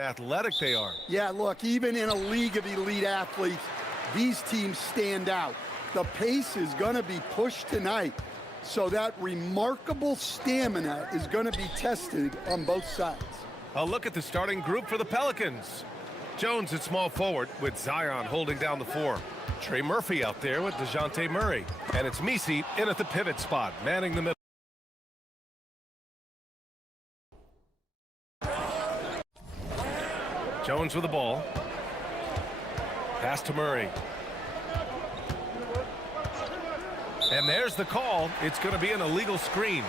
athletic they are. Yeah, look, even in a league of elite athletes, these teams stand out. The pace is going to be pushed tonight, so that remarkable stamina is going to be tested on both sides. A look at the starting group for the Pelicans. Jones at small forward with Zion holding down the four. Trey Murphy out there with DeJounte Murray. And it's Messi in at the pivot spot, manning the middle. Jones with the ball. Pass to Murray. And there's the call. It's going to be an illegal screen.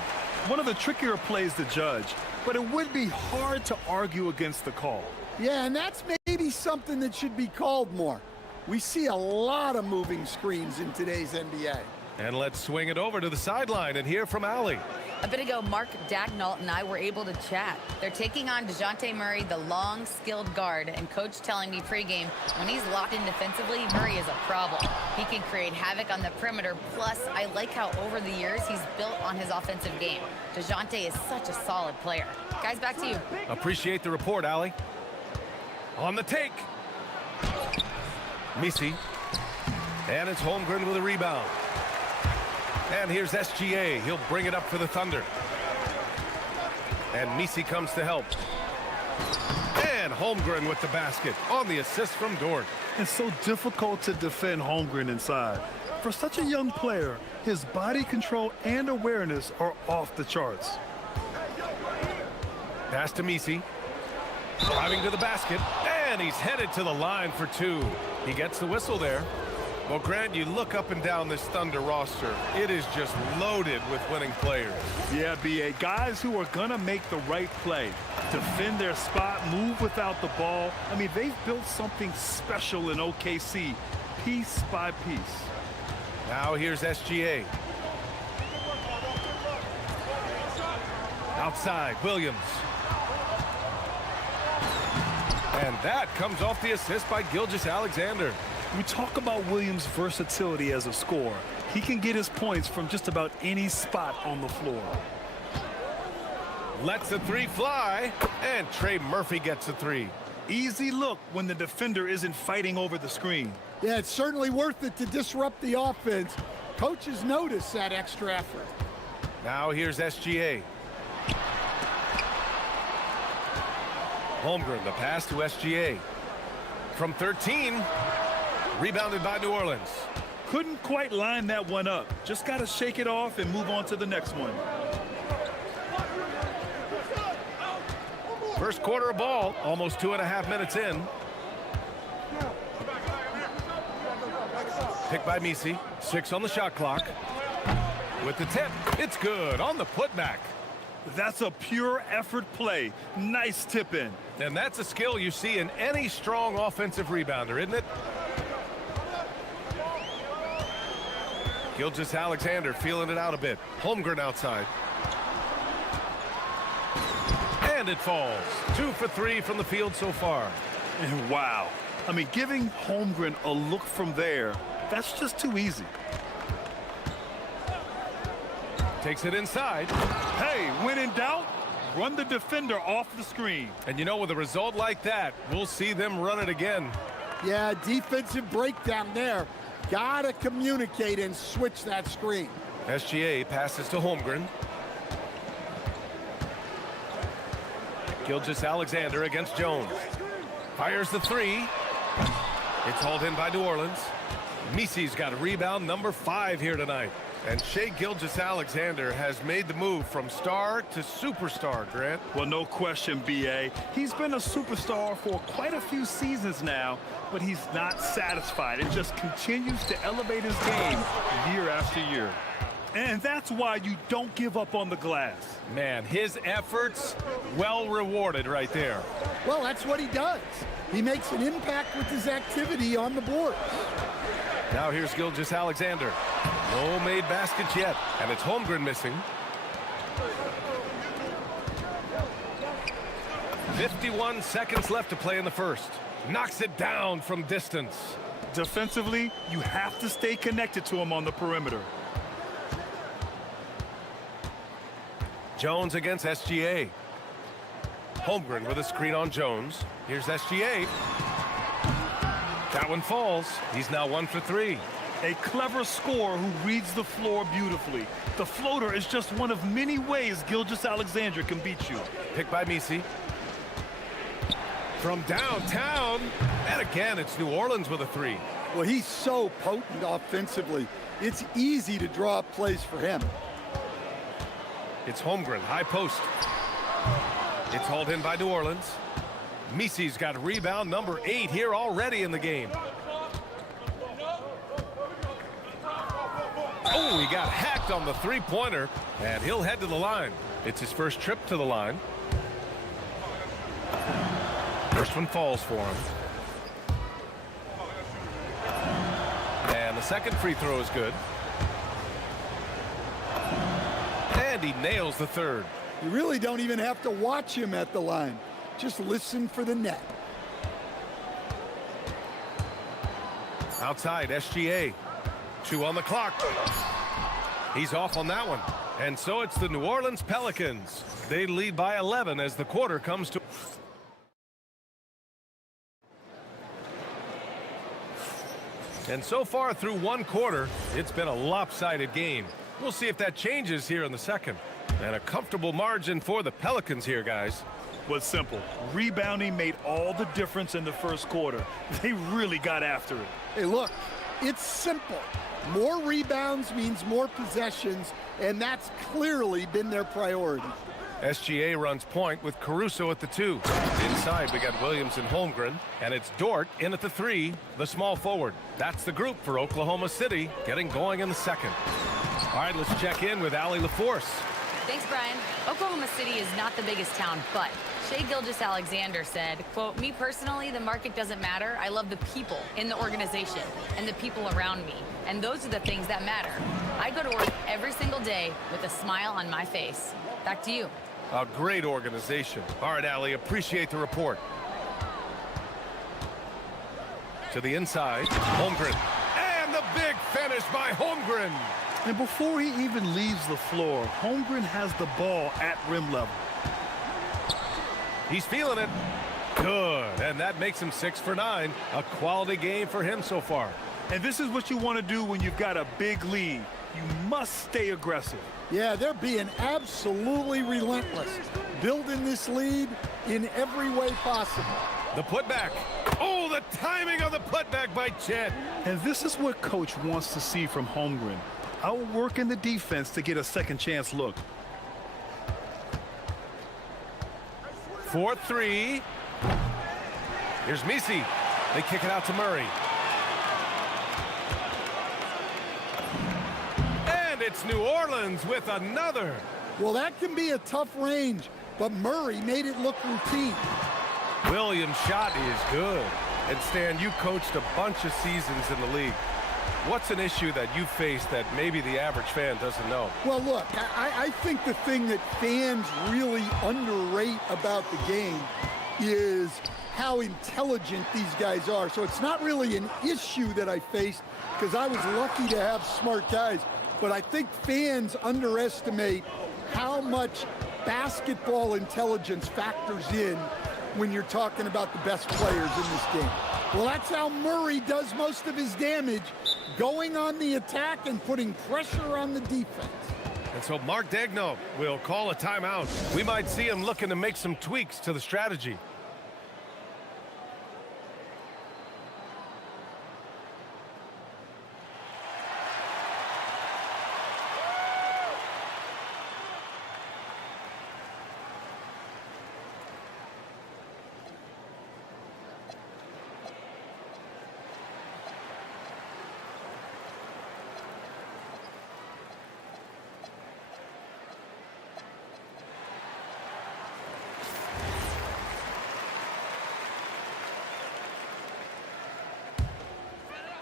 One of the trickier plays to judge, but it would be hard to argue against the call. Yeah, and that's maybe something that should be called more. We see a lot of moving screens in today's NBA. And let's swing it over to the sideline and hear from Allie. A bit ago, Mark Dagnall and I were able to chat. They're taking on DeJounte Murray, the long, skilled guard, and coach telling me pregame, when he's locked in defensively, Murray is a problem. He can create havoc on the perimeter, plus I like how over the years he's built on his offensive game. DeJounte is such a solid player. Guys, back to you. Appreciate the report, Allie. On the take. Messi. And it's Holmgren with a rebound. And here's SGA. He'll bring it up for the Thunder. And Messi comes to help. And Holmgren with the basket on the assist from Dort. It's so difficult to defend Holmgren inside. For such a young player, his body control and awareness are off the charts. Pass to Messi. Driving to the basket. And he's headed to the line for two. He gets the whistle there. Well, Grant, you look up and down this Thunder roster. It is just loaded with winning players. Yeah, B.A. Guys who are going to make the right play, defend their spot, move without the ball. I mean, they've built something special in OKC, piece by piece. Now here's SGA. Outside, Williams. And that comes off the assist by Gilgeous-Alexander. We talk about Williams' versatility as a scorer. He can get his points from just about any spot on the floor. Lets the three fly, and Trey Murphy gets the three. Easy look when the defender isn't fighting over the screen. Yeah, it's certainly worth it to disrupt the offense. Coaches notice that extra effort. Now here's SGA. Holmgren, the pass to SGA. From 13, rebounded by New Orleans. Couldn't quite line that one up. Just got to shake it off and move on to the next one. First quarter of ball, almost 2.5 minutes in. Picked by Messi, 6 on the shot clock. With the tip, it's good on the putback. That's a pure effort play. Nice tip in. And that's a skill you see in any strong offensive rebounder, isn't it? Gilgeous-Alexander feeling it out a bit. Holmgren outside. And it falls. 2 for 3 from the field so far. And wow. I mean, giving Holmgren a look from there, that's just too easy. Takes it inside. Hey, when in doubt, run the defender off the screen. And you know, with a result like that, we'll see them run it again. Yeah, defensive breakdown there. Gotta communicate and switch that screen. SGA passes to Holmgren. Gilgeous-Alexander against Jones. Fires the three. It's hauled in by New Orleans. Messi's got a rebound number 5 here tonight. And Shai Gilgeous-Alexander has made the move from star to superstar, Grant. Well, no question, B.A. He's been a superstar for quite a few seasons now, but he's not satisfied. It just continues to elevate his game year after year. And that's why you don't give up on the glass. Man, his efforts well rewarded right there. Well, that's what he does. He makes an impact with his activity on the board. Now here's Gilgeous-Alexander. No made baskets yet, and it's Holmgren missing. 51 seconds left to play in the first. Knocks it down from distance. Defensively, you have to stay connected to him on the perimeter. Jones against SGA. Holmgren with a screen on Jones. Here's SGA. That one falls. He's now 1 for 3. A clever scorer who reads the floor beautifully. The floater is just one of many ways Gilgeous-Alexander can beat you. Picked by Misi. From downtown. And again, it's New Orleans with a 3. Well, he's so potent offensively. It's easy to draw up plays for him. It's Holmgren, high post. It's hauled in by New Orleans. Misi's got rebound number 8 here already in the game. Oh, he got hacked on the three-pointer, and he'll head to the line. It's his first trip to the line. First one falls for him. And the second free throw is good. And he nails the third. You really don't even have to watch him at the line. Just listen for the net. Outside, SGA. 2 on the clock. He's off on that one. And so it's the New Orleans Pelicans. They lead by 11 as the quarter comes to... And so far through one quarter, it's been a lopsided game. We'll see if that changes here in the second. And a comfortable margin for the Pelicans here, guys. Was simple. Rebounding made all the difference in the first quarter. They really got after it. Hey, look, it's simple. More rebounds means more possessions, and that's clearly been their priority. SGA runs point with Caruso at the 2. Inside, we got Williams and Holmgren, and it's Dort in at the 3, the small forward. That's the group for Oklahoma City, getting going in the second. All right, let's check in with Allie LaForce. Thanks, Brian. Oklahoma City is not the biggest town, but Shai Gilgeous-Alexander said, quote, "Me personally, the market doesn't matter. I love the people in the organization and the people around me. And those are the things that matter. I go to work every single day with a smile on my face." Back to you. A great organization. All right, Allie, appreciate the report. To the inside, Holmgren. And the big finish by Holmgren. And before he even leaves the floor, Holmgren has the ball at rim level. He's feeling it. Good. And that makes him 6 for 9. A quality game for him so far. And this is what you want to do when you've got a big lead. You must stay aggressive. Yeah, they're being absolutely relentless, building this lead in every way possible. The putback. Oh, the timing of the putback by Chet. And this is what coach wants to see from Holmgren. Outworking the defense to get a second chance look. 4-3. Here's Misi. They kick it out to Murray. And it's New Orleans with another. Well, that can be a tough range, but Murray made it look routine. Williams' shot is good. And Stan, you coached a bunch of seasons in the league. What's an issue that you face that maybe the average fan doesn't know? Well, look, I think the thing that fans really underrate about the game is how intelligent these guys are. So it's not really an issue that I faced because I was lucky to have smart guys. But I think fans underestimate how much basketball intelligence factors in when you're talking about the best players in this game. Well, that's how Murray does most of his damage, going on the attack and putting pressure on the defense. And so Mark Daigneault will call a timeout. We might see him looking to make some tweaks to the strategy.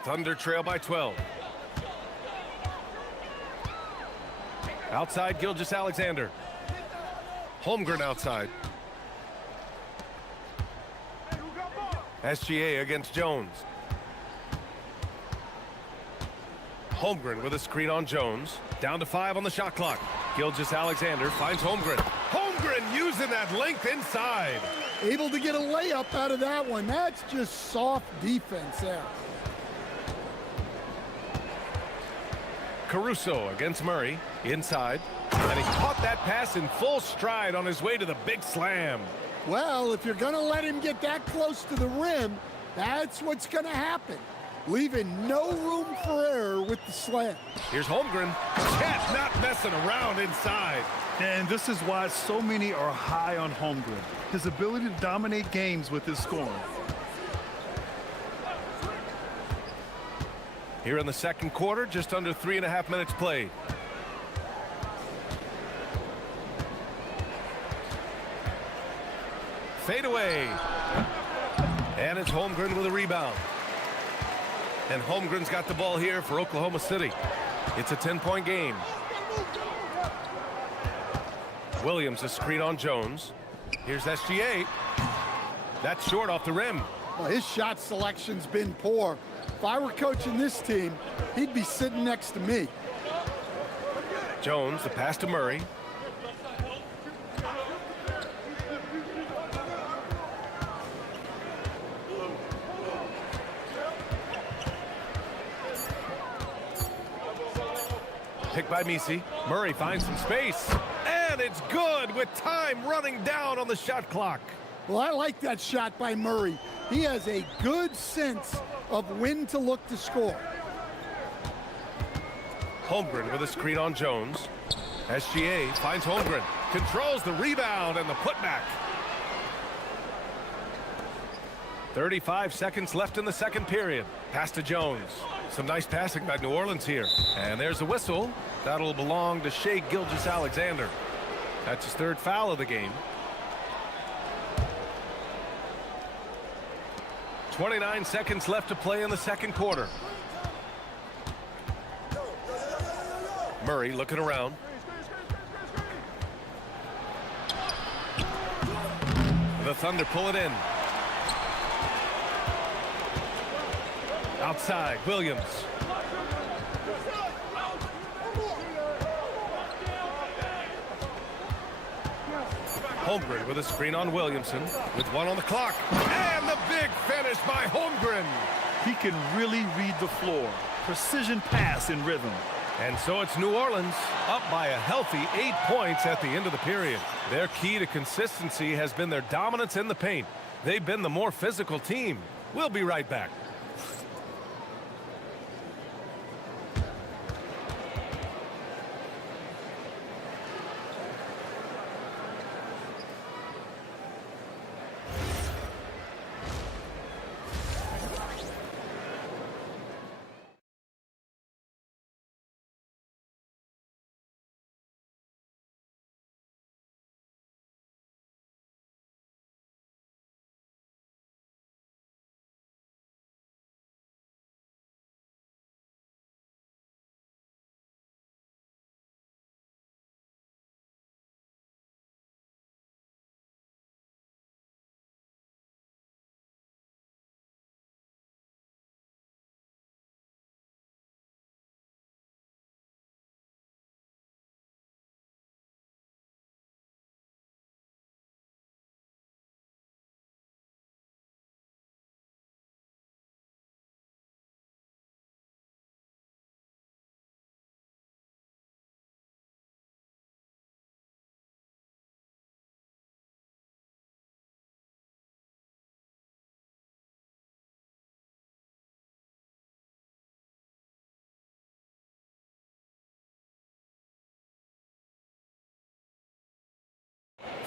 Thunder trail by 12. Outside, Gilgeous-Alexander. Holmgren outside. SGA against Jones. Holmgren with a screen on Jones. Down to 5 on the shot clock. Gilgeous-Alexander finds Holmgren. Holmgren! Holmgren using that length inside. Able to get a layup out of that one. That's just soft defense there. Caruso against Murray, inside. And he caught that pass in full stride on his way to the big slam. Well, if you're going to let him get that close to the rim, that's what's going to happen. Leaving no room for error with the slam. Here's Holmgren. Chet not messing around inside. And this is why so many are high on Holmgren. His ability to dominate games with his scoring. Here in the second quarter, just under 3.5 minutes played. Fade away. And it's Holmgren with a rebound. And Holmgren's got the ball here for Oklahoma City. It's a 10-point game. Williams a screen on Jones. Here's SGA. That's short off the rim. Well, his shot selection's been poor. If I were coaching this team, he'd be sitting next to me. Jones, the pass to Murray. Picked by Misi. Murray finds some space. And it's good with time running down on the shot clock. Well, I like that shot by Murray. He has a good sense of when to look to score. Holmgren with a screen on Jones. SGA finds Holmgren. Controls the rebound and the putback. 35 seconds left in the second period. Pass to Jones. Some nice passing by New Orleans here. And there's a whistle. That'll belong to Shai Gilgeous-Alexander. That's his third foul of the game. 29 seconds left to play in the second quarter. Murray looking around. The Thunder pull it in. Outside, Williams. Holmgren with a screen on Williamson with one on the clock. And the big finish by Holmgren. He can really read the floor. Precision pass in rhythm. And so it's New Orleans up by a healthy 8 points at the end of the period. Their key to consistency has been their dominance in the paint. They've been the more physical team. We'll be right back.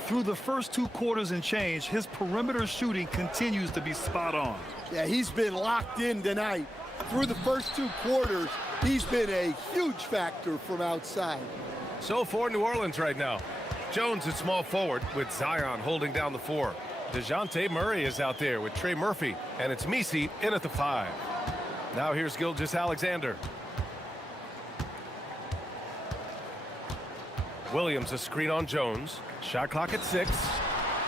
Through the first 2 quarters and change, his perimeter shooting continues to be spot on. Yeah, he's been locked in tonight. Through the first 2 quarters, he's been a huge factor from outside. So for New Orleans right now, Jones at small forward with Zion holding down the 4. DeJounte Murray is out there with Trey Murphy, and it's Misi in at the 5. Now here's Gilgeous-Alexander. Williams a screen on Jones. Shot clock at 6.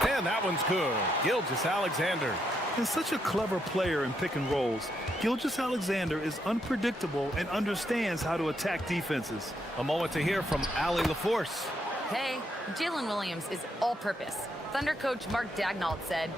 And that one's good. Gilgeous-Alexander. He's such a clever player in pick and rolls. Gilgeous-Alexander is unpredictable and understands how to attack defenses. A moment to hear from Allie LaForce. Hey, Jalen Williams is all-purpose. Thunder coach Mark Daignault said,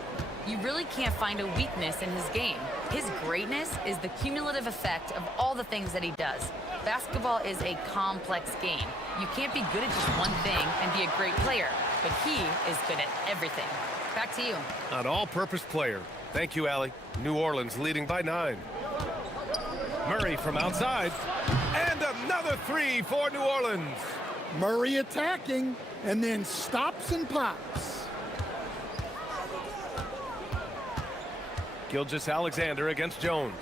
"You really can't find a weakness in his game. His greatness is the cumulative effect of all the things that he does. Basketball is a complex game. You can't be good at just one thing and be a great player, but he is good at everything." Back to you. An all-purpose player. Thank you, Allie. New Orleans leading by 9. Murray from outside. And another three for New Orleans. Murray attacking, and then stops and pops. Gilgeous-Alexander against Jones.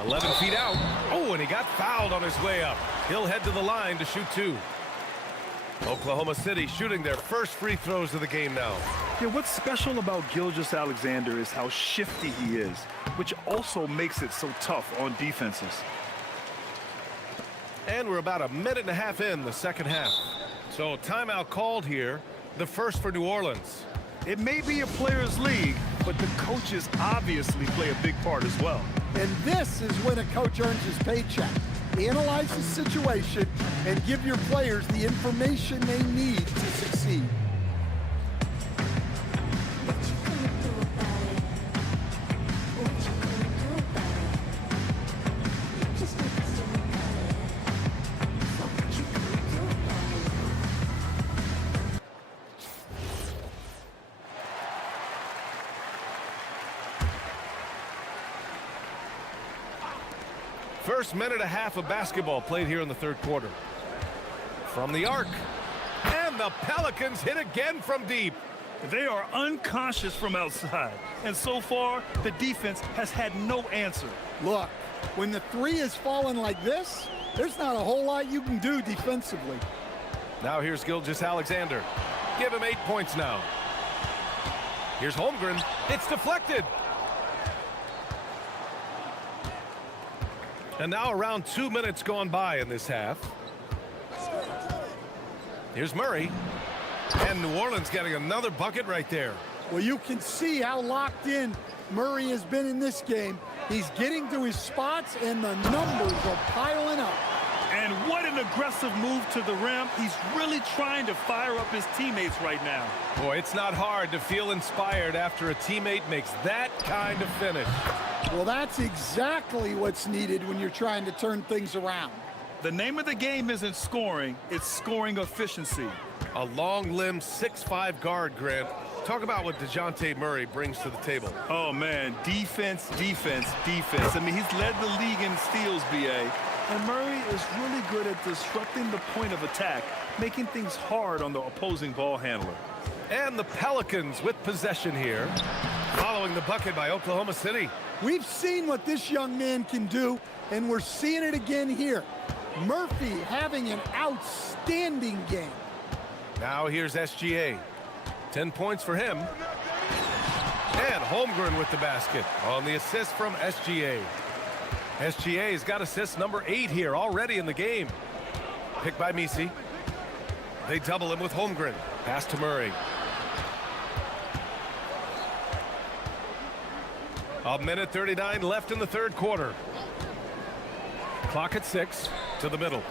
11 feet out. Oh, and he got fouled on his way up. He'll head to the line to shoot 2. Oklahoma City shooting their first free throws of the game now. Yeah, what's special about Gilgeous-Alexander is how shifty he is, which also makes it so tough on defenses. And we're about a minute and a half in the second half. So timeout called here, the first for New Orleans. It may be a players' league, but the coaches obviously play a big part as well. And this is when a coach earns his paycheck. Analyze the situation and give your players the information they need to succeed. First minute and a half of basketball played here in the third quarter. From the arc. And the Pelicans hit again from deep. They are unconscious from outside, and so far, the defense has had no answer. Look, when the three is falling like this, there's not a whole lot you can do defensively. Now here's Gilgeous-Alexander. Give him 8 points now. Here's Holmgren. It's deflected. And now around 2 minutes gone by in this half. Here's Murray. And New Orleans getting another bucket right there. Well, you can see how locked in Murray has been in this game. He's getting to his spots, and the numbers are piling up. And what an aggressive move to the rim. He's really trying to fire up his teammates right now. Boy, it's not hard to feel inspired after a teammate makes that kind of finish. Well, that's exactly what's needed when you're trying to turn things around. The name of the game isn't scoring, it's scoring efficiency. A long-limbed 6'5" guard, Grant. Talk about what DeJounte Murray brings to the table. Oh, man, defense, defense, defense. I mean, he's led the league in steals, B.A., and Murray is really good at disrupting the point of attack, making things hard on the opposing ball handler. And the Pelicans with possession here, following the bucket by Oklahoma City. We've seen what this young man can do, and we're seeing it again here. Murphy having an outstanding game. Now here's SGA. 10 points for him. And Holmgren with the basket on the assist from SGA. SGA's got assist number 8 here already in the game. Picked by Misi. They double him with Holmgren. Pass to Murray. A minute 39 left in the third quarter. Clock at 6 to the middle.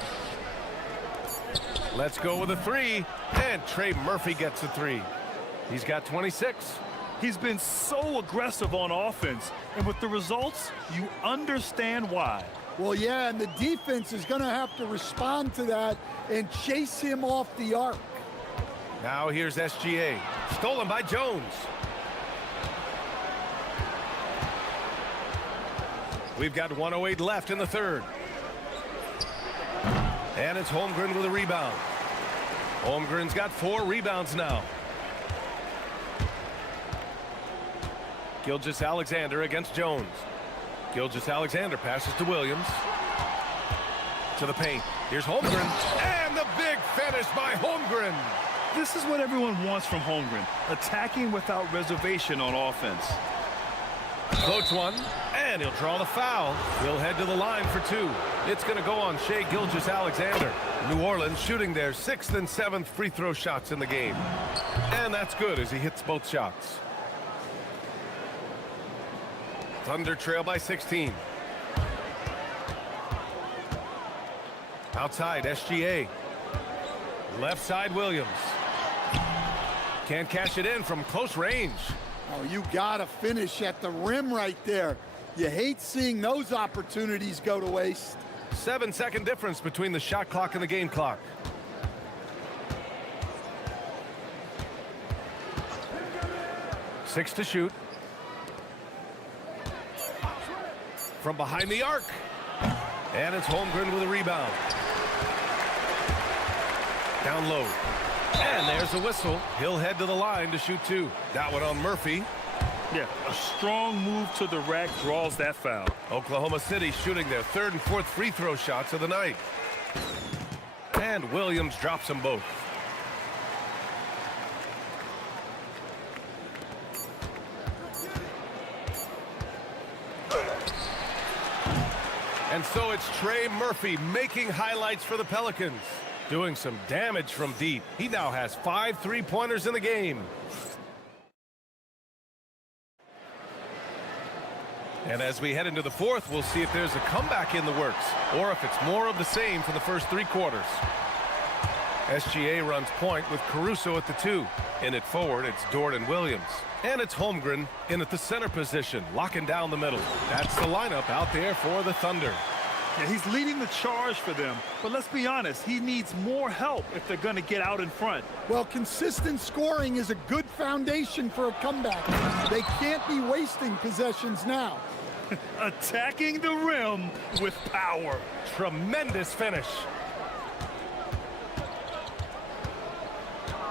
Let's go with a 3. And Trey Murphy gets a 3. He's got 26. He's been so aggressive on offense, and with the results, you understand why. Well, yeah, and the defense is going to have to respond to that and chase him off the arc. Now here's SGA. Stolen by Jones. We've got 1:08 left in the third. And it's Holmgren with a rebound. Holmgren's got 4 rebounds now. Gilgeous-Alexander against Jones. Gilgeous-Alexander passes to Williams. To the paint. Here's Holmgren. And the big finish by Holmgren. This is what everyone wants from Holmgren, attacking without reservation on offense. Floats one, and he'll draw the foul. He'll head to the line for 2. It's going to go on Shai Gilgeous-Alexander. New Orleans shooting their 6th and 7th free throw shots in the game. And that's good as he hits both shots. Thunder trail by 16. Outside, SGA. Left side Williams. Can't cash it in from close range. Oh, you gotta finish at the rim right there. You hate seeing those opportunities go to waste. 7-second difference between the shot clock and the game clock. Six to shoot. From behind the arc. And it's Holmgren with a rebound. Down low. And there's a whistle. He'll head to the line to shoot two. That one on Murphy. Yeah, a strong move to the rack draws that foul. Oklahoma City shooting their third and fourth free throw shots of the night. And Williams drops them both. And so it's Trey Murphy making highlights for the Pelicans. Doing some damage from deep. He now has 5 3-pointers in the game. And as we head into the fourth, we'll see if there's a comeback in the works, or if it's more of the same for the first 3 quarters. SGA runs point with Caruso at the 2. In it forward, it's Dort and Williams. And it's Holmgren in at the center position, locking down the middle. That's the lineup out there for the Thunder. Yeah, he's leading the charge for them, but let's be honest, he needs more help if they're going to get out in front. Well, consistent scoring is a good foundation for a comeback. They can't be wasting possessions now. Attacking the rim with power. Tremendous finish.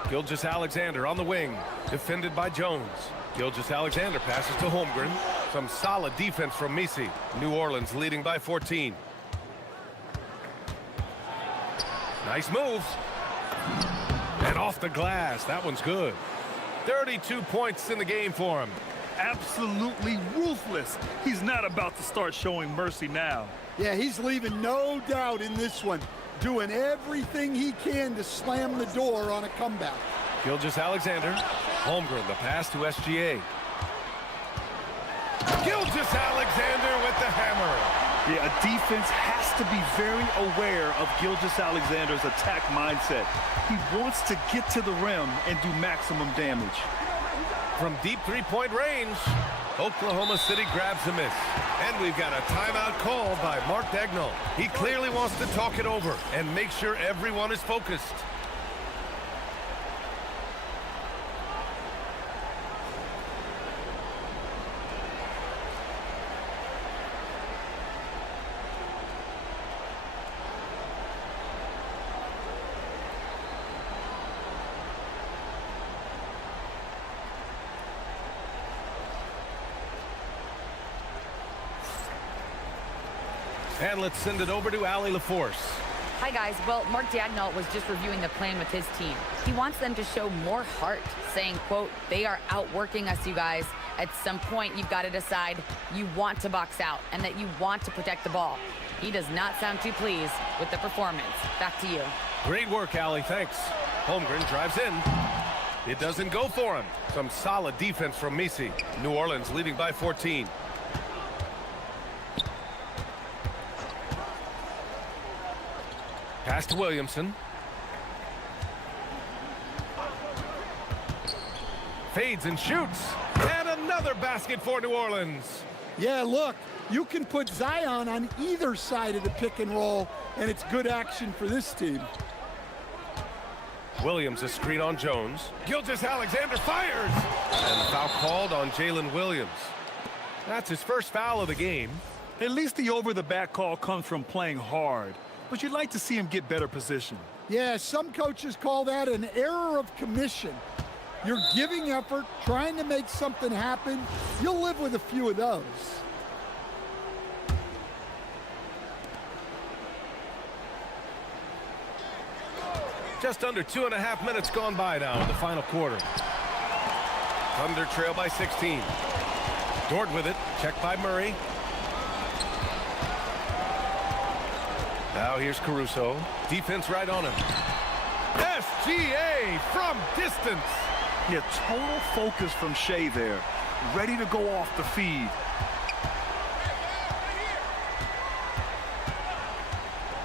Gilgeous-Alexander on the wing, defended by Jones. Gilgeous-Alexander passes to Holmgren. Some solid defense from Misi. New Orleans leading by 14. Nice move. And off the glass. That one's good. 32 points in the game for him. Absolutely ruthless. He's not about to start showing mercy now. Yeah, he's leaving no doubt in this one. Doing everything he can to slam the door on a comeback. Gilgeous-Alexander. Holmgren, the pass to SGA. Gilgeous-Alexander with the hammer. Yeah, a defense has to be very aware of Gilgeous-Alexander's attack mindset. He wants to get to the rim and do maximum damage. From deep three-point range, Oklahoma City grabs a miss. And we've got a timeout called by Mark Daigneault. He clearly wants to talk it over and make sure everyone is focused. And let's send it over to Allie LaForce. Hi, guys. Well, Mark Daigneault was just reviewing the plan with his team. He wants them to show more heart, saying, quote, they are outworking us, you guys. At some point, you've got to decide you want to box out and that you want to protect the ball. He does not sound too pleased with the performance. Back to you. Great work, Allie. Thanks. Holmgren drives in. It doesn't go for him. Some solid defense from Misi. New Orleans leading by 14. Pass to Williamson. Fades and shoots. And another basket for New Orleans. Yeah, look, you can put Zion on either side of the pick and roll, and it's good action for this team. Williams a screen on Jones. Gilgeous-Alexander fires. And the foul called on Jalen Williams. That's his first foul of the game. At least the over-the-back call comes from playing hard. But you'd like to see him get better position. Yeah, some coaches call that an error of commission. You're giving effort, trying to make something happen. You'll live with a few of those. Just under 2.5 minutes gone by now in the final quarter. Thunder trail by 16. Dort with it, checked by Murray. Now here's Caruso. Defense right on him. SGA from distance. Yeah, total focus from Shea there. Ready to go off the feed.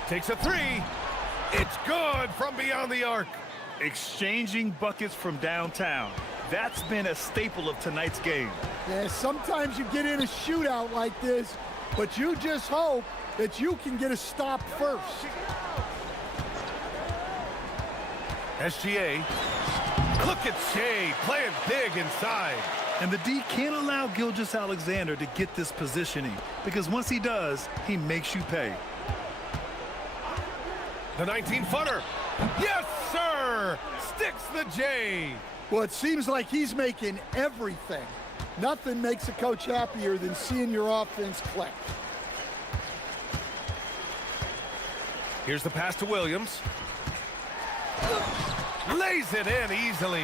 Takes a three. It's good from beyond the arc. Exchanging buckets from downtown. That's been a staple of tonight's game. Yeah, sometimes you get in a shootout like this, but you just hope that you can get a stop first. SGA. Look at Shea playing big inside. And the D can't allow Gilgeous-Alexander to get this positioning, because once he does, he makes you pay. The 19-footer. Yes, sir! Sticks the J. Well, it seems like he's making everything. Nothing makes a coach happier than seeing your offense click. Here's the pass to Williams. Lays it in easily.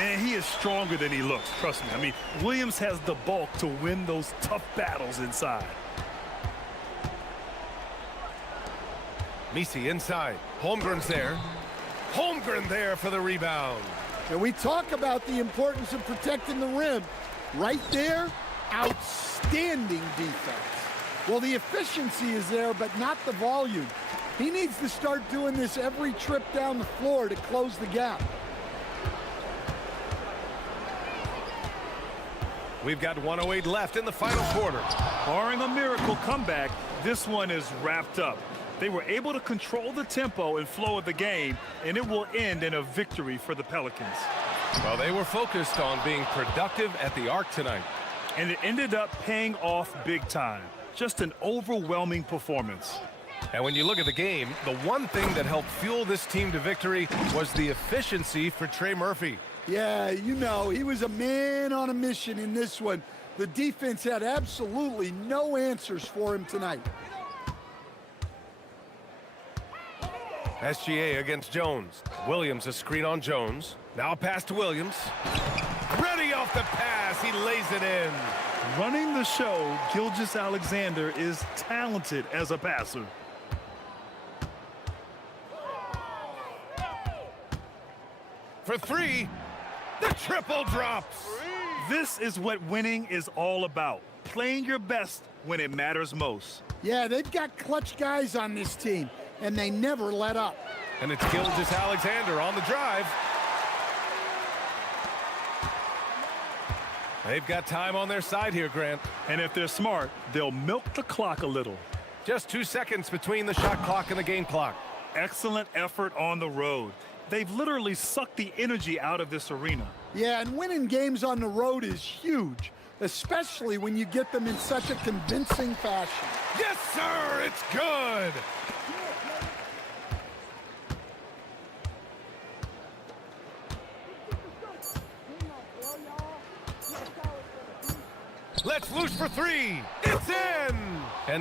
And he is stronger than he looks, trust me. I mean, Williams has the bulk to win those tough battles inside. Misi inside. Holmgren's there. Holmgren there for the rebound. And we talk about the importance of protecting the rim. Right there, outstanding defense. Well, the efficiency is there, but not the volume. He needs to start doing this every trip down the floor to close the gap. We've got 1:08 left in the final quarter. Barring a miracle comeback, this one is wrapped up. They were able to control the tempo and flow of the game, and it will end in a victory for the Pelicans. Well, they were focused on being productive at the arc tonight. And it ended up paying off big time. Just an overwhelming performance. And when you look at the game, the one thing that helped fuel this team to victory was the efficiency for Trey Murphy. Yeah, you know, he was a man on a mission in this one. The defense had absolutely no answers for him tonight. SGA against Jones. Williams a screen on Jones. Now a pass to Williams. Ready off the pass. He lays it in. Running the show, Gilgeous-Alexander is talented as a passer. For three, the triple drops. This is what winning is all about. Playing your best when it matters most. Yeah, they've got clutch guys on this team, and they never let up. And it's Gilgeous-Alexander on the drive. They've got time on their side here, Grant. And if they're smart, they'll milk the clock a little. Just 2 seconds between the shot clock and the game clock. Excellent effort on the road. They've literally sucked the energy out of this arena. Yeah, and winning games on the road is huge, especially when you get them in such a convincing fashion. Yes, sir, it's good. Let's loose for three. It's in. And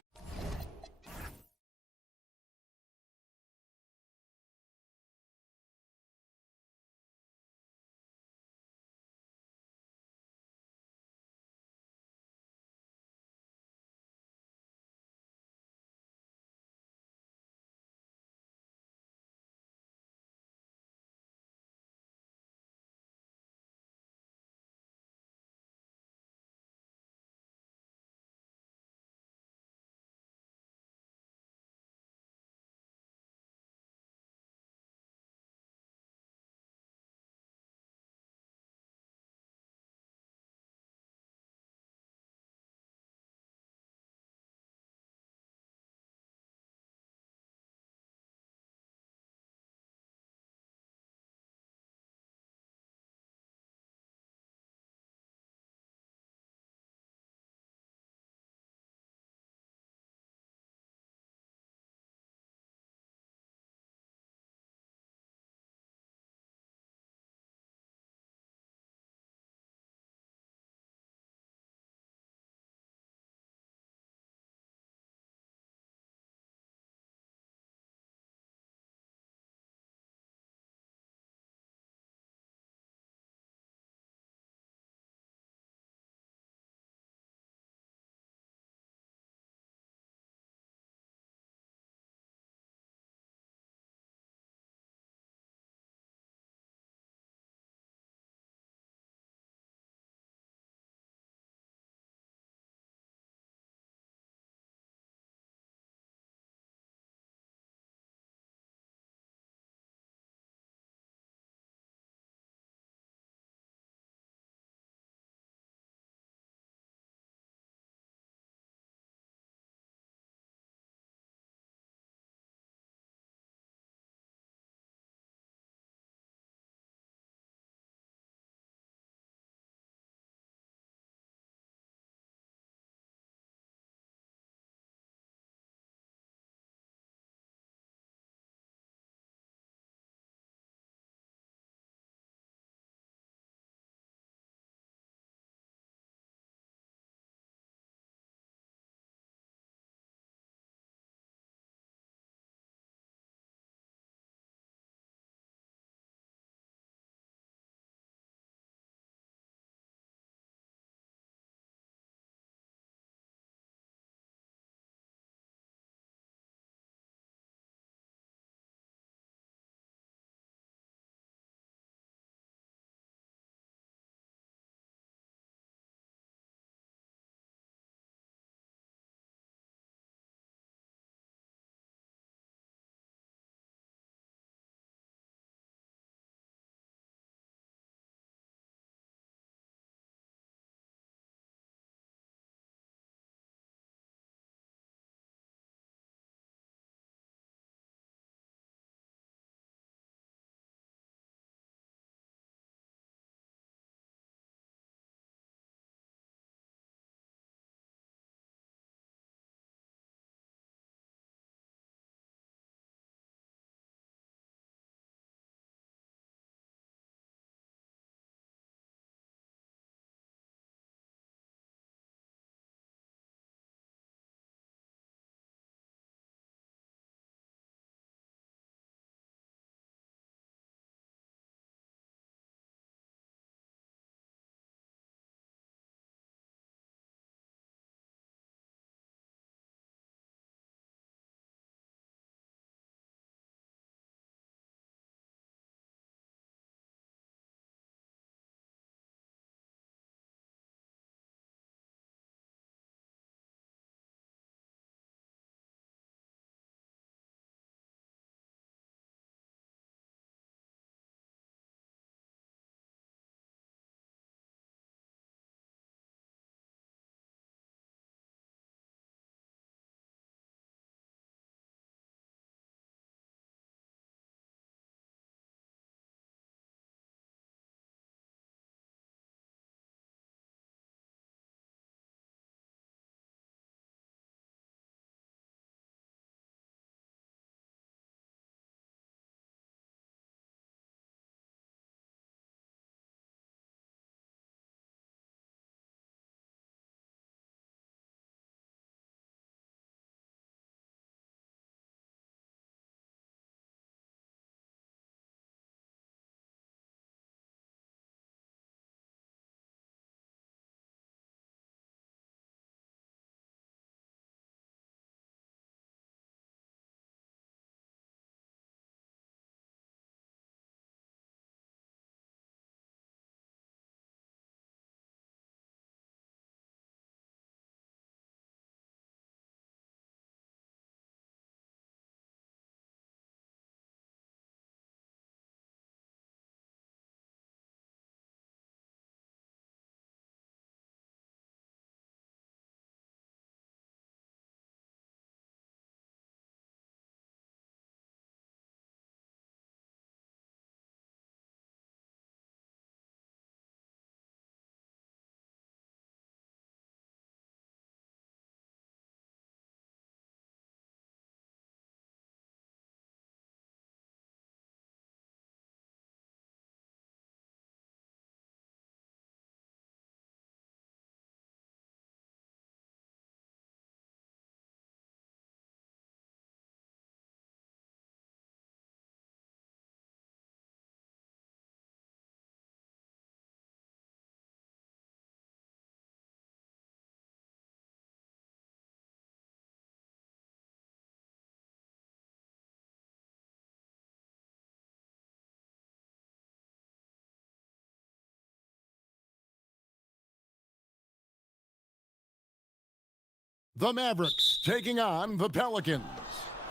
The Mavericks taking on the Pelicans.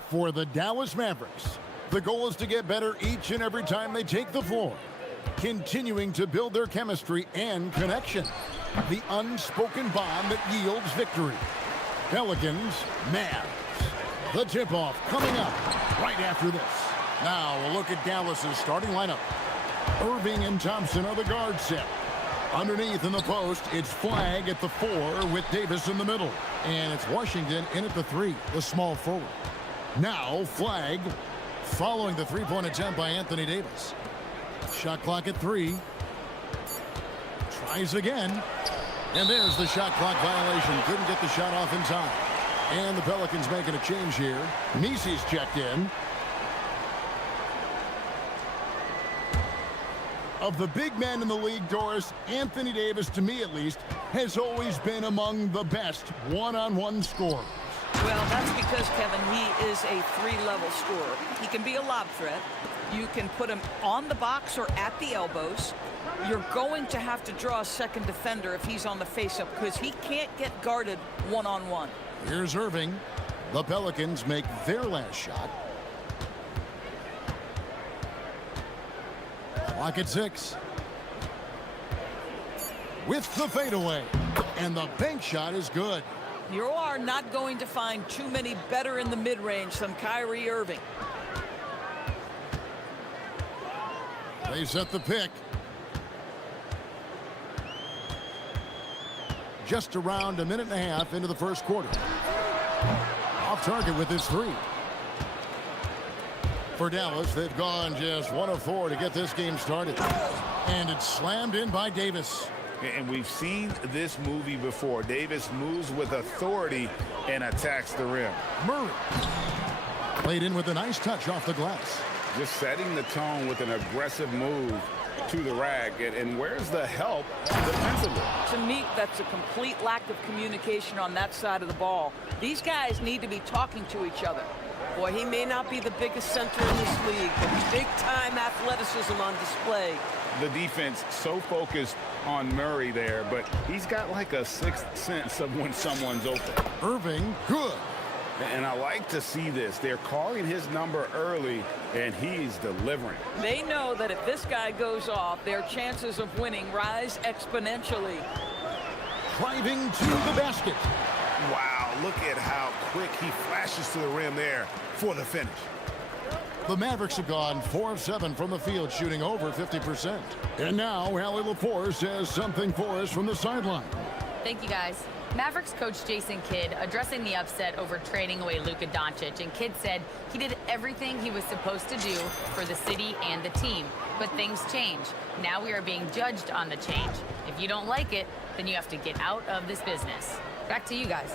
For the Dallas Mavericks, the goal is to get better each and every time they take the floor, continuing to build their chemistry and connection, the unspoken bond that yields victory. Pelicans, Mavs. The tip-off coming up right after this. Now a look at Dallas's starting lineup. Irving and Thompson are the guard set. Underneath in the post, it's Flag at the 4 with Davis in the middle. And it's Washington in at the 3, the small forward. Now Flag following the three-point attempt by Anthony Davis. Shot clock at 3. Tries again. And there's the shot clock violation. Couldn't get the shot off in time. And the Pelicans making a change here. Misi's checked in. Of the big men in the league, Doris, Anthony Davis, to me at least, has always been among the best one-on-one scorers. Well, that's because, Kevin, he is a three-level scorer. He can be a lob threat. You can put him on the box or at the elbows. You're going to have to draw a second defender if he's on the face-up because he can't get guarded one-on-one. Here's Irving. The Pelicans make their last shot. Clock at 6. With the fadeaway. And the bank shot is good. You are not going to find too many better in the mid-range than Kyrie Irving. They set the pick. Just around a minute and a half into the first quarter. Off target with his 3. For Dallas, they've gone just 1 of 4 to get this game started. And it's slammed in by Davis. And we've seen this movie before. Davis moves with authority and attacks the rim. Murray played in with a nice touch off the glass. Just setting the tone with an aggressive move to the rack. And where's the help defensively? To me, that's a complete lack of communication on that side of the ball. These guys need to be talking to each other. Boy, he may not be the biggest center in this league, but big-time athleticism on display. The defense so focused on Murray there, but he's got like a sixth sense of when someone's open. Irving, good. And I like to see this. They're calling his number early, and he's delivering. They know that if this guy goes off, their chances of winning rise exponentially. Driving to the basket. Wow, look at how quick he flashes to the rim there for the finish. The Mavericks have gone 4 of 7 from the field, shooting over 50%. And now, Allie LaForce has something for us from the sideline. Thank you, guys. Mavericks coach Jason Kidd addressing the upset over trading away Luka Doncic, and Kidd said he did everything he was supposed to do for the city and the team. But things change. Now we are being judged on the change. If you don't like it, then you have to get out of this business. Back to you guys.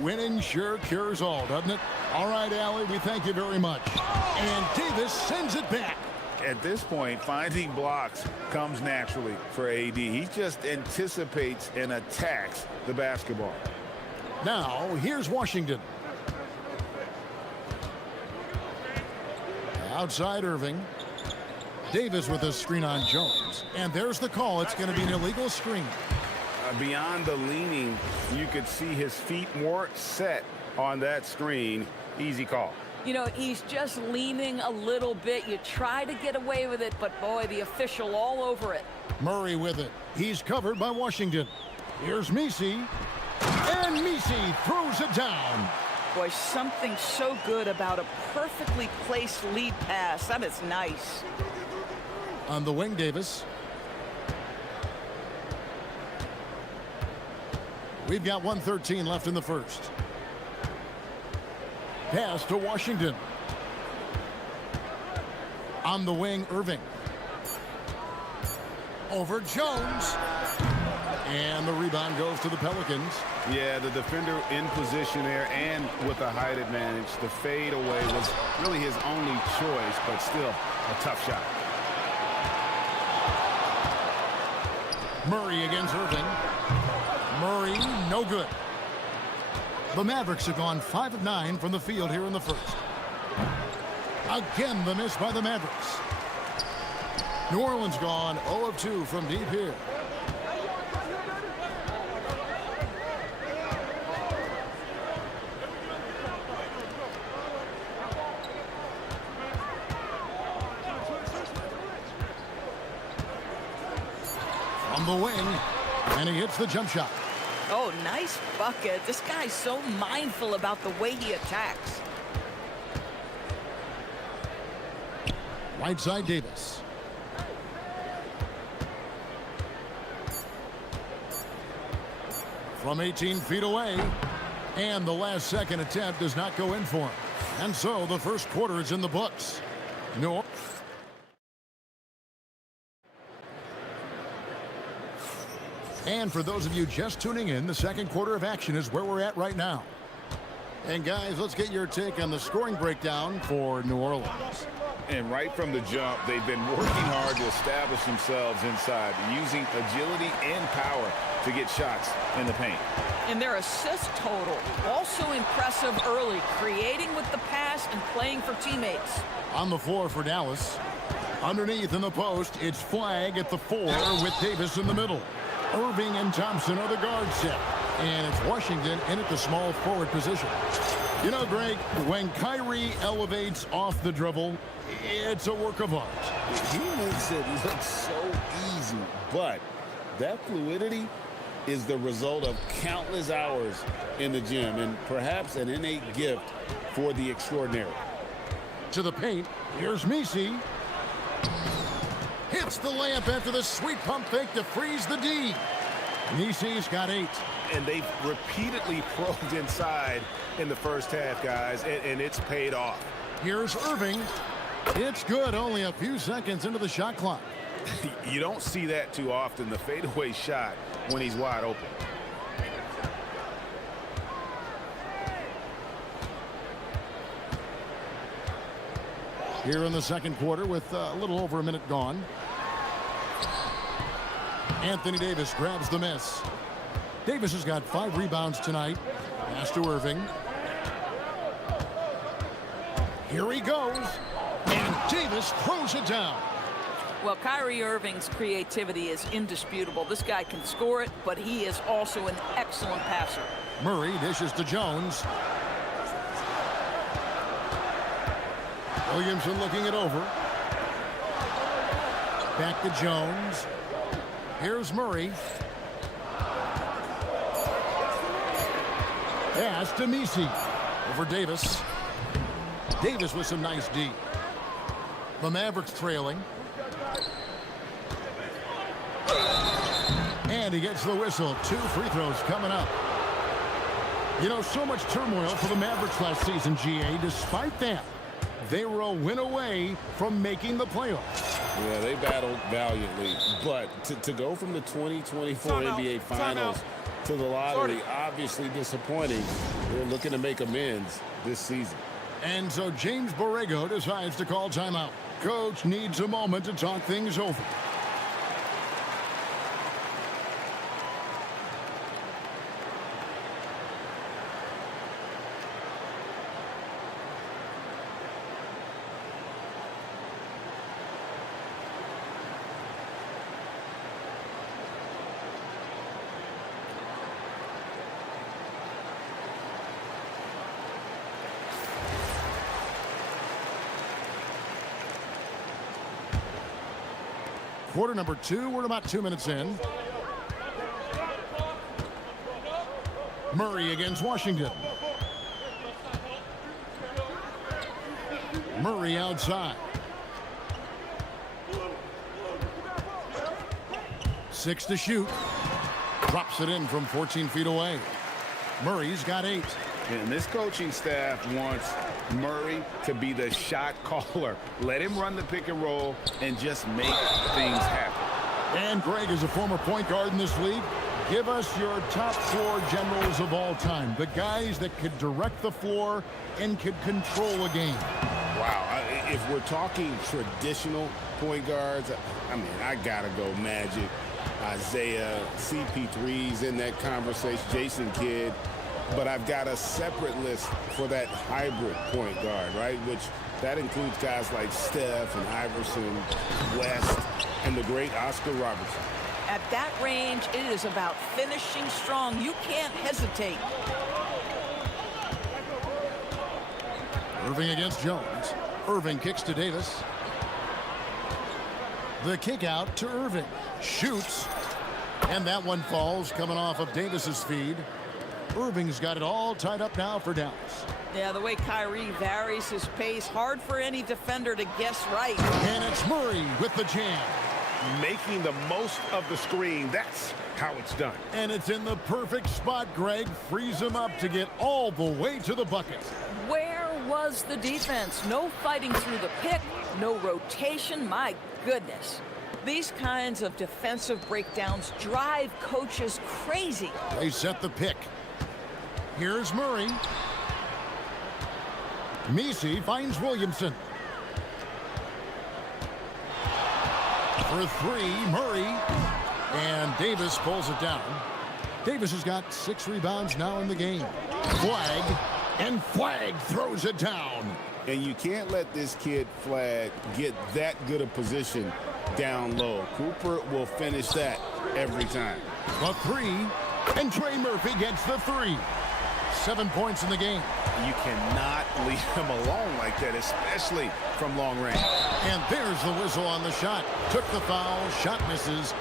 Winning sure cures all, doesn't it? All right, Allie, we thank you very much. And Davis sends it back. At this point, finding blocks comes naturally for AD. He just anticipates and attacks the basketball. Now, here's Washington. Outside Irving. Davis with a screen on Jones. And there's the call. It's going to be an illegal screen. Beyond the leaning, you could see his feet more set on that screen. Easy call. You know, he's just leaning a little bit. You try to get away with it, but boy, the official all over it. Murray with it. He's covered by Washington. Here's Misi. And Misi throws it down. Boy, something so good about a perfectly placed lead pass. That is nice. On the wing, Davis. We've got 1:13 left in the first. Pass to Washington. On the wing, Irving. Over Jones. And the rebound goes to the Pelicans. Yeah, the defender in position there and with a height advantage. The fade away was really his only choice, but still a tough shot. Murray against Irving. Murray, no good. The Mavericks have gone 5 of 9 from the field here in the first. Again, the miss by the Mavericks. New Orleans gone 0 of 2 from deep here. From the wing, and he hits the jump shot. Oh, nice bucket. This guy's so mindful about the way he attacks. Right side, Davis. From 18 feet away, and the last second attempt does not go in for him. And so the first quarter is in the books. No. And for those of you just tuning in, the second quarter of action is where we're at right now. And guys, let's get your take on the scoring breakdown for New Orleans. And right from the jump, they've been working hard to establish themselves inside, using agility and power to get shots in the paint. And their assist total, also impressive early, creating with the pass and playing for teammates. On the floor for Dallas. Underneath in the post, it's Flag at the 4 with Davis in the middle. Irving and Thompson are the guard set. And it's Washington in at the small forward position. You know, Greg, when Kyrie elevates off the dribble, it's a work of art. He makes it look so easy, but that fluidity is the result of countless hours in the gym and perhaps an innate gift for the extraordinary. To the paint, here's Misi. Hits the layup after the sweet pump fake to freeze the D. Misi's got 8. And they've repeatedly probed inside in the first half, guys, and it's paid off. Here's Irving. It's good, only a few seconds into the shot clock. You don't see that too often, the fadeaway shot when he's wide open. Here in the second quarter with a little over a minute gone. Anthony Davis grabs the miss. Davis has got 5 rebounds tonight. Pass to Irving. Here he goes. And Davis throws it down. Well, Kyrie Irving's creativity is indisputable. This guy can score it, but he is also an excellent passer. Murray dishes to Jones. Williamson looking it over. Back to Jones. Here's Murray. Pass to Misi. Over Davis. Davis with some nice D. The Mavericks trailing. And he gets the whistle. 2 free throws coming up. You know, so much turmoil for the Mavericks last season, GA. Despite that, they were a win away from making the playoffs. Yeah, they battled valiantly. But to go from the 2024 NBA Finals to the lottery, obviously disappointing. They're looking to make amends this season. And so James Borrego decides to call timeout. Coach needs a moment to talk things over. Quarter number 2, we're about 2 minutes in. Murray against Washington. Murray outside. 6 to shoot. Drops it in from 14 feet away. Murray's got 8. And this coaching staff wants Murray to be the shot caller. Let him run the pick and roll and just make things happen. And Greg is a former point guard in this league. Give us your top 4 generals of all time. The guys that could direct the floor and could control a game. Wow. If we're talking traditional point guards, I mean, I got to go Magic, Isaiah, CP3's in that conversation, Jason Kidd. But I've got a separate list for that hybrid point guard, right? Which that includes guys like Steph and Iverson, West, and the great Oscar Robertson. At that range, it is about finishing strong. You can't hesitate. Irving against Jones. Irving kicks to Davis. The kick out to Irving. Shoots. And that one falls coming off of Davis's feed. Irving's got it all tied up now for Dallas. Yeah, the way Kyrie varies his pace, hard for any defender to guess right. And it's Murray with the jam. Making the most of the screen. That's how it's done. And it's in the perfect spot, Greg. Frees him up to get all the way to the bucket. Where was the defense? No fighting through the pick, no rotation. My goodness. These kinds of defensive breakdowns drive coaches crazy. They set the pick. Here's Murray. Messi finds Williamson. For three, Murray. And Davis pulls it down. Davis has got 6 rebounds now in the game. Flag. And Flag throws it down. And you can't let this kid, Flag, get that good a position down low. Cooper will finish that every time. A 3. And Trey Murphy gets the 3. 7 points in the game. You cannot leave him alone like that, especially from long range. And there's the whistle on the shot. Took the foul, shot misses.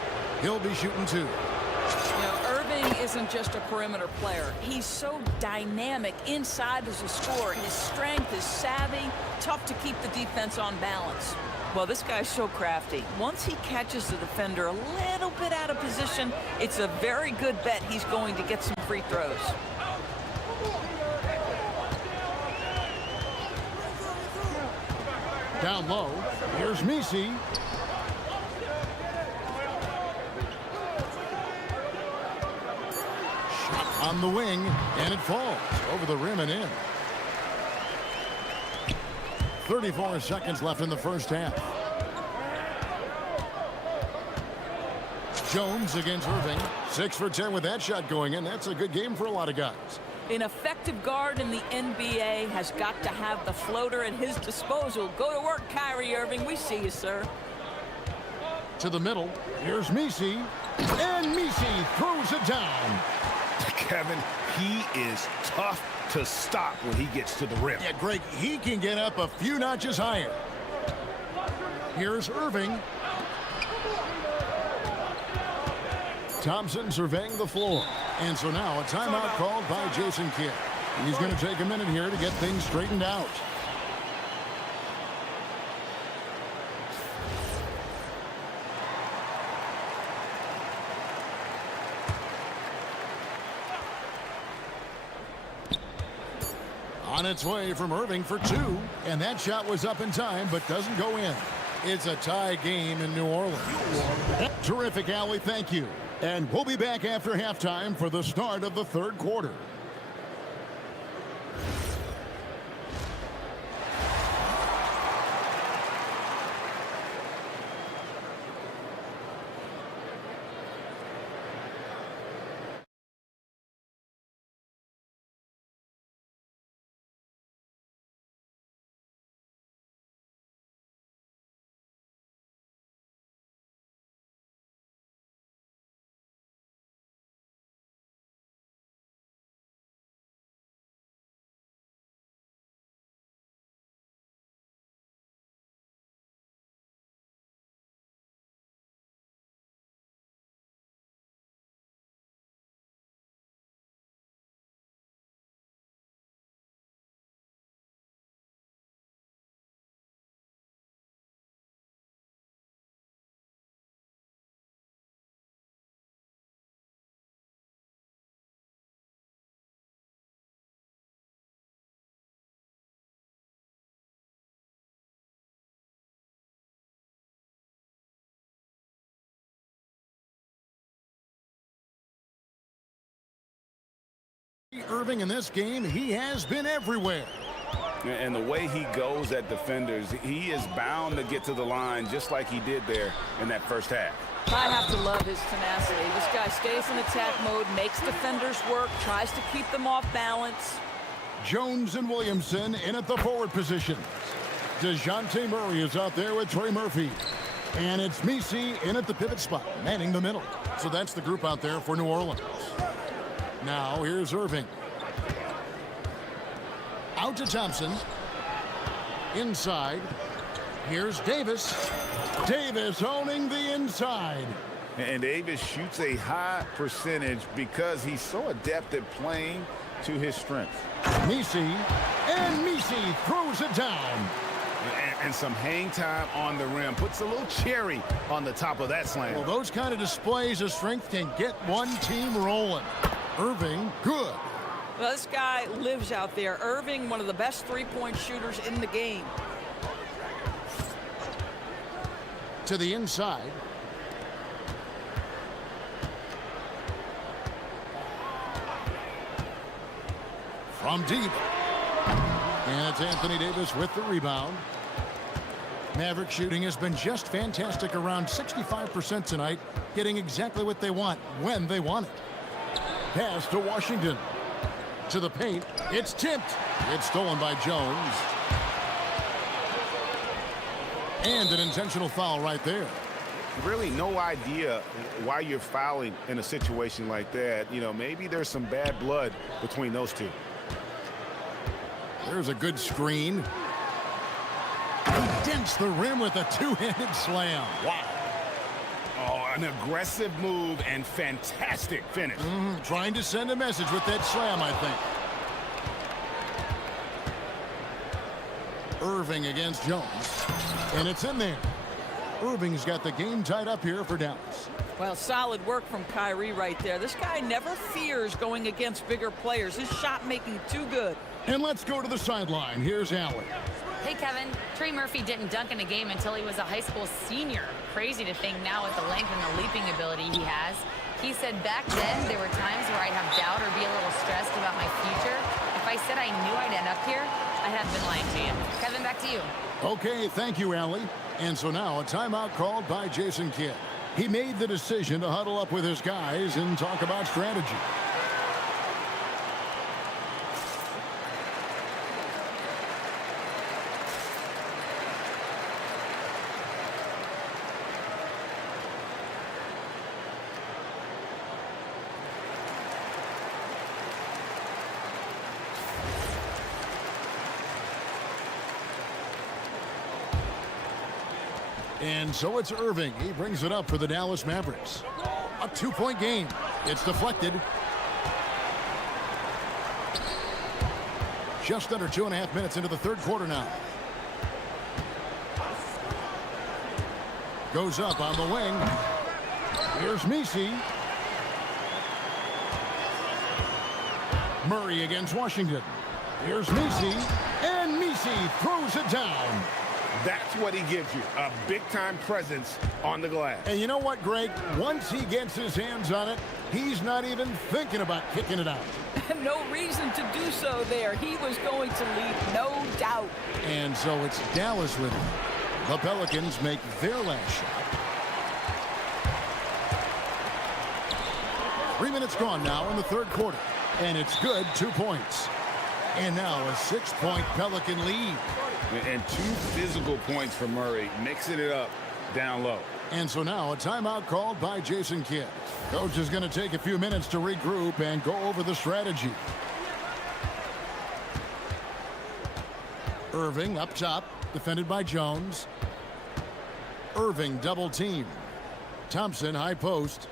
He'll be shooting 2. You know, Irving isn't just a perimeter player. He's so dynamic inside as a scorer. His strength, his savvy, tough to keep the defense on balance. Well, this guy's so crafty. Once he catches the defender a little bit out of position, it's a very good bet he's going to get some free throws. Down low, here's Messi. Shot on the wing, and it falls over the rim and in. 34 seconds left in the first half. Jones against Irving. 6 for 10 with that shot going in. That's a good game for a lot of guys. An effective guard in the NBA has got to have the floater at his disposal. Go to work, Kyrie Irving. We see you, sir. To the middle. Here's Messi. And Messi throws it down. Kevin, he is tough to stop when he gets to the rim. Yeah, Greg, he can get up a few notches higher. Here's Irving. Thompson surveying the floor. And so now a timeout called by Jason Kidd. He's going to take a minute here to get things straightened out. On its way from Irving for 2. And that shot was up in time, but doesn't go in. It's a tie game in New Orleans. Terrific, Allie. Thank you. And we'll be back after halftime for the start of the third quarter. Irving in this game, he has been everywhere. And the way he goes at defenders, he is bound to get to the line just like he did there in that first half. I have to love his tenacity. This guy stays in attack mode, makes defenders work, tries to keep them off balance. Jones and Williamson in at the forward positions. DeJounte Murray is out there with Trey Murphy. And it's Messi in at the pivot spot, manning the middle. So that's the group out there for New Orleans. Now here's Irving. Out to Thompson. Inside. Here's Davis. Davis owning the inside. And Davis shoots a high percentage because he's so adept at playing to his strengths. Misi, and Misi throws it down. And some hang time on the rim. Puts a little cherry on the top of that slam. Well, those kind of displays of strength can get one team rolling. Irving, good. Well, this guy lives out there. Irving, one of the best three-point shooters in the game. To the inside. From deep. And it's Anthony Davis with the rebound. Maverick shooting has been just fantastic, around 65% tonight, getting exactly what they want when they want it. Pass to Washington. To the paint. It's tipped. It's stolen by Jones. And an intentional foul right there. Really no idea why you're fouling in a situation like that. You know, maybe there's some bad blood between those two. There's a good screen. He dents the rim with a two-handed slam. Wow. Oh, an aggressive move and fantastic finish. Trying to send a message with that slam, I think. Irving against Jones. And it's in there. Irving's got the game tied up here for Dallas. Well, solid work from Kyrie right there. This guy never fears going against bigger players. His shot making too good. And let's go to the sideline. Here's Allen. Hey, Kevin. Trey Murphy didn't dunk in a game until he was a high school senior. Crazy to think now with the length and the leaping ability he has. He said back then there were times where I'd have doubt or be a little stressed about my future. If I said I knew I'd end up here, I have been lying to you. Kevin, back to you. Okay, thank you, Allie. And so now a timeout called by Jason Kidd. He made the decision to huddle up with his guys and talk about strategy. And so it's Irving. He brings it up for the Dallas Mavericks. A two-point game. It's deflected. Just under 2.5 minutes into the third quarter now. Goes up on the wing. Here's Misi. Murray against Washington. Here's Misi. And Misi throws it down. That's what he gives you, a big-time presence on the glass. And you know what, Greg? Once he gets his hands on it, he's not even thinking about kicking it out. No reason to do so there. He was going to lead, no doubt. And so it's Dallas with it. The Pelicans make their last shot. 3 minutes gone now in the third quarter. And it's good, 2 points. And now a 6-point Pelican lead. And 2 physical points for Murray, mixing it up down low. And so now a timeout called by Jason Kidd. Coach is going to take a few minutes to regroup and go over the strategy. Irving up top, defended by Jones. Irving double team. Thompson high post.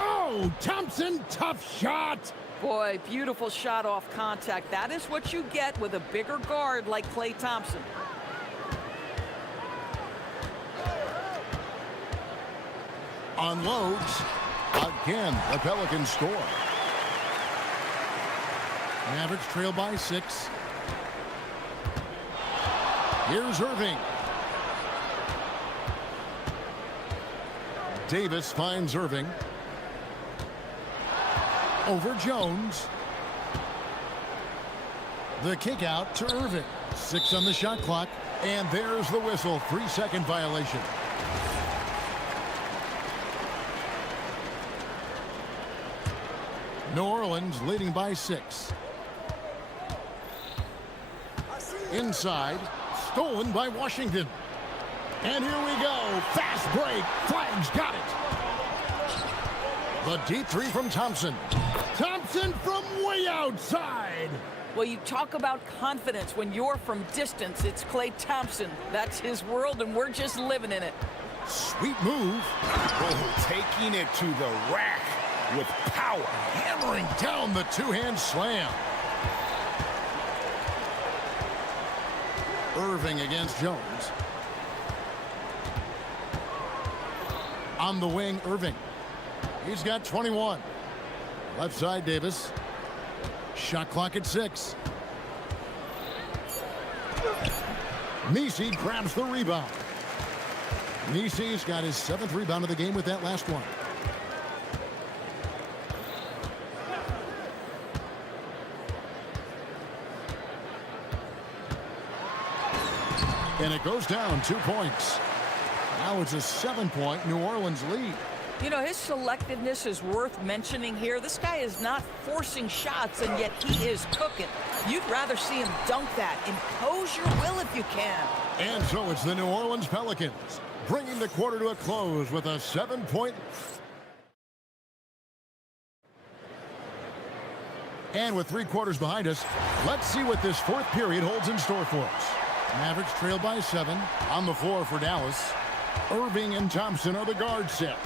Oh, Thompson, tough shot. Boy, beautiful shot off contact. That is what you get with a bigger guard like Klay Thompson. Unloads. Again, the Pelicans score. Mavericks trail by 6. Here's Irving. Davis finds Irving. Over Jones. The kick out to Irving. 6 on the shot clock. And there's the whistle. 3-second violation. New Orleans leading by 6. Inside. Stolen by Washington. And here we go. Fast break. Flags got it. The deep three from Thompson. Thompson from way outside. Well, you talk about confidence when you're from distance. It's Klay Thompson. That's his world, and we're just living in it. Sweet move. Oh, taking it to the rack with power. Hammering down the two-hand slam. Irving against Jones. On the wing, Irving. He's got 21. Left side, Davis. Shot clock at 6. Nisi grabs the rebound. Nisi's got his 7th rebound of the game with that last one. And it goes down 2 points. Now it's a 7-point New Orleans lead. You know, his selectiveness is worth mentioning here. This guy is not forcing shots, and yet he is cooking. You'd rather see him dunk that. Impose your will if you can. And so it's the New Orleans Pelicans, bringing the quarter to a close with a 7-point. And with 3 quarters behind us, let's see what this 4th period holds in store for us. Mavericks trail by 7. On the floor for Dallas, Irving and Thompson are the guard set.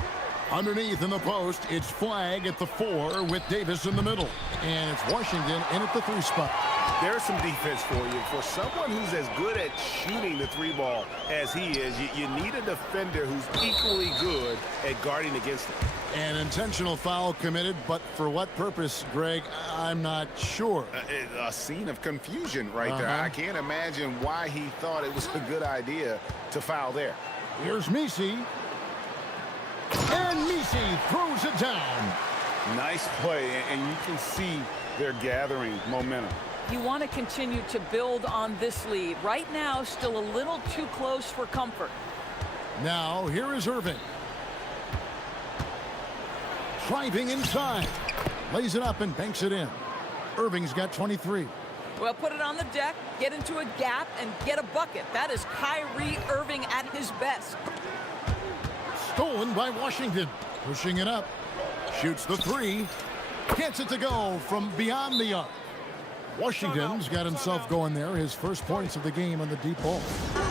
Underneath in the post, it's Flag at the 4 with Davis in the middle. And it's Washington in at the 3 spot. There's some defense for you. For someone who's as good at shooting the 3 ball as he is, you need a defender who's equally good at guarding against it. An intentional foul committed, but for what purpose, Greg, I'm not sure. A scene of confusion right there. I can't imagine why he thought it was a good idea to foul there. Here's Misi. And Misi throws it down. Nice play, and you can see they're gathering momentum. You want to continue to build on this lead. Right now, still a little too close for comfort. Now, here is Irving. Driving inside. Lays it up and banks it in. Irving's got 23. Well, put it on the deck, get into a gap, and get a bucket. That is Kyrie Irving at his best. Stolen by Washington. Pushing it up. Shoots the 3. Gets it to go from beyond the arc. Washington's got himself going there. His first points of the game on the deep ball.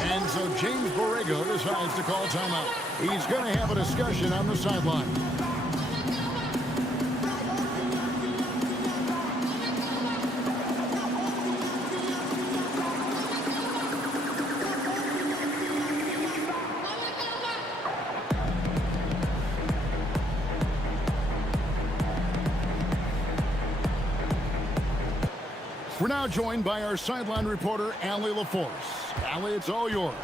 And so James Borrego decides to call timeout. He's going to have a discussion on the sideline. We're now joined by our sideline reporter, Allie LaForce. Allie, it's all yours.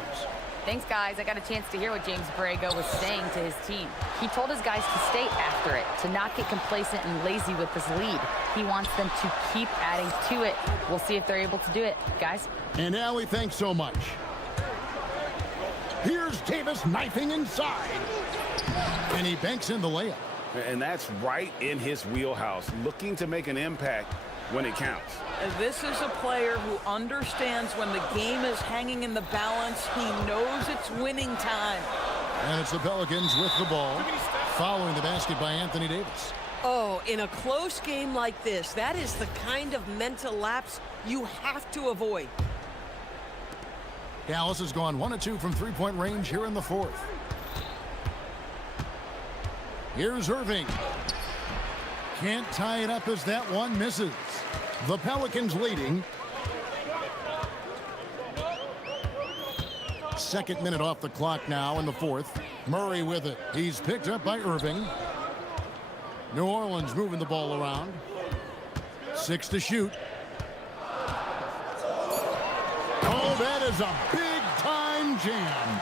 Thanks, guys. I got a chance to hear what James Borrego was saying to his team. He told his guys to stay after it, to not get complacent and lazy with this lead. He wants them to keep adding to it. We'll see if they're able to do it, guys. And Allie, thanks so much. Here's Davis knifing inside. And he banks in the layup. And that's right in his wheelhouse, looking to make an impact when it counts. And this is a player who understands when the game is hanging in the balance. He knows it's winning time. And it's the Pelicans with the ball, following the basket by Anthony Davis. Oh, in a close game like this, that is the kind of mental lapse you have to avoid. Dallas has gone 1 of 2 from 3-point range here in the 4th. Here's Irving. Can't tie it up as that one misses. The Pelicans leading. 2nd minute off the clock now in the 4th. Murray with it. He's picked up by Irving. New Orleans moving the ball around. 6 to shoot. Oh, that is a big-time jam.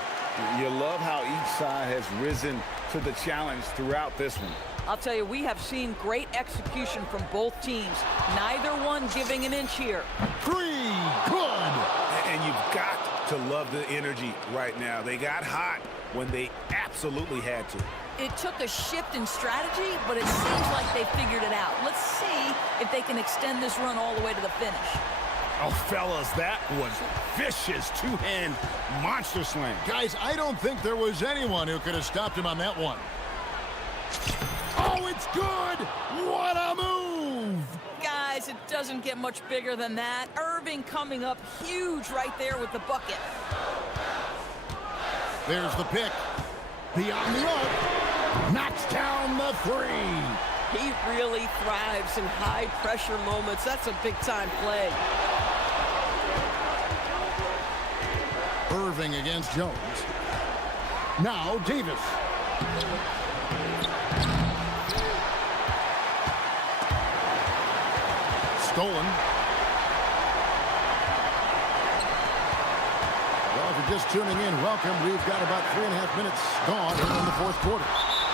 You love how each side has risen to the challenge throughout this one. I'll tell you, we have seen great execution from both teams. Neither one giving an inch here. 3, good. And you've got to love the energy right now. They got hot when they absolutely had to. It took a shift in strategy, but it seems like they figured it out. Let's see if they can extend this run all the way to the finish. Oh, fellas, that was vicious two-hand monster slam. Guys, I don't think there was anyone who could have stopped him on that one. Oh, it's good! What a move! Guys, it doesn't get much bigger than that. Irving coming up huge right there with the bucket. There's the pick. Beyond the arc. Knocks down the three. He really thrives in high-pressure moments. That's a big-time play. Irving against Jones. Now Davis. Stolen. Well, if you're just tuning in, welcome. We've got about 3.5 minutes gone here in the fourth quarter.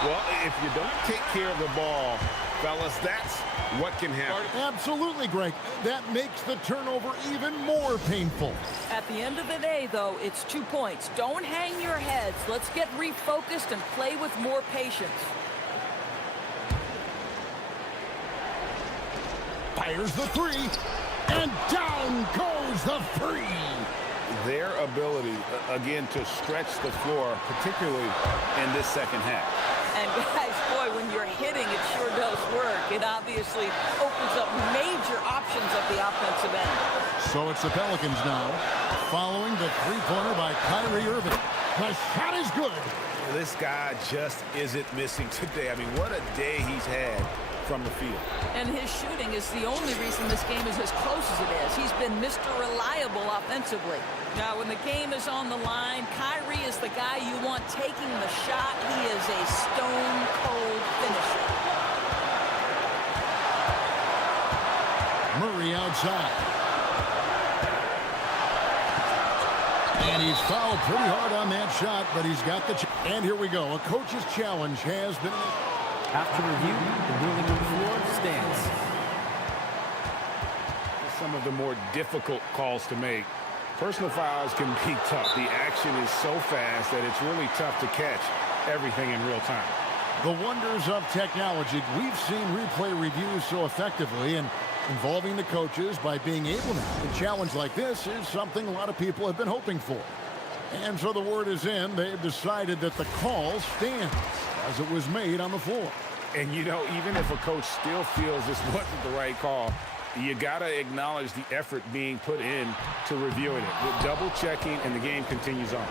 Well, if you don't take care of the ball, fellas, that's what can happen. Absolutely, Greg. That makes the turnover even more painful. At the end of the day, though, it's 2 points. Don't hang your heads. Let's get refocused and play with more patience. Fires the three, and down goes the three. Their ability, again, to stretch the floor, particularly in this second half. And guys, boy, when you're hitting, it sure does work. It obviously opens up major options at the offensive end. So it's the Pelicans now, following the three-pointer by Kyrie Irving. The shot is good. This guy just isn't missing today. I mean, what a day he's had from the field. And his shooting is the only reason this game is as close as it is. He's been Mr. Reliable offensively. Now, when the game is on the line, Kyrie is the guy you want taking the shot. He is a stone-cold finisher. Murray outside. And he's fouled pretty hard on that shot, but he's got the... And here we go. A coach's challenge has been... After review, the ruling on the floor stands. Some of the more difficult calls to make. Personal fouls can be tough. The action is so fast that it's really tough to catch everything in real time. The wonders of technology. We've seen replay reviews so effectively and involving the coaches by being able to. A challenge like this is something a lot of people have been hoping for. And so the word is in. They've decided that the call stands as it was made on the floor. And, you know, even if a coach still feels this wasn't the right call, you got to acknowledge the effort being put in to reviewing it. With double-checking, and the game continues on.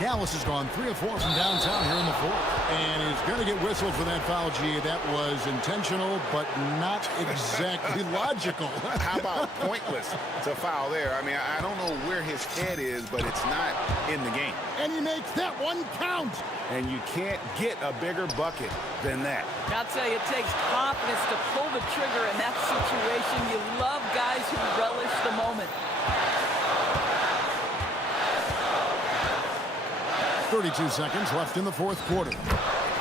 Dallas has gone 3 of 4 from downtown here in the fourth. And he's going to get whistled for that foul, G. That was intentional, but not exactly logical. How about pointless to foul there? I mean, I don't know where his head is, but it's not in the game. And he makes that one count. And you can't get a bigger bucket than that. I'll tell you, it takes confidence to pull the trigger in that situation. You love guys who relish the moment. 32 seconds left in the fourth quarter.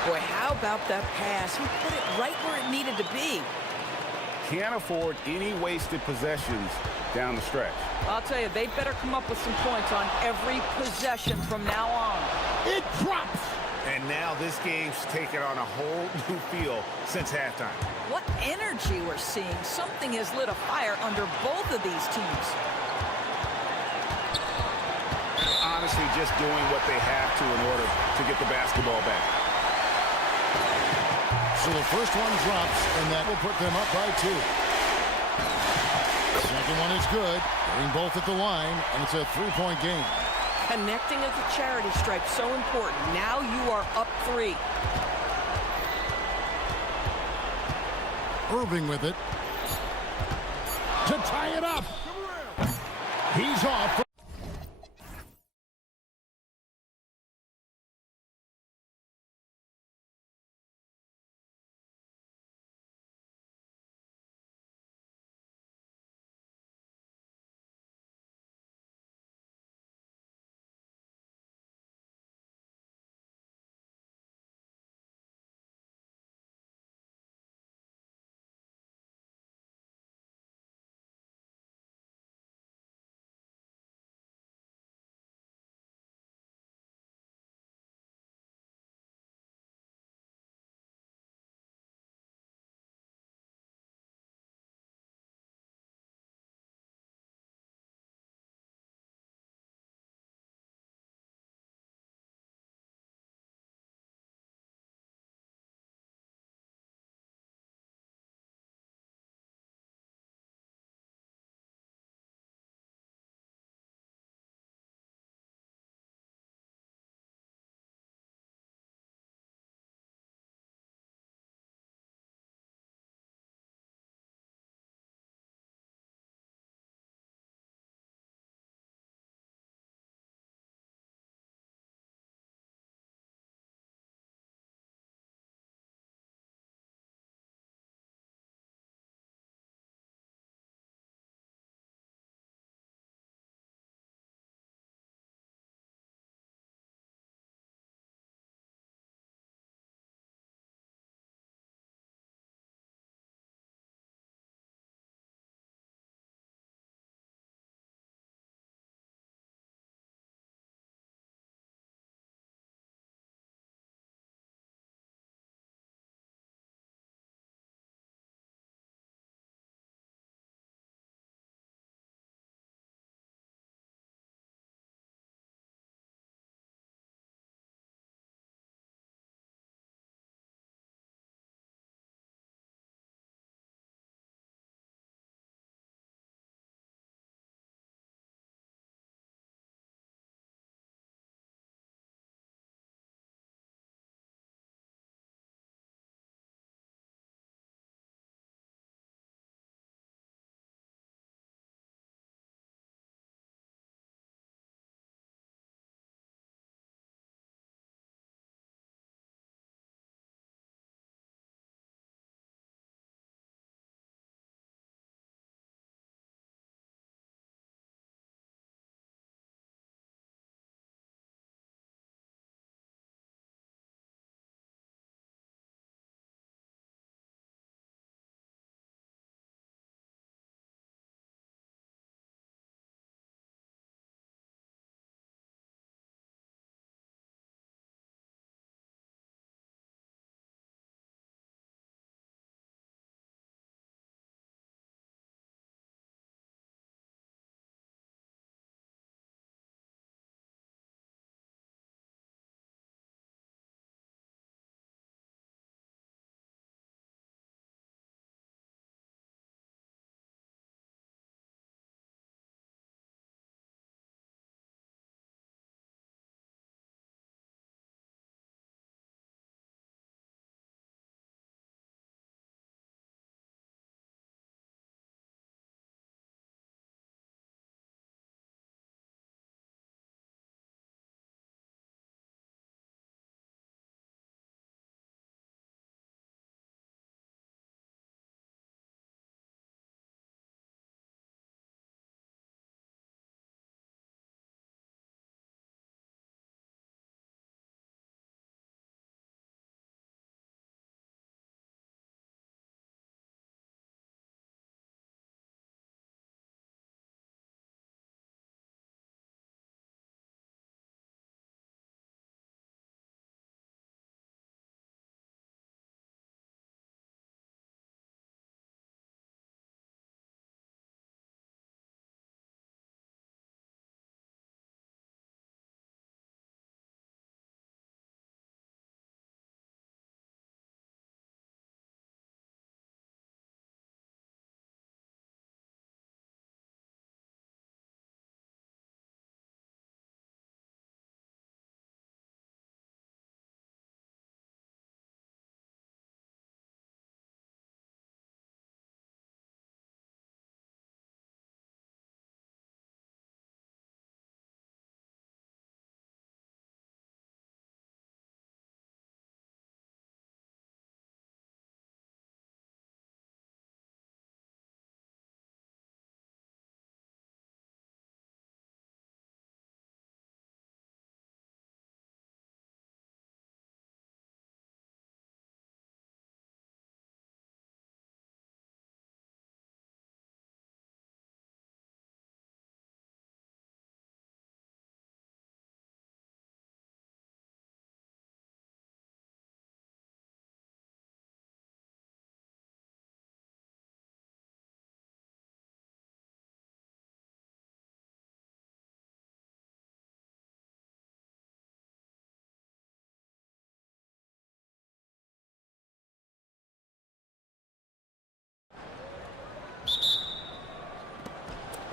Boy, how about that pass? He put it right where it needed to be. Can't afford any wasted possessions down the stretch. I'll tell you, they better come up with some points on every possession from now on. It drops. And now this game's taken on a whole new feel since halftime. What energy we're seeing. Something has lit a fire under both of these teams. Honestly, just doing what they have to in order to get the basketball back. So the first one drops, and that will put them up by 2. Second one is good. Getting both at the line, and it's a 3-point game. Connecting at the charity stripe, so important. Now you are up 3. Irving with it. To tie it up. He's off.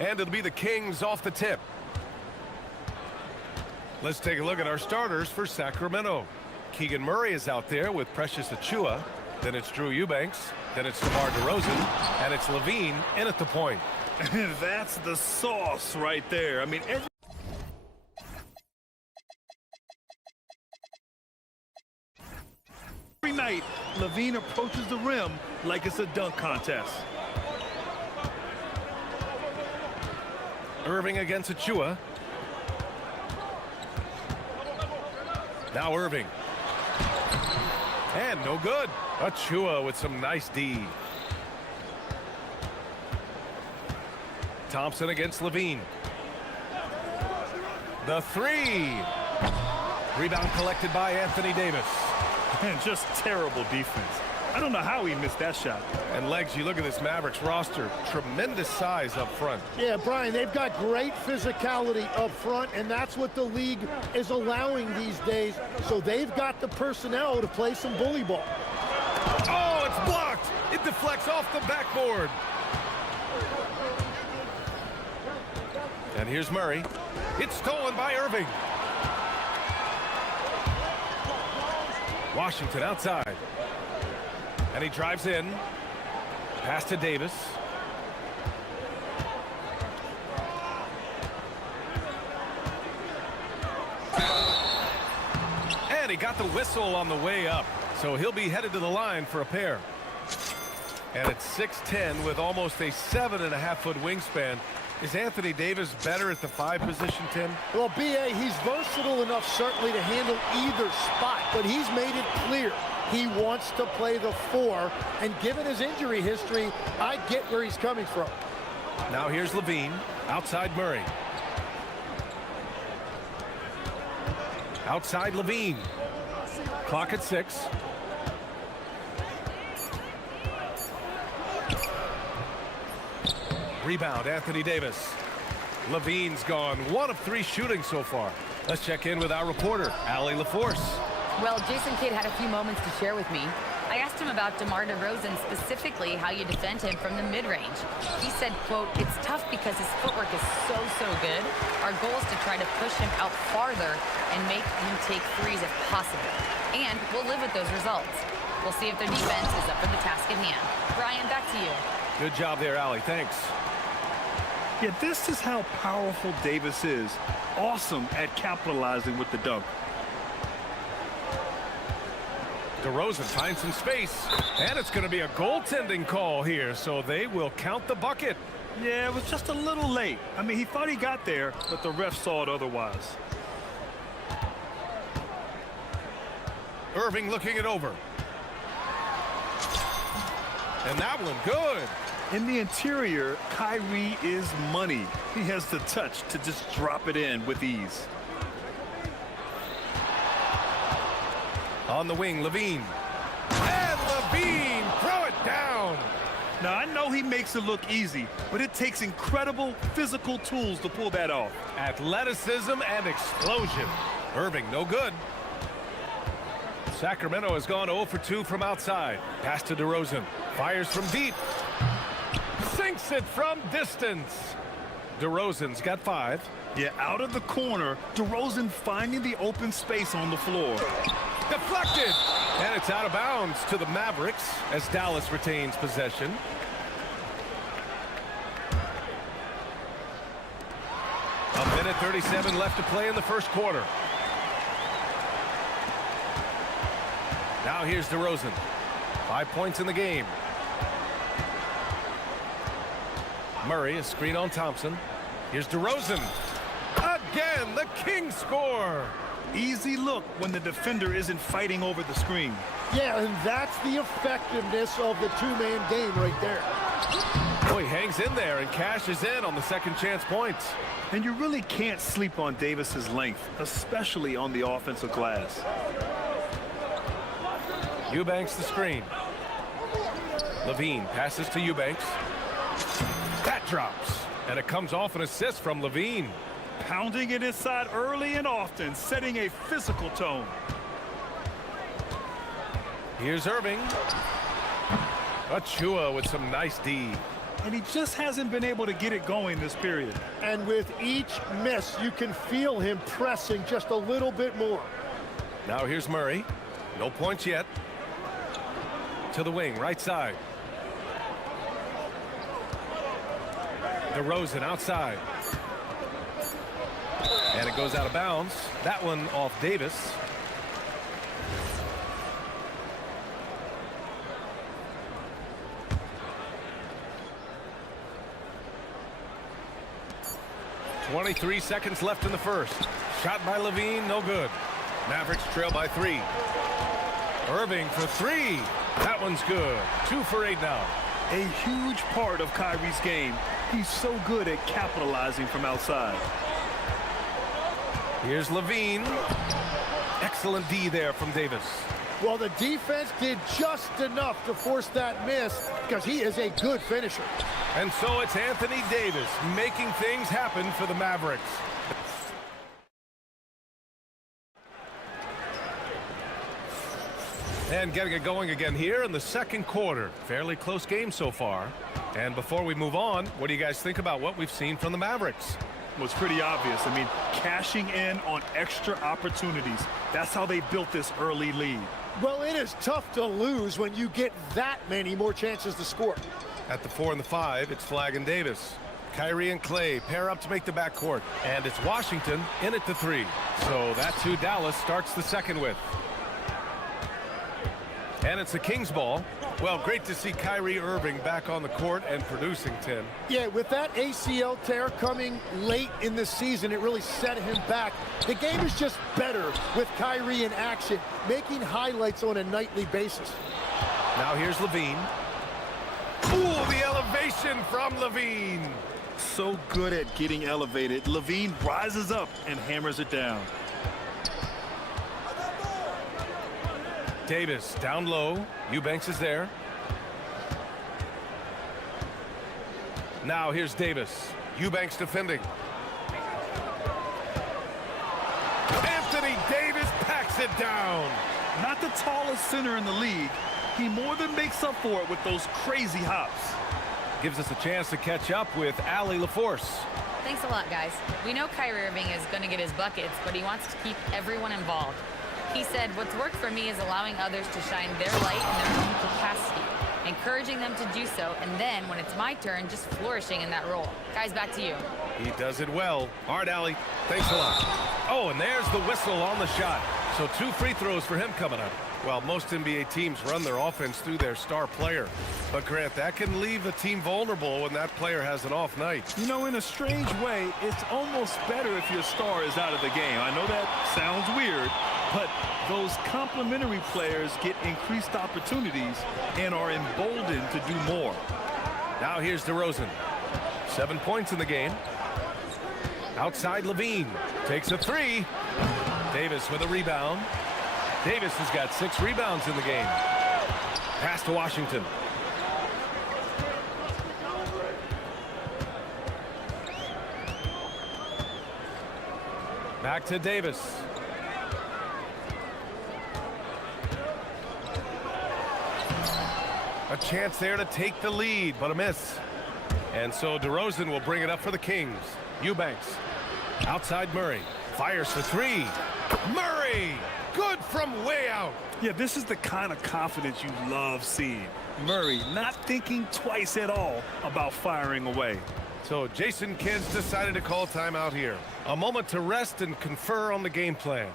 And it'll be the Kings off the tip. Let's take a look at our starters for Sacramento. Keegan Murray is out there with Precious Achiuwa. Then it's Drew Eubanks. Then it's DeMar DeRozan. And it's Levine in at the point. That's the sauce right there. I mean, every night, Levine approaches the rim like it's a dunk contest. Irving against Achiuwa. Now Irving. And no good. Achiuwa with some nice D. Thompson against Levine. The three. Rebound collected by Anthony Davis. And just terrible defense. I don't know how he missed that shot. And Legs, you look at this Mavericks roster, tremendous size up front. Yeah, Brian, they've got great physicality up front, and that's what the league is allowing these days. So they've got the personnel to play some bully ball. Oh, it's blocked. It deflects off the backboard. And here's Murray. It's stolen by Irving. Washington outside. And he drives in. Pass to Davis. And he got the whistle on the way up. So he'll be headed to the line for a pair. And it's 6'10" with almost a 7.5-foot wingspan. Is Anthony Davis better at the 5 position, Tim? Well, B.A., he's versatile enough certainly to handle either spot, but he's made it clear he wants to play the 4, and given his injury history, I get where he's coming from. Now here's Levine, outside Murray. Outside Levine. Clock at 6. Rebound, Anthony Davis. Levine's gone 1 of 3 shooting so far. Let's check in with our reporter, Allie LaForce. Well, Jason Kidd had a few moments to share with me. I asked him about DeMar DeRozan, specifically how you defend him from the mid-range. He said, quote, "It's tough because his footwork is so good. Our goal is to try to push him out farther and make him take threes if possible. And we'll live with those results. We'll see if their defense is up for the task at hand." Brian, back to you. Good job there, Allie. Thanks. Yeah, this is how powerful Davis is. Awesome at capitalizing with the dunk. DeRozan finds some space, and it's going to be a goaltending call here, so they will count the bucket. Yeah, it was just a little late. I mean, he thought he got there, but the ref saw it otherwise. Irving looking it over. And that one good. In the interior, Kyrie is money. He has the touch to just drop it in with ease. On the wing, Levine. And Levine, throw it down. Now, I know he makes it look easy, but it takes incredible physical tools to pull that off. Athleticism and explosion. Irving, no good. Sacramento has gone 0 for 2 from outside. Pass to DeRozan. Fires from deep. Sinks it from distance. DeRozan's got 5. Yeah, out of the corner, DeRozan finding the open space on the floor. Deflected. And it's out of bounds to the Mavericks as Dallas retains possession. A minute 37 left to play in the first quarter. Now here's DeRozan. 5 points in the game. Murray, a screen on Thompson. Here's DeRozan. Again, the Kings score. Easy look when the defender isn't fighting over the screen. Yeah, and that's the effectiveness of the two-man game right there. Oh, he hangs in there and cashes in on the second chance points. And you really can't sleep on Davis's length, especially on the offensive glass. Eubanks the screen. Levine passes to Eubanks. That drops. And it comes off an assist from Levine. Pounding it inside early and often, setting a physical tone. Here's Irving. Achiuwa with some nice D. and he just hasn't been able to get it going this period. And with each miss, you can feel him pressing just a little bit more. Now here's Murray. No points yet. To the wing, right side. DeRozan outside. And it goes out of bounds. That one off Davis. .23 seconds left in the first. Shot by Levine, no good. Mavericks trail by 3. Irving for 3. That one's good. 2 for 8 now. A huge part of Kyrie's game. He's so good at capitalizing from outside. Here's Levine. Excellent D there from Davis. Well, the defense did just enough to force that miss because he is a good finisher. And so it's Anthony Davis making things happen for the Mavericks. And getting it going again here in the second quarter. Fairly close game so far. And before we move on, what do you guys think about what we've seen from the Mavericks? Well, it's pretty obvious. I mean, cashing in on extra opportunities. That's how they built this early lead. Well, it is tough to lose when you get that many more chances to score. At the 4 and the 5, it's Flagg and Davis. Kyrie and Clay pair up to make the backcourt. And it's Washington in at the 3. So that's who Dallas starts the second with. And it's the Kings ball. Well, great to see Kyrie Irving back on the court and producing, Tim. Yeah, with that ACL tear coming late in the season, it really set him back. The game is just better with Kyrie in action, making highlights on a nightly basis. Now here's Levine. Ooh, the elevation from Levine. So good at getting elevated. Levine rises up and hammers it down. Davis down low. Eubanks is there. Now here's Davis. Eubanks defending. Anthony Davis packs it down. Not the tallest center in the league. He more than makes up for it with those crazy hops. Gives us a chance to catch up with Allie LaForce. Thanks a lot, guys. We know Kyrie Irving is going to get his buckets, but he wants to keep everyone involved. He said, what's worked for me is allowing others to shine their light in their own capacity, encouraging them to do so, and then, when it's my turn, just flourishing in that role. Guys, back to you. He does it well. All right, Allie. Thanks a lot. Oh, and there's the whistle on the shot. So 2 free throws for him coming up. Well, most NBA teams run their offense through their star player. But, Grant, that can leave a team vulnerable when that player has an off night. You know, in a strange way, it's almost better if your star is out of the game. I know that sounds weird, but those complementary players get increased opportunities and are emboldened to do more. Now here's DeRozan. 7 points in the game. Outside Levine. Takes a 3. Davis with a rebound. Davis has got 6 rebounds in the game. Pass to Washington. Back to Davis. A chance there to take the lead, but a miss. And so DeRozan will bring it up for the Kings. Eubanks. Outside Murray. Fires for 3. Murray! Good from way out. Yeah, this is the kind of confidence you love seeing. Murray not thinking twice at all about firing away. So Jason Kidd's decided to call timeout here. A moment to rest and confer on the game plan.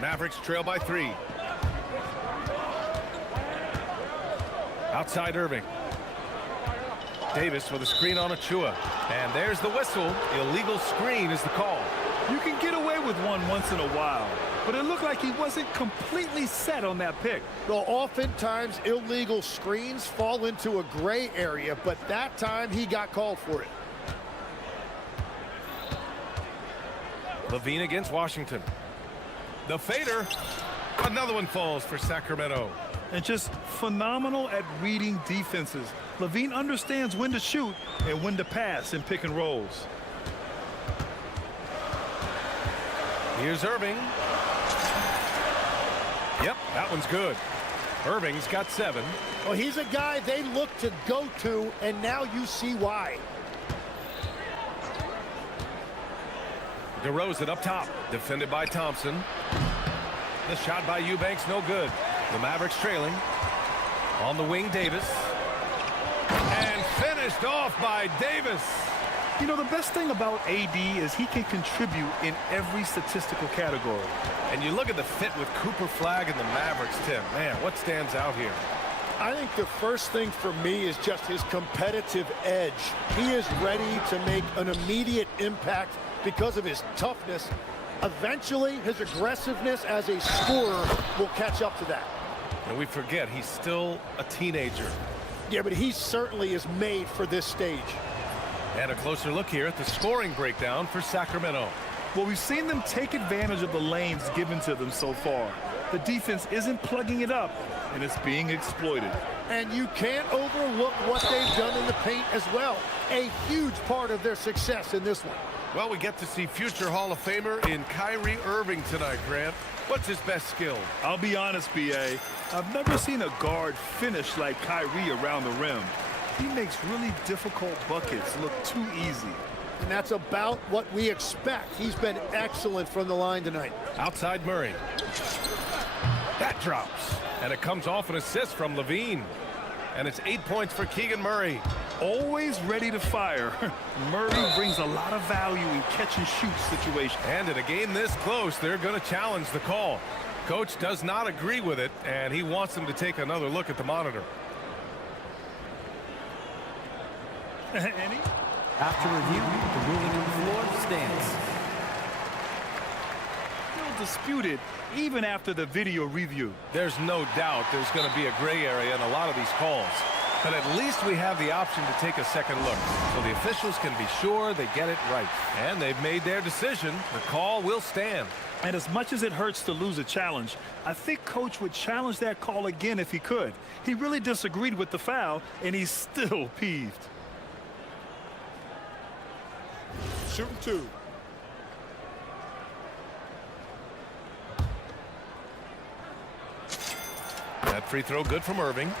Mavericks trail by 3. Outside Irving. Davis with a screen on Achua. And there's the whistle. Illegal screen is the call. You can get away with one once in a while, but it looked like he wasn't completely set on that pick. Well, oftentimes illegal screens fall into a gray area, but that time he got called for it. Levine against Washington. The fader. Another one falls for Sacramento. And just phenomenal at reading defenses. Levine understands when to shoot and when to pass in pick and rolls. Here's Irving. Yep, that one's good. Irving's got 7. Well, he's a guy they look to go to, and now you see why. DeRozan up top, defended by Thompson. The shot by Eubanks, no good. The Mavericks trailing. On the wing, Davis. And finished off by Davis. You know, the best thing about AD is he can contribute in every statistical category. And you look at the fit with Cooper Flag and the Mavericks, Tim. Man, what stands out here? I think the first thing for me is just his competitive edge. He is ready to make an immediate impact because of his toughness. Eventually, his aggressiveness as a scorer will catch up to that. And we forget, he's still a teenager. Yeah, but he certainly is made for this stage. And a closer look here at the scoring breakdown for Sacramento. Well, we've seen them take advantage of the lanes given to them so far. The defense isn't plugging it up, and it's being exploited. And you can't overlook what they've done in the paint as well. A huge part of their success in this one. Well, we get to see future Hall of Famer in Kyrie Irving tonight, Grant. What's his best skill? I'll be honest, B.A. I've never seen a guard finish like Kyrie around the rim. He makes really difficult buckets look too easy. And that's about what we expect. He's been excellent from the line tonight. Outside Murray. That drops. And it comes off an assist from Levine. And it's 8 points for Keegan Murray. Always ready to fire. Murray brings a lot of value in catch-and-shoot situations. And in a game this close, they're going to challenge the call. Coach does not agree with it, and he wants them to take another look at the monitor. After review, the ruling on the floor stands. Still disputed even after the video review. There's no doubt there's going to be a gray area in a lot of these calls. But at least we have the option to take a second look, so the officials can be sure they get it right. And they've made their decision. The call will stand. And as much as it hurts to lose a challenge, I think Coach would challenge that call again if he could. He really disagreed with the foul, and he's still peeved. Shooting 2. That free throw good from Irving.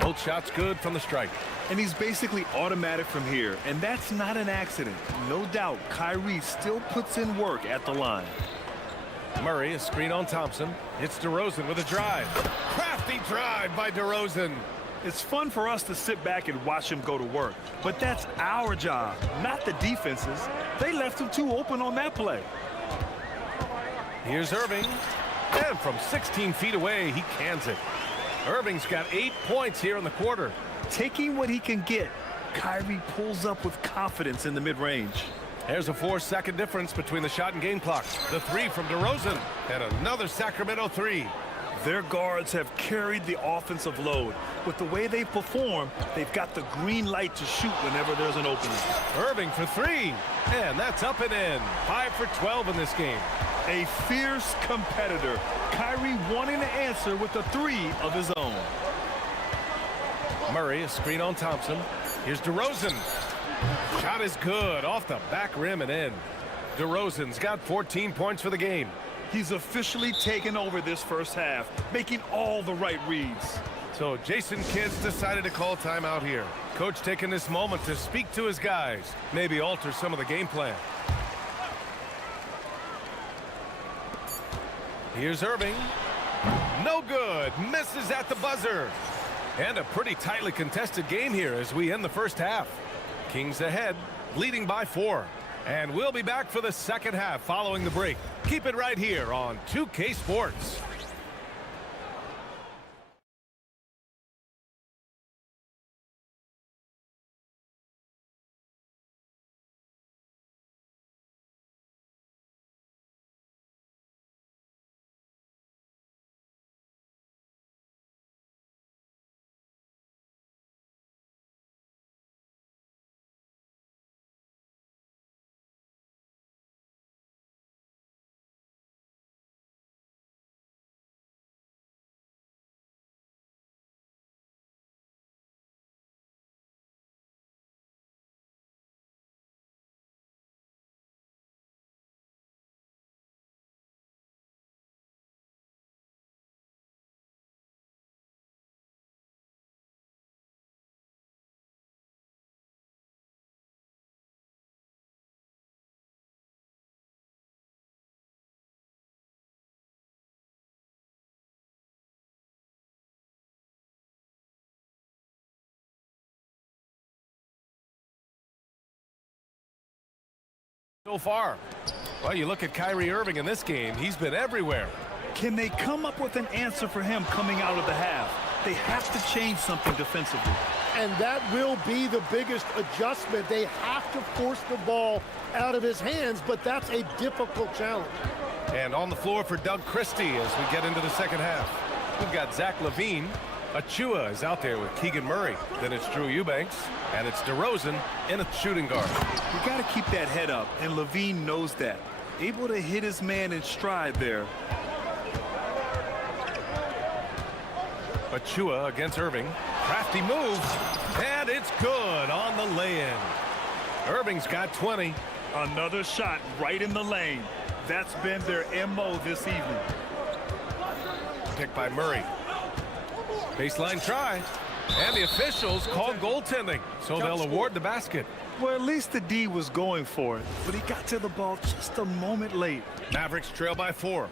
Both shots good from the strike. And he's basically automatic from here, and that's not an accident. No doubt, Kyrie still puts in work at the line. Murray, a screen on Thompson. It's DeRozan with a drive. Crafty drive by DeRozan. It's fun for us to sit back and watch him go to work, but that's our job, not the defense's. They left him too open on that play. Here's Irving. And from 16 feet away, he cans it. Irving's got 8 points here in the quarter. Taking what he can get, Kyrie pulls up with confidence in the mid-range. There's a 4-second difference between the shot and game clock. The three from DeRozan, and another Sacramento three. Their guards have carried the offensive load. With the way they perform, they've got the green light to shoot whenever there's an opening. Irving for three, and that's up and in. 5 for 12 in this game. A fierce competitor. Kyrie wanting to answer with a three of his own. Murray, a screen on Thompson. Here's DeRozan. Shot is good, off the back rim and in. DeRozan's got 14 points for the game. He's officially taken over this first half, making all the right reads. So Jason Kidd's decided to call timeout here. Coach taking this moment to speak to his guys, maybe alter some of the game plan. Here's Irving. No good. Misses at the buzzer. And a pretty tightly contested game here as we end the first half. Kings ahead, leading by 4. And we'll be back for the second half following the break. Keep it right here on 2K Sports. so far. Well, you look at Kyrie Irving in this game. He's been everywhere. Can they come up with an answer for him coming out of the half? They have to change something defensively. And that will be the biggest adjustment. They have to force the ball out of his hands, but that's a difficult challenge. And on the floor for Doug Christie as we get into the second half. We've got Zach LaVine. Achua is out there with Keegan Murray. Then it's Drew Eubanks. And it's DeRozan in a shooting guard. You got to keep that head up, and LaVine knows that. Able to hit his man in stride there. Achua against Irving. Crafty move. And it's good on the lay-in. Irving's got 20. Another shot right in the lane. That's been their MO this evening. Picked by Murray. Baseline try. And the officials call goaltending, so they'll award the basket. Well, at least the D was going for it, but he got to the ball just a moment late. Mavericks trail by 4.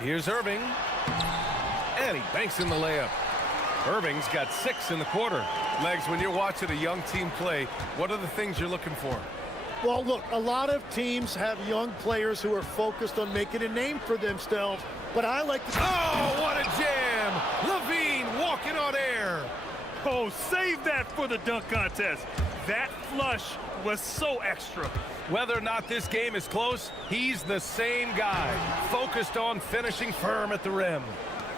Here's Irving. And he banks in the layup. Irving's got 6 in the quarter. Legs, when you're watching a young team play, what are the things you're looking for? Well, look, a lot of teams have young players who are focused on making a name for themselves, but I like to... Oh, what a jam! LaVine walking on air. Oh, save that for the dunk contest. That flush was so extra. Whether or not this game is close, he's the same guy, focused on finishing firm at the rim.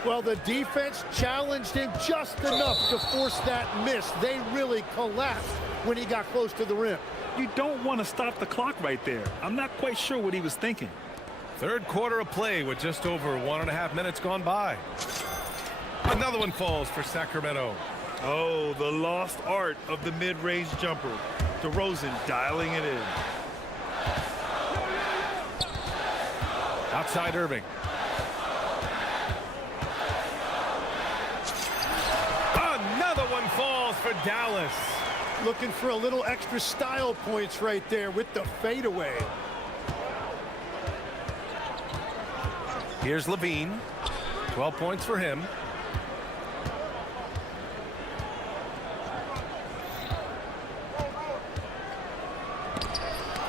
Well, the defense challenged him just enough to force that miss. They really collapsed when he got close to the rim. You don't want to stop the clock right there. I'm not quite sure what he was thinking. Third quarter of play with just over 1.5 minutes gone by. Another one falls for Sacramento. Oh, the lost art of the mid-range jumper. DeRozan dialing it in. Outside Irving. Another one falls for Dallas. Looking for a little extra style points right there with the fadeaway. Here's LaVine. 12 points for him.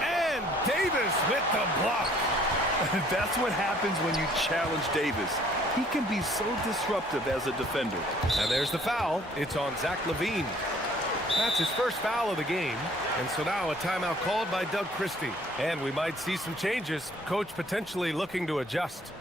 And Davis with the block. That's what happens when you challenge Davis. He can be so disruptive as a defender. And there's the foul. It's on Zach LaVine. That's his first foul of the game. And so now a timeout called by Doug Christie. And we might see some changes. Coach potentially looking to adjust.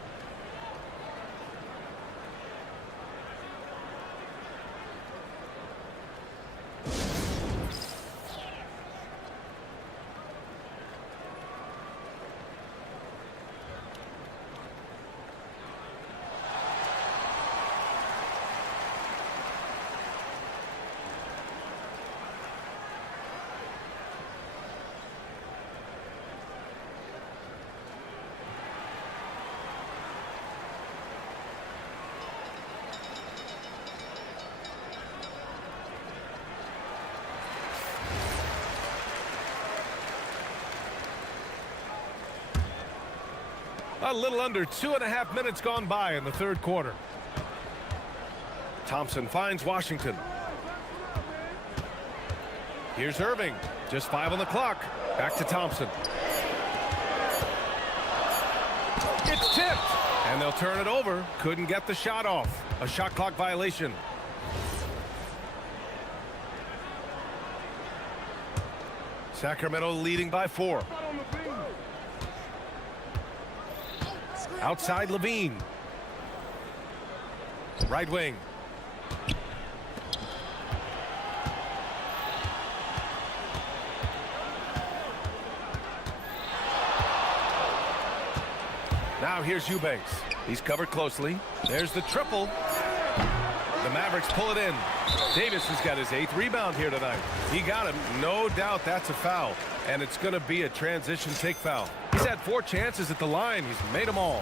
A little under 2.5 minutes gone by in the third quarter. Thompson finds Washington. Here's Irving. Just 5 on the clock. Back to Thompson. It's tipped. And they'll turn it over. Couldn't get the shot off. A shot clock violation. Sacramento leading by 4. Outside LaVine. Right wing. Now here's Eubanks. He's covered closely. There's the triple. The Mavericks pull it in. Davis has got his 8th rebound here tonight. He got him. No doubt that's a foul. And it's going to be a transition take foul. He's had 4 chances at the line. He's made them all.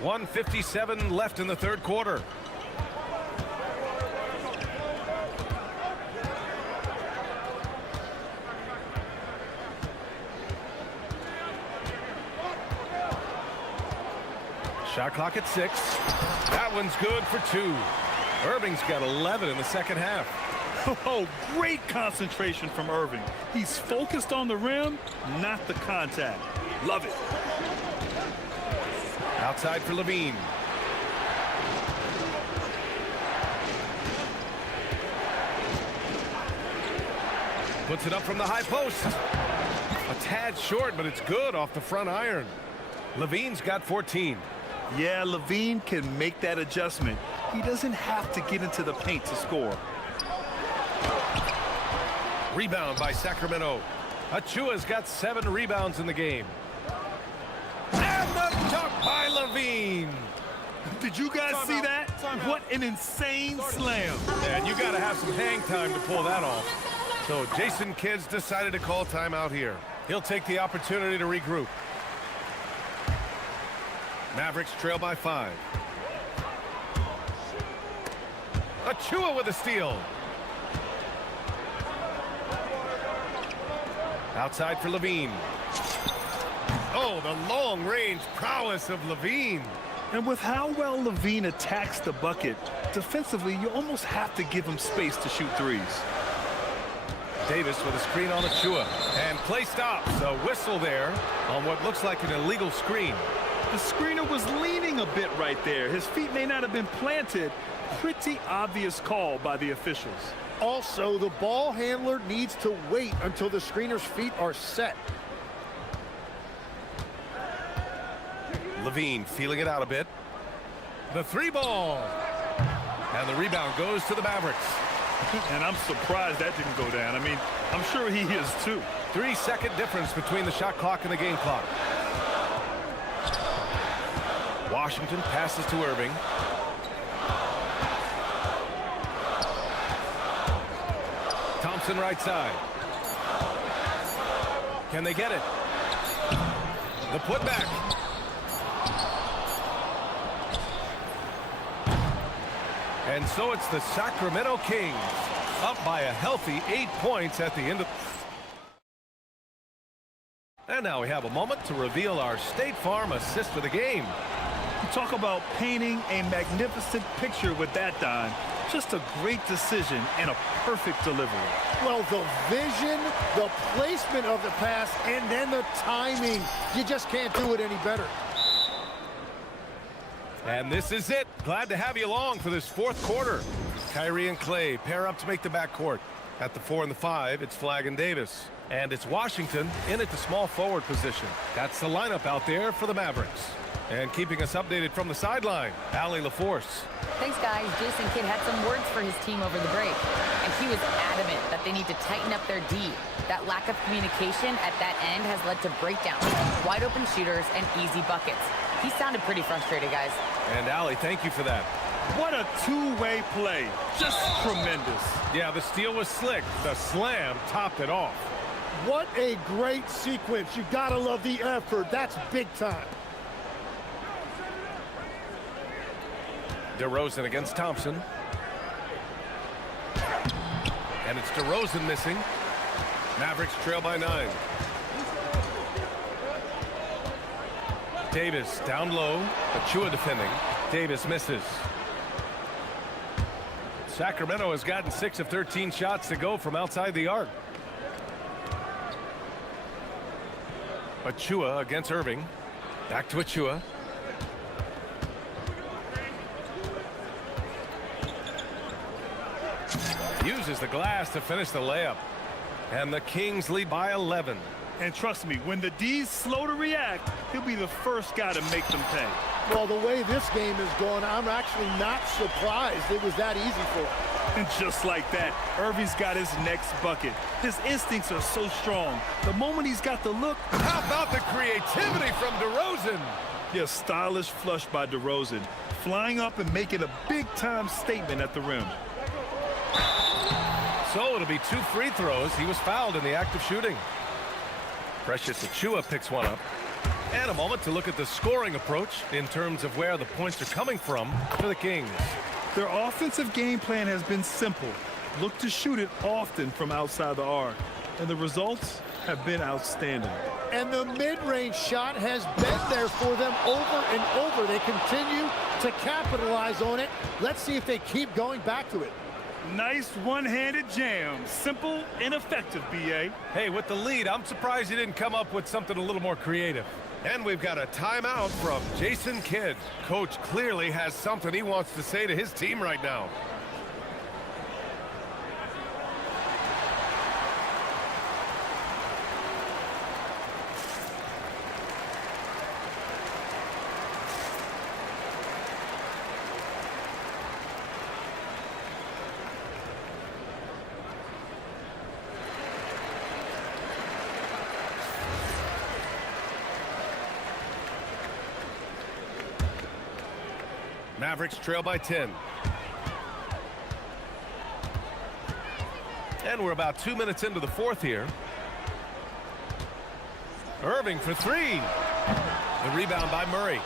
.157 left in the third quarter. Shot clock at 6. That one's good for 2. Irving's got 11 in the second half. Oh, great concentration from Irving. He's focused on the rim, not the contact. Love it. Outside for Levine. Puts it up from the high post. A tad short, but it's good off the front iron. Levine's got 14. Yeah, Levine can make that adjustment. He doesn't have to get into the paint to score. Rebound by Sacramento. Achua's got 7 rebounds in the game. And the dunk by Levine. Did you guys see that? What an insane slam. And you got to have some hang time to pull that off. So Jason Kidd's decided to call timeout here. He'll take the opportunity to regroup. Mavericks trail by 5. Achua with a steal. Outside for Levine. Oh, the long-range prowess of Levine. And with how well Levine attacks the bucket, defensively, you almost have to give him space to shoot threes. Davis with a screen on Achua. And play stops. A whistle there on what looks like an illegal screen. The screener was leaning a bit right there. His feet may not have been planted. Pretty obvious call by the officials. Also, the ball handler needs to wait until the screener's feet are set. Levine feeling it out a bit. The 3 ball. And the rebound goes to the Mavericks. And I'm surprised that didn't go down. I mean, I'm sure he is too. 3-second difference between the shot clock and the game clock. Washington passes to Irving. Thompson right side. Can they get it? The putback. And so it's the Sacramento Kings up by a healthy 8 points at the end of. And now we have a moment to reveal our State Farm assist of the game. You talk about painting a magnificent picture with that, Don. Just a great decision and a perfect delivery. Well, the vision, the placement of the pass, and then the timing. You just can't do it any better. And this is it. Glad to have you along for this 4th quarter. Kyrie and Clay pair up to make the backcourt. At the 4 and the 5, it's Flagg and Davis. And it's Washington in at the small forward position. That's the lineup out there for the Mavericks. And keeping us updated from the sideline, Allie LaForce. Thanks, guys. Jason Kidd had some words for his team over the break, and he was adamant that they need to tighten up their D. That lack of communication at that end has led to breakdowns, wide open shooters, and easy buckets. He sounded pretty frustrated, guys. And Allie, thank you for that. What a two-way play. Just tremendous. Yeah, the steal was slick. The slam topped it off. What a great sequence. You gotta love the effort. That's big time. DeRozan against Thompson. And it's DeRozan missing. Mavericks trail by 9. Davis down low. Achua defending. Davis misses. Sacramento has gotten 6 of 13 shots to go from outside the arc. Achua against Irving. Back to Achua. Uses the glass to finish the layup. And the Kings lead by 11. And trust me, when the D's slow to react, he'll be the first guy to make them pay. Well, the way this game is going, I'm actually not surprised it was that easy for him. And just like that, Irving's got his next bucket. His instincts are so strong. The moment he's got the look. How about the creativity from DeRozan? Yeah, stylish flush by DeRozan. Flying up and making a big-time statement at the rim. So it'll be 2 free throws. He was fouled in the act of shooting. Precious Achua picks one up. And a moment to look at the scoring approach in terms of where the points are coming from for the Kings. Their offensive game plan has been simple. Look to shoot it often from outside the arc. And the results? have been outstanding. And the mid-range shot has been there for them over and over. They continue to capitalize on it. Let's see if they keep going back to it. Nice one-handed jam. Simple and effective, B.A. Hey, with the lead, I'm surprised you didn't come up with something a little more creative. And we've got a timeout from Jason Kidd. Coach clearly has something he wants to say to his team right now. Mavericks trail by 10. And we're about 2 minutes into the fourth here. Irving for three. The rebound by Murray.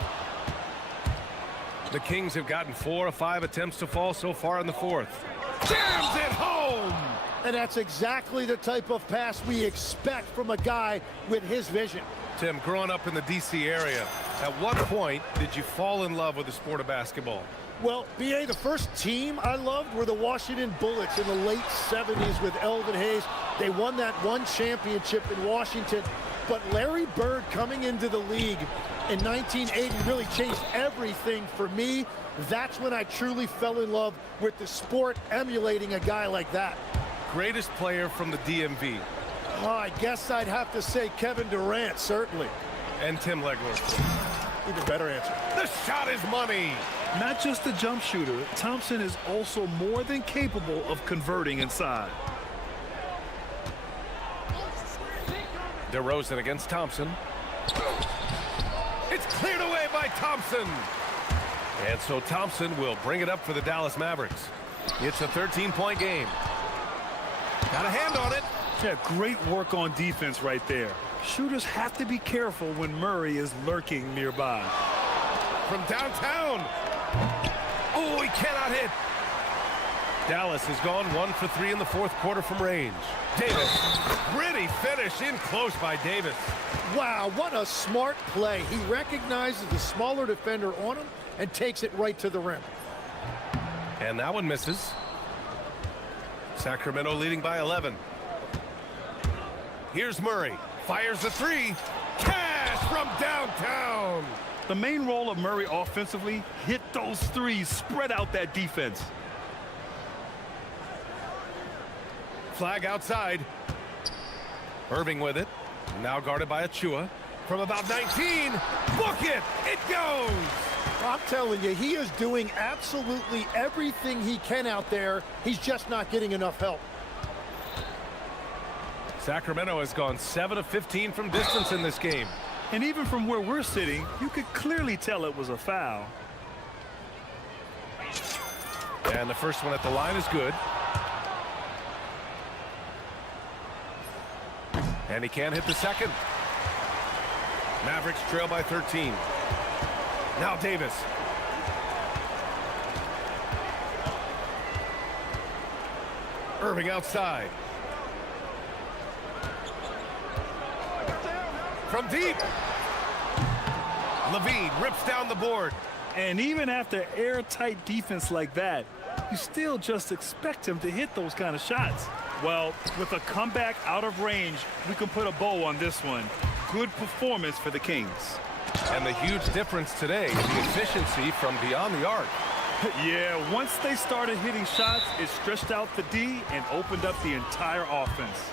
The Kings have gotten 4 of 5 attempts to fall so far in the fourth. Jams it home! And that's exactly the type of pass we expect from a guy with his vision. Tim, growing up in the D.C. area, at what point did you fall in love with the sport of basketball? Well, B.A., the first team I loved were the Washington Bullets in the late 70s with Elvin Hayes. They won that one championship in Washington. But Larry Bird coming into the league in 1980 really changed everything for me. That's when I truly fell in love with the sport, emulating a guy like that. Greatest player from the DMV? Oh, I guess I'd have to say Kevin Durant, certainly. And Tim Legler. Even better answer. The shot is money. Not just a jump shooter, Thompson is also more than capable of converting inside. DeRozan against Thompson. It's cleared away by Thompson. And so Thompson will bring it up for the Dallas Mavericks. It's a 13-point game. Got a hand on it. Yeah, great work on defense right there. Shooters have to be careful when Murray is lurking nearby. From downtown. Oh, he cannot hit. Dallas has gone 1 for 3 in the fourth quarter from range. Davis, pretty finish in close by Davis. Wow, what a smart play. He recognizes the smaller defender on him and takes it right to the rim. And that one misses. Sacramento leading by 11. Here's Murray. Fires the three. Cash from downtown. The main role of Murray offensively, hit those threes, spread out that defense. Flag outside. Irving with it. Now guarded by Achua. From about 19. Book it. It goes. I'm telling you, he is doing absolutely everything he can out there. He's just not getting enough help. Sacramento has gone 7 of 15 from distance in this game. And even from where we're sitting, you could clearly tell it was a foul. And the first one at the line is good. And he can't hit the second. Mavericks trail by 13. Now Davis. Irving outside. From deep. Levine rips down the board. And even after airtight defense like that, you still just expect him to hit those kind of shots. Well, with a comeback out of range, we can put a bow on this one. Good performance for the Kings. And the huge difference today is the efficiency from beyond the arc. Yeah, once they started hitting shots, it stretched out the D and opened up the entire offense.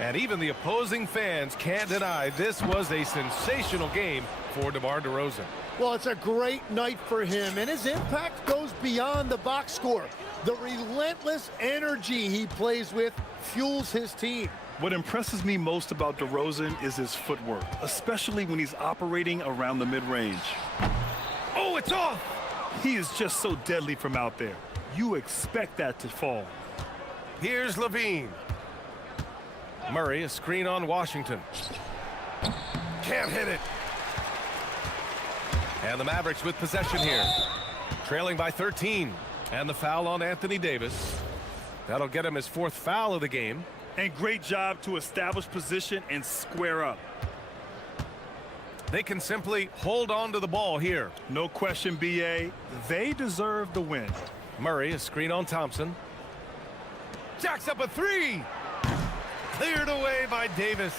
And even the opposing fans can't deny this was a sensational game for DeMar DeRozan. Well, it's a great night for him, and his impact goes beyond the box score. The relentless energy he plays with fuels his team. What impresses me most about DeRozan is his footwork, especially when he's operating around the mid-range. Oh, it's off! He is just so deadly from out there. You expect that to fall. Here's Levine. Murray, a screen on Washington. Can't hit it. And the Mavericks with possession here. Trailing by 13. And the foul on Anthony Davis. That'll get him his fourth foul of the game. And great job to establish position and square up. They can simply hold on to the ball here. No question, BA. They deserve the win. Murray, a screen on Thompson. Jacks up a three. Cleared away by Davis.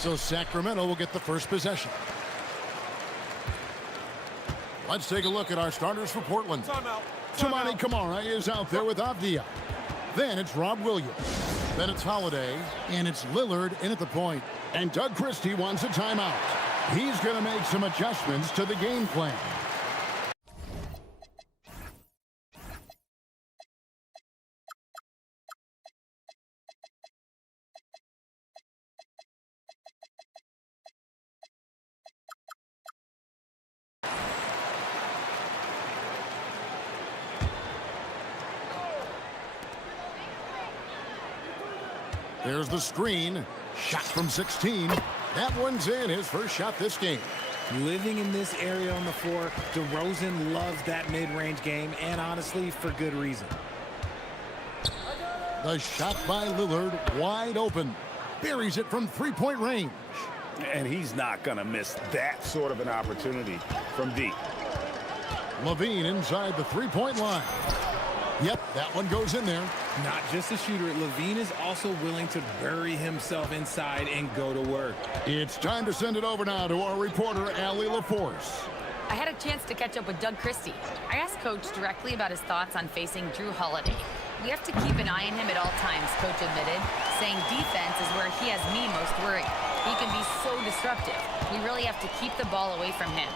So Sacramento will get the first possession. Let's take a look at our starters for Portland. Tamani Kamara is out there with Avdia. Then it's Rob Williams. Then it's Holiday. And it's Lillard in at the point. And Doug Christie wants a timeout. He's going to make some adjustments to the game plan. There's the screen. Shot from 16. That one's in, his first shot this game. Living in this area on the floor, DeRozan loves that mid-range game, and honestly, for good reason. The shot by Lillard, wide open. Buries it from three-point range. And he's not going to miss that sort of an opportunity from deep. Levine inside the three-point line. Yep, that one goes in there. Not just a shooter, Levine is also willing to bury himself inside and go to work. It's time to send it over now to our reporter, Allie LaForce. I had a chance to catch up with Doug Christie. I asked Coach directly about his thoughts on facing Drew Holiday. We have to keep an eye on him at all times, Coach admitted, saying defense is where he has me most worried. He can be so disruptive. We really have to keep the ball away from him.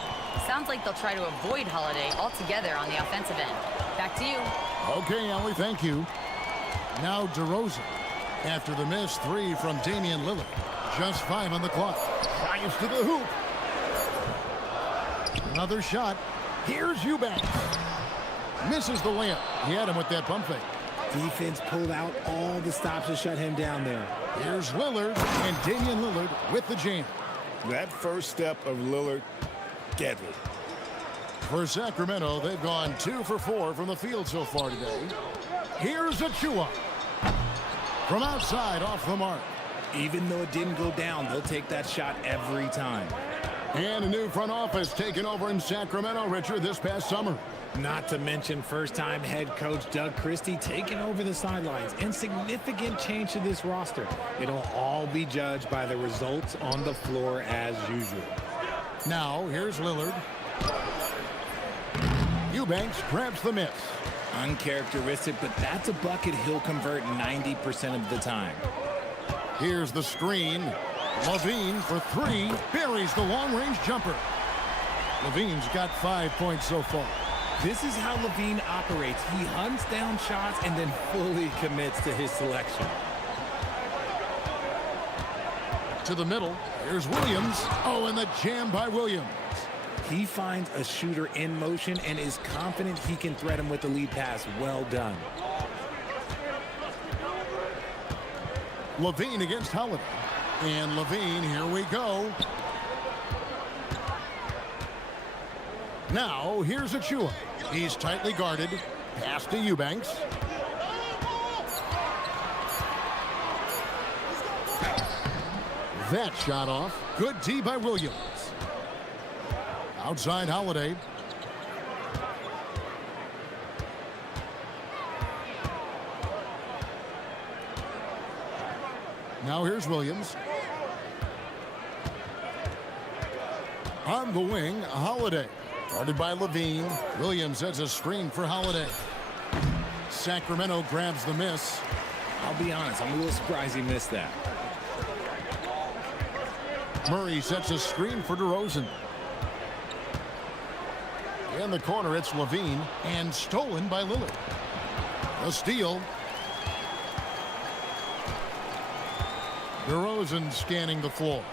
Sounds like they'll try to avoid Holiday altogether on the offensive end. Back to you. Okay, Allie, thank you. Now DeRozan. After the missed three from Damian Lillard. Just 5 on the clock. Drives to the hoop. Another shot. Here's Eubanks. Misses the layup. He had him with that pump fake. Defense pulled out all the stops to shut him down there. Here's Lillard, and Damian Lillard with the jam. That first step of Lillard, deadly. For Sacramento, they've gone 2 for 4 from the field so far today. Here's Achua. From outside, off the mark. Even though it didn't go down, they'll take that shot every time. And a new front office taken over in Sacramento, Richard, this past summer. Not to mention first-time head coach Doug Christie taking over the sidelines, and significant change to this roster. It'll all be judged by the results on the floor as usual. Now, here's Lillard. Eubanks grabs the miss. Uncharacteristic, but that's a bucket he'll convert 90% of the time. Here's the screen. Levine for 3. Buries the long-range jumper. Levine's got 5 points so far. This is how Levine operates. He hunts down shots and then fully commits to his selection. To the middle. Here's Williams. Oh, and the jam by Williams. He finds a shooter in motion and is confident he can thread him with the lead pass. Well done. Levine against Holiday. And Levine, here we go. Now, here's Achua. He's tightly guarded. Pass to Eubanks. That shot off. Good D by Williams. Outside Holiday. Now here's Williams. On the wing, Holiday. Guarded by Levine. Williams sets a screen for Holiday. Sacramento grabs the miss. I'll be honest, I'm a little surprised he missed that. Murray sets a screen for DeRozan. In the corner, it's Levine, and stolen by Lillard. A steal. DeRozan scanning the floor.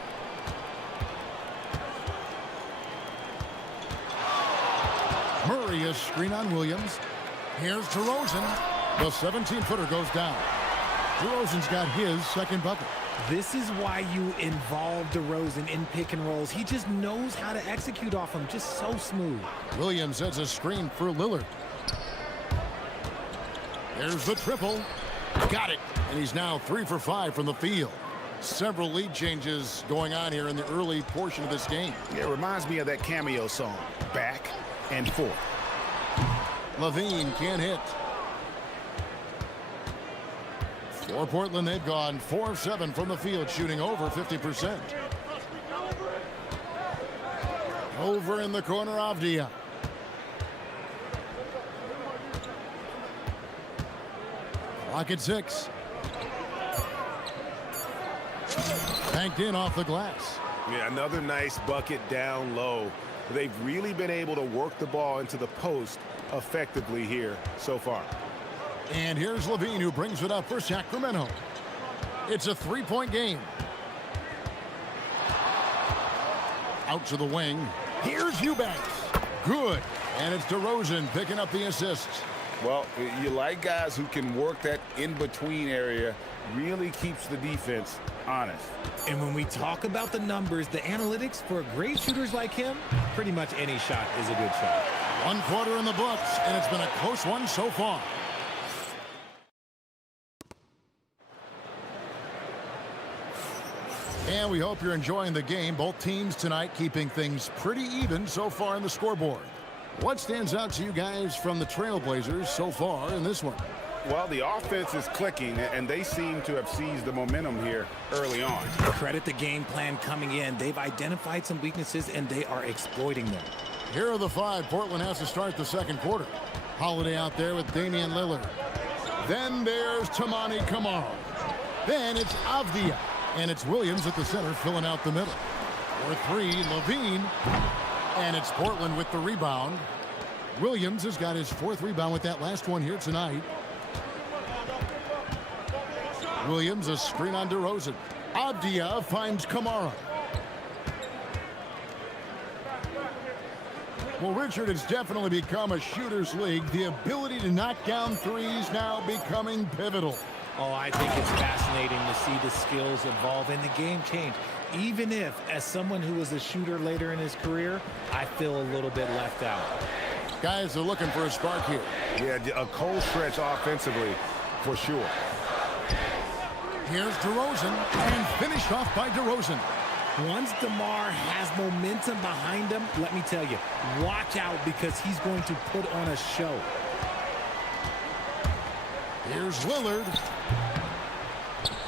Murray a screen on Williams. Here's DeRozan. The 17-footer goes down. DeRozan's got his second bucket. This is why you involve DeRozan in pick and rolls. He just knows how to execute off them, just so smooth. Williams sets a screen for Lillard. There's the triple. Got it. And he's now 3 for 5 from the field. Several lead changes going on here in the early portion of this game. Yeah, it reminds me of that cameo song, Back and Forth. Levine can't hit. For Portland, they've gone 4 of 7 from the field, shooting over 50%. Over in the corner, Avdia. Clock at 6. Banked in off the glass. Yeah, another nice bucket down low. They've really been able to work the ball into the post effectively here so far. And here's Levine, who brings it up for Sacramento. It's a 3-point game. Out to the wing. Here's Eubanks. Good. And it's DeRozan picking up the assists. Well, you like guys who can work that in-between area really keeps the defense honest. And when we talk about the numbers, the analytics for great shooters like him, pretty much any shot is a good shot. 1 quarter in the books, and it's been a close one so far. And we hope you're enjoying the game. Both teams tonight keeping things pretty even so far in the scoreboard. What stands out to you guys from the Trailblazers so far in this one? Well, the offense is clicking, and they seem to have seized the momentum here early on. Credit the game plan coming in. They've identified some weaknesses, and they are exploiting them. Here are the 5 Portland has to start the second quarter. Holiday out there with Damian Lillard. Then there's Tamani Kamara. Then it's Avdia. And it's Williams at the center filling out the middle. For 3, Levine. And it's Portland with the rebound. Williams has got his 4th rebound with that last one here tonight. Williams, a screen on DeRozan. Avdia finds Kamara. Well, Richard, it's definitely become a shooter's league. The ability to knock down threes now becoming pivotal. Oh, I think it's fascinating to see the skills evolve and the game change. Even if, as someone who was a shooter later in his career, I feel a little bit left out. Guys are looking for a spark here. Yeah, a cold stretch offensively, for sure. Here's DeRozan, and finished off by DeRozan. Once DeMar has momentum behind him, let me tell you, watch out because he's going to put on a show. Here's Lillard.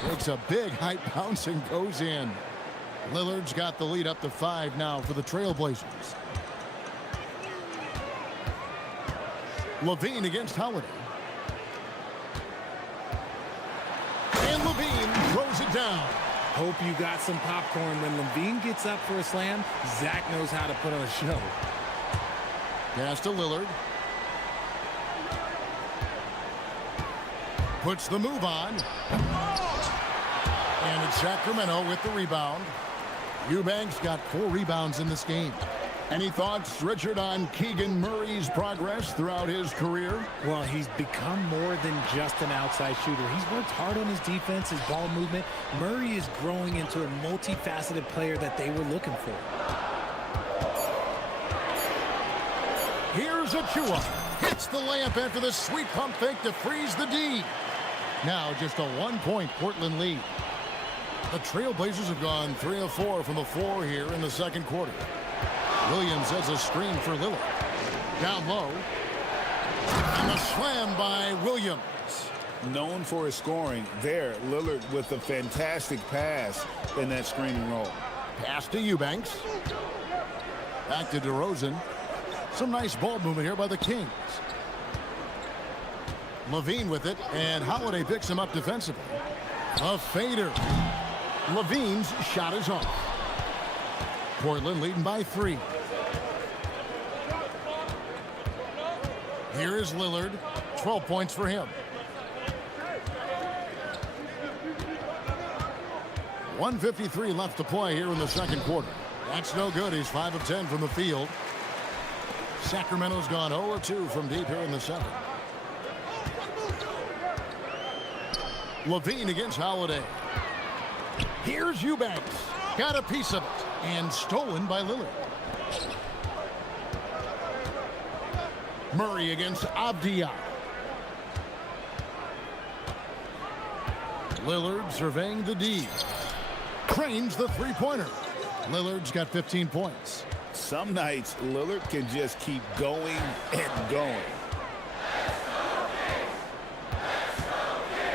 Takes a big height bounce and goes in. Lillard's got the lead up to 5 now for the Trailblazers. Levine against Holiday. And Levine throws it down. Hope you got some popcorn. When Levine gets up for a slam, Zach knows how to put on a show. Pass to Lillard. Puts the move on. And it's Sacramento with the rebound. Eubanks got 4 rebounds in this game. Any thoughts, Richard, on Keegan Murray's progress throughout his career? Well, he's become more than just an outside shooter. He's worked hard on his defense, his ball movement. Murray is growing into a multifaceted player that they were looking for. Here's Achua. Hits the layup after the sweet pump fake to freeze the D. Now just a 1-point Portland lead. The Trailblazers have gone 3 of 4 from the floor here in the second quarter. Williams has a screen for Lillard. Down low. And the slam by Williams. Known for his scoring, there, Lillard with a fantastic pass in that screen and roll. Pass to Eubanks. Back to DeRozan. Some nice ball movement here by the Kings. Levine with it, and Holiday picks him up defensively. A fader. Levine's shot is off. Portland leading by 3. Here is Lillard. 12 points for him. 1:53 left to play here in the second quarter. That's no good. He's 5 of 10 from the field. Sacramento's gone 0 of 2 from deep here in the second. Levine against Holiday. Here's Eubanks. Got a piece of it. And stolen by Lillard. Murray against Avdia. Lillard surveying the D. Cranes the three-pointer. Lillard's got 15 points. Some nights, Lillard can just keep going and going.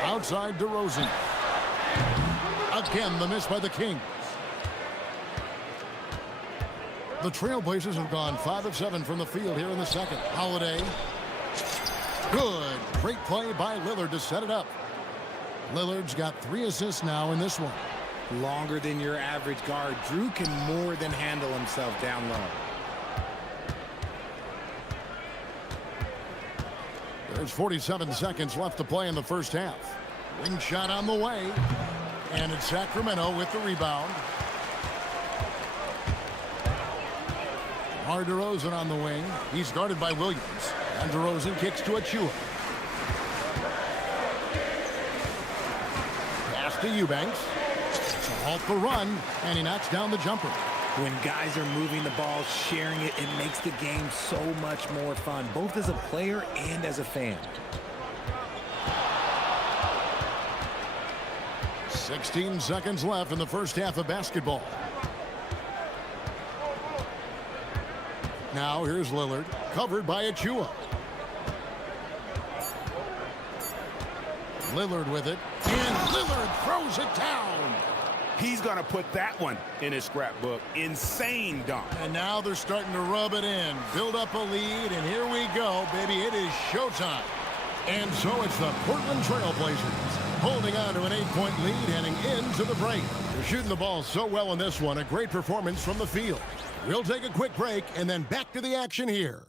Outside DeRozan. Again, the miss by the Kings. The Trailblazers have gone 5 of 7 from the field here in the second. Holiday. Good. Great play by Lillard to set it up. Lillard's got 3 assists now in this one. Longer than your average guard. Drew can more than handle himself down low. There's 47 seconds left to play in the first half. Wing shot on the way. And it's Sacramento with the rebound. DeRozan on the wing. He's guarded by Williams. And DeRozan kicks to Achua. to Eubanks. To halt the run, and he knocks down the jumper. When guys are moving the ball, sharing it, it makes the game so much more fun, both as a player and as a fan. 16 seconds left in the first half of basketball. Now here's Lillard, covered by Achua. Lillard with it, and Lillard throws it down. He's going to put that one in his scrapbook. Insane dunk. And now they're starting to rub it in, build up a lead, and here we go, baby. It is showtime. And so it's the Portland Trailblazers holding on to an 8-point lead heading into the break. They're shooting the ball so well in this one. A great performance from the field. We'll take a quick break and then back to the action here.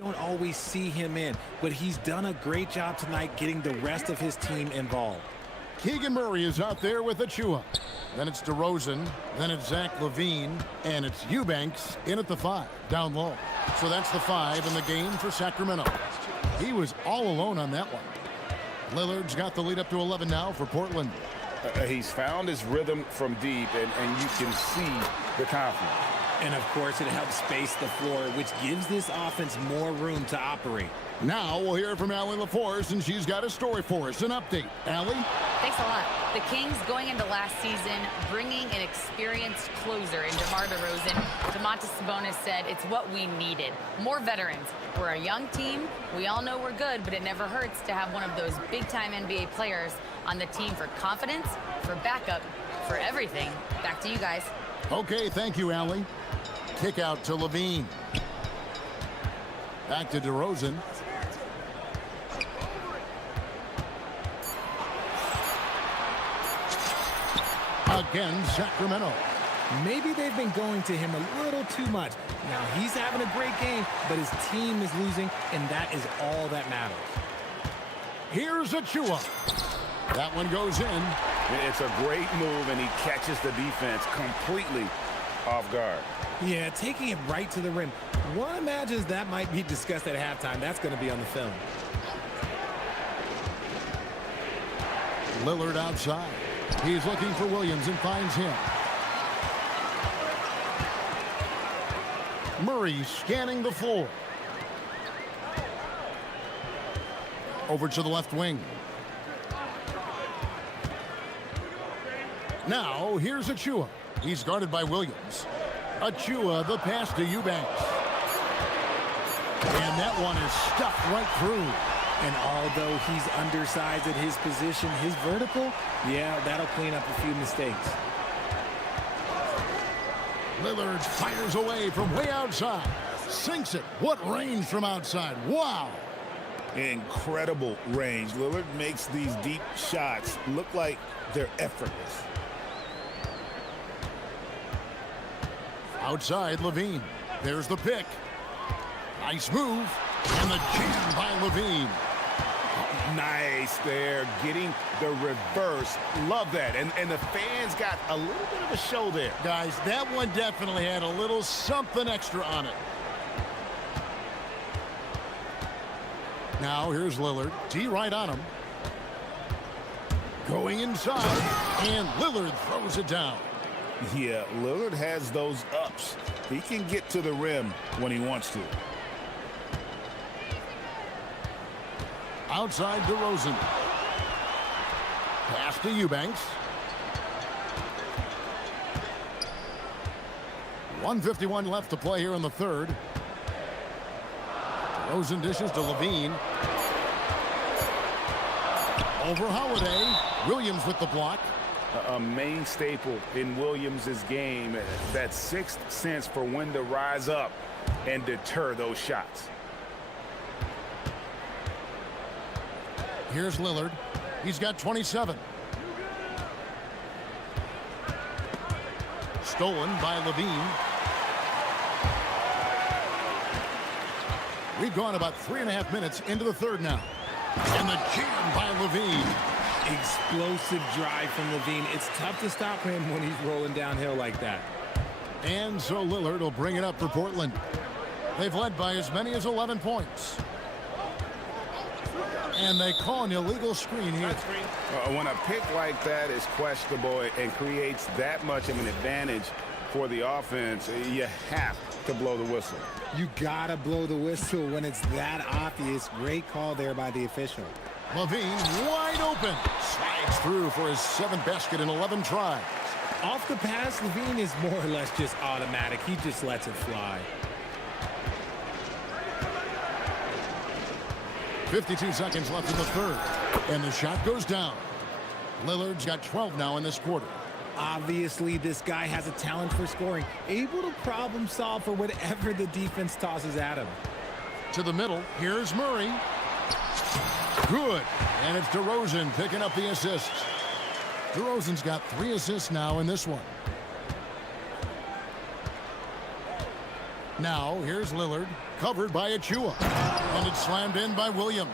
Don't always see him in, but he's done a great job tonight getting the rest of his team involved. Keegan Murray is out there with Achua. Then it's DeRozan, then it's Zach LaVine, and it's Eubanks in at the 5, down low. So that's the 5 in the game for Sacramento. He was all alone on that one. Lillard's got the lead up to 11 now for Portland. He's found his rhythm from deep, and you can see the confidence. And of course, it helps space the floor, which gives this offense more room to operate. Now we'll hear from Allie LaForce, and she's got a story for us. An update. Allie? Thanks a lot. The Kings going into last season, bringing an experienced closer in DeMar DeRozan. Domantas Sabonis said it's what we needed. More veterans. We're a young team. We all know we're good, but it never hurts to have one of those big-time NBA players on the team for confidence, for backup, for everything. Back to you guys. Okay, thank you, Allie. Kick out to LaVine. Back to DeRozan. Again, Sacramento. Maybe they've been going to him a little too much. Now, he's having a great game, but his team is losing, and that is all that matters. Here's Achua. That one goes in. It's a great move, and he catches the defense completely off guard. Yeah, taking it right to the rim. One imagines that might be discussed at halftime. That's going to be on the film. Lillard outside. He's looking for Williams and finds him. Murray scanning the floor. Over to the left wing. Now, here's Achua. He's guarded by Williams. Achua, the pass to Eubanks. And that one is stuffed right through. And although he's undersized at his position, his vertical, yeah, that'll clean up a few mistakes. Lillard fires away from way outside. Sinks it. What range from outside. Wow. Incredible range. Lillard makes these deep shots look like they're effortless. Outside, LaVine. There's the pick. Nice move. And the jam by LaVine. Nice there, getting the reverse. Love that. And the fans got a little bit of a show there. Guys, that one definitely had a little something extra on it. Now, here's Lillard. T right on him. Going inside. And Lillard throws it down. Yeah, Lillard has those ups. He can get to the rim when he wants to. Outside DeRozan. Pass to Eubanks. 1:51 left to play here in the third. DeRozan dishes to Levine. Over Holiday. Williams with the block. A main staple in Williams' game, that sixth sense for when to rise up and deter those shots. Here's Lillard. He's got 27. Stolen by Levine. We've gone about 3.5 minutes into the third now. And the jam by Levine. Explosive drive from Levine. It's tough to stop him when he's rolling downhill like that. And so Lillard will bring it up for Portland. They've led by as many as 11 points. And they call an illegal screen here. When a pick like that is questionable and creates that much of an advantage for the offense, you have to blow the whistle. You gotta blow the whistle when it's that obvious. Great call there by the official. Levine wide open. Slides through for his 7th basket in 11 tries. Off the pass, Levine is more or less just automatic. He just lets it fly. 52 seconds left in the third. And the shot goes down. Lillard's got 12 now in this quarter. Obviously, this guy has a talent for scoring. Able to problem solve for whatever the defense tosses at him. To the middle. Here's Murray. Good. And it's DeRozan picking up the assists. DeRozan's got 3 assists now in this one. Now, here's Lillard, covered by Achua. And it's slammed in by Williams.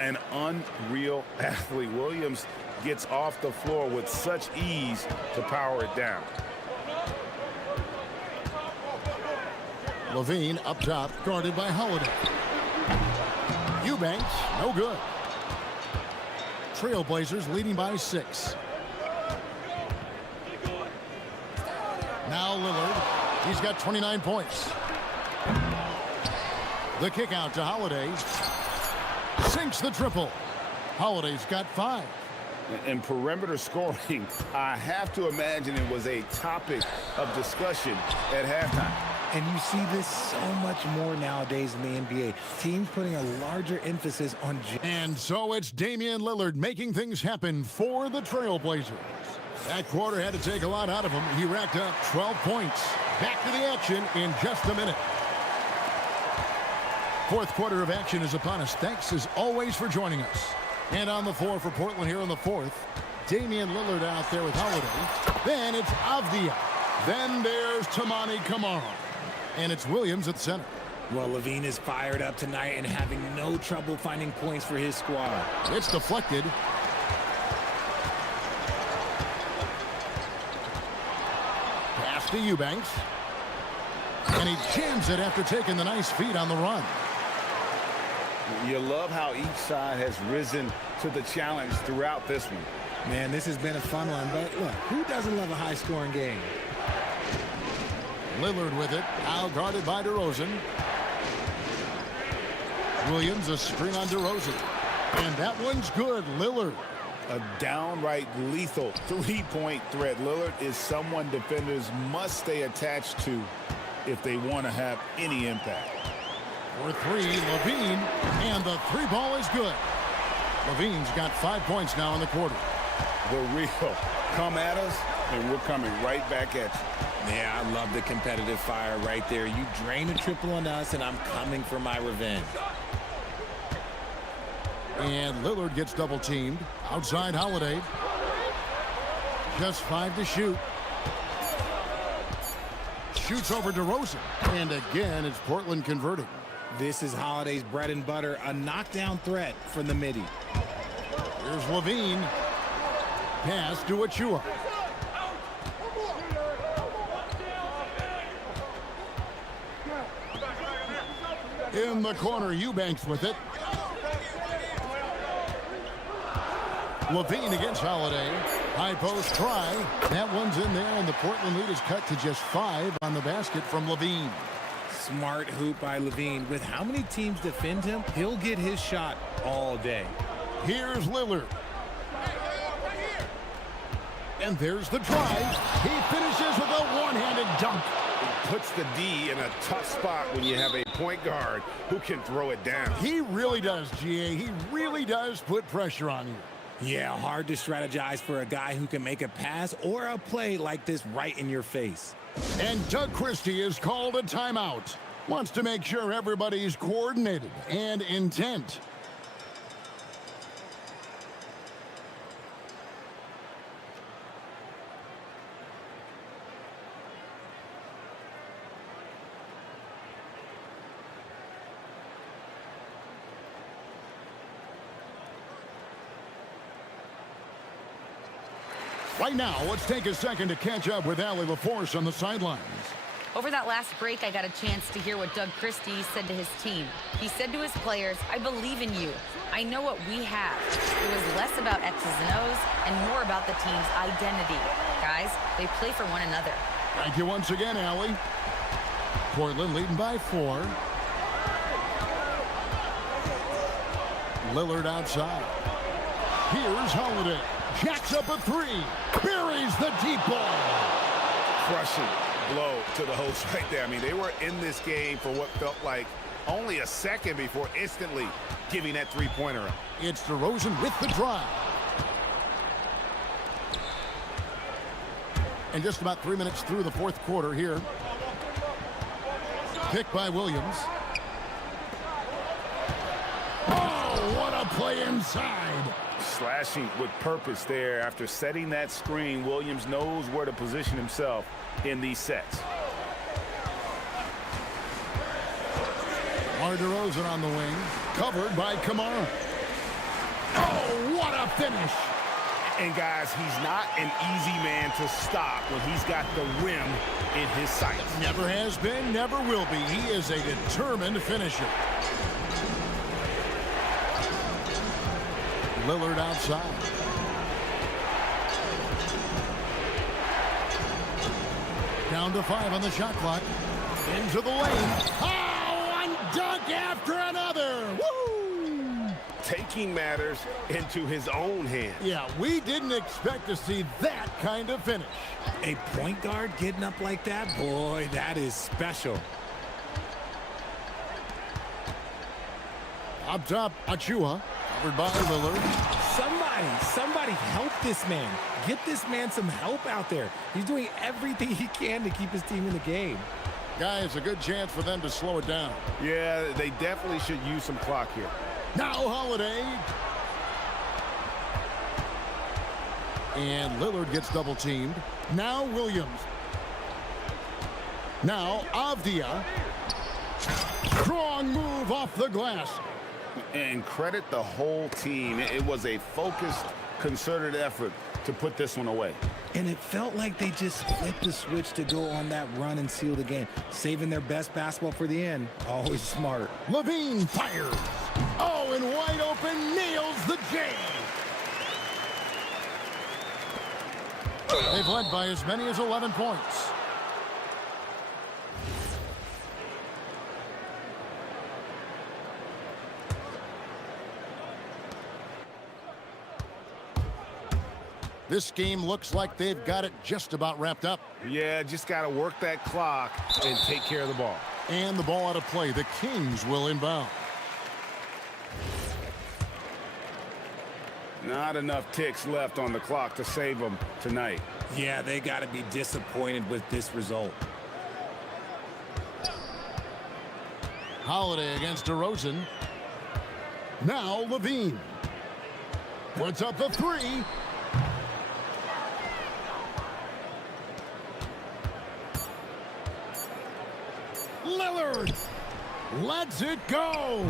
An unreal athlete. Williams gets off the floor with such ease to power it down. Levine up top, guarded by Holiday. Eubanks, no good. Trailblazers leading by 6. Now Lillard, he's got 29 points. The kick out to Holiday. Sinks the triple. Holiday's got 5. In perimeter scoring, I have to imagine it was a topic of discussion at halftime. And you see this so much more nowadays in the NBA. Teams putting a larger emphasis on... And so it's Damian Lillard making things happen for the Trailblazers. That quarter had to take a lot out of him. He racked up 12 points. Back to the action in just a minute. Fourth quarter of action is upon us. Thanks as always for joining us. And on the floor for Portland here in the fourth, Damian Lillard out there with Holiday. Then it's Avdia. Then there's Tamani Kamara. And it's Williams at center. Well, Levine is fired up tonight and having no trouble finding points for his squad. It's deflected. Pass to Eubanks. And he jams it after taking the nice feed on the run. You love how each side has risen to the challenge throughout this one. Man, this has been a fun one, but look, who doesn't love a high-scoring game? Lillard with it, now guarded by DeRozan. Williams a screen on DeRozan. And that one's good, Lillard. A downright lethal three-point threat. Lillard is someone defenders must stay attached to if they want to have any impact. For 3, Levine, and the 3 ball is good. Levine's got 5 points now in the quarter. The real come at us, and we're coming right back at you. Yeah, I love the competitive fire right there. You drain a triple on us, and I'm coming for my revenge. And Lillard gets double teamed. Outside Holiday. Just 5 to shoot. Shoots over DeRozan. And again, it's Portland converting. This is Holiday's bread and butter, a knockdown threat from the midi. Here's Levine. Pass to Achua. In the corner, Eubanks with it. Levine against Holiday. High post try. That one's in there, and the Portland lead is cut to just 5 on the basket from Levine. Smart hoop by Levine. With how many teams defend him, he'll get his shot all day. Here's Lillard. And there's the drive. He finishes with a one-handed dunk. He puts the D in a tough spot when you have a point guard who can throw it down. He really does, GA. He really does put pressure on you. Yeah, hard to strategize for a guy who can make a pass or a play like this right in your face. And Doug Christie is called a timeout. Wants to make sure everybody's coordinated and intent. Right now, let's take a second to catch up with Allie LaForce on the sidelines. Over that last break, I got a chance to hear what Doug Christie said to his team. He said to his players, I believe in you. I know what we have. It was less about X's and O's and more about the team's identity. Guys, they play for one another. Thank you once again, Allie. Portland leading by 4. Lillard outside. Here's Holiday. Jacks up a 3. Buries the deep ball. Crushing blow to the host right there. I mean, they were in this game for what felt like only a second before instantly giving that three-pointer up. It's DeRozan with the drive. And just about 3 minutes through the fourth quarter here. Pick by Williams. Oh, what a play inside. Slashing with purpose there. After setting that screen, Williams knows where to position himself in these sets. DeRozan on the wing, covered by Kamara. Oh, what a finish! And guys, he's not an easy man to stop when he's got the rim in his sights. Never has been, never will be. He is a determined finisher. Lillard outside. Down to 5 on the shot clock. Into the lane. Oh, one dunk after another. Woo! Taking matters into his own hands. Yeah, we didn't expect to see that kind of finish. A point guard getting up like that? Boy, that is special. Up top, Achua. Covered by Lillard. Somebody help this man. Get this man some help out there. He's doing everything he can to keep his team in the game. Guys, a good chance for them to slow it down. Yeah, they definitely should use some clock here. Now Holiday. And Lillard gets double teamed. Now Williams. Now Avdia. Strong move off the glass. And credit the whole team. It was a focused, concerted effort to put this one away. And it felt like they just flipped the switch to go on that run and seal the game. Saving their best basketball for the end. Always smart. Levine fires. Oh, and wide open, nails the J. They've led by as many as 11 points. This game looks like they've got it just about wrapped up. Yeah, just got to work that clock and take care of the ball. And the ball out of play. The Kings will inbound. Not enough ticks left on the clock to save them tonight. Yeah, they got to be disappointed with this result. Holiday against DeRozan. Now Levine. Puts up the 3. Lillard lets it go.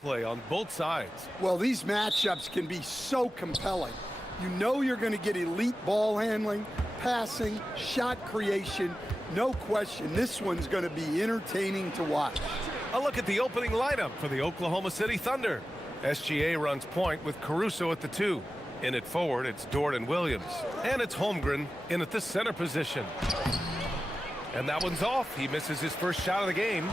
play on both sides. Well, these matchups can be so compelling. You know you're going to get elite ball handling, passing, shot creation. No question, this one's going to be entertaining to watch. A look at the opening lineup for the Oklahoma City Thunder. SGA runs point with Caruso at the 2. In at forward, it's Dort and Williams. And it's Holmgren in at the center position. And that one's off. He misses his first shot of the game.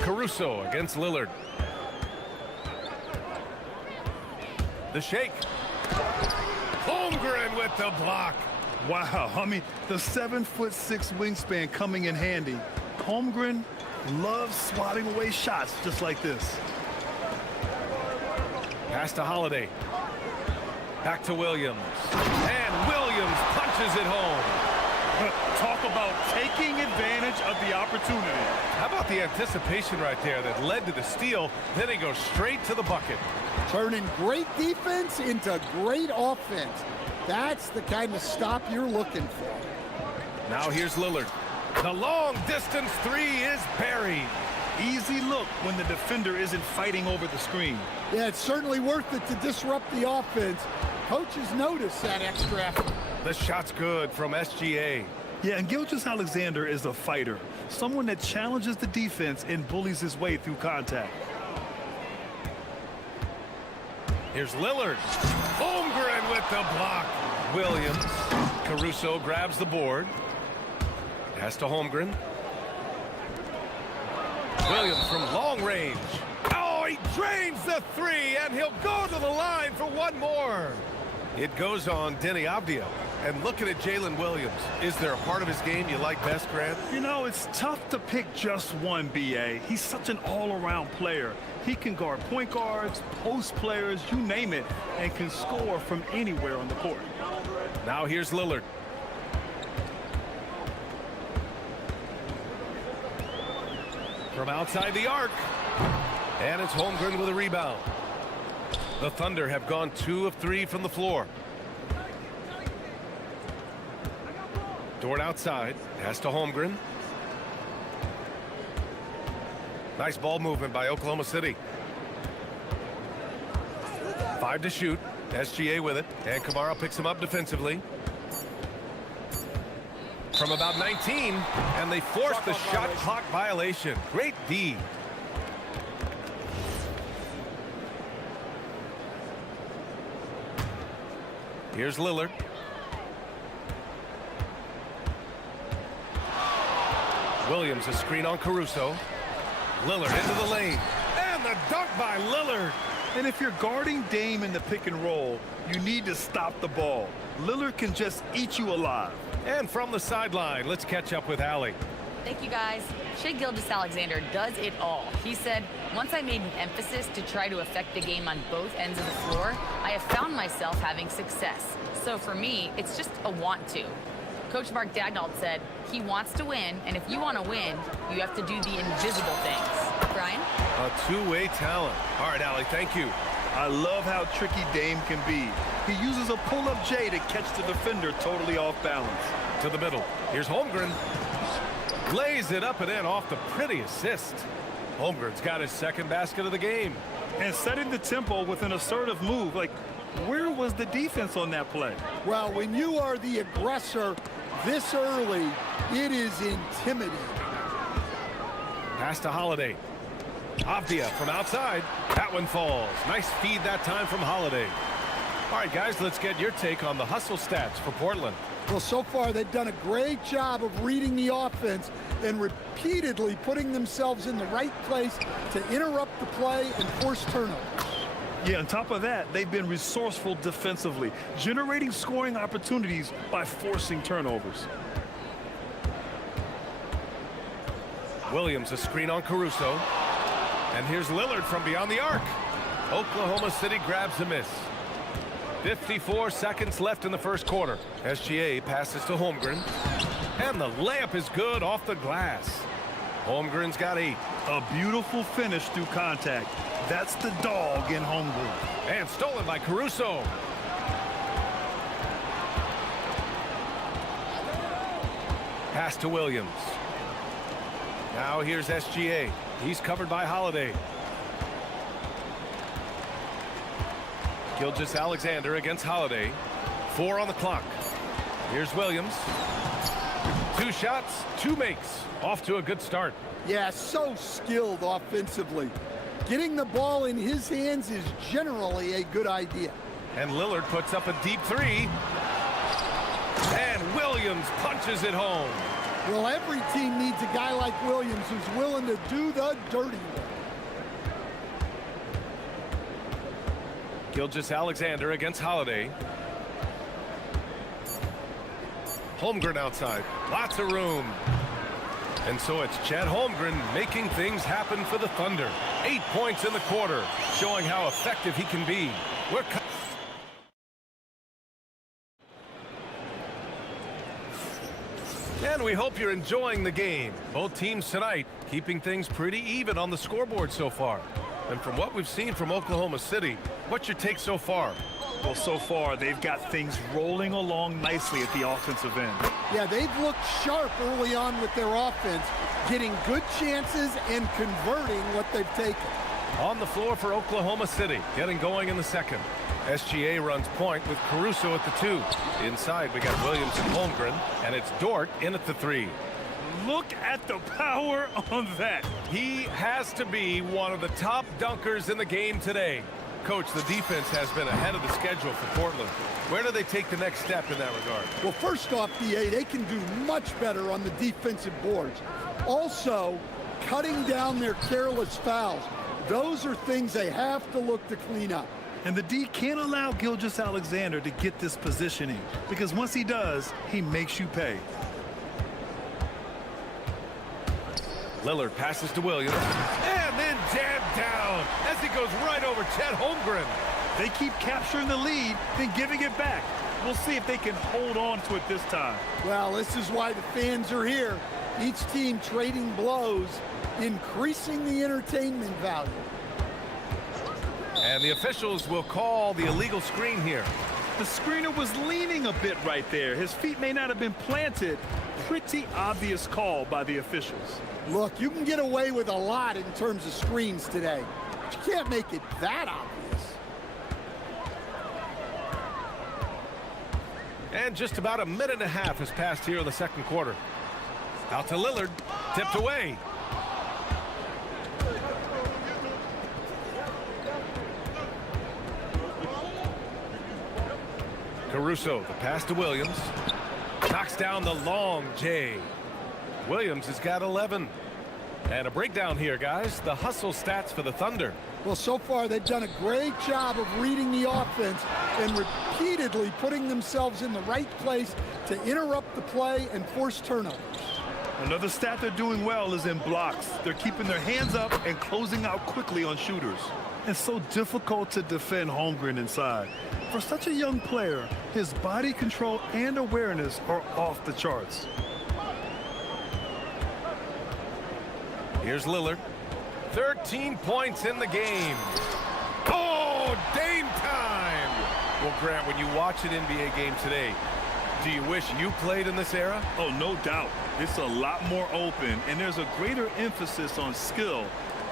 Caruso against Lillard. The shake. Holmgren with the block. Wow, I mean, the 7'6" wingspan coming in handy. Holmgren loves swatting away shots just like this. Pass to Holiday. Back to Williams. And Williams punches it home. Talk about taking advantage of the opportunity. How about the anticipation right there that led to the steal? Then he goes straight to the bucket. Turning great defense into great offense. That's the kind of stop you're looking for. Now here's Lillard. The long distance 3 is buried. Easy look when the defender isn't fighting over the screen. Yeah, it's certainly worth it to disrupt the offense. Coaches notice that extra effort. The shot's good from SGA. Yeah, and Gilgeous-Alexander is a fighter, someone that challenges the defense and bullies his way through contact. Here's Lillard. Holmgren with the block. Williams. Caruso grabs the board. Pass to Holmgren. Williams from long range. Oh, he drains the 3, and he'll go to the line for one more. It goes on Denny Avdia. And looking at Jalen Williams, is there a part of his game you like best, Grant? You know, it's tough to pick just one, B.A. He's such an all-around player. He can guard point guards, post players, you name it, and can score from anywhere on the court. Now here's Lillard. From outside the arc. And it's Holmgren with a rebound. The Thunder have gone 2 of 3 from the floor. Dort outside. Pass to Holmgren. Nice ball movement by Oklahoma City. 5 to shoot. SGA with it. And Kamara picks him up defensively. From about 19. And they force the shot clock violation. Great D. Here's Lillard. Williams a screen on Caruso. Lillard into the lane. And the dunk by Lillard. And if you're guarding Dame in the pick and roll, you need to stop the ball. Lillard can just eat you alive. And from the sideline, let's catch up with Allie. Thank you, guys. Shai Gilgeous-Alexander does it all. He said, once I made an emphasis to try to affect the game on both ends of the floor, I have found myself having success. So for me, it's just a want to. Coach Mark Daigneault said he wants to win, and if you want to win, you have to do the invisible things. Brian? A two-way talent. All right, Allie, thank you. I love how tricky Dame can be. He uses a pull-up J to catch the defender totally off balance. To the middle. Here's Holmgren. Lays it up and in off the pretty assist. Holmgren's got his second basket of the game. And setting the tempo with an assertive move. Like, where was the defense on that play? Well, when you are the aggressor this early, it is intimidating. Pass to Holiday. Avdia from outside. That one falls. Nice feed that time from Holiday. All right, guys, let's get your take on the hustle stats for Portland. Well, so far they've done a great job of reading the offense and repeatedly putting themselves in the right place to interrupt the play and force turnovers. Yeah, on top of that, they've been resourceful defensively, generating scoring opportunities by forcing turnovers. Williams a screen on Caruso. And here's Lillard from beyond the arc. Oklahoma City grabs a miss. 54 seconds left in the first quarter. SGA passes to Holmgren. And the layup is good off the glass. Holmgren's got 8. A beautiful finish through contact. That's the dog in Holmgren. And stolen by Caruso. Pass to Williams. Now here's SGA. He's covered by Holiday. Gilgeous-Alexander against Holiday. 4 on the clock. Here's Williams. 2 shots, 2 makes. Off to a good start. Yeah, so skilled offensively. Getting the ball in his hands is generally a good idea. And Lillard puts up a deep 3. And Williams punches it home. Well, every team needs a guy like Williams who's willing to do the dirty work. Gilgeous-Alexander against Holiday. Holmgren outside. Lots of room. And so it's Chet Holmgren making things happen for the Thunder. 8 points in the quarter, showing how effective he can be. And we hope you're enjoying the game. Both teams tonight keeping things pretty even on the scoreboard so far. And from what we've seen from Oklahoma City, what's your take so far? Well, so far, they've got things rolling along nicely at the offensive end. Yeah, they've looked sharp early on with their offense, getting good chances and converting what they've taken. On the floor for Oklahoma City, getting going in the second. SGA runs point with Caruso at the 2. Inside, we got Williams and Holmgren, and it's Dort in at the 3. Look at the power on that. He has to be one of the top dunkers in the game today. Coach, the defense has been ahead of the schedule for Portland. Where do they take the next step in that regard? Well, first off, DA, they can do much better on the defensive boards. Also, cutting down their careless fouls. Those are things they have to look to clean up. And the D can't allow Gilgeous-Alexander to get this positioning, because once he does, he makes you pay. Lillard passes to Williams, and then jabbed down as he goes right over Chet Holmgren. They keep capturing the lead, then giving it back. We'll see if they can hold on to it this time. Well, this is why the fans are here. Each team trading blows, increasing the entertainment value. And the officials will call the illegal screen here. The screener was leaning a bit right there. His feet may not have been planted. Pretty obvious call by the officials. Look, you can get away with a lot in terms of screens today. But you can't make it that obvious. And just about a minute and a half has passed here in the second quarter. Out to Lillard, tipped away. Caruso, the pass to Williams. Knocks down the long J. Williams has got 11. And a breakdown here, guys. The hustle stats for the Thunder. Well, so far they've done a great job of reading the offense and repeatedly putting themselves in the right place to interrupt the play and force turnovers. Another stat they're doing well is in blocks. They're keeping their hands up and closing out quickly on shooters. It's so difficult to defend Holmgren inside. For such a young player, his body control and awareness are off the charts. Here's Lillard. 13 points in the game. Oh, Dame time! Well, Grant, when you watch an NBA game today, do you wish you played in this era? Oh, no doubt. It's a lot more open, and there's a greater emphasis on skill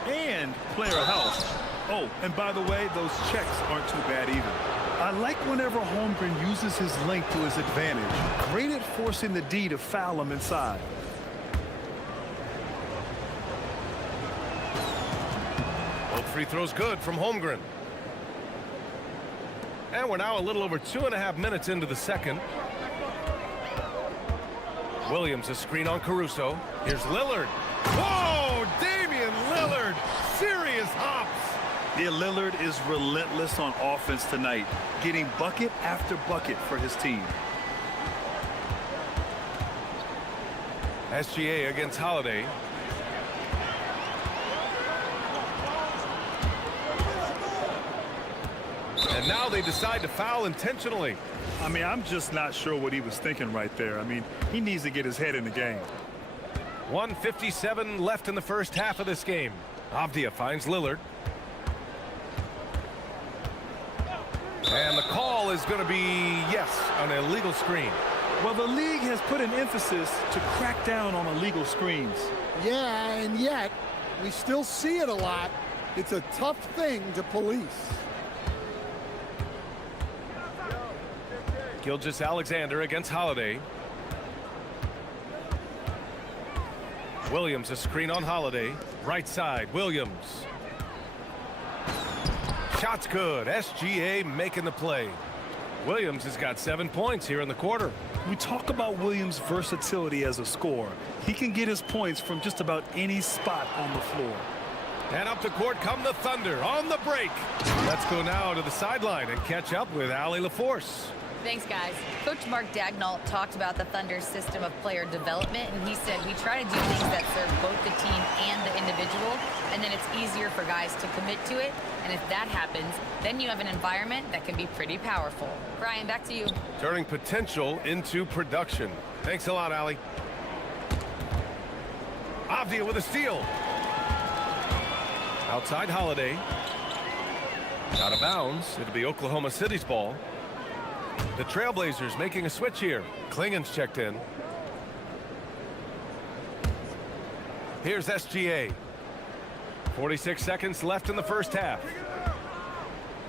and player health. Oh, and by the way, those checks aren't too bad either. I like whenever Holmgren uses his length to his advantage. Great at forcing the D to foul him inside. Both free throws good from Holmgren. And we're now a little over 2.5 minutes into the second. Williams, a screen on Caruso. Here's Lillard. Whoa, Damian Lillard. Serious hops. Yeah, Lillard is relentless on offense tonight, getting bucket after bucket for his team. SGA against Holiday. And now they decide to foul intentionally. I mean, I'm just not sure what he was thinking right there. I mean, he needs to get his head in the game. 1:57 left in the first half of this game. Avdia finds Lillard. And the call is going to be, yes, an illegal screen. Well, the league has put an emphasis to crack down on illegal screens. Yeah, and yet we still see it a lot. It's a tough thing to police. Gilgeous-Alexander against Holiday. Williams, a screen on Holiday. Right side, Williams. Shot's good. SGA making the play. Williams has got 7 points here in the quarter. We talk about Williams' versatility as a scorer. He can get his points from just about any spot on the floor. And up to court come the Thunder on the break. Let's go now to the sideline and catch up with Allie LaForce. Thanks, guys. Coach Mark Daignault talked about the Thunder's system of player development, and he said, we try to do things that serve both the team and the individual, and then it's easier for guys to commit to it. And if that happens, then you have an environment that can be pretty powerful. Brian, back to you. Turning potential into production. Thanks a lot, Allie. Avdia with a steal. Outside Holiday. Out of bounds. It'll be Oklahoma City's ball. The Trailblazers making a switch here. Klingen's checked in. Here's SGA. 46 seconds left in the first half.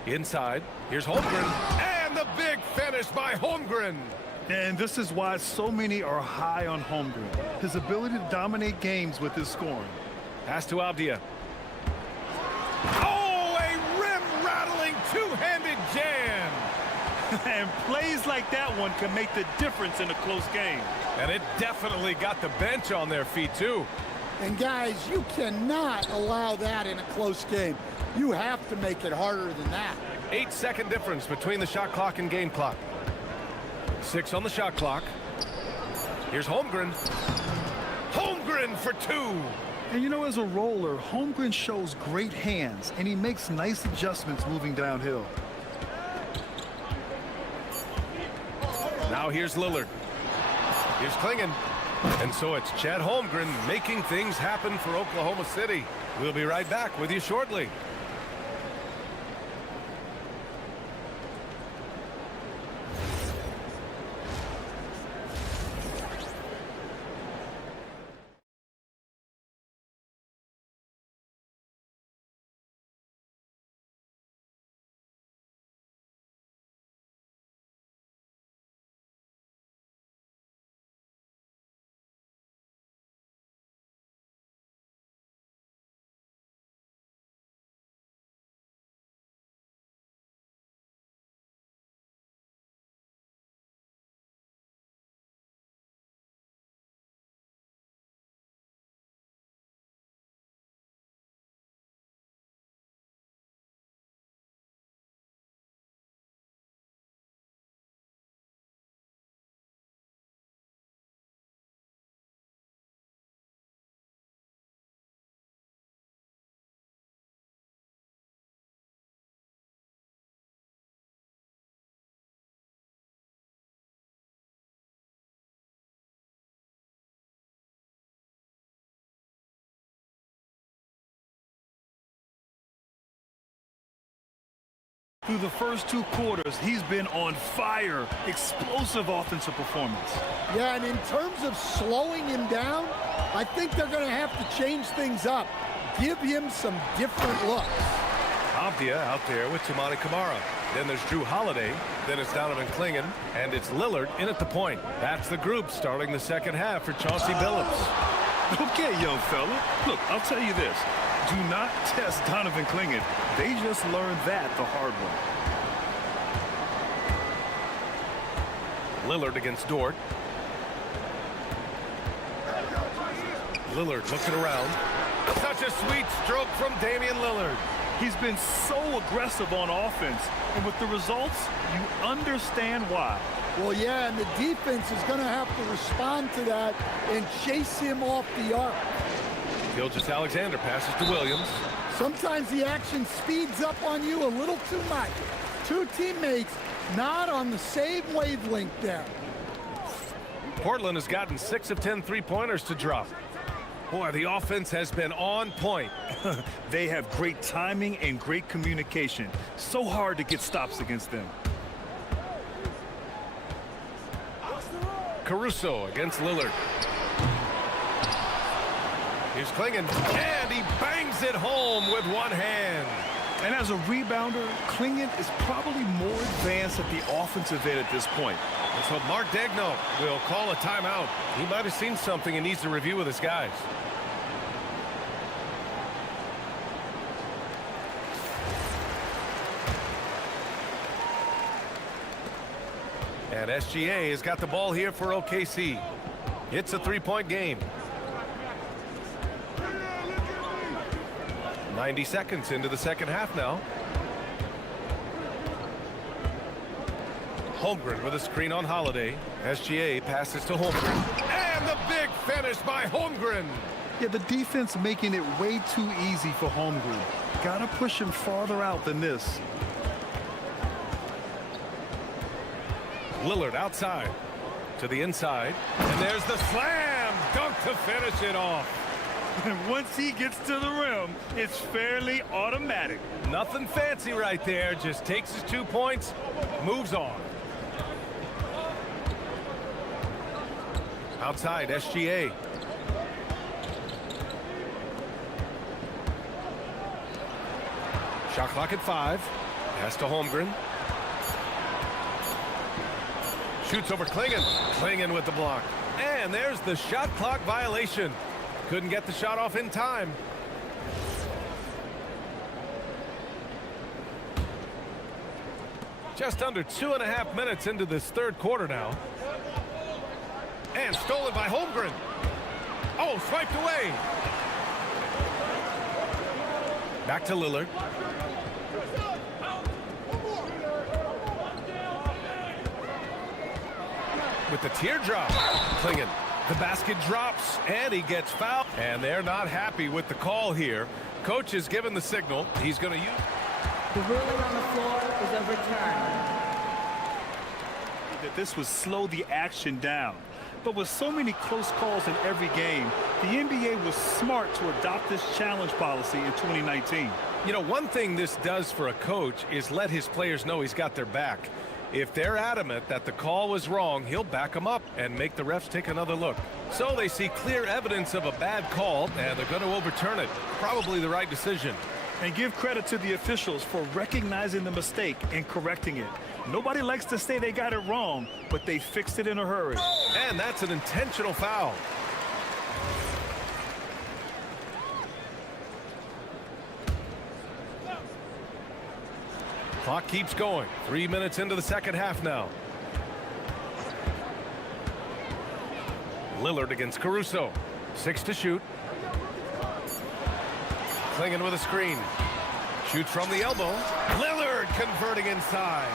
Inside. Here's Holmgren. And the big finish by Holmgren. And this is why so many are high on Holmgren. His ability to dominate games with his scoring. Pass to Avdia. Oh, a rim-rattling two-handed jam. And plays like that one can make the difference in a close game. And it definitely got the bench on their feet, too. And guys, you cannot allow that in a close game. You have to make it harder than that. 8-second difference between the shot clock and game clock. 6 on the shot clock. Here's Holmgren. Holmgren for 2. And you know, as a roller, Holmgren shows great hands, and he makes nice adjustments moving downhill. Now here's Lillard. Here's Klingen. And so it's Chad Holmgren making things happen for Oklahoma City. We'll be right back with you shortly. Through the first 2 quarters, he's been on fire. Explosive offensive performance. Yeah, and in terms of slowing him down, I think they're going to have to change things up. Give him some different looks. Avdia out there with Tamani Kamara. Then there's Drew Holiday. Then it's Donovan Klingen. And it's Lillard in at the point. That's the group starting the second half for Chauncey Billups. Okay, young fella. Look, I'll tell you this. Do not test Donovan Klingen. They just learned that the hard way. Lillard against Dort. Lillard looking around. Such a sweet stroke from Damian Lillard. He's been so aggressive on offense, and with the results, you understand why. Well, yeah, and the defense is going to have to respond to that and chase him off the arc. Gilgeous-Alexander passes to Williams. Sometimes the action speeds up on you a little too much. 2 teammates not on the same wavelength there. Portland has gotten 6 of 10 3-pointers to drop. Boy, the offense has been on point. They have great timing and great communication. So hard to get stops against them. Caruso against Lillard. Here's Klingon, and he bangs it home with one hand. And as a rebounder, Klingon is probably more advanced at the offensive end at this point. And so Mark Daigneault will call a timeout. He might have seen something and needs to review with his guys. And SGA has got the ball here for OKC. It's a three-point game. 90 seconds into the second half now. Holmgren with a screen on Holiday. SGA passes to Holmgren. And the big finish by Holmgren. Yeah, the defense making it way too easy for Holmgren. Gotta push him farther out than this. Lillard outside to the inside. And there's the slam dunk to finish it off. And once he gets to the rim, it's fairly automatic. Nothing fancy right there. Just takes his 2 points, moves on. Outside, SGA. Shot clock at 5. Pass to Holmgren. Shoots over Klingon. Klingon with the block. And there's the shot clock violation. Couldn't get the shot off in time. Just under 2.5 minutes into this third quarter now. And stolen by Holmgren. Oh, swiped away. Back to Lillard. With the teardrop. Klingon. The basket drops, and he gets fouled. And they're not happy with the call here. Coach has given the signal. He's going to use. The ruling on the floor is overturned. That this would slow the action down. But with so many close calls in every game, the NBA was smart to adopt this challenge policy in 2019. You know, one thing this does for a coach is let his players know he's got their back. If they're adamant that the call was wrong, he'll back them up and make the refs take another look. So they see clear evidence of a bad call, and they're going to overturn it. Probably the right decision. And give credit to the officials for recognizing the mistake and correcting it. Nobody likes to say they got it wrong, but they fixed it in a hurry. And that's an intentional foul. Clock keeps going. 3 minutes into the second half now. Lillard against Caruso. 6 to shoot. Klingon with a screen. Shoots from the elbow. Lillard converting inside.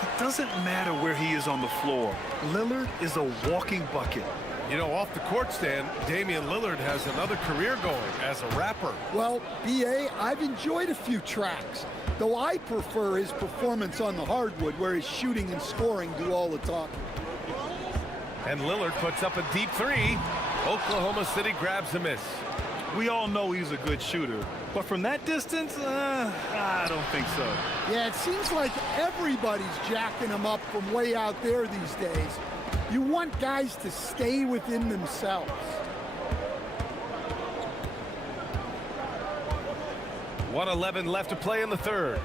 It doesn't matter where he is on the floor. Lillard is a walking bucket. You know, off the court stand, Damian Lillard has another career going as a rapper. Well, B.A., I've enjoyed a few tracks, though I prefer his performance on the hardwood where his shooting and scoring do all the talking. And Lillard puts up a deep three. Oklahoma City grabs a miss. We all know he's a good shooter, but from that distance, I don't think so. Yeah, it seems like everybody's jacking him up from way out there these days. You want guys to stay within themselves. .111 left to play in the third.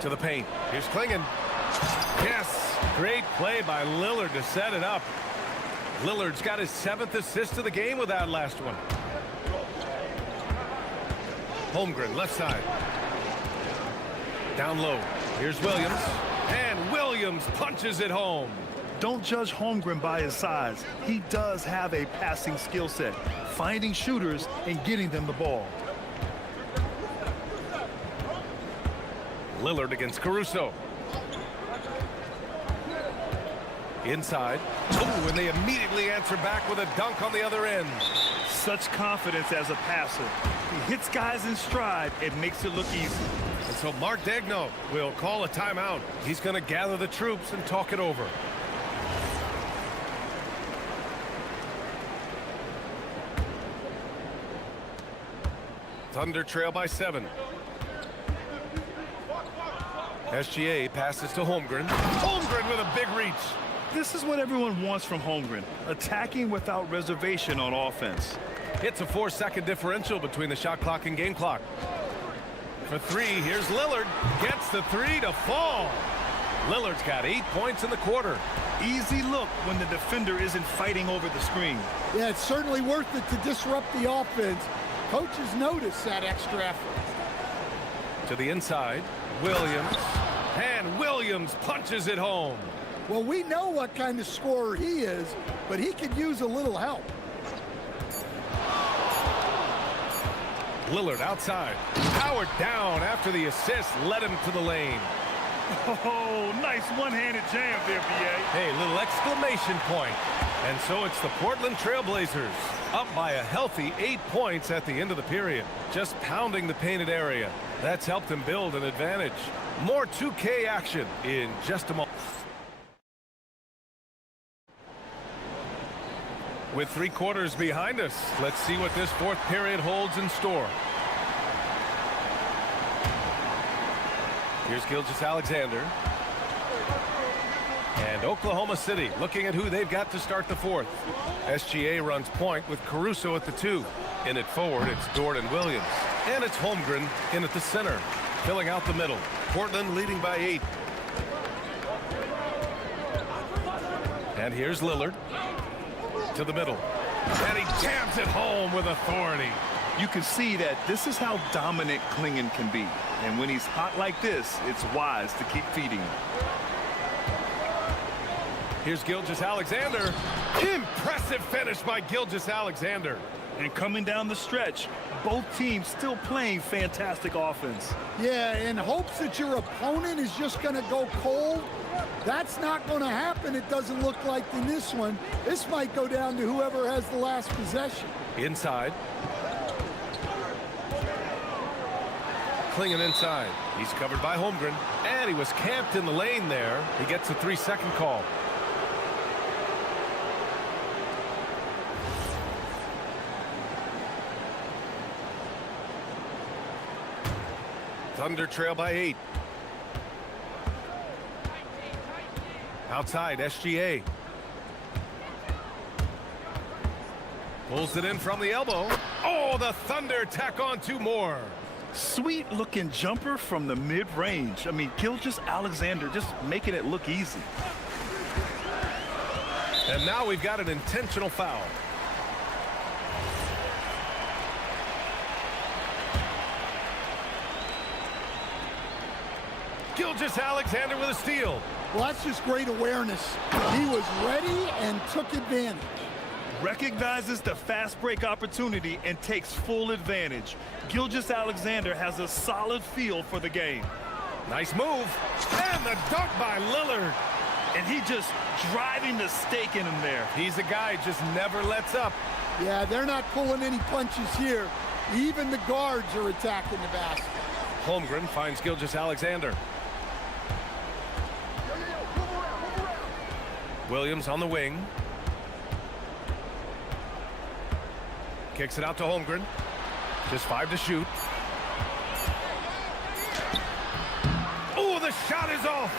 To the paint. Here's Klingon. Yes, great play by Lillard to set it up. Lillard's got his 7th assist of the game with that last one. Holmgren, left side. Down low. Here's Williams. And Williams punches it home. Don't judge Holmgren by his size. He does have a passing skill set, finding shooters and getting them the ball. Lillard against Caruso. Inside. Oh, and they immediately answer back with a dunk on the other end. Such confidence as a passer. He hits guys in stride and makes it look easy. And so Mark Daigneault will call a timeout. He's going to gather the troops and talk it over. Thunder trail by 7. SGA passes to Holmgren. Holmgren with a big reach. This is what everyone wants from Holmgren, attacking without reservation on offense. It's a 4-second differential between the shot clock and game clock. For three, here's Lillard. Gets the three to fall. Lillard's got 8 points in the quarter. Easy look when the defender isn't fighting over the screen. Yeah, it's certainly worth it to disrupt the offense. Coaches notice that extra effort. To the inside, Williams. And Williams punches it home. Well, we know what kind of scorer he is, but he could use a little help. Lillard outside. Powered down after the assist led him to the lane. Oh, nice one-handed jam there, B.A. Hey, little exclamation point. And so it's the Portland Trail Blazers, up by a healthy 8 points at the end of the period. Just pounding the painted area. That's helped them build an advantage. More 2K action in just a moment. With 3 quarters behind us, let's see what this fourth period holds in store. Here's Gilgeous-Alexander. And Oklahoma City looking at who they've got to start the fourth. SGA runs point with Caruso at the 2. In at forward, it's Dort and Williams. And it's Holmgren in at the center, filling out the middle. Portland leading by 8. And here's Lillard. To the middle. And he jams it home with authority. You can see that this is how dominant Klingon can be. And when he's hot like this, it's wise to keep feeding him. Here's Gilgeous-Alexander. Impressive finish by Gilgeous-Alexander. And coming down the stretch, both teams still playing fantastic offense. Yeah, in hopes that your opponent is just going to go cold. That's not going to happen, it doesn't look like, in this one. This might go down to whoever has the last possession. Inside. Klingon inside. He's covered by Holmgren. And he was camped in the lane there. He gets a 3-second call. Thunder trail by 8. Outside, SGA. Pulls it in from the elbow. Oh, the Thunder tack on 2 more. Sweet looking jumper from the mid-range. I mean, Gilgeous-Alexander just making it look easy. And now we've got an intentional foul. Gilgeous-Alexander with a steal. Well, that's just great awareness. He was ready and took advantage. Recognizes the fast break opportunity and takes full advantage. Gilgeous-Alexander has a solid feel for the game. Nice move. And the dunk by Lillard. And he just driving the stake in him there. He's a guy just never lets up. Yeah, they're not pulling any punches here. Even the guards are attacking the basket. Holmgren finds Gilgeous-Alexander. Williams on the wing. Kicks it out to Holmgren. Just 5 to shoot. Oh, the shot is off.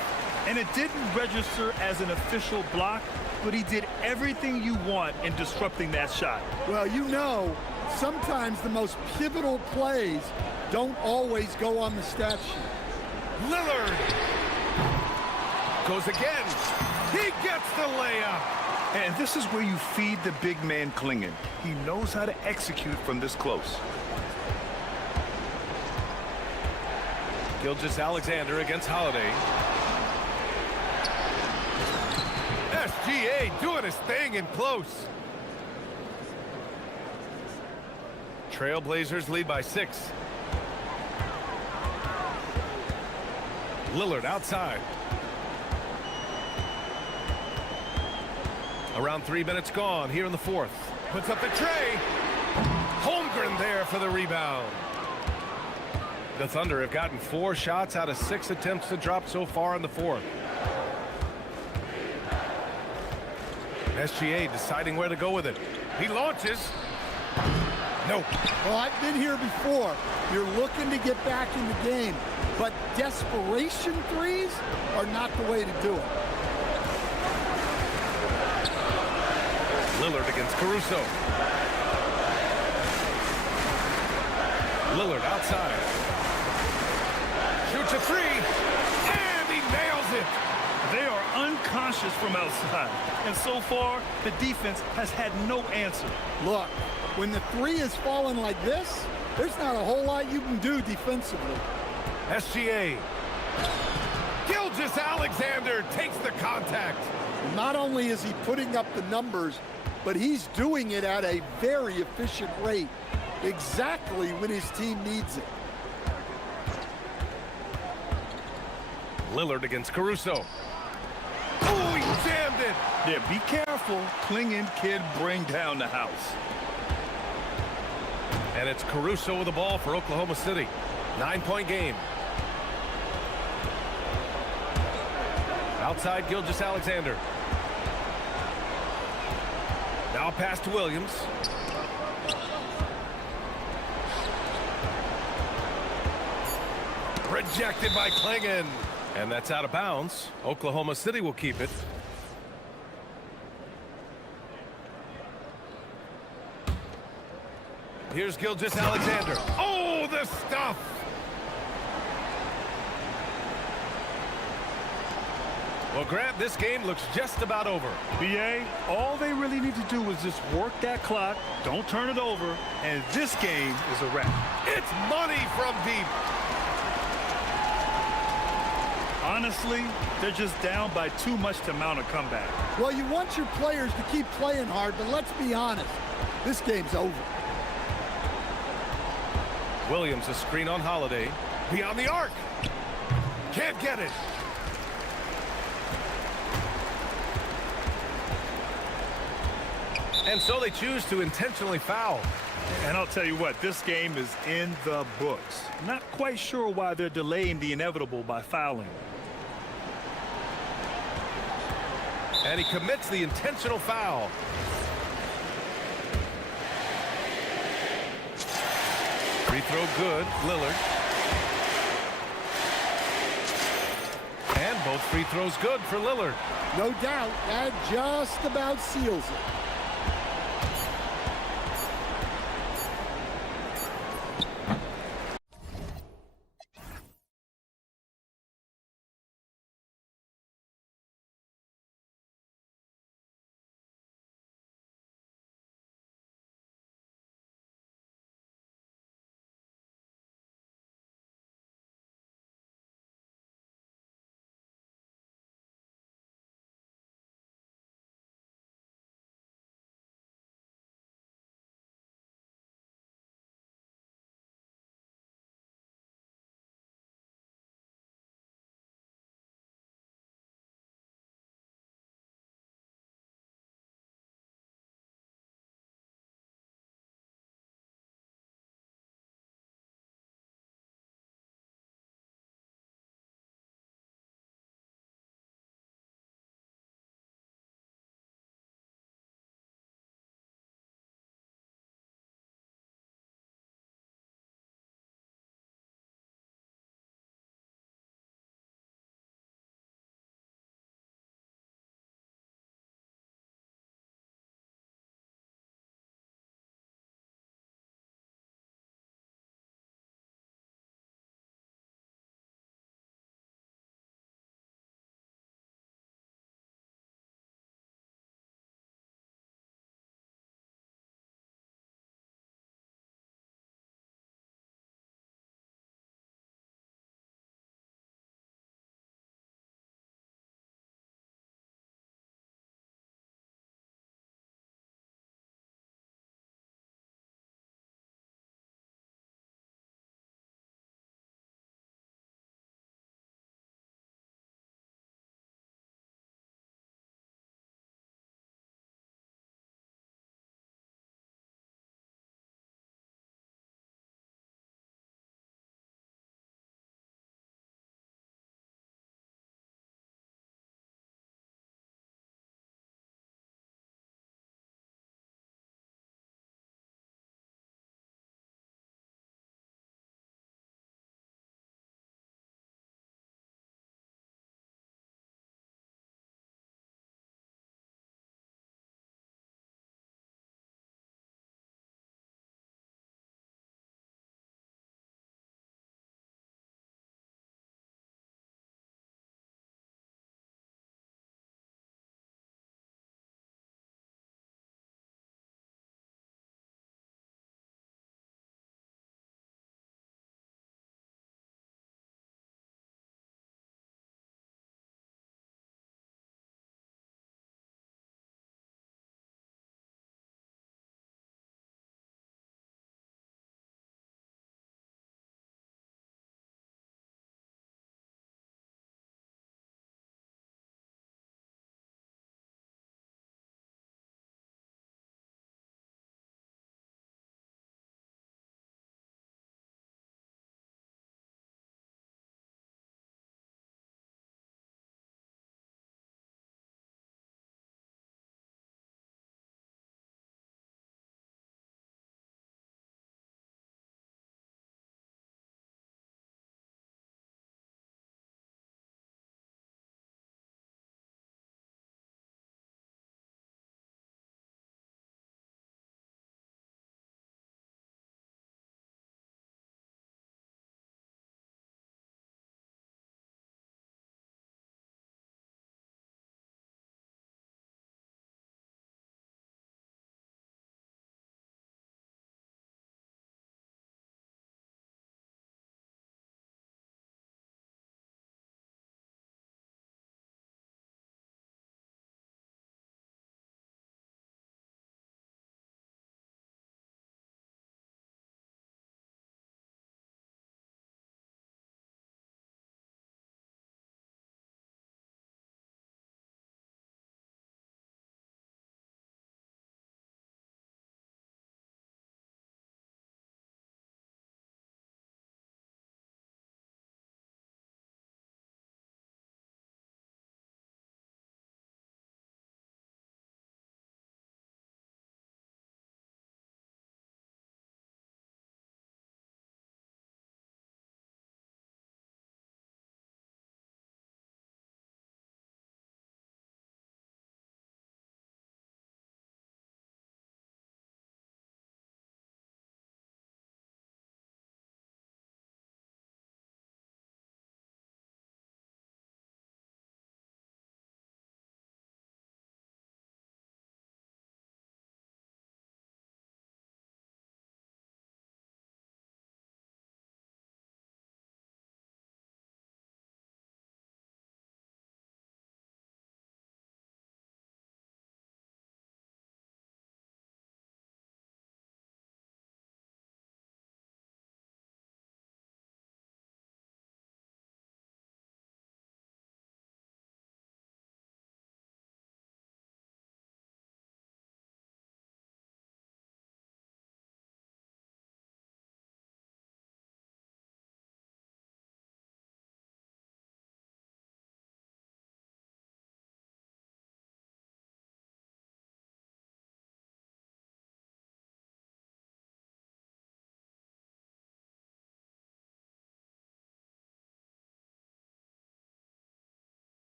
And it didn't register as an official block, but he did everything you want in disrupting that shot. Well, you know, sometimes the most pivotal plays don't always go on the stat sheet. Lillard goes again. He gets the layup. And this is where you feed the big man Klingon. He knows how to execute from this close. Gilgeous-Alexander against Holiday. SGA doing his thing in close. Trailblazers lead by 6. Lillard outside. Around 3 minutes gone here in the fourth. Puts up the tray. Holmgren there for the rebound. The Thunder have gotten 4 shots out of 6 attempts to drop so far in the fourth. SGA deciding where to go with it. He launches. No. Well, I've been here before. You're looking to get back in the game. but desperation threes are not the way to do it. Lillard against Caruso. Lillard outside. Shoots a three, and he nails it. They are unconscious from outside, and so far, the defense has had no answer. Look, when the three is falling like this, there's not a whole lot you can do defensively. SGA. Gilgeous-Alexander takes the contact. Not only is he putting up the numbers, but he's doing it at a very efficient rate, exactly when his team needs it. Lillard against Caruso. Oh, he jammed it. Yeah, be careful. Clinging kid bring down the house. And it's Caruso with the ball for Oklahoma City. 9-point game. Outside Gilgeous-Alexander. Now pass to Williams. Rejected by Klingon. And that's out of bounds. Oklahoma City will keep it. Here's Gilgeous-Alexander. Oh, the stuff! Well, Grant, this game looks just about over. BA, all they really need to do is just work that clock, don't turn it over, and this game is a wrap. It's money from deep. Honestly, they're just down by too much to mount a comeback. Well, you want your players to keep playing hard, but let's be honest, this game's over. Williams, a screen on Holiday. Beyond the arc. Can't get it. And so they choose to intentionally foul. And I'll tell you what, this game is in the books. Not quite sure why they're delaying the inevitable by fouling. And he commits the intentional foul. Free throw good, Lillard. And both free throws good for Lillard. No doubt, that just about seals it.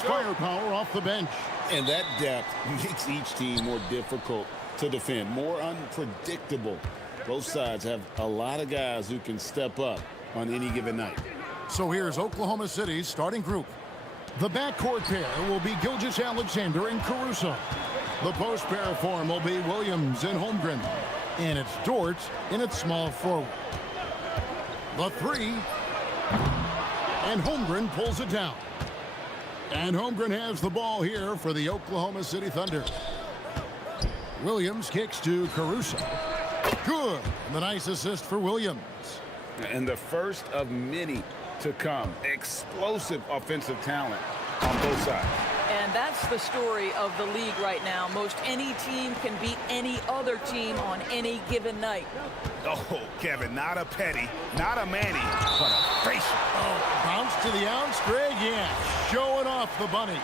Firepower off the bench. And that depth makes each team more difficult to defend, more unpredictable. Both sides have a lot of guys who can step up on any given night. So here's Oklahoma City's starting group. The backcourt pair will be Gilgeous-Alexander and Caruso. The post pair form will be Williams and Holmgren. And it's Dort in its small forward. The three. And Holmgren pulls it down. And Holmgren has the ball here for the Oklahoma City Thunder. Williams kicks to Caruso. Good. And the nice assist for Williams. And the first of many to come. Explosive offensive talent on both sides. And that's the story of the league right now. Most any team can beat any other team on any given night. Oh, Kevin, not a Petty, not a Manny, but a facial. Oh, bounce to the ounce, Greg, yeah. Showing off the bunnies.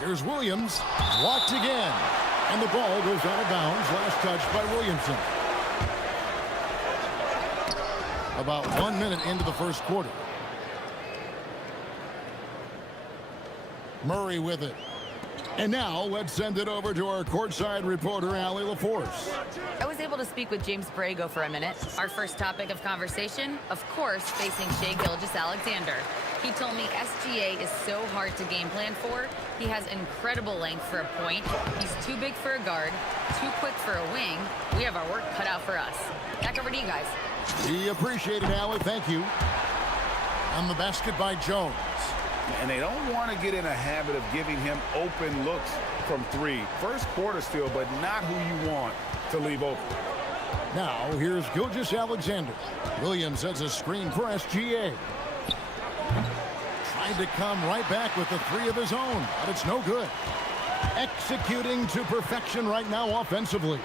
Here's Williams, blocked again. And the ball goes out of bounds, last touch by Williamson. About 1 minute into the first quarter. Murray with it. And now let's send it over to our courtside reporter, Allie LaForce. I was able to speak with James Borrego for a minute. Our first topic of conversation, of course, facing Shai Gilgeous-Alexander. He told me SGA is so hard to game plan for. He has incredible length for a point. He's too big for a guard, too quick for a wing. We have our work cut out for us. Back over to you guys. We appreciate it, Allie. Thank you. On the basket by Jones. And they don't want to get in a habit of giving him open looks from three. First quarter still, but not who you want to leave open. Now, here's Gilgeous-Alexander. Williams sets a screen for SGA. Trying to come right back with the three of his own, but it's no good. Executing to perfection right now offensively.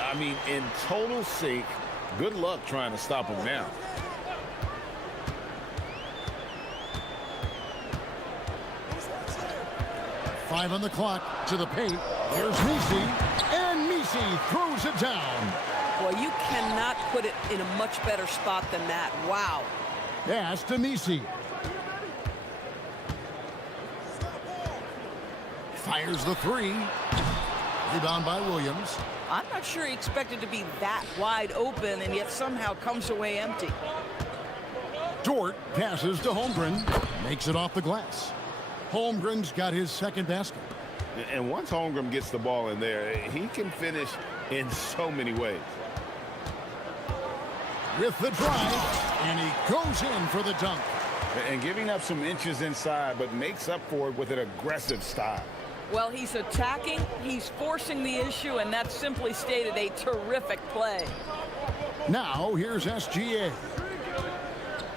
I mean, in total sync, good luck trying to stop him now. Five on the clock to the paint. Here's Misi, and Misi throws it down. Well, you cannot put it in a much better spot than that. Wow. Pass to Misi. Fires the three. Rebound by Williams. I'm not sure he expected to be that wide open and yet somehow comes away empty. Dort passes to Holmgren. Makes it off the glass. Holmgren's got his second basket. And once Holmgren gets the ball in there, he can finish in so many ways. With the drive, and he goes in for the dunk. And giving up some inches inside, but makes up for it with an aggressive style. Well, he's attacking, he's forcing the issue, and that's simply stated a terrific play. Now, here's SGA.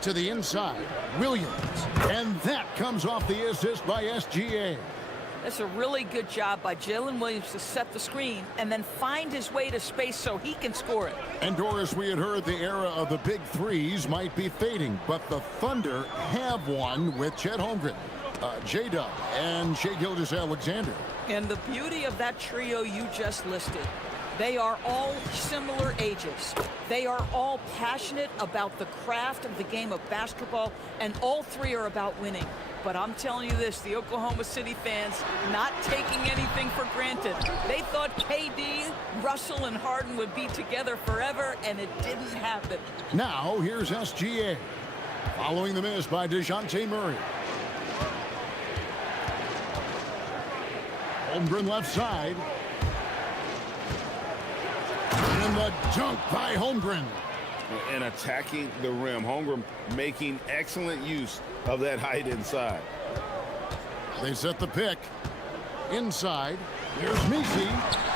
To the inside, Williams. And that comes off the assist by SGA. That's a really good job by Jalen Williams to set the screen and then find his way to space so he can score it. And Doris, we had heard the era of the big threes might be fading, but the Thunder have one with Chet Holmgren, J-Dub, and Shai Gilgeous-Alexander. And the beauty of that trio you just listed, they are all similar ages. They are all passionate about the craft of the game of basketball, and all three are about winning. But I'm telling you this, the Oklahoma City fans not taking anything for granted. They thought KD, Russell, and Harden would be together forever, and it didn't happen. Now, here's SGA. Following the miss by DeJounte Murray. Holmgren left side. And the dunk by Holmgren. And attacking the rim. Holmgren making excellent use of that height inside. They set the pick. Inside. Here's Misi.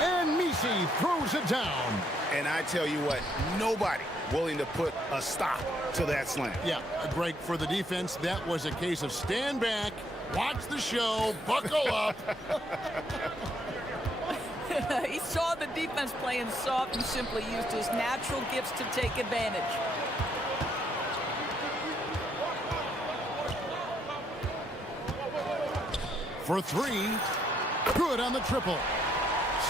And Misi throws it down. And I tell you what, nobody willing to put a stop to that slam. Yeah, a break for the defense. That was a case of stand back, watch the show, buckle up. He saw the defense playing soft and simply used his natural gifts to take advantage. For three, good on the triple.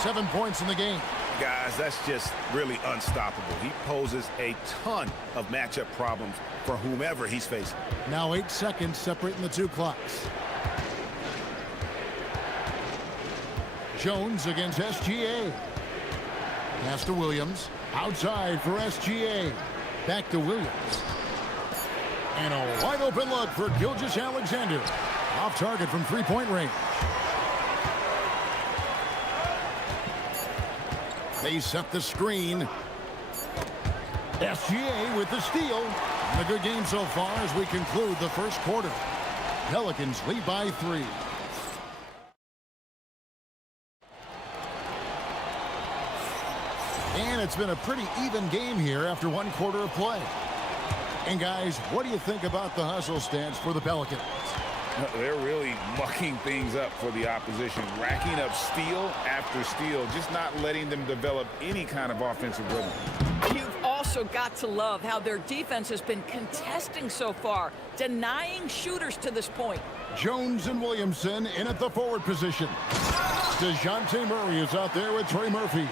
7 points in the game. Guys, that's just really unstoppable. He poses a ton of matchup problems for whomever he's facing. Now 8 seconds separating the two clocks. Jones against SGA. Pass to Williams. Outside for SGA. Back to Williams. And a wide open look for Gilgeous-Alexander. Off target from three-point range. They set the screen. SGA with the steal. And a good game so far as we conclude the first quarter. Pelicans lead by 3. And it's been a pretty even game here after one quarter of play. And guys, what do you think about the hustle stance for the Pelicans? They're really mucking things up for the opposition, racking up steal after steal, just not letting them develop any kind of offensive rhythm. You've also got to love how their defense has been contesting so far, denying shooters to this point. Jones and Williamson in at the forward position. DeJounte Murray is out there with Trey Murphy.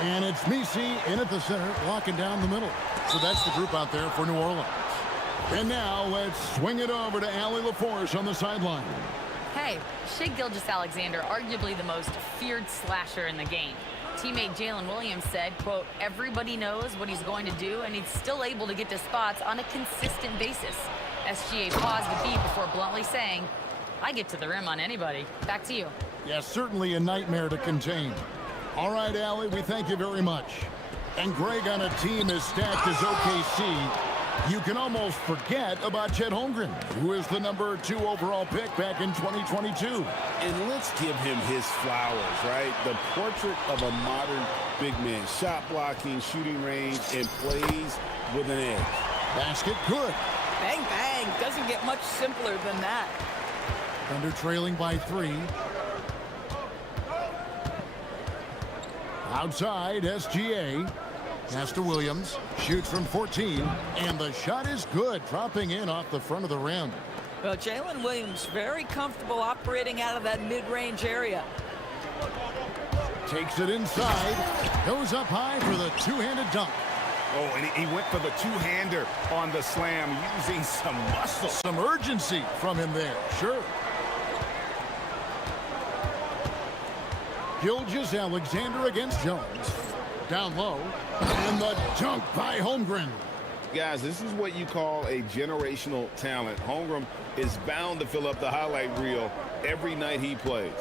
And it's Messi in at the center, locking down the middle. So that's the group out there for New Orleans. And now let's swing it over to Allie LaForce on the sideline. Hey, Shai Gilgeous-Alexander, arguably the most feared slasher in the game. Teammate Jalen Williams said, quote, everybody knows what he's going to do, and he's still able to get to spots on a consistent basis. SGA paused the beat before bluntly saying, I get to the rim on anybody. Back to you. Yes, certainly a nightmare to contain. All right, Allie, we thank you very much. And Greg, on a team as stacked as OKC, you can almost forget about Chet Holmgren, who is the number 2 overall pick back in 2022. And let's give him his flowers, right? The portrait of a modern big man. Shot blocking, shooting range, and plays with an edge. Basket good. Bang, bang. Doesn't get much simpler than that. Thunder trailing by 3. Outside, SGA. Pass to Williams. Shoots from 14. And the shot is good, dropping in off the front of the rim. Well, Jalen Williams very comfortable operating out of that mid-range area. Takes it inside. Goes up high for the two-handed dunk. Oh, and he went for the two-hander on the slam, using some muscle. Some urgency from him there, sure. Gilgeous-Alexander against Jones. Down low. And the dunk by Holmgren. Guys, this is what you call a generational talent. Holmgren is bound to fill up the highlight reel every night he plays.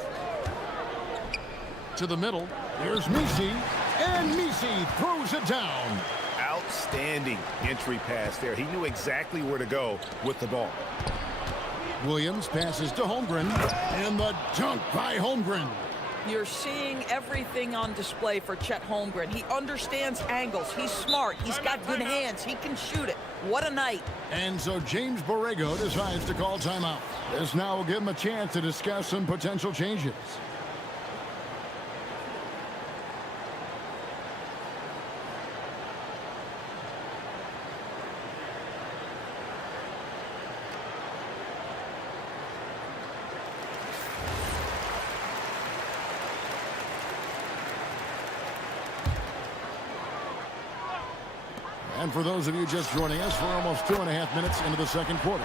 To the middle. Here's Messi. And Messi throws it down. Outstanding entry pass there. He knew exactly where to go with the ball. Williams passes to Holmgren. And the dunk by Holmgren. You're seeing everything on display for Chet Holmgren. He understands angles. He's smart. He's got good hands. He can shoot it. What a night. And so James Borrego decides to call timeout. This now will give him a chance to discuss some potential changes. And for those of you just joining us, we're almost 2.5 minutes into the second quarter.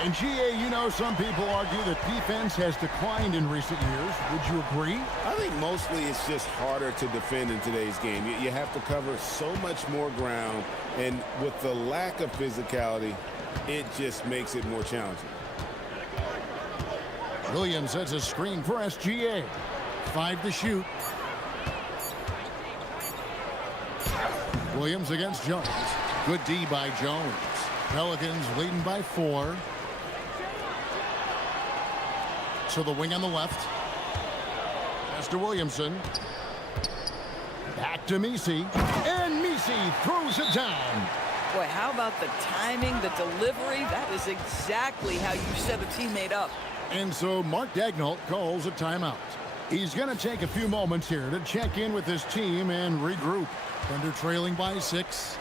And GA, you know, some people argue that defense has declined in recent years. Would you agree? I think mostly it's just harder to defend in today's game. You have to cover so much more ground, and with the lack of physicality, it just makes it more challenging. Williams sets a screen for SGA. 5 to shoot. Williams against Jones. Good D by Jones. Pelicans leading by 4. To the wing on the left. Pass to Williamson. Back to Messi. And Messi throws it down. Boy, how about the timing, the delivery? That is exactly how you set a teammate up. And so Mark Daigneault calls a timeout. He's going to take a few moments here to check in with his team and regroup. Thunder trailing by 6.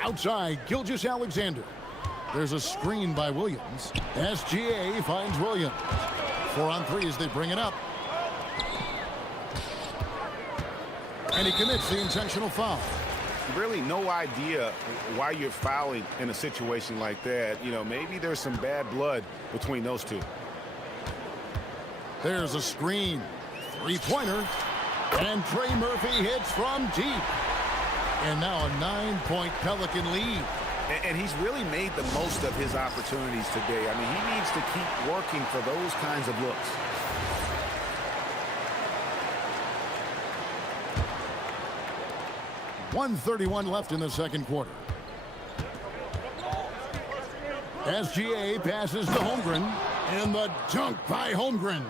Outside, Gilgeous-Alexander. There's a screen by Williams. SGA finds Williams. 4 on 3 as they bring it up. And he commits the intentional foul. Really no idea why you're fouling in a situation like that. You know, maybe there's some bad blood between those two. There's a screen. Three-pointer. And Trey Murphy hits from deep. And now a 9-point Pelican lead. And he's really made the most of his opportunities today. I mean, he needs to keep working for those kinds of looks. .131 left in the second quarter. SGA passes to Holmgren. And the dunk by Holmgren.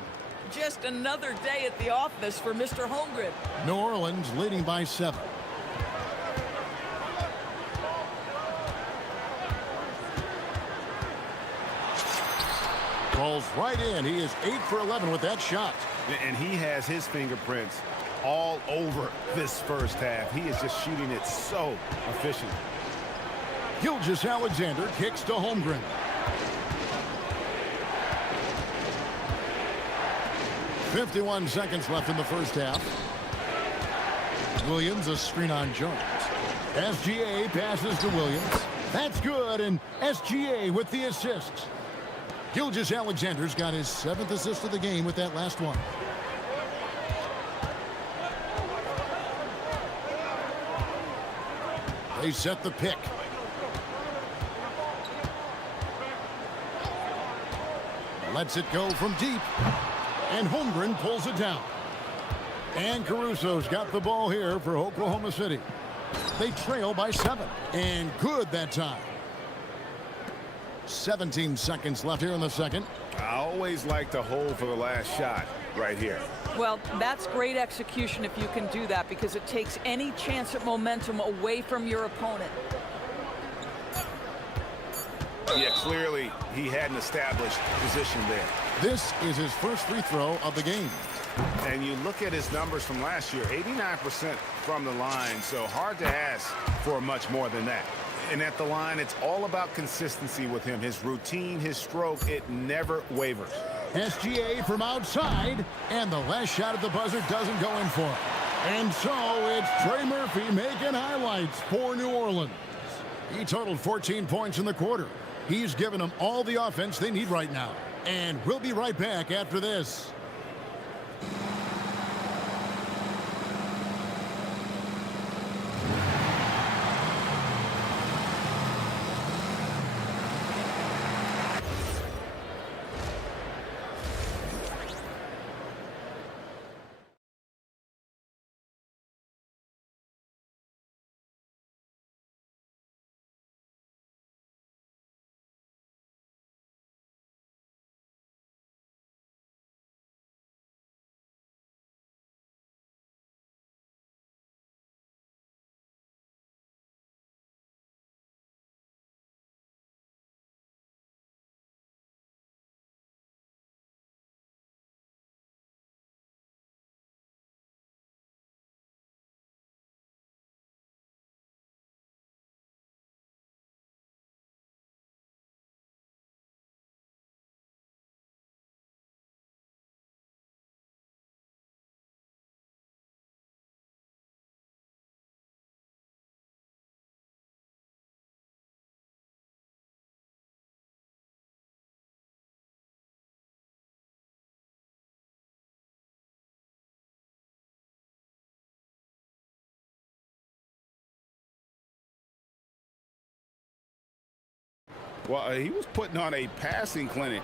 Just another day at the office for Mr. Holmgren. New Orleans leading by 7. Falls right in. He is 8 for 11 with that shot. And he has his fingerprints all over this first half. He is just shooting it so efficient. Gilgeous-Alexander kicks to Holmgren. .51 seconds left in the first half. Williams a screen on Jones. SGA passes to Williams. That's good, and SGA with the assist. Gilgeous-Alexander's got his 7th assist of the game with that last one. They set the pick. Lets it go from deep. And Holmgren pulls it down. And Caruso's got the ball here for Oklahoma City. They trail by 7. And good that time. 17 seconds left here in the second. I always like to hold for the last shot right here. Well, that's great execution if you can do that, because it takes any chance at momentum away from your opponent. Yeah, clearly he had an established position there. This is his first free throw of the game. And you look at his numbers from last year, 89% from the line, so hard to ask for much more than that. And at the line, it's all about consistency with him. His routine, his stroke, it never wavers. SGA from outside, and the last shot at the buzzer doesn't go in for him. And so it's Trey Murphy making highlights for New Orleans. He totaled 14 points in the quarter. He's given them all the offense they need right now. And we'll be right back after this. Well, he was putting on a passing clinic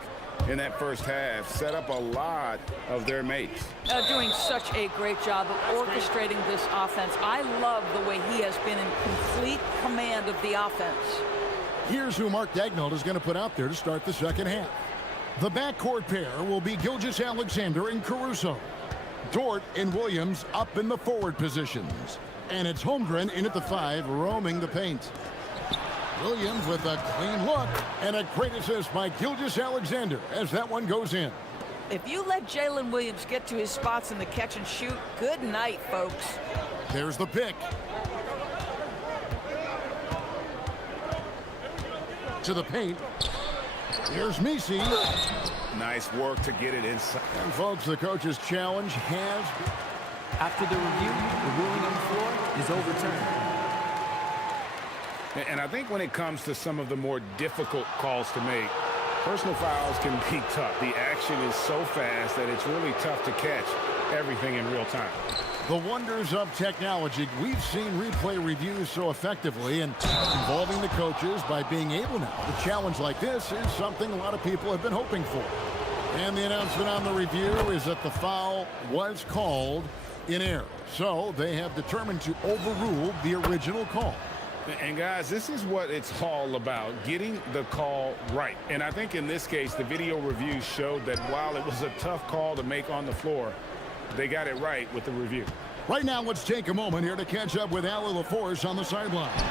in that first half, set up a lot of their mates. Doing such a great job of orchestrating this offense. I love the way he has been in complete command of the offense. Here's who Mark Daigneault is going to put out there to start the second half. The backcourt pair will be Gilgeous-Alexander and Caruso. Dort and Williams up in the forward positions. And it's Holmgren in at the 5, roaming the paint. Williams with a clean look, and a great assist by Gilgeous-Alexander as that one goes in. If you let Jalen Williams get to his spots in the catch and shoot, good night, folks. There's the pick. To the paint. Here's Messi. Nice work to get it inside. And folks, the coach's challenge has After the review, the ruling on the floor is overturned. And I think when it comes to some of the more difficult calls to make, personal fouls can be tough. The action is so fast that it's really tough to catch everything in real time. The wonders of technology. We've seen replay reviews so effectively, and involving the coaches by being able now to challenge like this is something a lot of people have been hoping for. And the announcement on the review is that the foul was called in error. So they have determined to overrule the original call. And guys, this is what it's all about, getting the call right. And I think in this case, the video review showed that while it was a tough call to make on the floor, they got it right with the review. Right now, let's take a moment here to catch up with Allie LaForce on the sidelines.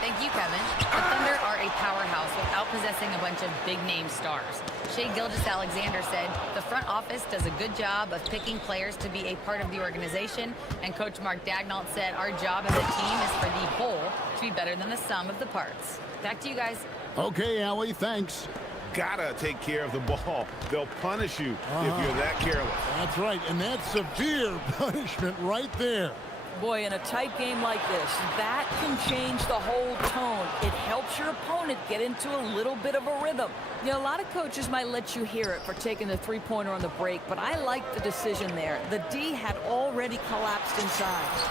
Thank you, Kevin. The Thunder are a powerhouse without possessing a bunch of big-name stars. Shai Gilgeous-Alexander said, the front office does a good job of picking players to be a part of the organization, and Coach Mark Daigneault said, our job as a team is for the whole to be better than the sum of the parts. Back to you guys. Okay, Allie, thanks. Gotta take care of the ball. They'll punish you if you're that careless. That's right, and that's severe punishment right there. Boy, in a tight game like this, that can change the whole tone. It helps your opponent get into a little bit of a rhythm. You know, a lot of coaches might let you hear it for taking the three-pointer on the break, but I like the decision there. The D had already collapsed inside.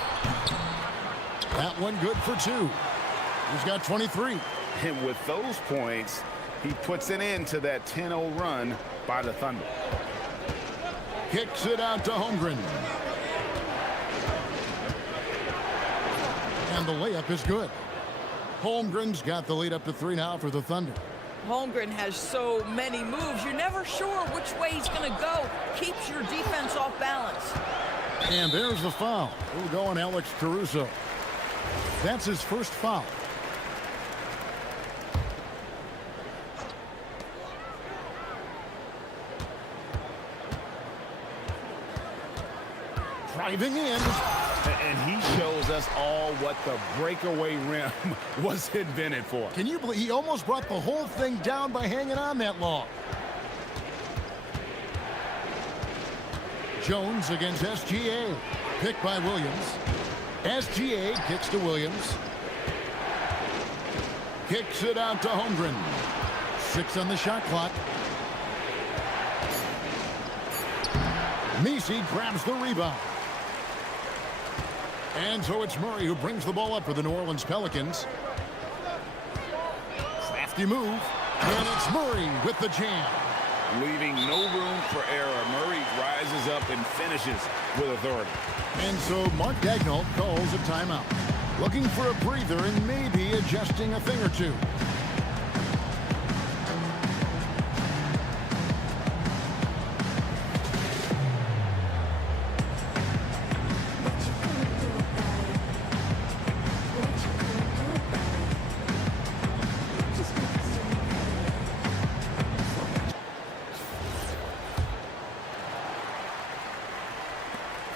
That one good for two. He's got 23. And with those points, he puts an end to that 10-0 run by the Thunder. Kicks it out to Holmgren. And the layup is good. Holmgren's got the lead up to 3 now for the Thunder. Holmgren has so many moves, you're never sure which way he's going to go. Keeps your defense off balance. And there's the foul. We'll go on Alex Caruso. That's his first foul. Driving in. And he shows us all what the breakaway rim was invented for. Can you believe he almost brought the whole thing down by hanging on that long? Jones against SGA. Picked by Williams. SGA kicks to Williams. Kicks it out to Holmgren. 6 on the shot clock. Messi grabs the rebound. And so it's Murray who brings the ball up for the New Orleans Pelicans. Crafty move. And it's Murray with the jam. Leaving no room for error. Murray rises up and finishes with authority. And so Mark Daigneault calls a timeout. Looking for a breather and maybe adjusting a thing or two.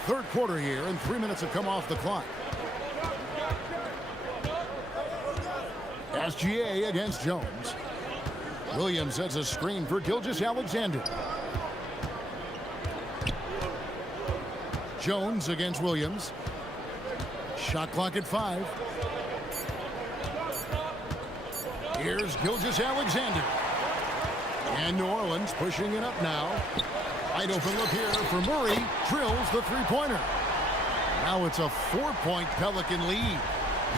Third quarter here, and 3 minutes have come off the clock. SGA against Jones. Williams sets a screen for Gilgeous-Alexander. Jones against Williams. Shot clock at 5. Here's Gilgeous-Alexander. And New Orleans pushing it up now. Wide open look here for Murray. Drills the three-pointer. Now it's a 4-point Pelican lead.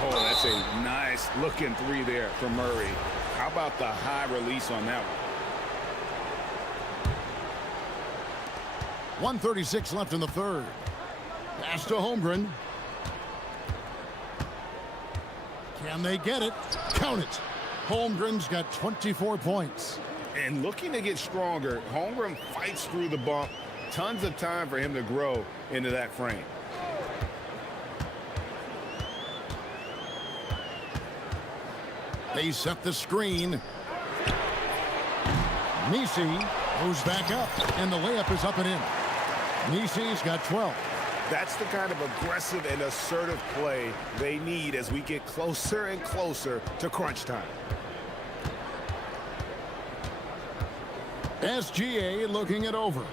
Oh, that's a nice looking three there for Murray. How about the high release on that one? 1:36 left in the third. Pass to Holmgren. Can they get it? Count it. Holmgren's got 24 points. And looking to get stronger, Holmgren fights through the bump. Tons of time for him to grow into that frame. They set the screen. Messi goes back up, and the layup is up and in. Messi's got 12. That's the kind of aggressive and assertive play they need as we get closer and closer to crunch time. SGA looking it over.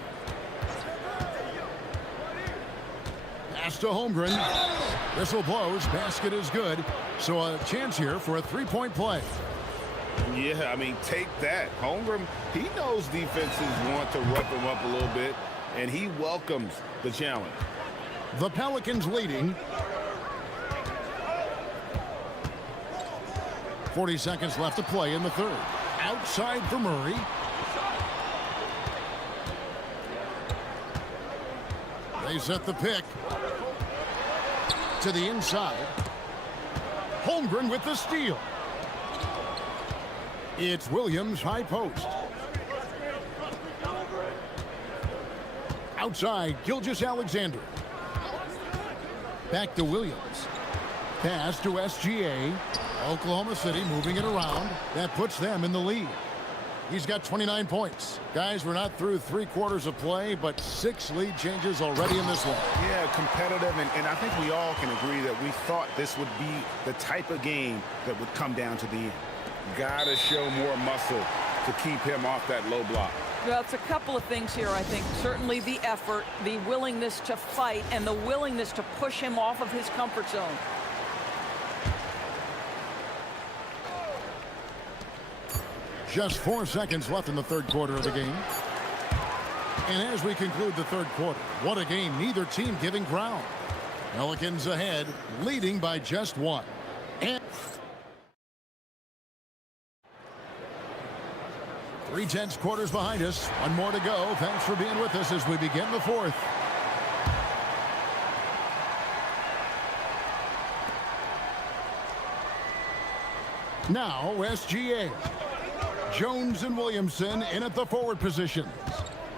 Pass to Holmgren. Whistle blows. Basket is good. So a chance here for a three-point play. Yeah, I mean, take that. Holmgren, he knows defenses want to rough him up a little bit, and he welcomes the challenge. The Pelicans leading. 40 seconds left to play in the third. Outside for Murray. They set the pick. To the inside. Holmgren with the steal. It's Williams, high post. Outside, Gilgeous-Alexander. Back to Williams. Pass to SGA. Oklahoma City moving it around. That puts them in the lead. He's got 29 points. Guys, we're not through 3 quarters of play, but 6 lead changes already in this one. Yeah, competitive, and I think we all can agree that we thought this would be the type of game that would come down to the end. Got to show more muscle to keep him off that low block. Well, it's a couple of things here, I think. Certainly the effort, the willingness to fight, and the willingness to push him off of his comfort zone. Just 4 seconds left in the third quarter of the game. And as we conclude the third quarter, what a game, neither team giving ground. Pelicans ahead, leading by just 1. And 3/10 quarters behind us. One more to go. Thanks for being with us as we begin the fourth. Now, SGA. Jones and Williamson in at the forward positions.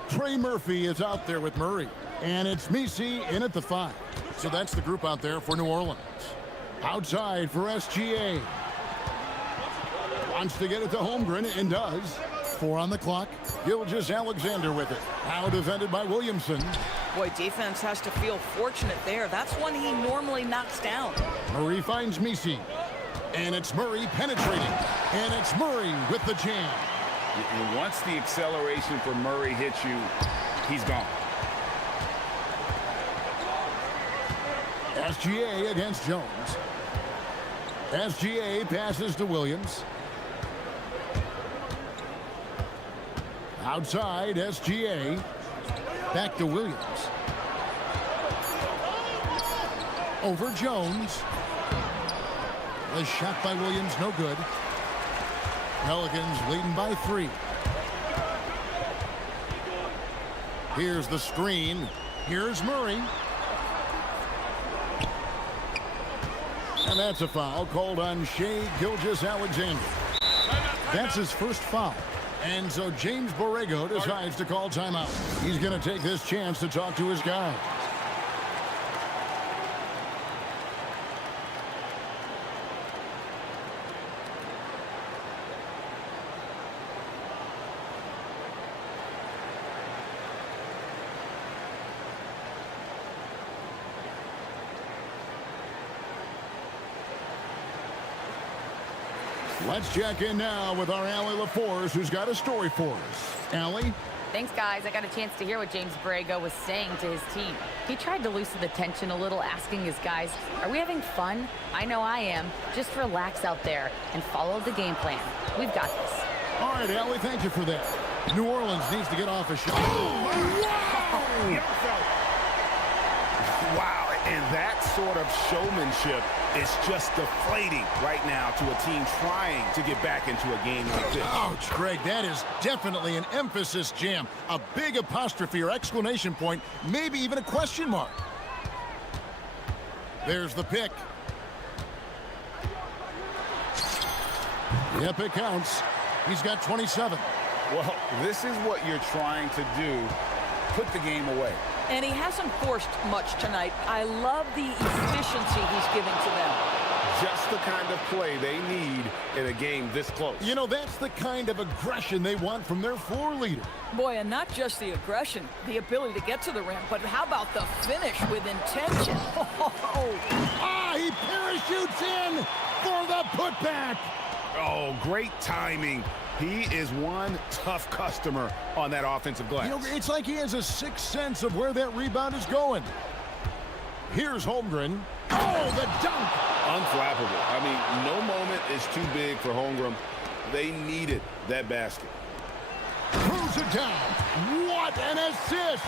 Trey Murphy is out there with Murray. And it's Misi in at the 5. So that's the group out there for New Orleans. Outside for SGA. Wants to get it to Holmgren and does. 4 on the clock. Gilgeous-Alexander with it. Now defended by Williamson. Boy, defense has to feel fortunate there. That's one he normally knocks down. Murray finds Misi. And it's Murray penetrating. And it's Murray with the jam. And once the acceleration for Murray hits you, he's gone. SGA against Jones. SGA passes to Williams. Outside, SGA. Back to Williams. Over Jones. The shot by Williams, no good. Pelicans leading by 3. Here's the screen. Here's Murray. And that's a foul called on Shai Gilgeous-Alexander. That's his first foul. And so James Borrego decides to call timeout. He's going to take this chance to talk to his guys. Let's check in now with our Allie LaForce, who's got a story for us. Allie? Thanks, guys. I got a chance to hear what James Borrego was saying to his team. He tried to loosen the tension a little, asking his guys, are we having fun? I know I am. Just relax out there and follow the game plan. We've got this. All right, Allie, thank you for that. New Orleans needs to get off a shot. Wow, and that sort of showmanship is just deflating right now to a team trying to get back into a game like this. Ouch, Greg, that is definitely an emphasis jam. A big apostrophe or exclamation point, maybe even a question mark. There's the pick. Yep, it counts. He's got 27. Well, this is what you're trying to do. Put the game away. And he hasn't forced much tonight. I love the efficiency he's giving to them. Just the kind of play they need in a game this close. You know, that's the kind of aggression they want from their floor leader. Boy, and not just the aggression, the ability to get to the rim, but how about the finish with intention? He parachutes in for the putback. Oh, great timing. He is one tough customer on that offensive glass. You know, it's like he has a sixth sense of where that rebound is going. Here's Holmgren. Oh, the dunk! Unflappable. I mean, no moment is too big for Holmgren. They needed that basket. Throws it down. What an assist!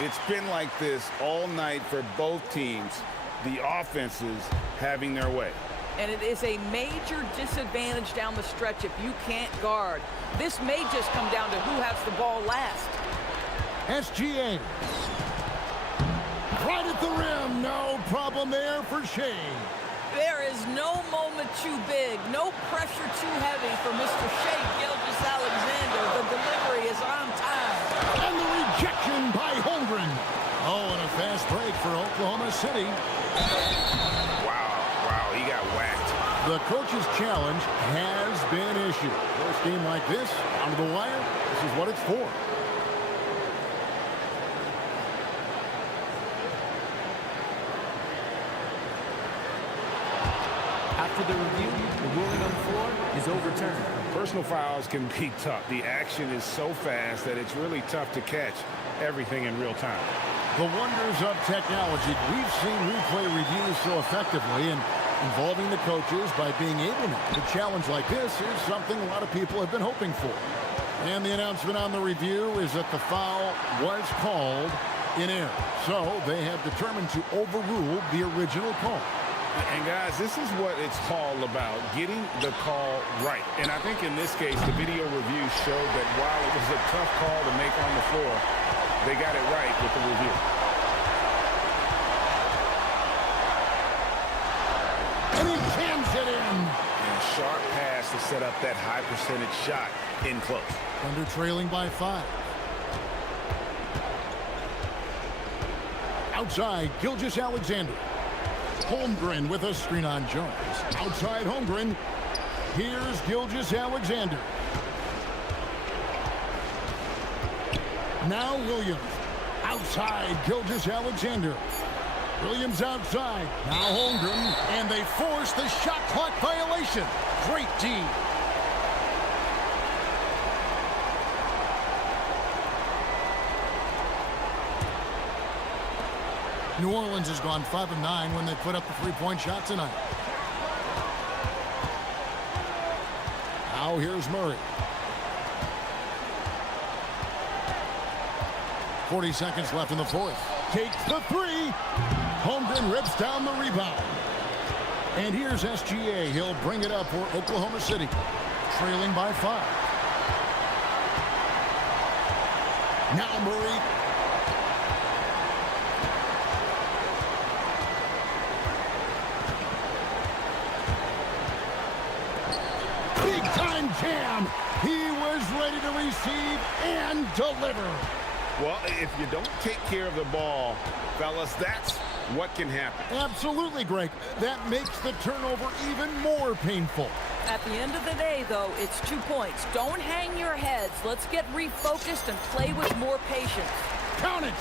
It's been like this all night for both teams. The offenses having their way. And it is a major disadvantage down the stretch if you can't guard. This may just come down to who has the ball last. SGA. Right at the rim. No problem there for Shea. There is no moment too big, no pressure too heavy for Mr. Shea Gilgeous-Alexander. The delivery is on time. And the rejection by Holmgren. Oh, and a fast break for Oklahoma City. Wow, he got whacked. The coach's challenge has been issued. First game like this, down to the wire, this is what it's for. After the review, the ruling on the floor is overturned. Personal fouls can be tough. The action is so fast that it's really tough to catch everything in real time. The wonders of technology. We've seen replay reviews so effectively and involving the coaches by being able to challenge like this is something a lot of people have been hoping for. And the announcement on the review is that the foul was called in error. So they have determined to overrule the original call. And guys, this is what it's all about, getting the call right. And I think in this case, the video review showed that while it was a tough call to make on the floor, they got it right with the review. And he jams it in. And a sharp pass to set up that high percentage shot in close. Thunder trailing by 5. Outside, Gilgeous-Alexander. Holmgren with a screen on Jones. Outside Holmgren. Here's Gilgeous-Alexander. Now Williams. Outside Gilgeous-Alexander. Williams outside. Now Holmgren. And they force the shot clock violation. Great D. New Orleans has gone 5 of 9 when they put up the three-point shot tonight. Now here's Murray. 40 seconds left in the fourth. Takes the three. Holmgren rips down the rebound. And here's SGA. He'll bring it up for Oklahoma City. Trailing by 5. Now Murray. Big-time jam. He was ready to receive and deliver. Well, if you don't take care of the ball, fellas, that's what can happen. Absolutely, Greg. That makes the turnover even more painful. At the end of the day, though, it's 2 points. Don't hang your heads. Let's get refocused and play with more patience. Count it.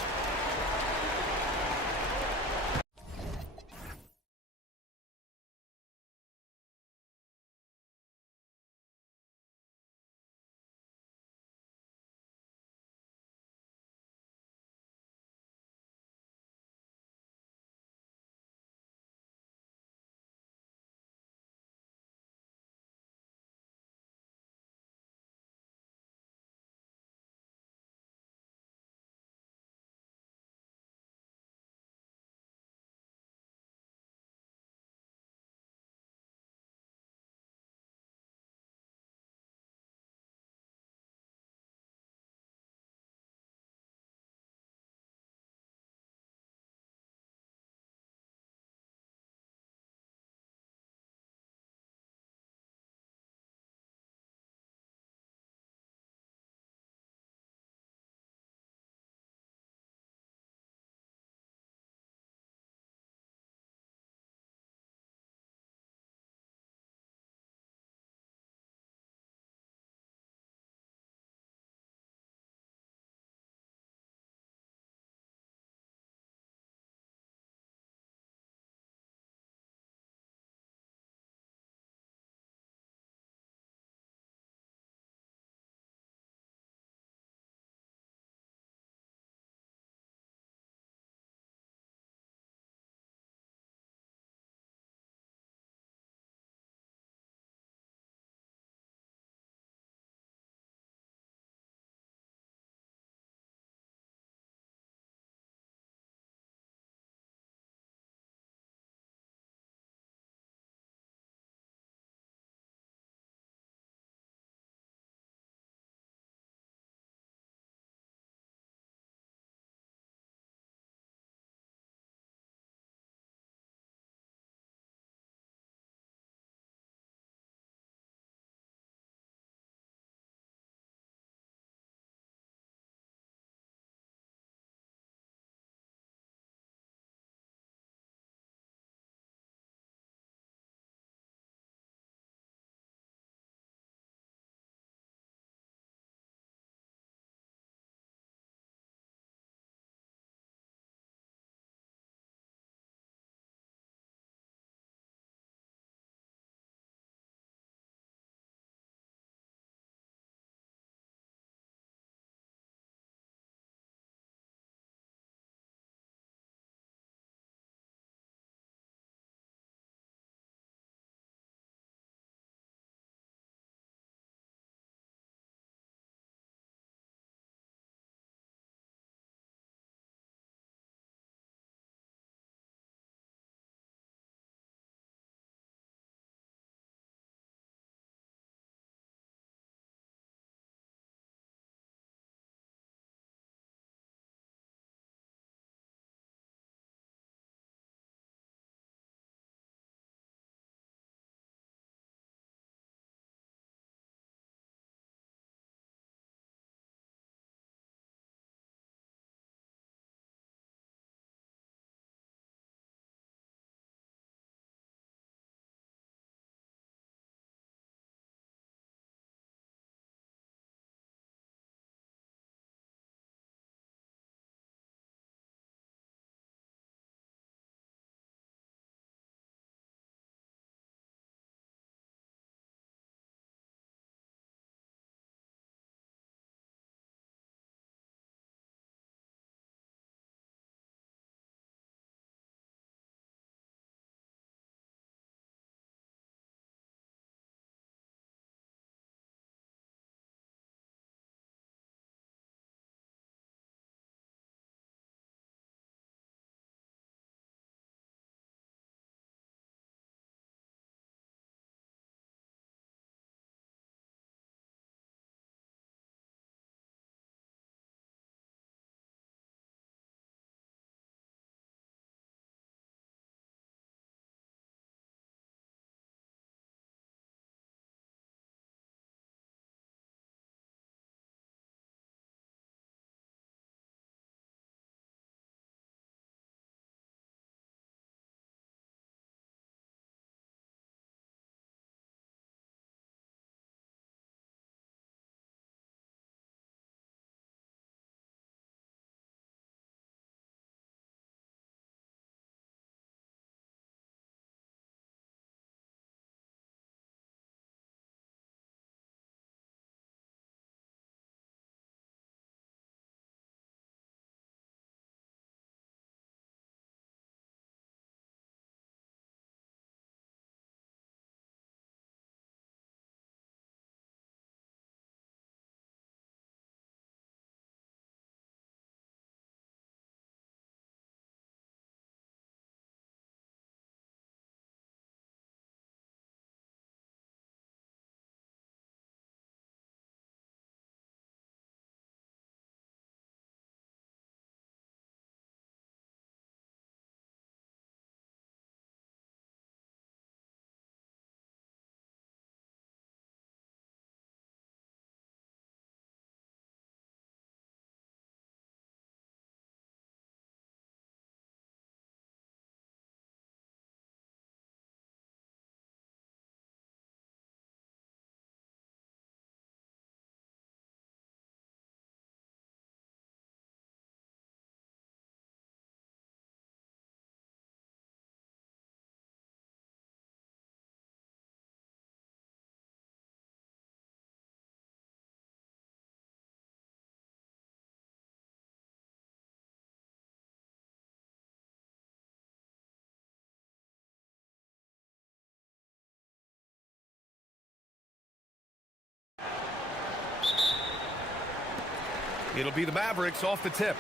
It'll be the Mavericks off the tip.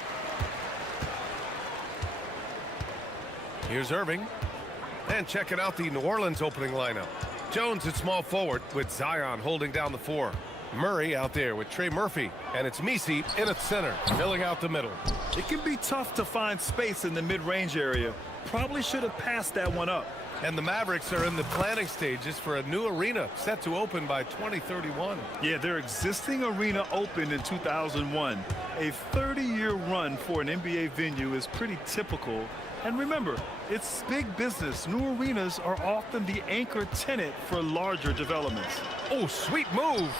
Here's Irving. And checking out the New Orleans opening lineup. Jones at small forward with Zion holding down the 4. Murray out there with Trey Murphy. And it's Misi in at center, filling out the middle. It can be tough to find space in the mid-range area. Probably should have passed that one up. And the Mavericks are in the planning stages for a new arena set to open by 2031. Yeah, their existing arena opened in 2001. A 30-year run for an NBA venue is pretty typical. And remember, it's big business. New arenas are often the anchor tenant for larger developments. Oh, sweet move.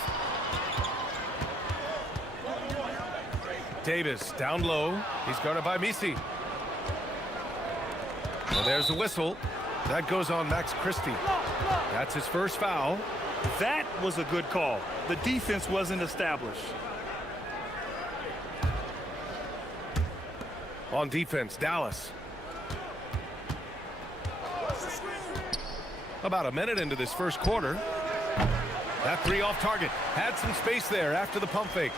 Davis down low. He's guarded by Misi. And there's a whistle. That goes on Max Christie. That's his first foul. That was a good call. The defense wasn't established. On defense, Dallas. About a minute into this first quarter. That 3 off target. Had some space there after the pump fake.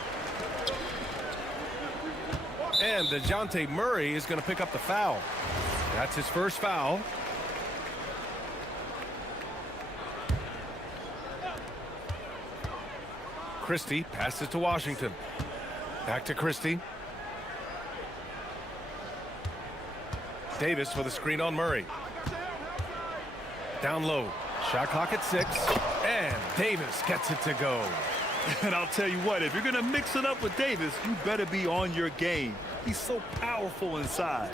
And DeJounte Murray is going to pick up the foul. That's his first foul. Christie passes to Washington. Back to Christie. Davis with a screen on Murray. Down low. Shot clock at 6. And Davis gets it to go. And I'll tell you what, if you're going to mix it up with Davis, you better be on your game. He's so powerful inside.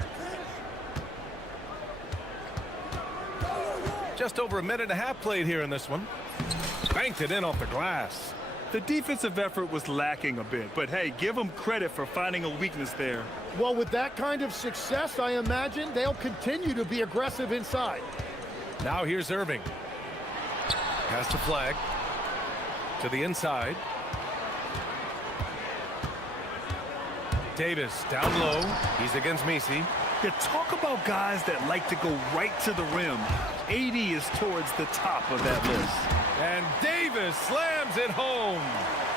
Just over a minute and a half played here in this one. Banked it in off the glass. The defensive effort was lacking a bit, but hey, give them credit for finding a weakness there. Well, with that kind of success, I imagine they'll continue to be aggressive inside. Now here's Irving. Pass to Flag. To the inside. Davis down low. He's against Misi. Yeah, talk about guys that like to go right to the rim. 80 is towards the top of that list. And Davis slams it home.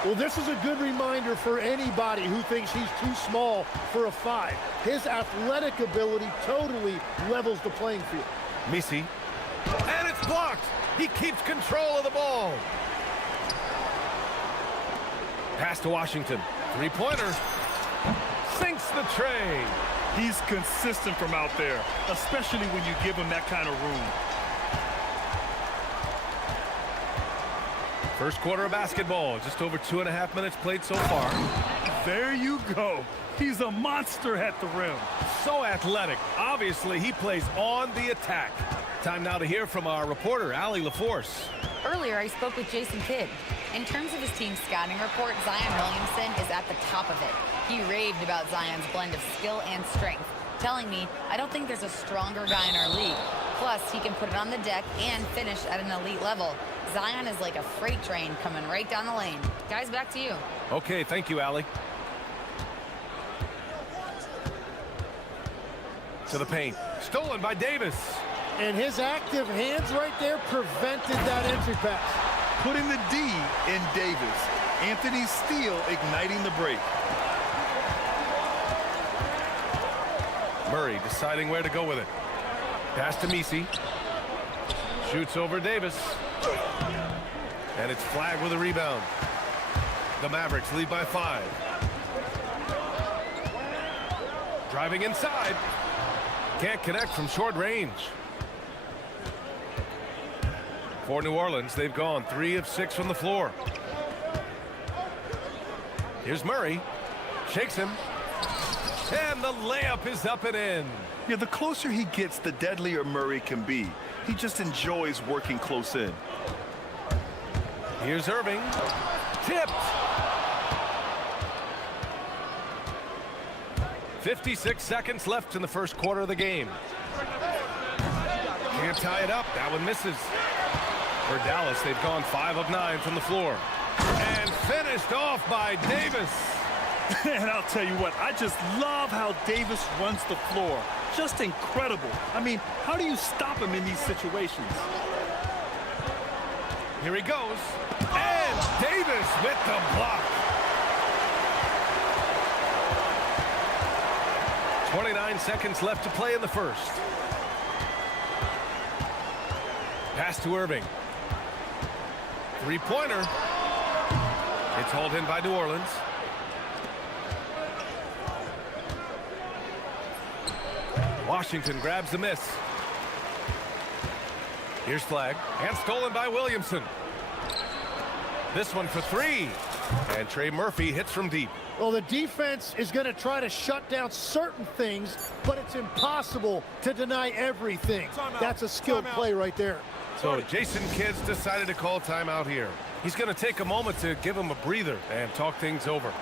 Well, this is a good reminder for anybody who thinks he's too small for a 5. His athletic ability totally levels the playing field. Misi. And it's blocked. He keeps control of the ball. Pass to Washington. 3-pointer. Sinks the tray. He's consistent from out there, especially when you give him that kind of room. First quarter of basketball. Just over 2.5 minutes played so far. There you go. He's a monster at the rim. So athletic. Obviously, he plays on the attack. Time now to hear from our reporter, Allie LaForce. Earlier, I spoke with Jason Kidd. In terms of his team's scouting report, Zion Williamson is at the top of it. He raved about Zion's blend of skill and strength, telling me, I don't think there's a stronger guy in our league. Plus, he can put it on the deck and finish at an elite level. Zion is like a freight train coming right down the lane. Guys, back to you. Okay, thank you, Allie. To the paint. Stolen by Davis. And his active hands right there prevented that entry pass. Putting the D in Davis. Anthony Steele igniting the break. Murray deciding where to go with it. Pass to Misi. Shoots over Davis. And it's Flag with a rebound. The Mavericks lead by 5. Driving inside. Can't connect from short range. For New Orleans, they've gone 3 of 6 from the floor. Here's Murray. Shakes him. And the layup is up and in. Yeah, the closer he gets, the deadlier Murray can be. He just enjoys working close in. Here's Irving. Tipped. 56 seconds left in the first quarter of the game. Can't tie it up. That one misses. For Dallas, they've gone 5 of 9 from the floor. And finished off by Davis. And I'll tell you what, I just love how Davis runs the floor. Just incredible. I mean, how do you stop him in these situations? Here he goes. And Davis with the block. 29 seconds left to play in the first. Pass to Irving. Three-pointer. It's hauled in by New Orleans. Washington grabs the miss. Here's flag. And stolen by Williamson. This one for three. And Trey Murphy hits from deep. Well, the defense is going to try to shut down certain things, but it's impossible to deny everything. That's a skilled play right there. So Jason Kidd's decided to call timeout here. He's going to take a moment to give him a breather and talk things over.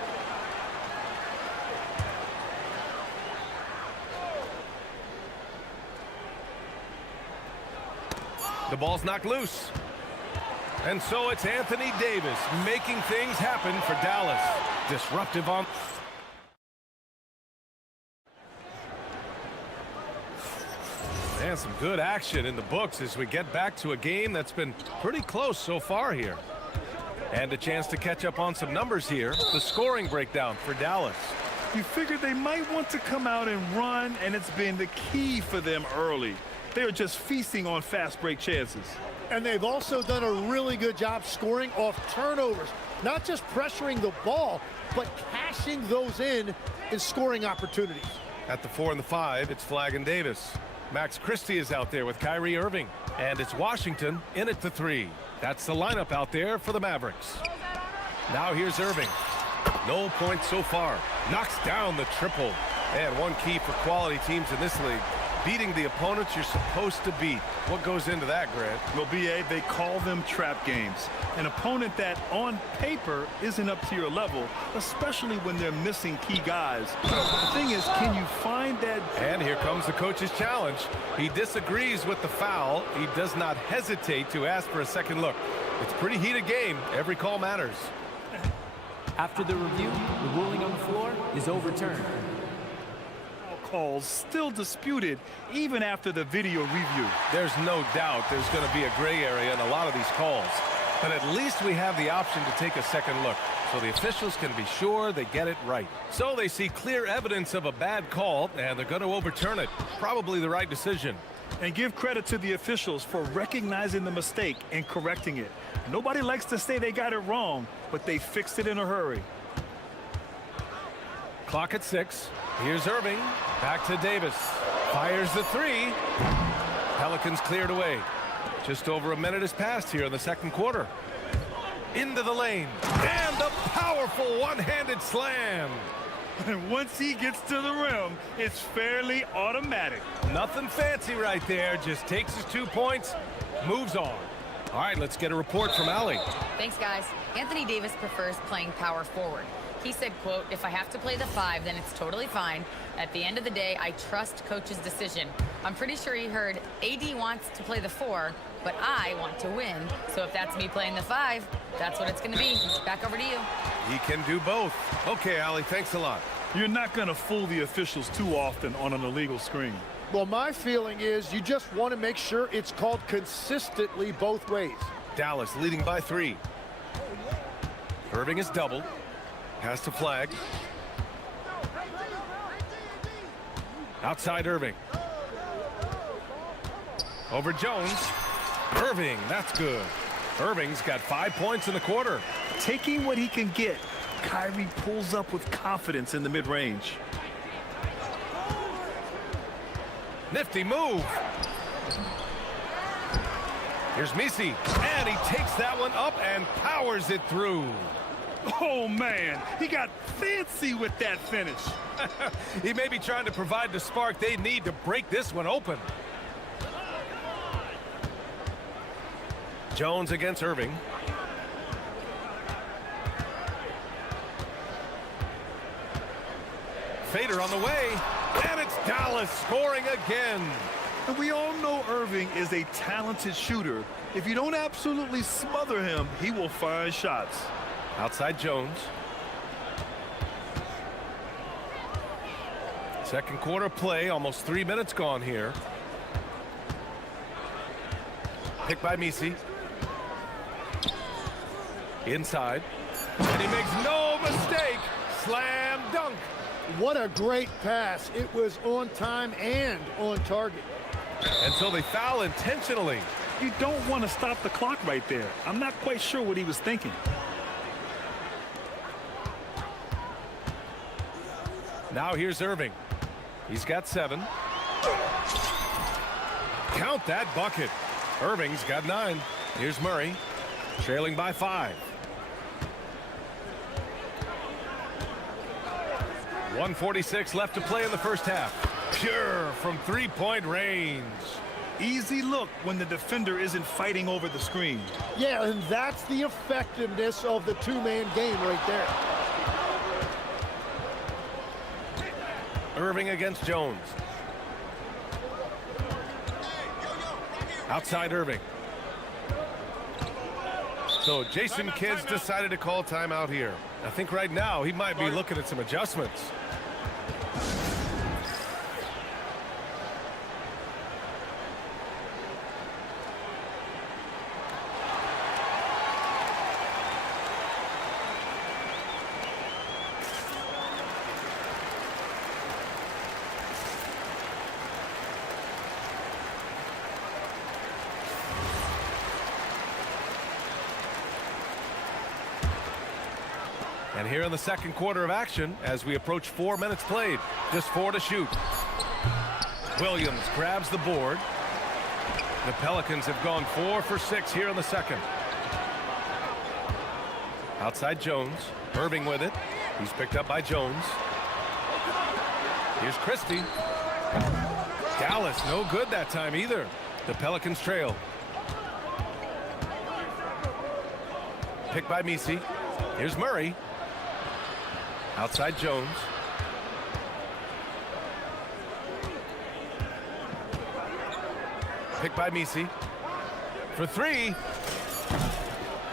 The ball's knocked loose. And so it's Anthony Davis making things happen for Dallas. Disruptive on... And some good action in the books as we get back to a game that's been pretty close so far here. And a chance to catch up on some numbers here. The scoring breakdown for Dallas. You figured they might want to come out and run, and it's been the key for them early. They're just feasting on fast break chances. And they've also done a really good job scoring off turnovers. Not just pressuring the ball, but cashing those in scoring opportunities. At the 4 and the 5, it's Flag and Davis. Max Christie is out there with Kyrie Irving. And it's Washington in at the 3. That's the lineup out there for the Mavericks. Now here's Irving. No points so far. Knocks down the triple. And one key for quality teams in this league. Beating the opponents you're supposed to beat. What goes into that, Grant? Well, B.A., they call them trap games. An opponent that, on paper, isn't up to your level, especially when they're missing key guys. The thing is, can you find that... And here comes the coach's challenge. He disagrees with the foul. He does not hesitate to ask for a second look. It's a pretty heated game. Every call matters. After the review, the ruling on the floor is overturned. Calls still disputed even after the video review. There's no doubt there's going to be a gray area in a lot of these calls. But at least we have the option to take a second look, so the officials can be sure they get it right. So they see clear evidence of a bad call, and they're going to overturn it. Probably the right decision. And give credit to the officials for recognizing the mistake and correcting it. Nobody likes to say they got it wrong, but they fixed it in a hurry. Clock at 6. Here's Irving. Back to Davis. Fires the 3. Pelicans cleared away. Just over a minute has passed here in the second quarter. Into the lane. And the powerful one-handed slam. And once he gets to the rim, it's fairly automatic. Nothing fancy right there. Just takes his 2 points, moves on. All right, let's get a report from Allie. Thanks, guys. Anthony Davis prefers playing power forward. He said, quote, "If I have to play the 5, then it's totally fine. At the end of the day, I trust coach's decision." I'm pretty sure he heard AD wants to play the 4, but I want to win. So if that's me playing the 5, that's what it's going to be. Back over to you. He can do both. Okay, Allie, thanks a lot. You're not going to fool the officials too often on an illegal screen. Well, my feeling is you just want to make sure it's called consistently both ways. Dallas leading by 3. Irving is doubled. Pass to Flag. Outside Irving. Over Jones. Irving, that's good. Irving's got 5 points in the quarter. Taking what he can get, Kyrie pulls up with confidence in the mid-range. Nifty move. Here's Messi, and he takes that one up and powers it through. Oh, man, he got fancy with that finish. He may be trying to provide the spark they need to break this one open. Jones against Irving. Fader on the way, and it's Dallas scoring again. And we all know Irving is a talented shooter. If you don't absolutely smother him, he will find shots. Outside Jones. Second quarter play, almost 3 minutes gone here. Picked by Messi. Inside. And he makes no mistake. Slam dunk. What a great pass. It was on time and on target. Until they foul intentionally. You don't want to stop the clock right there. I'm not quite sure what he was thinking. Now here's Irving. He's got 7. Count that bucket. Irving's got 9. Here's Murray, trailing by 5. 1:46 left to play in the first half. Pure from three-point range. Easy look when the defender isn't fighting over the screen. Yeah, and that's the effectiveness of the two-man game right there. Irving against Jones. Outside Irving. So Jason Kidd's decided to call timeout here. I think right now he might be looking at some adjustments. And here in the second quarter of action, as we approach 4 minutes played, just 4 to shoot. Williams grabs the board. The Pelicans have gone 4 for 6 here in the second. Outside Jones, Irving with it. He's picked up by Jones. Here's Christie. Dallas, no good that time either. The Pelicans trail. Picked by Misi. Here's Murray. Outside Jones. Picked by Misi. For 3.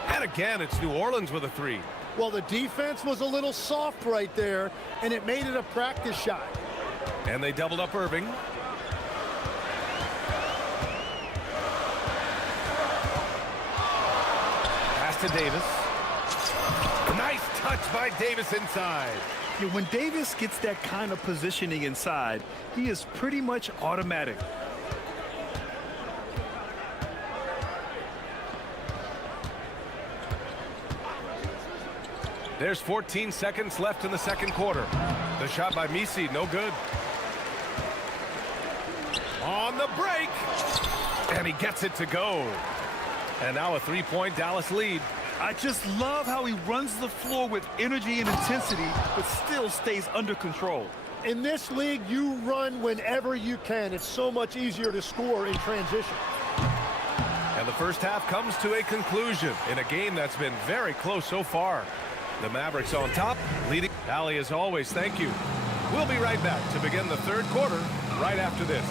And again, it's New Orleans with a 3. Well, the defense was a little soft right there, and it made it a practice shot. And they doubled up Irving. Pass to Davis. Nice touch by Davis inside. Yeah, when Davis gets that kind of positioning inside, he is pretty much automatic. There's 14 seconds left in the second quarter. The shot by Misi, no good. On the break. And he gets it to go. And now a 3-point Dallas lead. I just love how he runs the floor with energy and intensity, but still stays under control. In this league, you run whenever you can. It's so much easier to score in transition. And the first half comes to a conclusion in a game that's been very close so far. The Mavericks on top, leading. Allie, as always, thank you. We'll be right back to begin the third quarter right after this.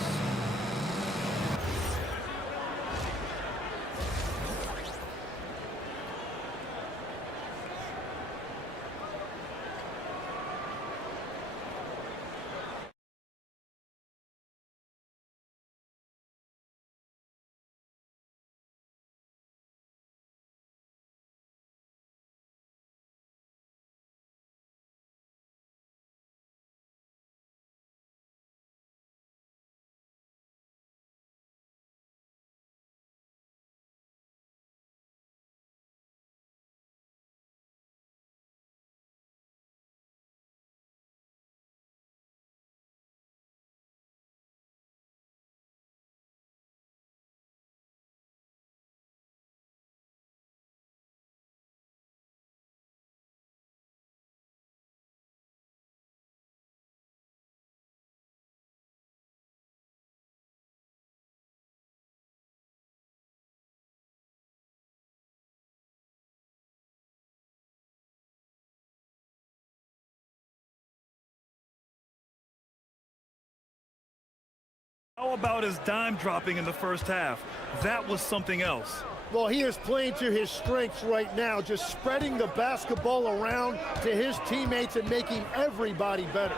How about his dime dropping in the first half? That was something else. Well, he is playing to his strengths right now, just spreading the basketball around to his teammates and making everybody better.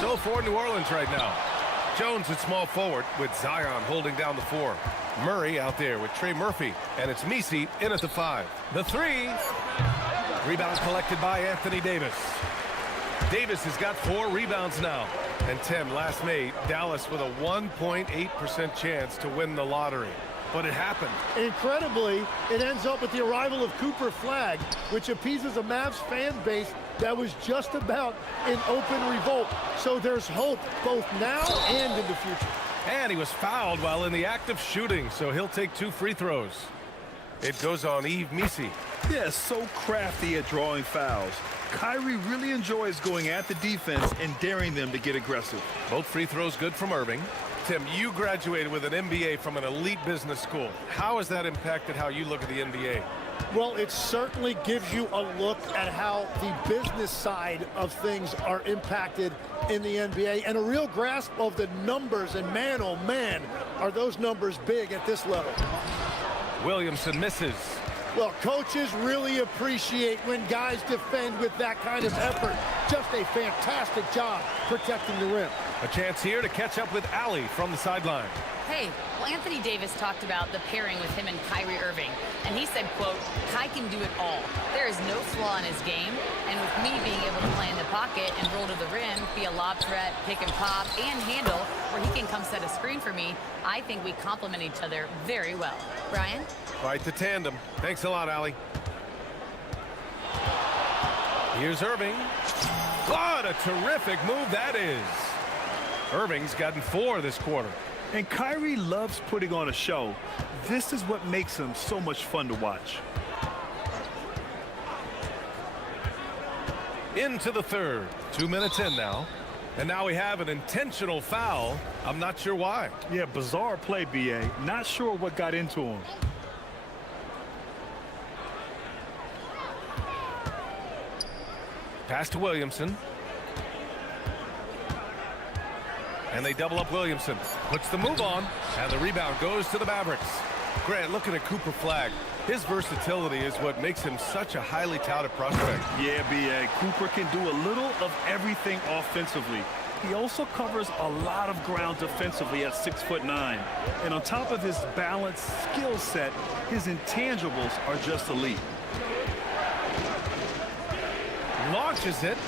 So for New Orleans right now. Jones at small forward with Zion holding down the 4. Murray out there with Trey Murphy, and it's Misi in at the 5. The 3. Rebound collected by Anthony Davis. Davis has got 4 rebounds now. And Tim, last made, Dallas with a 1.8% chance to win the lottery. But it happened. Incredibly, it ends up with the arrival of Cooper Flagg, which appeases a Mavs fan base that was just about in open revolt. So there's hope both now and in the future. And he was fouled while in the act of shooting, so he'll take 2 free throws. It goes on Yves Missi. Yeah, so crafty at drawing fouls. Kyrie really enjoys going at the defense and daring them to get aggressive. Both free throws good from Irving. Tim, you graduated with an MBA from an elite business school. How has that impacted how you look at the NBA? Well, it certainly gives you a look at how the business side of things are impacted in the NBA and a real grasp of the numbers. And man, oh man, are those numbers big at this level. Williamson misses. Well, coaches really appreciate when guys defend with that kind of effort. Just a fantastic job protecting the rim. A chance here to catch up with Allie from the sideline. Hey, well, Anthony Davis talked about the pairing with him and Kyrie Irving, and he said, quote, Kai can do it all. There is no flaw in his game, and with me being able to play in the pocket and roll to the rim, be a lob threat, pick and pop, and handle, where he can come set a screen for me, I think we complement each other very well. Brian? Quite the tandem. Thanks a lot, Allie. Here's Irving. What a terrific move that is. Irving's gotten 4 this quarter. And Kyrie loves putting on a show. This is what makes him so much fun to watch. Into the third. 2 minutes in now. And now we have an intentional foul. I'm not sure why. Yeah, bizarre play, BA. Not sure what got into him. Pass to Williamson. And they double up Williamson. Puts the move on. And the rebound goes to the Mavericks. Grant, looking at Cooper Flagg. His versatility is what makes him such a highly touted prospect. Yeah, B.A. Cooper can do a little of everything offensively. He also covers a lot of ground defensively at 6'9". And on top of his balanced skill set, his intangibles are just elite. Launches it.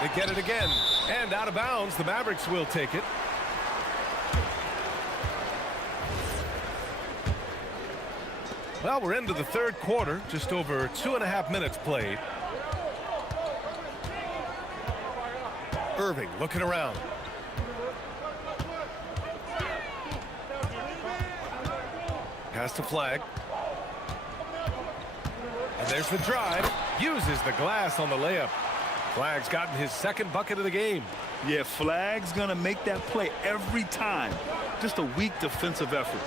They get it again. And out of bounds, the Mavericks will take it. Well, we're into the third quarter, just over 2.5 minutes played. Irving looking around. Pass to Flagg. And there's the drive. Uses the glass on the layup. Flagg's gotten his second bucket of the game. Yeah, Flagg's going to make that play every time. Just a weak defensive effort.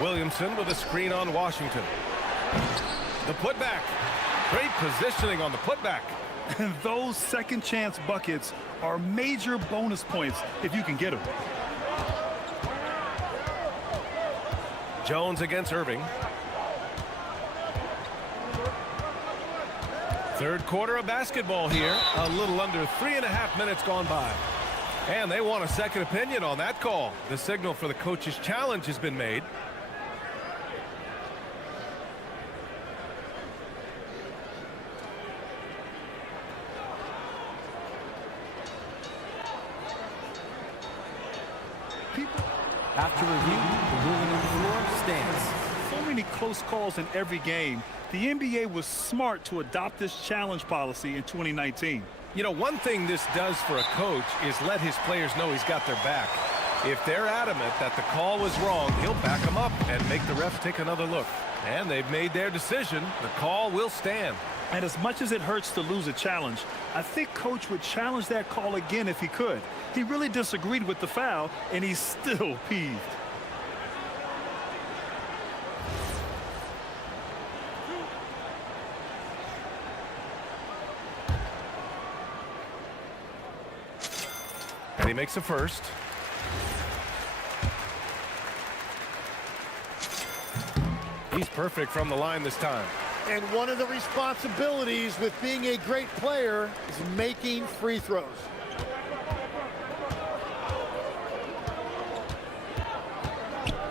Williamson with a screen on Washington. The putback. Great positioning on the putback. And those second chance buckets are major bonus points if you can get them. Jones against Irving. Third quarter of basketball here. A little under 3.5 minutes gone by. And they want a second opinion on that call. The signal for the coach's challenge has been made. After review, the ruling on the floor stands. So many close calls in every game. The NBA was smart to adopt this challenge policy in 2019. You know, one thing this does for a coach is let his players know he's got their back. If they're adamant that the call was wrong, he'll back them up and make the refs take another look. And they've made their decision. The call will stand. And as much as it hurts to lose a challenge, I think Coach would challenge that call again if he could. He really disagreed with the foul, and he's still peeved. And he makes a first. He's perfect from the line this time. And one of the responsibilities with being a great player is making free throws.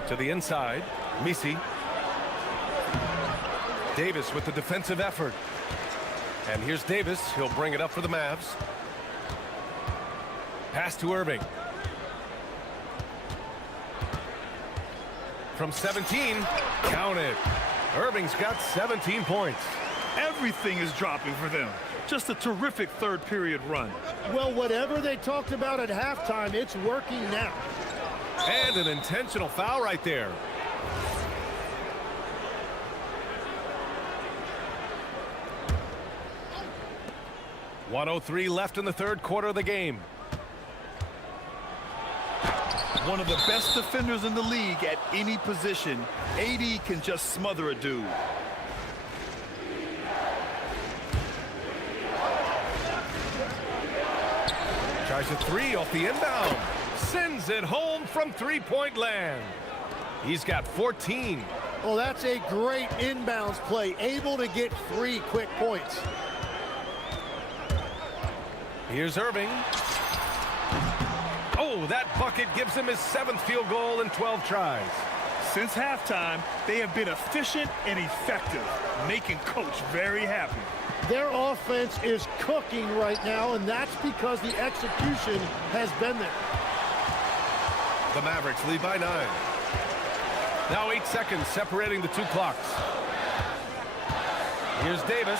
To the inside, Missi. Davis with the defensive effort. And here's Davis. He'll bring it up for the Mavs. Pass to Irving. From 17, count it. Irving's got 17 points. Everything is dropping for them. Just a terrific third period run. Well, whatever they talked about at halftime, it's working now. And an intentional foul right there. .103 left in the third quarter of the game. One of the best defenders in the league at any position. AD can just smother a dude. Tries a three off the inbound. Sends it home from three-point land. He's got 14. Well, that's a great inbounds play. Able to get 3 quick points. Here's Irving. Oh, that bucket gives him his 7th field goal in 12 tries. Since halftime, they have been efficient and effective, making Coach very happy. Their offense is cooking right now, and that's because the execution has been there. The Mavericks lead by 9. Now 8 seconds separating the 2 clocks. Here's Davis.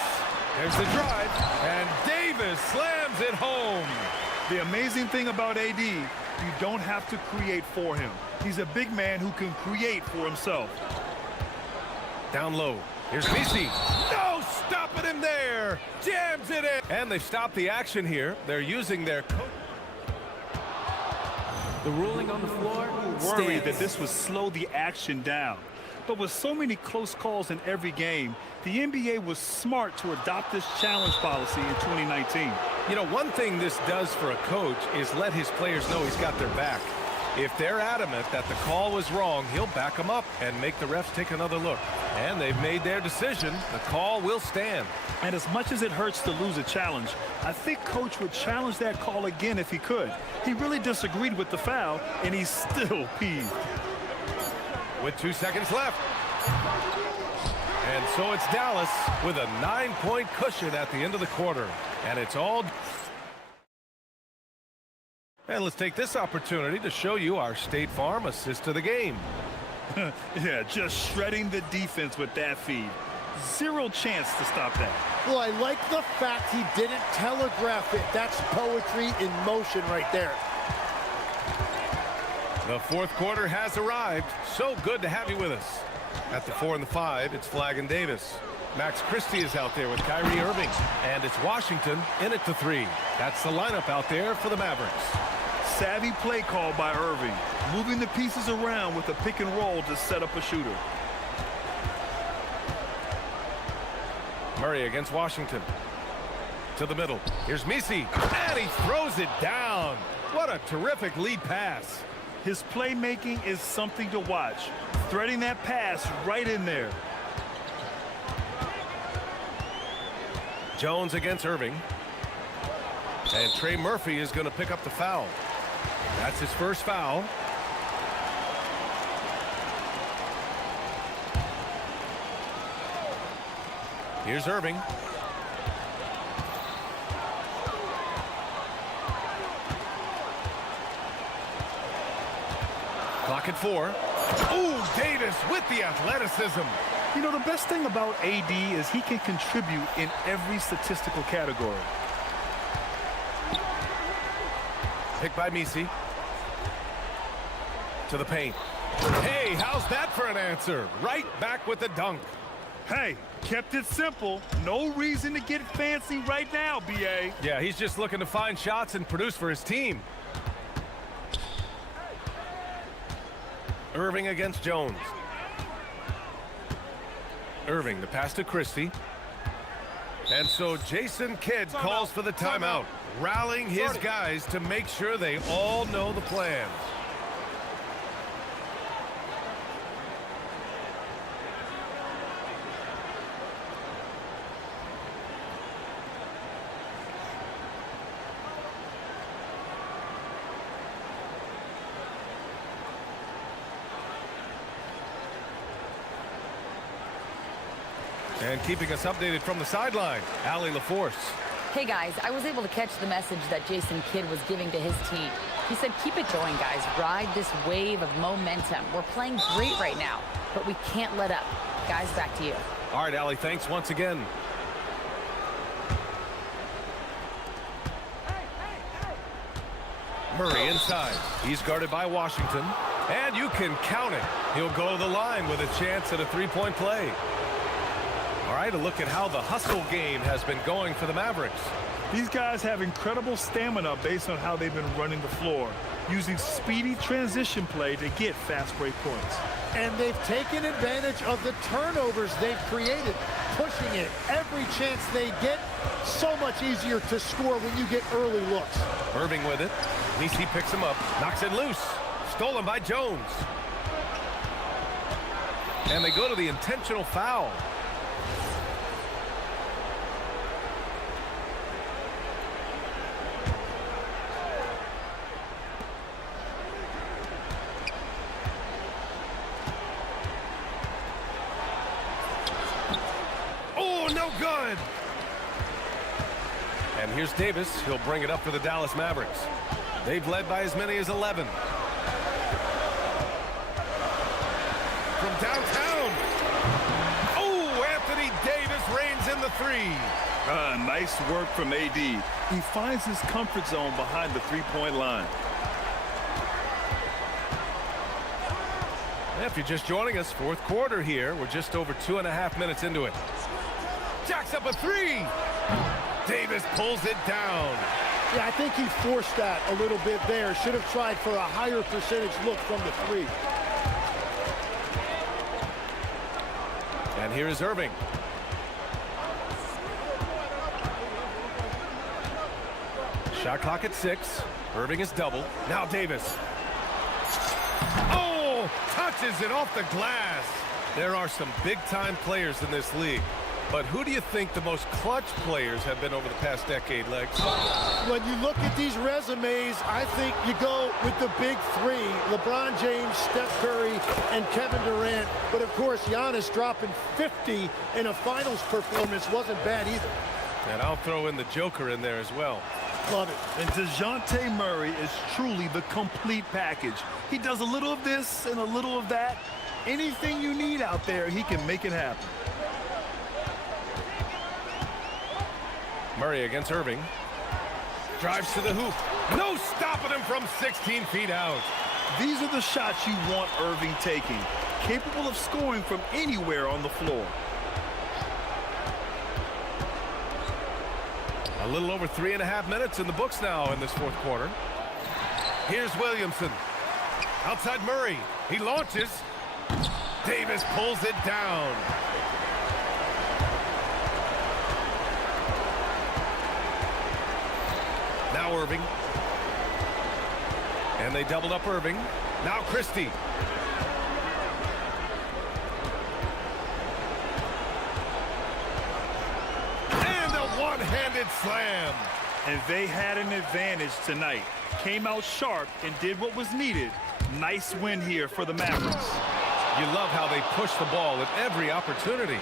There's the drive, and Davis slams it home. The amazing thing about AD, you don't have to create for him. He's a big man who can create for himself. Down low. Here's Misi. No, stopping him there. Jams it in. And they've stopped the action here. They're using their coach. The ruling on the floor Worried that stands. this would slow the action down. But with so many close calls in every game, the NBA was smart to adopt this challenge policy in 2019. You know, one thing this does for a coach is let his players know he's got their back. If they're adamant that the call was wrong, he'll back them up and make the refs take another look. And they've made their decision. The call will stand. And as much as it hurts to lose a challenge, I think Coach would challenge that call again if he could. He really disagreed with the foul, and he's still peeved. With 2 seconds left. And so it's Dallas with a 9-point cushion at the end of the quarter. And it's all... And let's take this opportunity to show you our State Farm assist to the game. Yeah, just shredding the defense with that feed. Zero chance to stop that. Well, I like the fact he didn't telegraph it. That's poetry in motion right there. The fourth quarter has arrived. So good to have you with us. At the 4 and the 5, it's Flagg and Davis. Max Christie is out there with Kyrie Irving. And it's Washington in at the 3. That's the lineup out there for the Mavericks. Savvy play call by Irving, moving the pieces around with a pick and roll to set up a shooter. Murray against Washington. To the middle. Here's Misi. And he throws it down. What a terrific lead pass. His playmaking is something to watch. Threading that pass right in there. Jones against Irving. And Trey Murphy is going to pick up the foul. That's his first foul. Here's Irving. Clock at 4. Ooh, Davis with the athleticism. You know, the best thing about AD is he can contribute in every statistical category. Picked by Misi. To the paint. Hey, how's that for an answer? Right back with the dunk. Hey, kept it simple. No reason to get fancy right now, BA. Yeah, he's just looking to find shots and produce for his team. Irving against Jones. Irving, the pass to Christie. And so Jason Kidd calls for the timeout, rallying his guys to make sure they all know the plans. And keeping us updated from the sideline, Allie LaForce. Hey guys, I was able to catch the message that Jason Kidd was giving to his team. He said, keep it going, guys. Ride this wave of momentum. We're playing great right now, but we can't let up. Guys, back to you. All right, Allie, thanks once again. Murray inside. He's guarded by Washington. And you can count it. He'll go to the line with a chance at a three-point play. All right, a look at how the hustle game has been going for the Mavericks. These guys have incredible stamina based on how they've been running the floor, using speedy transition play to get fast break points. And they've taken advantage of the turnovers they've created, pushing it every chance they get. So much easier to score when you get early looks. Irving with it. Misi picks him up, knocks it loose. Stolen by Jones. And they go to the intentional foul. Oh, no good. And here's Davis. He'll bring it up for the Dallas Mavericks. They've led by as many as 11. From downtown. Oh, Anthony Davis reigns in the three. Nice work from AD. He finds his comfort zone behind the three-point line. If you're just joining us, fourth quarter here. We're just over 2.5 minutes into it. Jacks up a three. Davis pulls it down. Yeah, I think he forced that a little bit there. Should have tried for a higher percentage look from the three. And here is Irving. Shot clock at 6. Irving is double. Now Davis. Oh, touches it off the glass. There are some big-time players in this league. But who do you think the most clutch players have been over the past decade, Legs? When you look at these resumes, I think you go with the big three. LeBron James, Steph Curry, and Kevin Durant. But, of course, Giannis dropping 50 in a finals performance wasn't bad either. And I'll throw in the Joker in there as well. Love it. And DeJounte Murray is truly the complete package. He does a little of this and a little of that. Anything you need out there, he can make it happen. Murray against Irving. Drives to the hoop. No stopping him from 16 feet out. These are the shots you want Irving taking, capable of scoring from anywhere on the floor. A little over 3.5 minutes in the books now in this fourth quarter. Here's Williamson. Outside Murray. He launches. Davis pulls it down. Now Irving. And they doubled up Irving. Now Christie. And a one-handed slam. And they had an advantage tonight. Came out sharp and did what was needed. Nice win here for the Mavericks. You love how they push the ball at every opportunity.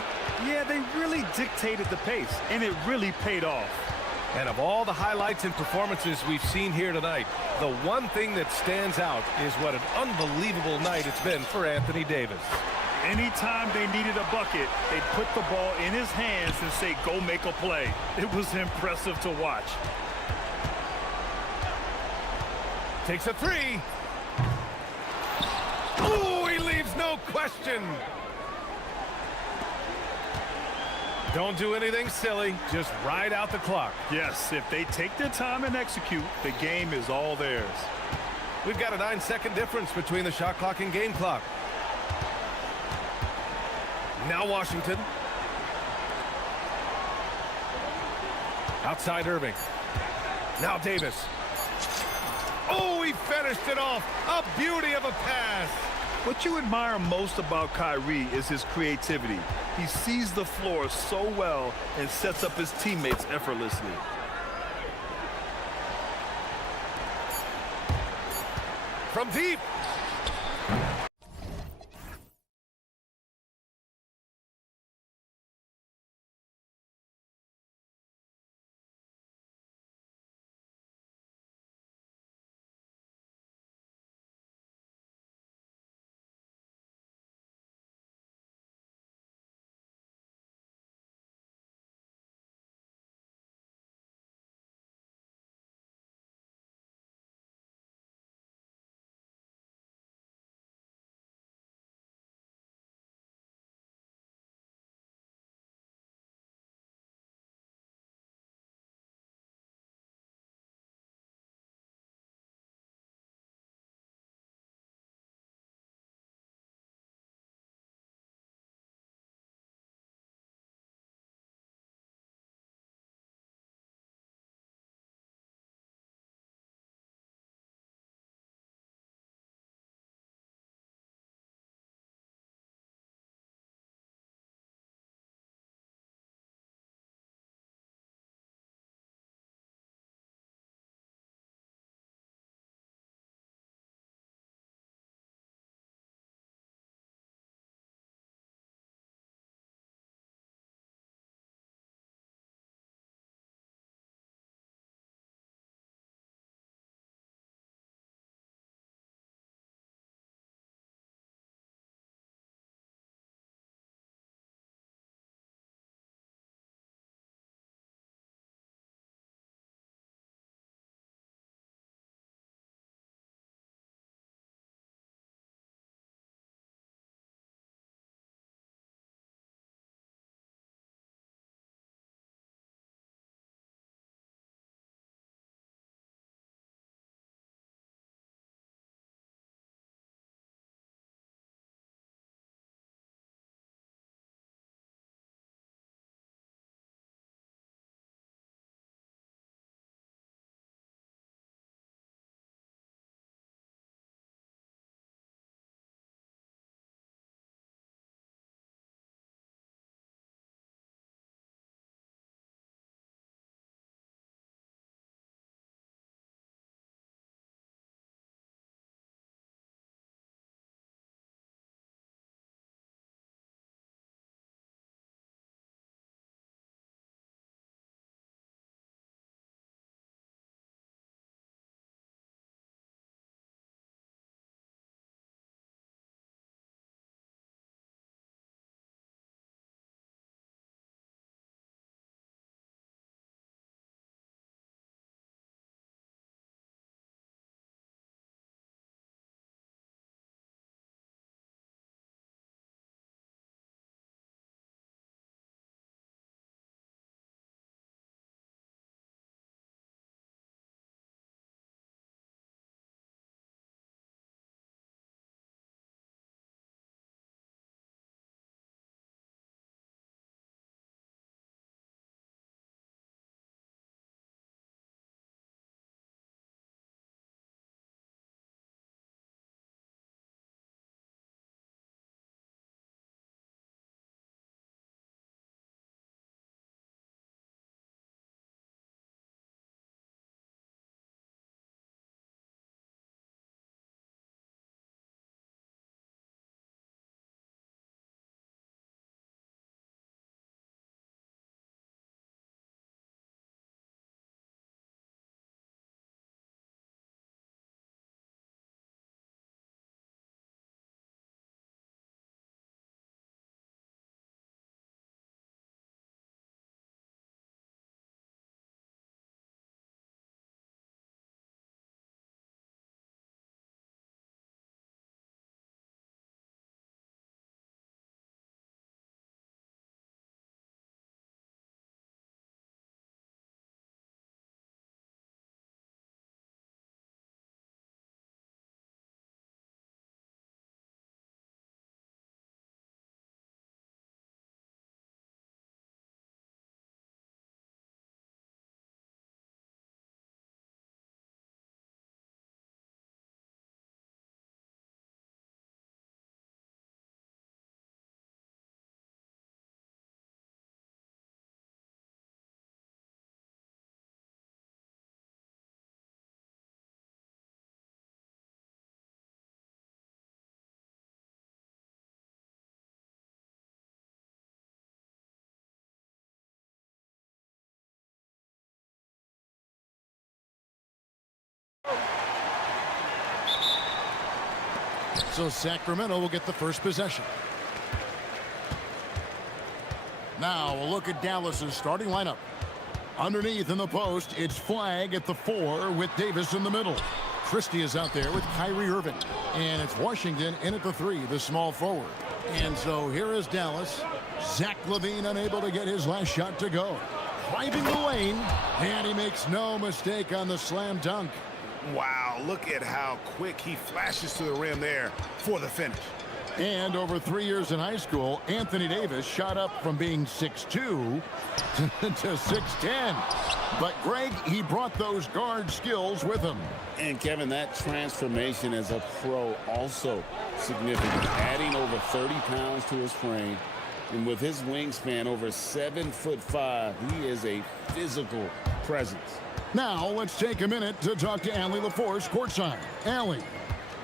Yeah, they really dictated the pace, and it really paid off. And of all the highlights and performances we've seen here tonight, the one thing that stands out is what an unbelievable night it's been for Anthony Davis. Anytime they needed a bucket, they'd put the ball in his hands and say, go make a play. It was impressive to watch. Takes a three. Oh, he leaves no question. Don't do anything silly. Just ride out the clock. Yes, if they take their time and execute, the game is all theirs. We've got a 9-second difference between the shot clock and game clock. Now Washington. Outside Irving. Now Davis. Oh, he finished it off. A beauty of a pass. What you admire most about Kyrie is his creativity. He sees the floor so well and sets up his teammates effortlessly. From deep. So Sacramento will get the first possession. Now a look at Dallas's starting lineup. Underneath in the post, it's Flag at the 4 with Davis in the middle. Christie is out there with Kyrie Irving. And it's Washington in at the 3, the small forward. And so here is Dallas. Zach LaVine unable to get his last shot to go. Driving the lane, and he makes no mistake on the slam dunk. Wow, look at how quick he flashes to the rim there for the finish. And over 3 years in high school, Anthony Davis shot up from being 6'2 to 6'10. But Greg, he brought those guard skills with him. And Kevin, that transformation as a pro also significant, adding over 30 pounds to his frame. And with his wingspan over 7'5", he is a physical presence. Now let's take a minute to talk to Allie LaForce courtside. Allie.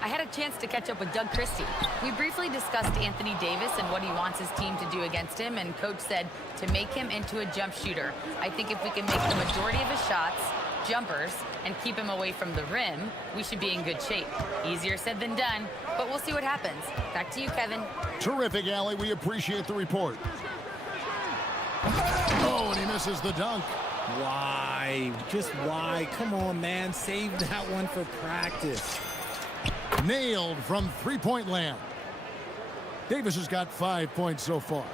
I had a chance to catch up with Doug Christie. We briefly discussed Anthony Davis and what he wants his team to do against him, and Coach said to make him into a jump shooter. I think if we can make the majority of his shots jumpers and keep him away from the rim, we should be in good shape. Easier said than done, but we'll see what happens. Back to you, Kevin. Terrific, Allie. We appreciate the report. Oh, and he misses the dunk. Why? Just why? Come on, man. Save that one for practice. Nailed from three-point land. Davis has got 5 points so far.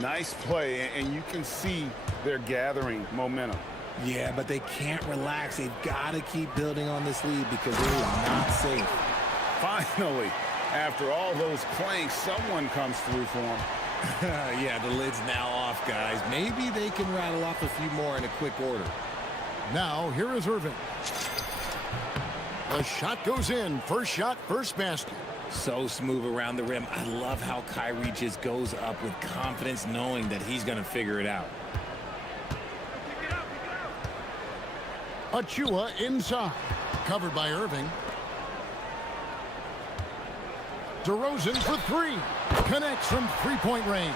Nice play, and you can see they're gathering momentum. Yeah, but they can't relax. They've got to keep building on this lead because it is not safe. Finally, after all those planks, someone comes through for them. Yeah, the lid's now off, guys. Maybe they can rattle off a few more in a quick order. Now, here is Irving. The shot goes in. First shot, first basket. So smooth around the rim. I love how Kyrie just goes up with confidence, knowing that he's going to figure it out. Achua inside. Covered by Irving. DeRozan for 3. Connects from three-point range.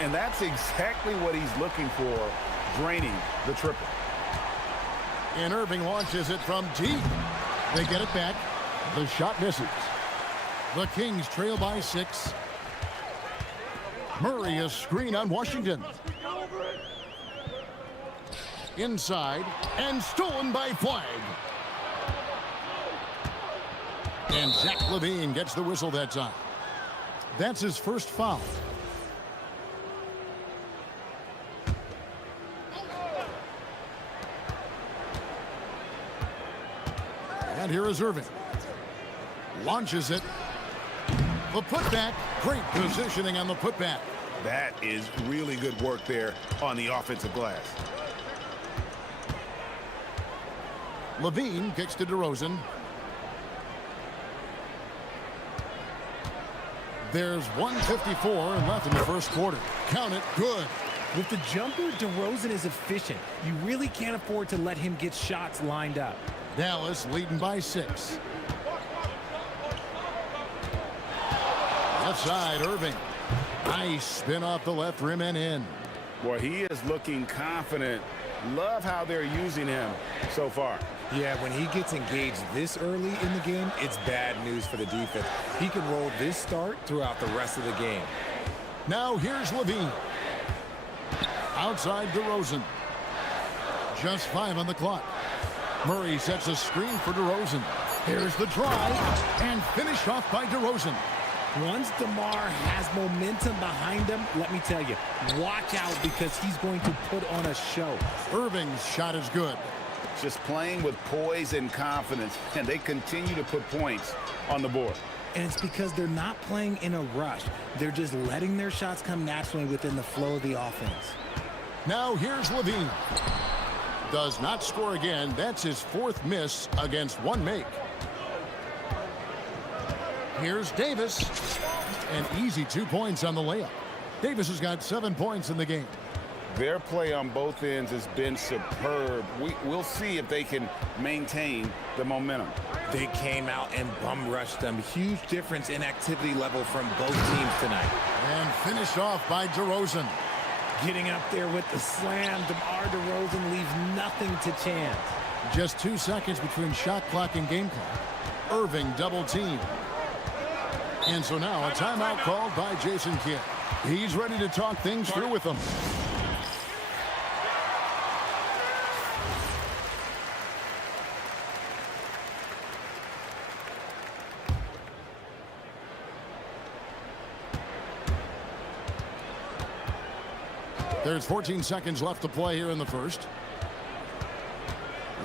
And that's exactly what he's looking for, draining the triple. And Irving launches it from deep. They get it back. The shot misses. The Kings trail by 6. Murray a screen on Washington. Inside and stolen by Flag. And Zach LaVine gets the whistle that time. That's his first foul. And here is Irving. Launches it. The putback. Great positioning on the putback. That is really good work there on the offensive glass. LaVine kicks to DeRozan. There's 1:54 left in the first quarter. Count it. Good. With the jumper, DeRozan is efficient. You really can't afford to let him get shots lined up. Dallas leading by 6. Left side, Irving. Nice spin off the left rim and in. Well, he is looking confident. Love how they're using him so far. Yeah, when he gets engaged this early in the game, it's bad news for the defense. He can roll this start throughout the rest of the game. Now here's LaVine. Outside DeRozan. Just 5 on the clock. Murray sets a screen for DeRozan. Here's the drive and finished off by DeRozan. Once DeMar has momentum behind him, let me tell you, watch out because he's going to put on a show. Irving's shot is good. Just playing with poise and confidence, and they continue to put points on the board. And it's because they're not playing in a rush. They're just letting their shots come naturally within the flow of the offense. Now here's LaVine. Does not score again. That's his 4th miss against 1 make. Here's Davis. An easy 2 points on the layup. Davis has got 7 points in the game. Their play on both ends has been superb. We'll see if they can maintain the momentum. They came out and bum rushed them. Huge difference in activity level from both teams tonight. And finished off by DeRozan. Getting up there with the slam, DeMar DeRozan leaves nothing to chance. Just 2 seconds between shot clock and game clock. Irving double team. And so now a timeout called by Jason Kidd. He's ready to talk things through with them. There's 14 seconds left to play here in the first.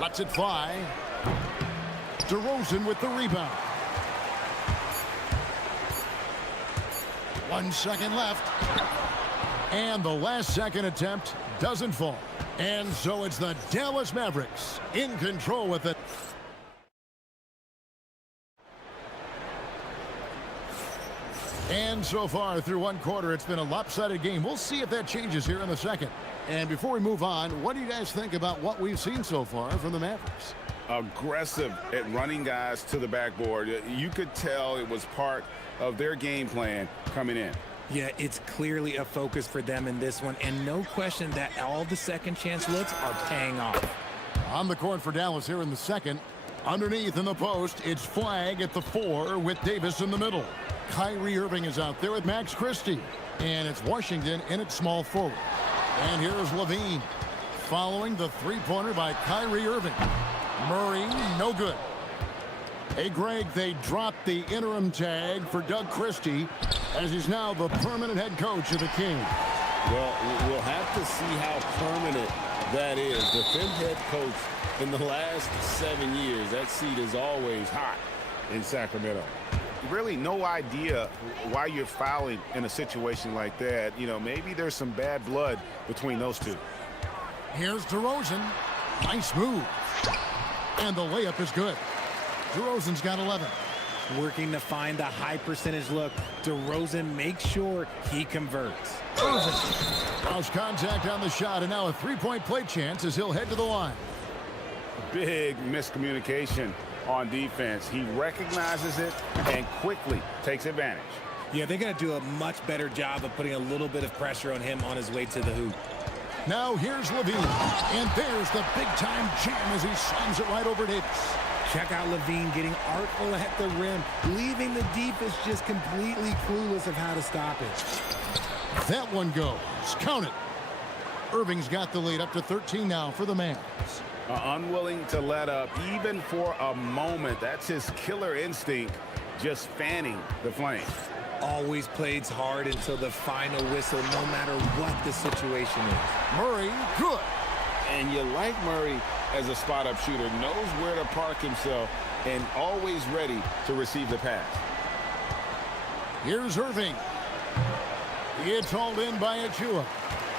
Lets it fly. DeRozan with the rebound. 1 second left. And the last second attempt doesn't fall. And so it's the Dallas Mavericks in control with it. And so far through one quarter, it's been a lopsided game. We'll see if that changes here in the second. And before we move on, what do you guys think about what we've seen so far from the Mavericks? Aggressive at running guys to the backboard. You could tell it was part of their game plan coming in. Yeah, it's clearly a focus for them in this one, and no question that all the second chance looks are paying off. On the court for Dallas here in the second. Underneath in the post, it's Flag at the 4 with Davis in the middle. Kyrie Irving is out there with Max Christie. And it's Washington in its small forward. And here's Levine following the three-pointer by Kyrie Irving. Murray, no good. Hey, Greg, they dropped the interim tag for Doug Christie as he's now the permanent head coach of the Kings. Well, we'll have to see how permanent that is. The 5th head coach in the last 7 years. That seat is always hot in Sacramento. Really no idea why you're fouling in a situation like that. You know, maybe there's some bad blood between those two. Here's DeRozan. Nice move. And the layup is good. DeRozan's got 11. Working to find the high percentage look. DeRozan makes sure he converts. Lost contact on the shot, and now a three-point play chance as he'll head to the line. Big miscommunication on defense. He recognizes it and quickly takes advantage. Yeah, they're going to do a much better job of putting a little bit of pressure on him on his way to the hoop. Now here's Levine, and there's the big-time jam as he slams it right over Davis. Check out Levine getting artful at the rim, leaving the defense just completely clueless of how to stop it. That one goes. Count it. Irving's got the lead up to 13 now for the Mavs. Unwilling to let up even for a moment. That's his killer instinct, just fanning the flame. Always plays hard until the final whistle, no matter what the situation is. Murray, good. And you like Murray as a spot-up shooter. Knows where to park himself and always ready to receive the pass. Here's Irving. It's hauled in by Achua.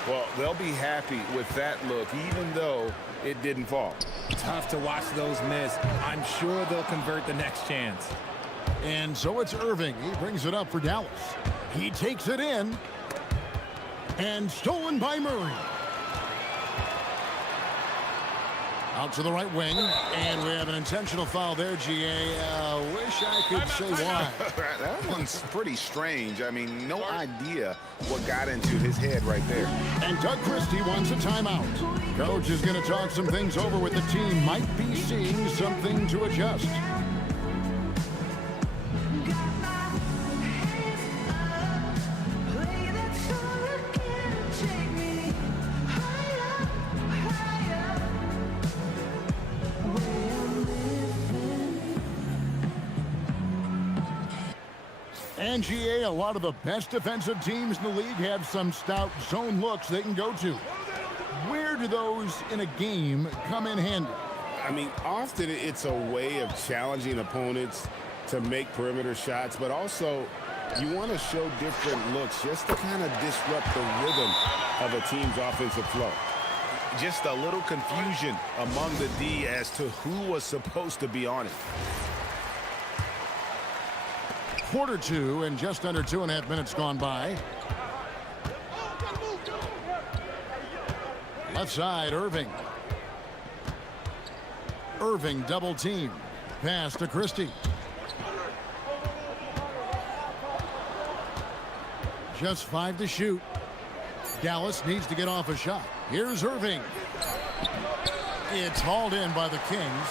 Well, they'll be happy with that look, even though it didn't fall. Tough to watch those miss. I'm sure they'll convert the next chance. And so it's Irving. He brings it up for Dallas. He takes it in. And stolen by Murray. Out to the right wing. And we have an intentional foul there, GA. Wish I could say why. That one's pretty strange. I mean, no idea what got into his head right there. And Doug Christie wants a timeout. Coach is going to talk some things over with the team. Might be seeing something to adjust. And GA, a lot of the best defensive teams in the league have some stout zone looks they can go to. Where do those in a game come in handy? I mean, often it's a way of challenging opponents to make perimeter shots, but also you want to show different looks just to kind of disrupt the rhythm of a team's offensive flow. Just a little confusion among the D as to who was supposed to be on it. Quarter two, and just under 2.5 minutes gone by. Left side, Irving. Irving double team. Pass to Christie. Just 5 to shoot. Dallas needs to get off a shot. Here's Irving. It's hauled in by the Kings.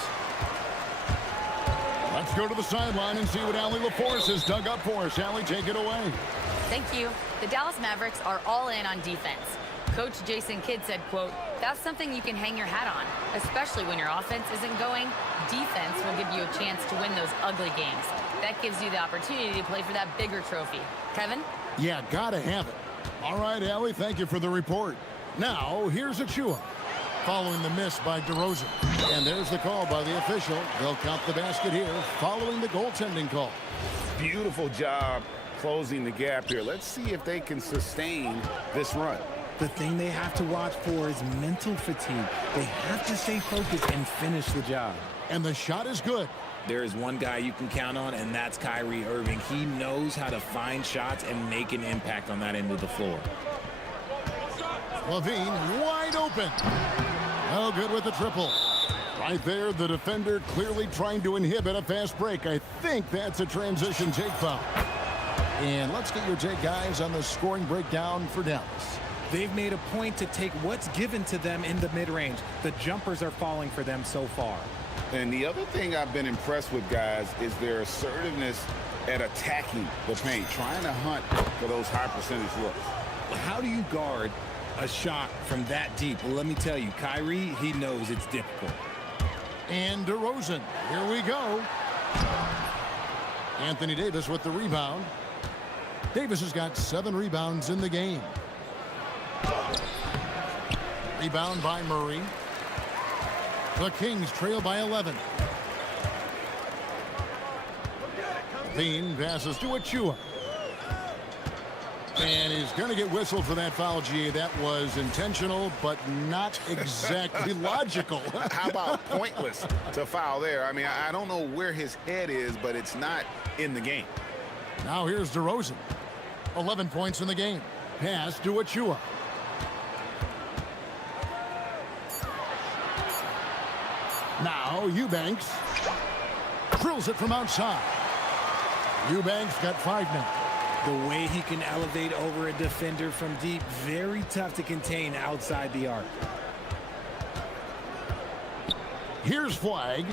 Left Let's go to the sideline and see what Allie LaForce has dug up for us. Allie, take it away. Thank you. The Dallas Mavericks are all in on defense. Coach Jason Kidd said, quote, "That's something you can hang your hat on, especially when your offense isn't going. Defense will give you a chance to win those ugly games. That gives you the opportunity to play for that bigger trophy." Kevin? Yeah, gotta have it. All right, Allie, thank you for the report. Now, here's Achua. Following the miss by DeRozan. And there's the call by the official. They'll count the basket here following the goaltending call. Beautiful job closing the gap here. Let's see if they can sustain this run. The thing they have to watch for is mental fatigue. They have to stay focused and finish the job. And the shot is good. There is one guy you can count on, and that's Kyrie Irving. He knows how to find shots and make an impact on that end of the floor. Levine wide open. Oh, good with the triple. Right there, the defender clearly trying to inhibit a fast break. I think that's a transition take foul. And let's get your take, guys, on the scoring breakdown for Dallas. They've made a point to take what's given to them in the mid-range. The jumpers are falling for them so far. And the other thing I've been impressed with, guys, is their assertiveness at attacking the paint, trying to hunt for those high percentage looks. How do you guard a shot from that deep? Well, let me tell you, Kyrie, he knows it's difficult. And DeRozan, here we go. Anthony Davis with the rebound. Davis has got 7 rebounds in the game. Rebound by Murray. The Kings trail by 11. Levine passes to Achua. And he's going to get whistled for that foul, GA. That was intentional, but not exactly logical. How about pointless to foul there? I mean, I don't know where his head is, but it's not in the game. Now here's DeRozan. 11 points in the game. Pass to Achua. Now Eubanks drills it from outside. Eubanks got 5 now. The way he can elevate over a defender from deep, very tough to contain outside the arc. Here's Flag.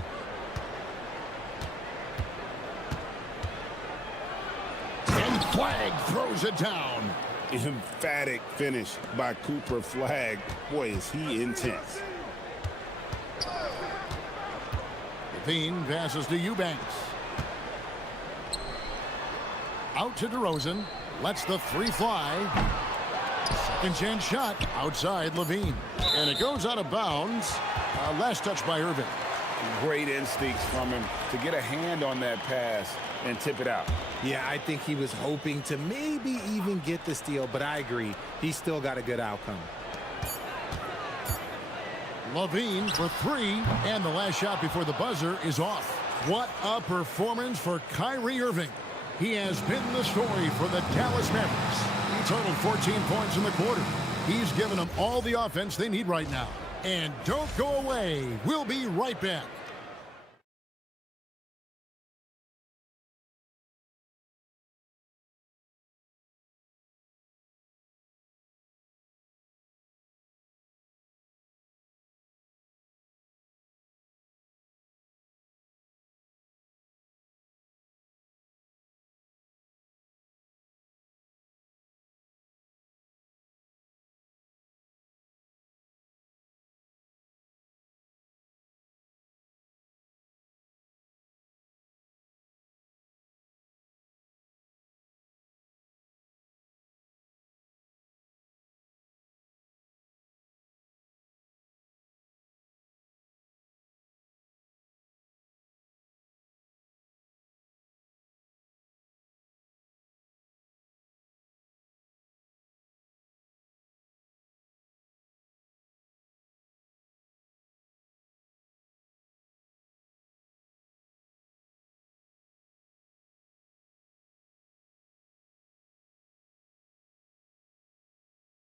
And Flag throws it down. Emphatic finish by Cooper Flag. Boy, is he intense. Levine passes to Eubanks. Out to DeRozan. Lets the 3 fly. Second chance shot outside Levine. And it goes out of bounds. Last touch by Irving. Great instincts from him to get a hand on that pass and tip it out. Yeah, I think he was hoping to maybe even get the steal, but I agree. He still got a good outcome. Levine for 3, and the last shot before the buzzer is off. What a performance for Kyrie Irving. He has been the story for the Dallas Mavericks. He totaled 14 points in the quarter. He's given them all the offense they need right now. And don't go away. We'll be right back.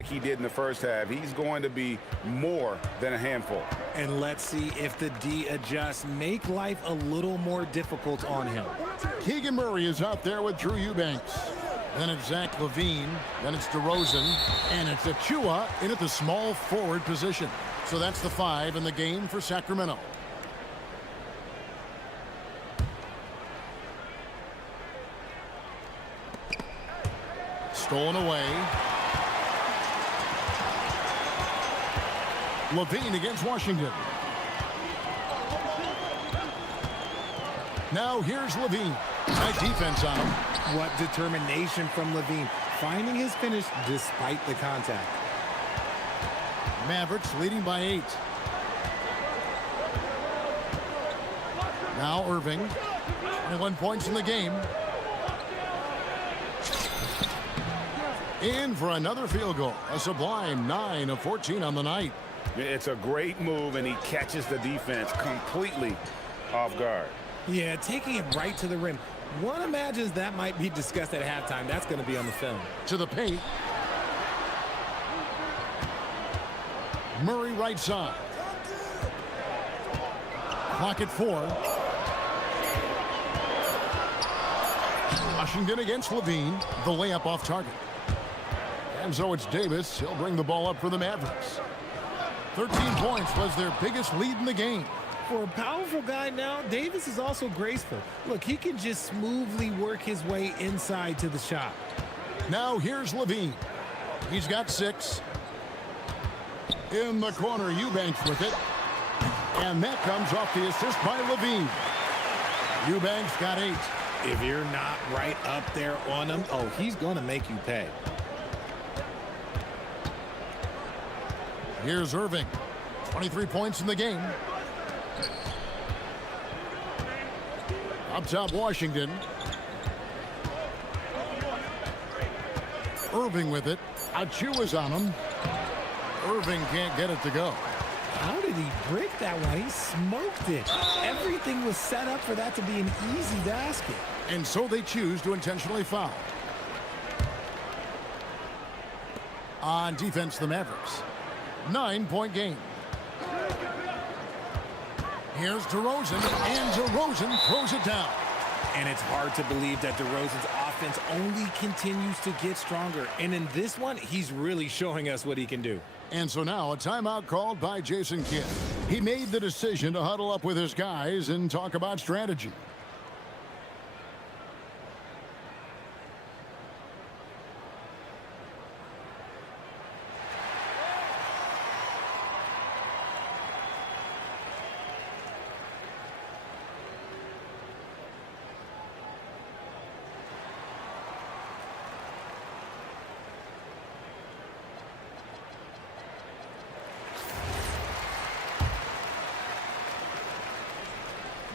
He did in the first half. He's going to be more than a handful. And let's see if the D adjusts, make life a little more difficult on him. Keegan Murray is out there with Drew Eubanks. Then it's Zach LaVine. Then it's DeRozan. And it's Achua in at the small forward position. So that's the 5 in the game for Sacramento. Stolen away. Levine against Washington. Now here's Levine. Nice defense on him. What determination from Levine, finding his finish despite the contact. Mavericks leading by 8. Now Irving. 21 points in the game. In for another field goal. A sublime 9 of 14 on the night. It's a great move, and he catches the defense completely off guard. Yeah, taking it right to the rim. One imagines that might be discussed at halftime. That's going to be on the film. To the paint. Murray right side. Clock at 4. Washington against Levine. The layup off target. And so it's Davis. He'll bring the ball up for the Mavericks. 13 points was their biggest lead in the game. For a powerful guy now, Davis is also graceful. Look, he can just smoothly work his way inside to the shot. Now here's Levine. He's got 6. In the corner, Eubanks with it. And that comes off the assist by Levine. Eubanks got 8. If you're not right up there on him, oh, he's going to make you pay. Here's Irving. 23 points in the game. Up top, Washington. Irving with it. Achu is on him. Irving can't get it to go. How did he break that one? He smoked it. Everything was set up for that to be an easy basket. And so they choose to intentionally foul. On defense, the Mavericks. 9-point game. Here's DeRozan, and DeRozan throws it down. And it's hard to believe that DeRozan's offense only continues to get stronger. And in this one, he's really showing us what he can do. And so now a timeout called by Jason Kidd. He made the decision to huddle up with his guys and talk about strategy.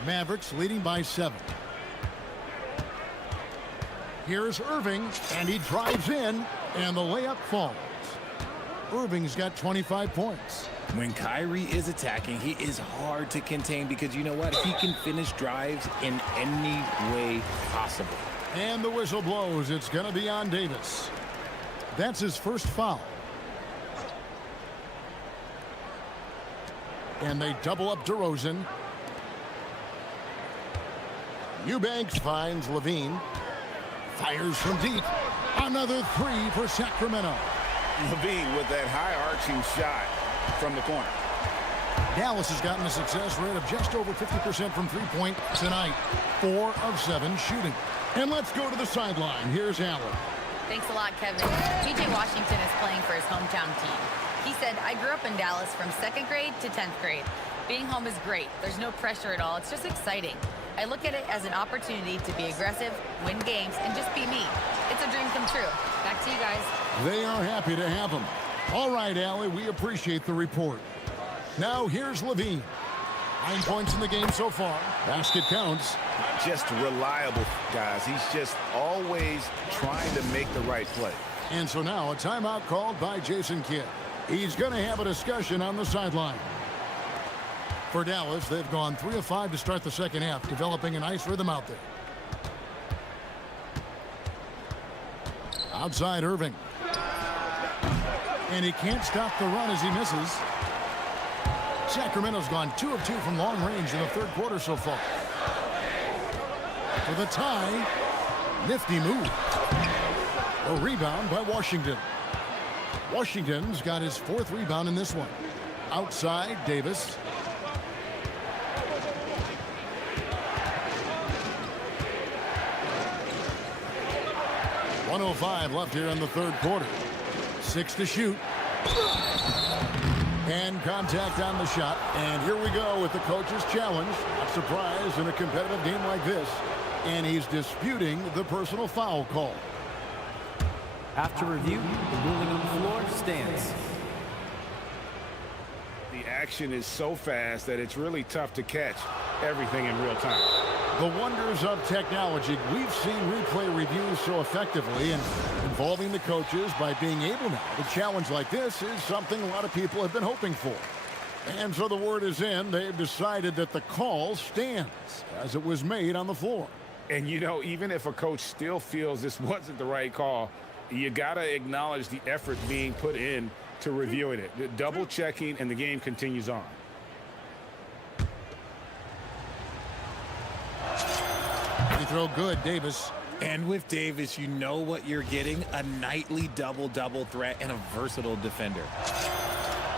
Mavericks leading by 7. Here's Irving, and he drives in, and the layup falls. Irving's got 25 points. When Kyrie is attacking, he is hard to contain because you know what? He can finish drives in any way possible. And the whistle blows. It's going to be on Davis. That's his first foul. And they double up DeRozan. Eubanks finds Levine. Fires from deep. Another 3 for Sacramento. Levine with that high-arching shot from the corner. Dallas has gotten a success rate of just over 50% from three-point tonight. 4 of 7 shooting. And let's go to the sideline. Here's Allen. Thanks a lot, Kevin. PJ Washington is playing for his hometown team. He said, I grew up in Dallas from 2nd grade to 10th grade. Being home is great. There's no pressure at all. It's just exciting. I look at it as an opportunity to be aggressive, win games, and just be me. It's a dream come true. Back to you guys. They are happy to have him. All right, Allie, we appreciate the report. Now here's Levine. 9 points in the game so far. Basket counts. Just reliable, guys. He's just always trying to make the right play. And so now a timeout called by Jason Kidd. He's going to have a discussion on the sideline. For Dallas, they've gone 3 of 5 to start the second half, developing a nice rhythm out there. Outside Irving. And he can't stop the run as he misses. Sacramento's gone 2 of 2 from long range in the third quarter so far. For the tie, nifty move. A rebound by Washington. Washington's got his 4th rebound in this one. Outside, Davis. 1:05 left here in the third quarter. 6 to shoot. And contact on the shot. And here we go with the coach's challenge. Not surprised in a competitive game like this. And he's disputing the personal foul call. After review, the ruling on the floor stands. The action is so fast that it's really tough to catch everything in real time. The wonders of technology. We've seen replay reviews so effectively, and involving the coaches by being able now to challenge like this is something a lot of people have been hoping for. And so the word is in. They've decided that the call stands as it was made on the floor. And, you know, even if a coach still feels this wasn't the right call, you got to acknowledge the effort being put in to reviewing it. Double checking, and the game continues on. Free throw good, Davis. And with Davis, you know what you're getting, a nightly double-double threat and a versatile defender.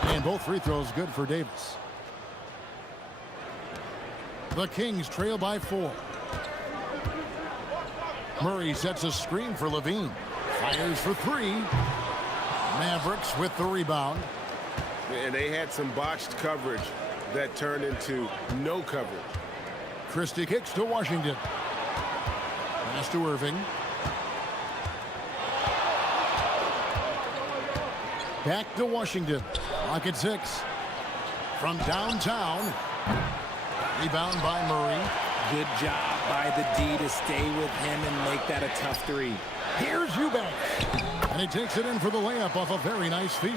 And both free throws good for Davis. The Kings trail by 4. Murray sets a screen for Levine. Fires for 3. Mavericks with the rebound. And they had some botched coverage that turned into no coverage. Christie kicks to Washington. Pass to Irving. Back to Washington. Clock at 6. From downtown. Rebound by Murray. Good job by the D to stay with him and make that a tough 3. Here's Eubanks. And he takes it in for the layup off a very nice feed.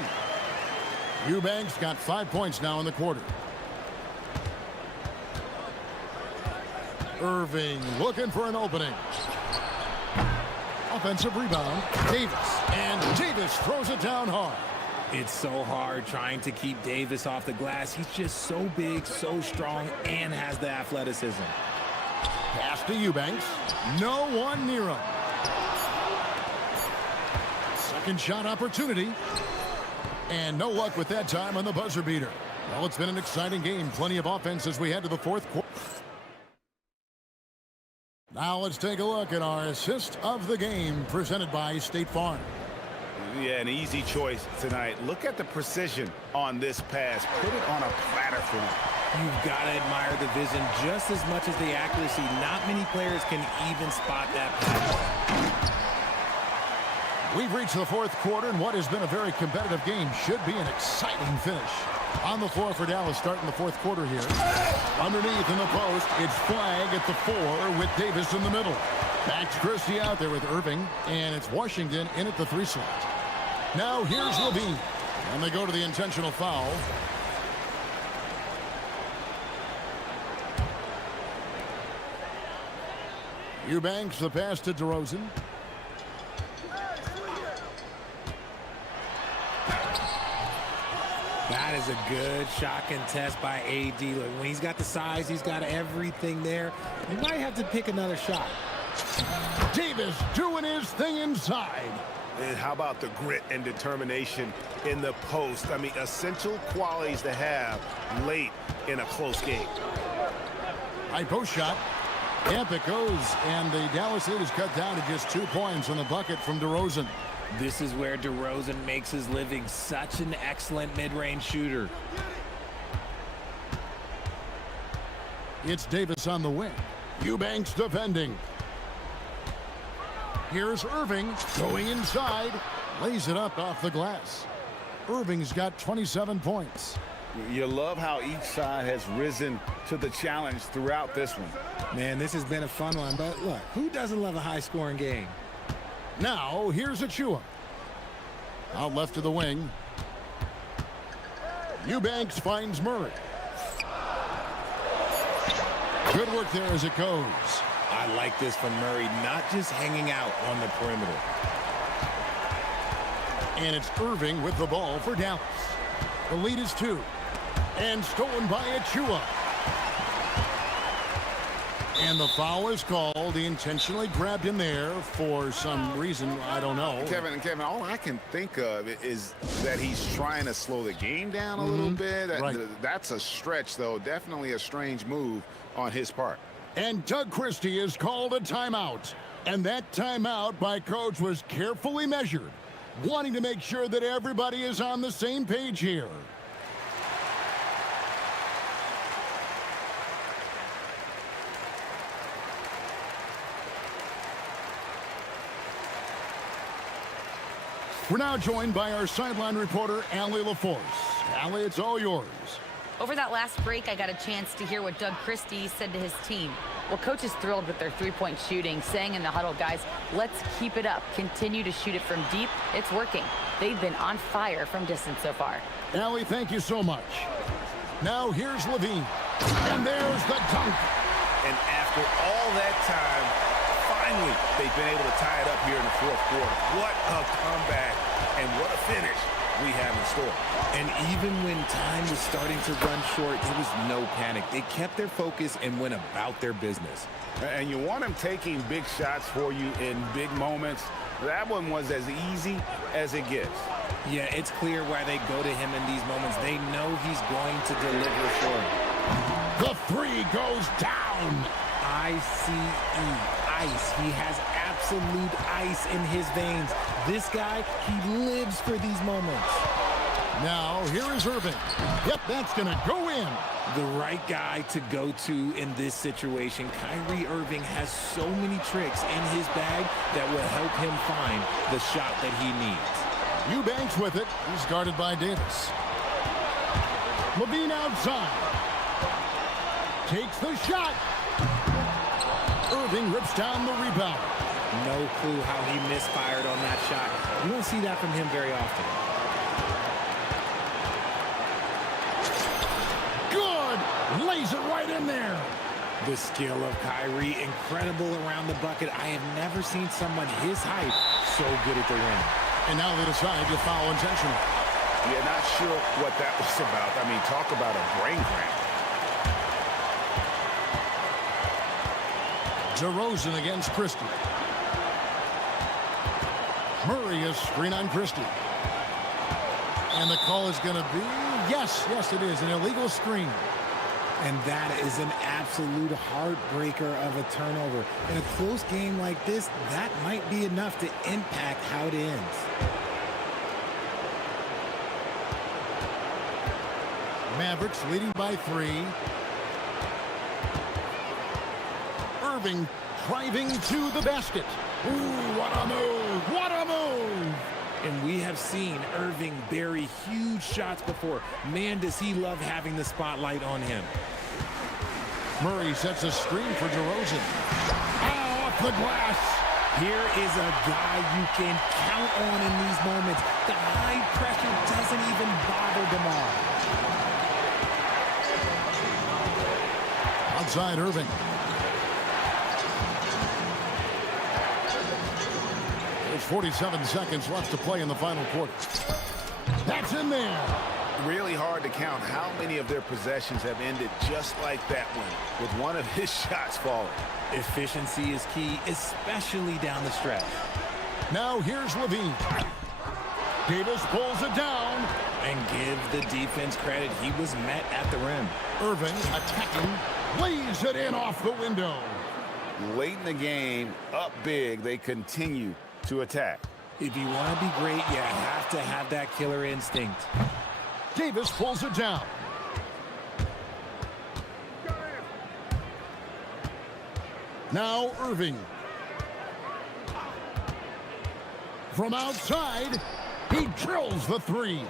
Eubanks got 5 points now in the quarter. Irving looking for an opening. Offensive rebound. Davis. And Davis throws it down hard. It's so hard trying to keep Davis off the glass. He's just so big, so strong, and has the athleticism. Pass to Eubanks. No one near him. Second shot opportunity. And no luck with that time on the buzzer beater. Well, it's been an exciting game. Plenty of offense as we head to the fourth quarter. Now let's take a look at our assist of the game presented by State Farm. Yeah, an easy choice tonight. Look at the precision on this pass. Put it on a platter for him. You've got to admire the vision just as much as the accuracy. Not many players can even spot that pass. We've reached the fourth quarter, and what has been a very competitive game should be an exciting finish. On the floor for Dallas starting the fourth quarter here. Underneath in the post, it's Flag at the 4 with Davis in the middle. Back to Christie out there with Irving, and it's Washington in at the 3 slot. Now here's Levine, and they go to the intentional foul. Eubanks the pass to DeRozan. That is a good shot contest by AD. Look, when he's got the size, he's got everything there. He might have to pick another shot. Davis doing his thing inside. And how about the grit and determination in the post? I mean, essential qualities to have late in a close game. High post shot. Camp it goes, and the Dallas lead is cut down to just 2 points on the bucket from DeRozan. This is where DeRozan makes his living. Such an excellent mid-range shooter. It's Davis on the wing. Eubanks defending. Here's Irving going inside. Lays it up off the glass. Irving's got 27 points. You love how each side has risen to the challenge throughout this one. Man, this has been a fun one, but look, who doesn't love a high-scoring game? Now, here's Achua. Out left to the wing. Eubanks finds Murray. Good work there as it goes. I like this from Murray, not just hanging out on the perimeter. And it's Irving with the ball for Dallas. The lead is 2. And stolen by Achua. And the foul is called. He intentionally grabbed him there for some reason. I don't know. Kevin, all I can think of is that he's trying to slow the game down a little bit. Right. That's a stretch, though. Definitely a strange move on his part. And Doug Christie is called a timeout. And that timeout by coach was carefully measured, wanting to make sure that everybody is on the same page here. We're now joined by our sideline reporter, Allie LaForce. Allie, it's all yours. Over that last break, I got a chance to hear what Doug Christie said to his team. Well, coach is thrilled with their three-point shooting, saying in the huddle, guys, let's keep it up. Continue to shoot it from deep. It's working. They've been on fire from distance so far. Allie, thank you so much. Now here's Levine. And there's the dunk. And after all that time, finally, they've been able to tie it up here in the fourth quarter. What a comeback and what a finish we have in store. And even when time was starting to run short, there was no panic. They kept their focus and went about their business. And you want him taking big shots for you in big moments. That one was as easy as it gets. Yeah, it's clear why they go to him in these moments. They know he's going to deliver for them. The three goes down. I-C-E, ice. He has absolute ice in his veins. This guy, he lives for these moments. Now, here is Irving. Yep, that's going to go in. The right guy to go to in this situation. Kyrie Irving has so many tricks in his bag that will help him find the shot that he needs. Eubanks with it. He's guarded by Davis. Levine outside. Takes the shot. Irving rips down the rebound. No clue how he misfired on that shot. You don't see that from him very often. Good! Lays it right in there. The skill of Kyrie, incredible around the bucket. I have never seen someone his height so good at the rim. And now they decide to foul intentionally. Yeah, not sure what that was about. I mean, talk about a brain cramp. DeRozan against Christie. Murray is screen on Christie. And the call is going to be, yes, it is, an illegal screen. And that is an absolute heartbreaker of a turnover. In a close game like this, that might be enough to impact how it ends. Mavericks leading by 3. Irving driving to the basket. Ooh, what a move! What a move! And we have seen Irving bury huge shots before. Man, does he love having the spotlight on him. Murray sets a screen for DeRozan. Oh, off the glass. Here is a guy you can count on in these moments. The high pressure doesn't even bother DeMar. Outside Irving. There's 47 seconds left to play in the final quarter. That's in there. Really hard to count how many of their possessions have ended just like that one, with one of his shots falling. Efficiency is key, especially down the stretch. Now here's Levine. Davis pulls it down. And give the defense credit, he was met at the rim. Irving attacking, lays it in off the window. Late in the game, up big, they continue to attack. If you want to be great, you have to have that killer instinct. Davis pulls it down. Now Irving. From outside, he drills the three.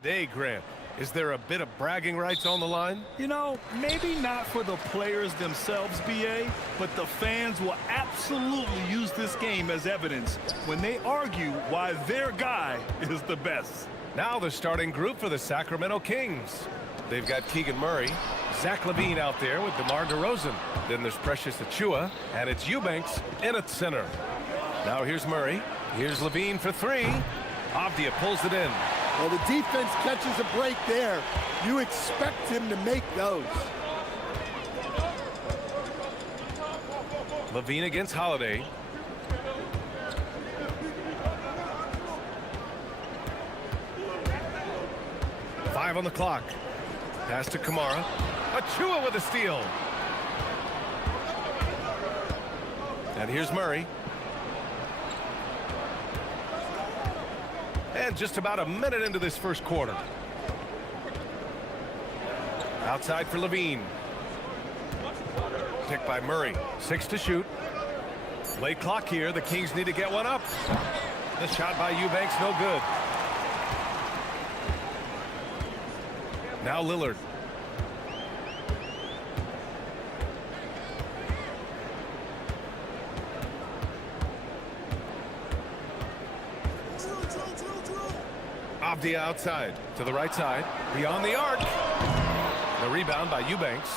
Hey, Grant, is there a bit of bragging rights on the line? You know, maybe not for the players themselves, BA, but the fans will absolutely use this game as evidence when they argue why their guy is the best. Now the starting group for the Sacramento Kings. They've got Keegan Murray, Zach LaVine out there with DeMar DeRozan. Then there's Precious Achiuwa, and it's Eubanks in at center. Now here's Murray. Here's LaVine for three. Avdia pulls it in. Well, the defense catches a break there. You expect him to make those. LaVine against Holiday. Five on the clock. Pass to Kamara. Achiuwa with a steal. And here's Murray. And just about a minute into this first quarter. Outside for LaVine. Picked by Murray. 6 to shoot. Late clock here. The Kings need to get one up. The shot by Eubanks, no good. Now Lillard. Avdia outside to the right side, beyond the arc. The rebound by Eubanks.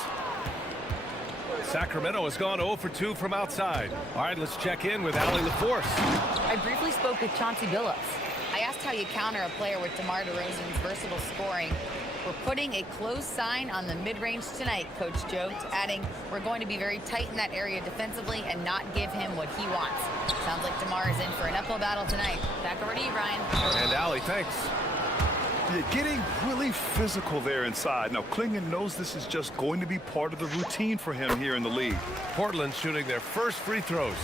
Sacramento has gone 0 for 2 from outside. All right, let's check in with Allie LaForce. I briefly spoke with Chauncey Billups. I asked how you counter a player with DeMar DeRozan's versatile scoring. We're putting a close sign on the mid-range tonight, Coach joked, adding, we're going to be very tight in that area defensively and not give him what he wants. Sounds like DeMar is in for an uphill battle tonight. Back over to you, Ryan. And Allie, thanks. Yeah, getting really physical there inside. Now, Klingon knows this is just going to be part of the routine for him here in the league. Portland shooting their first free throws.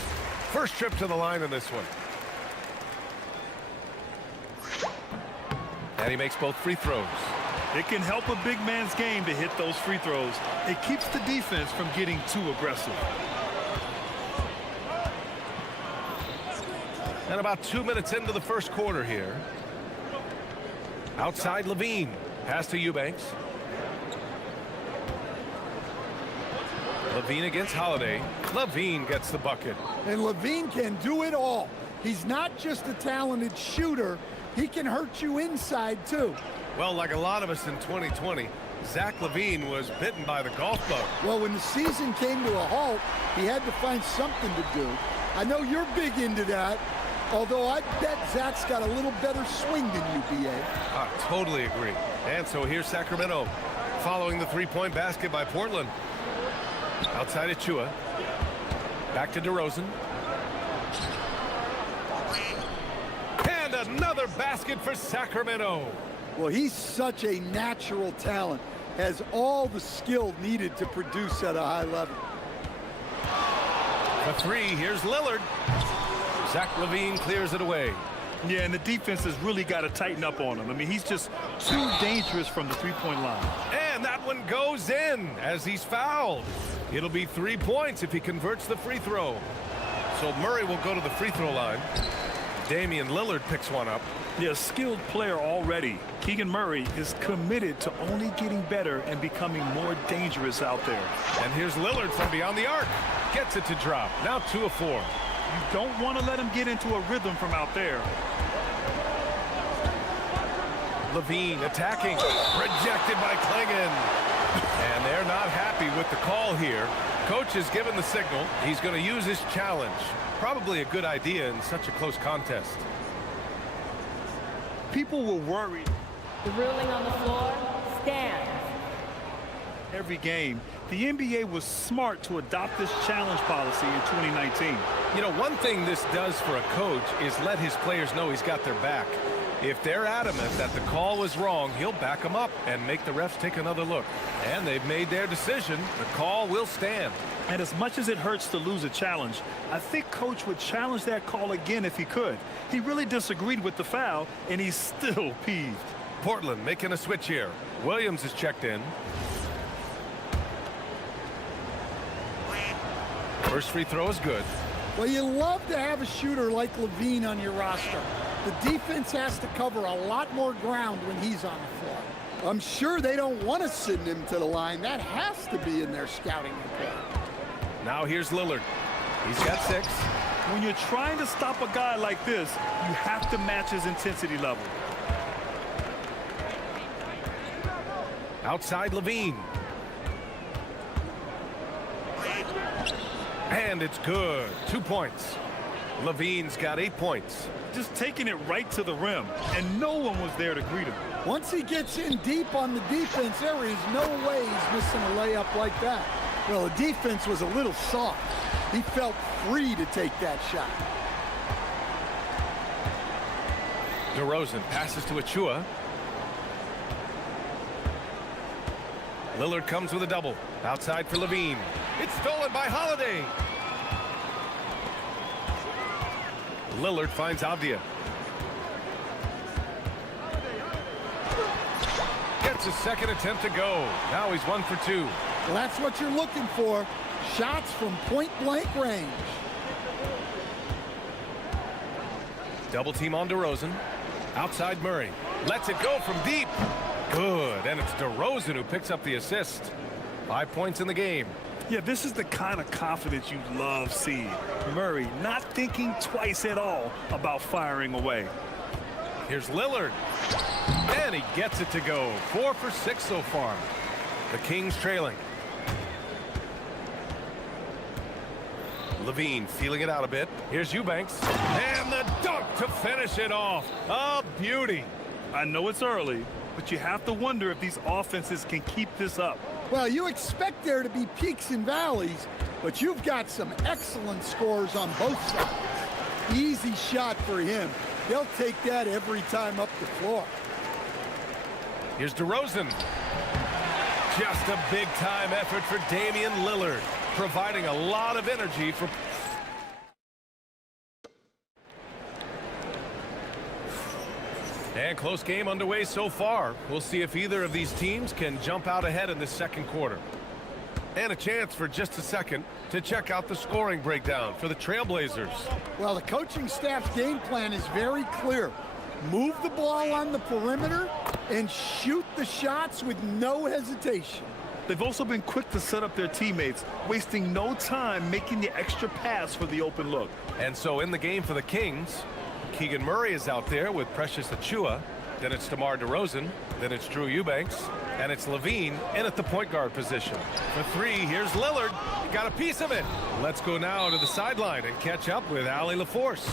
First trip to the line in this one. And he makes both free throws. It can help a big man's game to hit those free throws. It keeps the defense from getting too aggressive. And about 2 minutes into the first quarter here. Outside LaVine. Pass to Eubanks. LaVine against Holiday. LaVine gets the bucket. And LaVine can do it all. He's not just a talented shooter. He can hurt you inside, too. Well, like a lot of us in 2020, Zach LaVine was bitten by the golf bug. Well, when the season came to a halt, he had to find something to do. I know you're big into that, although I bet Zach's got a little better swing than you, B.A. I totally agree. And so here's Sacramento following the three-point basket by Portland. Outside Achiuwa. Back to DeRozan. And another basket for Sacramento. Well, he's such a natural talent, has all the skill needed to produce at a high level. For three, here's Lillard. Zach LaVine clears it away. Yeah, and the defense has really got to tighten up on him. I mean, he's just too dangerous from the three-point line. And that one goes in as he's fouled. It'll be 3 points if he converts the free throw. So Murray will go to the free throw line. Damian Lillard picks one up. Yeah, skilled player already. Keegan Murray is committed to only getting better and becoming more dangerous out there. And here's Lillard from beyond the arc. Gets it to drop. Now 2 of 4. You don't want to let him get into a rhythm from out there. LaVine attacking. Rejected by Klingon. And they're not happy with the call here. Coach has given the signal. He's going to use his challenge. Probably a good idea in such a close contest. People were worried. The ruling on the floor stands. Every game, the NBA was smart to adopt this challenge policy in 2019. You know, one thing this does for a coach is let his players know he's got their back. If they're adamant that the call was wrong, he'll back them up and make the refs take another look. And they've made their decision. The call will stand. And as much as it hurts to lose a challenge, I think Coach would challenge that call again if he could. He really disagreed with the foul, and he's still peeved. Portland making a switch here. Williams is checked in. First free throw is good. Well, you love to have a shooter like LaVine on your roster. The defense has to cover a lot more ground when he's on the floor. I'm sure they don't want to send him to the line. That has to be in their scouting report. Now here's Lillard. He's got 6. When you're trying to stop a guy like this, you have to match his intensity level. Outside Levine. And it's good. 2 points. Levine's got 8 points. Just taking it right to the rim, and no one was there to greet him. Once he gets in deep on the defense, there is no way he's missing a layup like that. Well, the defense was a little soft. He felt free to take that shot. DeRozan passes to Achua. Lillard comes with a double. Outside for Levine. It's stolen by Holiday. Lillard finds Avdia. Gets a second attempt to go. Now he's 1 for 2. Well, that's what you're looking for. Shots from point-blank range. Double team on DeRozan. Outside Murray. Lets it go from deep. Good. And it's DeRozan who picks up the assist. 5 points in the game. Yeah, this is the kind of confidence you love seeing. Murray not thinking twice at all about firing away. Here's Lillard. And he gets it to go. 4 for 6 so far. The Kings trailing. Levine feeling it out a bit. Here's Eubanks. And the dunk to finish it off. A beauty. I know it's early, but you have to wonder if these offenses can keep this up. Well, you expect there to be peaks and valleys, but you've got some excellent scores on both sides. Easy shot for him. They'll take that every time up the floor. Here's DeRozan. Just a big-time effort for Damian Lillard, providing a lot of energy for... And close game underway so far. We'll see if either of these teams can jump out ahead in the second quarter. And a chance for just a second to check out the scoring breakdown for the Trailblazers. Well, the coaching staff's game plan is very clear. Move the ball on the perimeter and shoot the shots with no hesitation. They've also been quick to set up their teammates, wasting no time making the extra pass for the open look. And so in the game for the Kings, Keegan Murray is out there with Precious Achua. Then it's DeMar DeRozan. Then it's Drew Eubanks. And it's Levine in at the point guard position. For 3, here's Lillard. He got a piece of it. Let's go now to the sideline and catch up with Allie LaForce.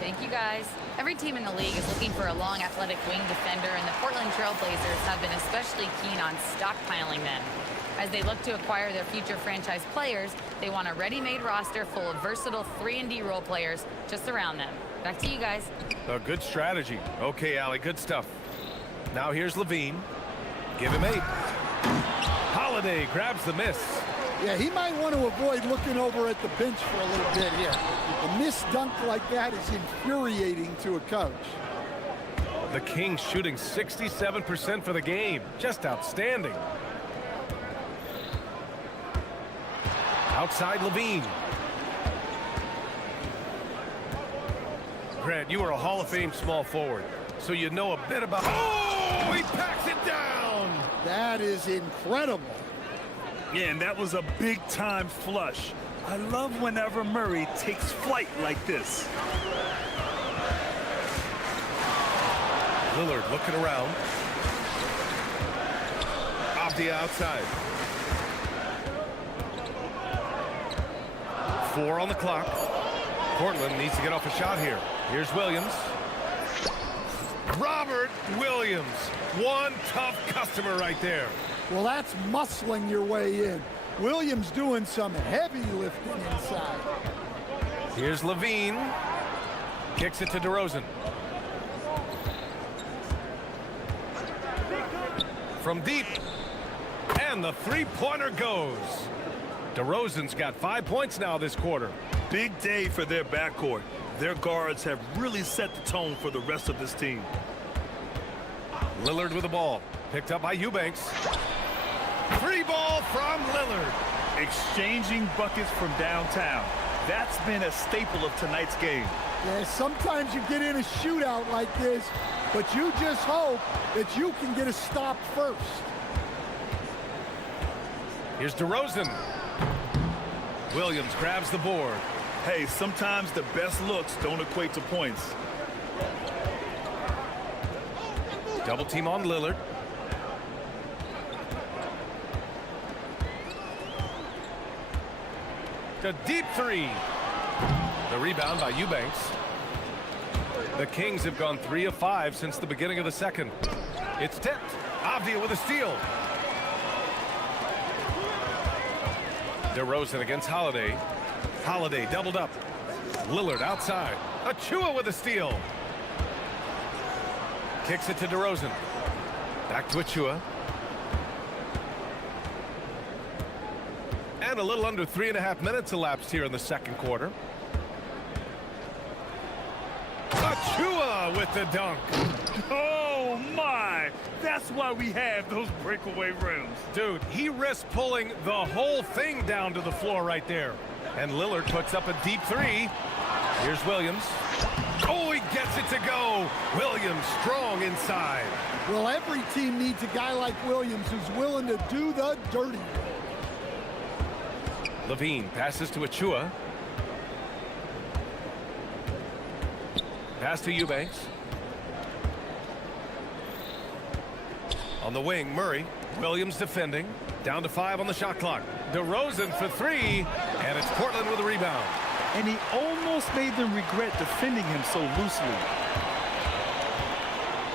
Thank you, guys. Every team in the league is looking for a long, athletic wing defender, and the Portland Trailblazers have been especially keen on stockpiling them. As they look to acquire their future franchise players, they want a ready-made roster full of versatile 3-and-D role players just around them. Back to you guys. A good strategy. Okay, Allie, good stuff. Now here's Levine. Give him 8. Holiday grabs the miss. Yeah, he might want to avoid looking over at the bench for a little bit here. A missed dunk like that is infuriating to a coach. The Kings shooting 67% for the game. Just outstanding. Outside Levine. Grant, you are a Hall of Fame small forward, so you know a bit about... Oh, he packs it down! That is incredible. Yeah, and that was a big-time flush. I love whenever Murray takes flight like this. Lillard looking around. Off the outside. 4 on the clock. Portland needs to get off a shot here. Here's Williams. Robert Williams. One tough customer right there. Well, that's muscling your way in. Williams doing some heavy lifting inside. Here's Levine. Kicks it to DeRozan. From deep. And the three-pointer goes. DeRozan's got 5 points now this quarter. Big day for their backcourt. Their guards have really set the tone for the rest of this team. Lillard with the ball. Picked up by Eubanks. Free ball from Lillard. Exchanging buckets from downtown. That's been a staple of tonight's game. Yeah, sometimes you get in a shootout like this, but you just hope that you can get a stop first. Here's DeRozan. Williams grabs the board. Hey, sometimes the best looks don't equate to points. Double team on Lillard. The deep three. The rebound by Eubanks. The Kings have gone 3 of 5 since the beginning of the second. It's tipped. Avdia with a steal. DeRozan against Holiday. Holiday doubled up. Lillard outside. Achua with a steal. Kicks it to DeRozan. Back to Achua. And a little under 3.5 minutes elapsed here in the second quarter. Achua with the dunk. Oh, my. That's why we have those breakaway rims. Dude, he risked pulling the whole thing down to the floor right there. And Lillard puts up a deep three. Here's Williams. Oh, he gets it to go. Williams strong inside. Well, every team needs a guy like Williams who's willing to do the dirty work. Levine passes to Achua. Pass to Eubanks. On the wing, Murray. Williams defending. Down to 5 on the shot clock. DeRozan for 3. And it's Portland with a rebound. And he almost made them regret defending him so loosely.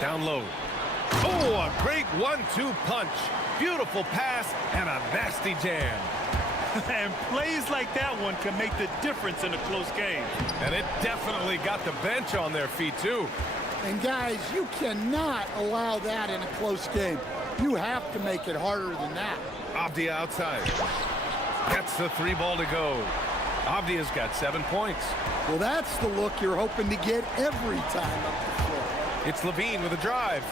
Down low. Oh, a great 1-2 punch. Beautiful pass and a nasty jam. And plays like that one can make the difference in a close game. And it definitely got the bench on their feet, too. And guys, you cannot allow that in a close game. You have to make it harder than that. Avdia outside. Gets the 3 ball to go. Avdia's got 7 points. Well, that's the look you're hoping to get every time up the floor. It's Levine with a drive.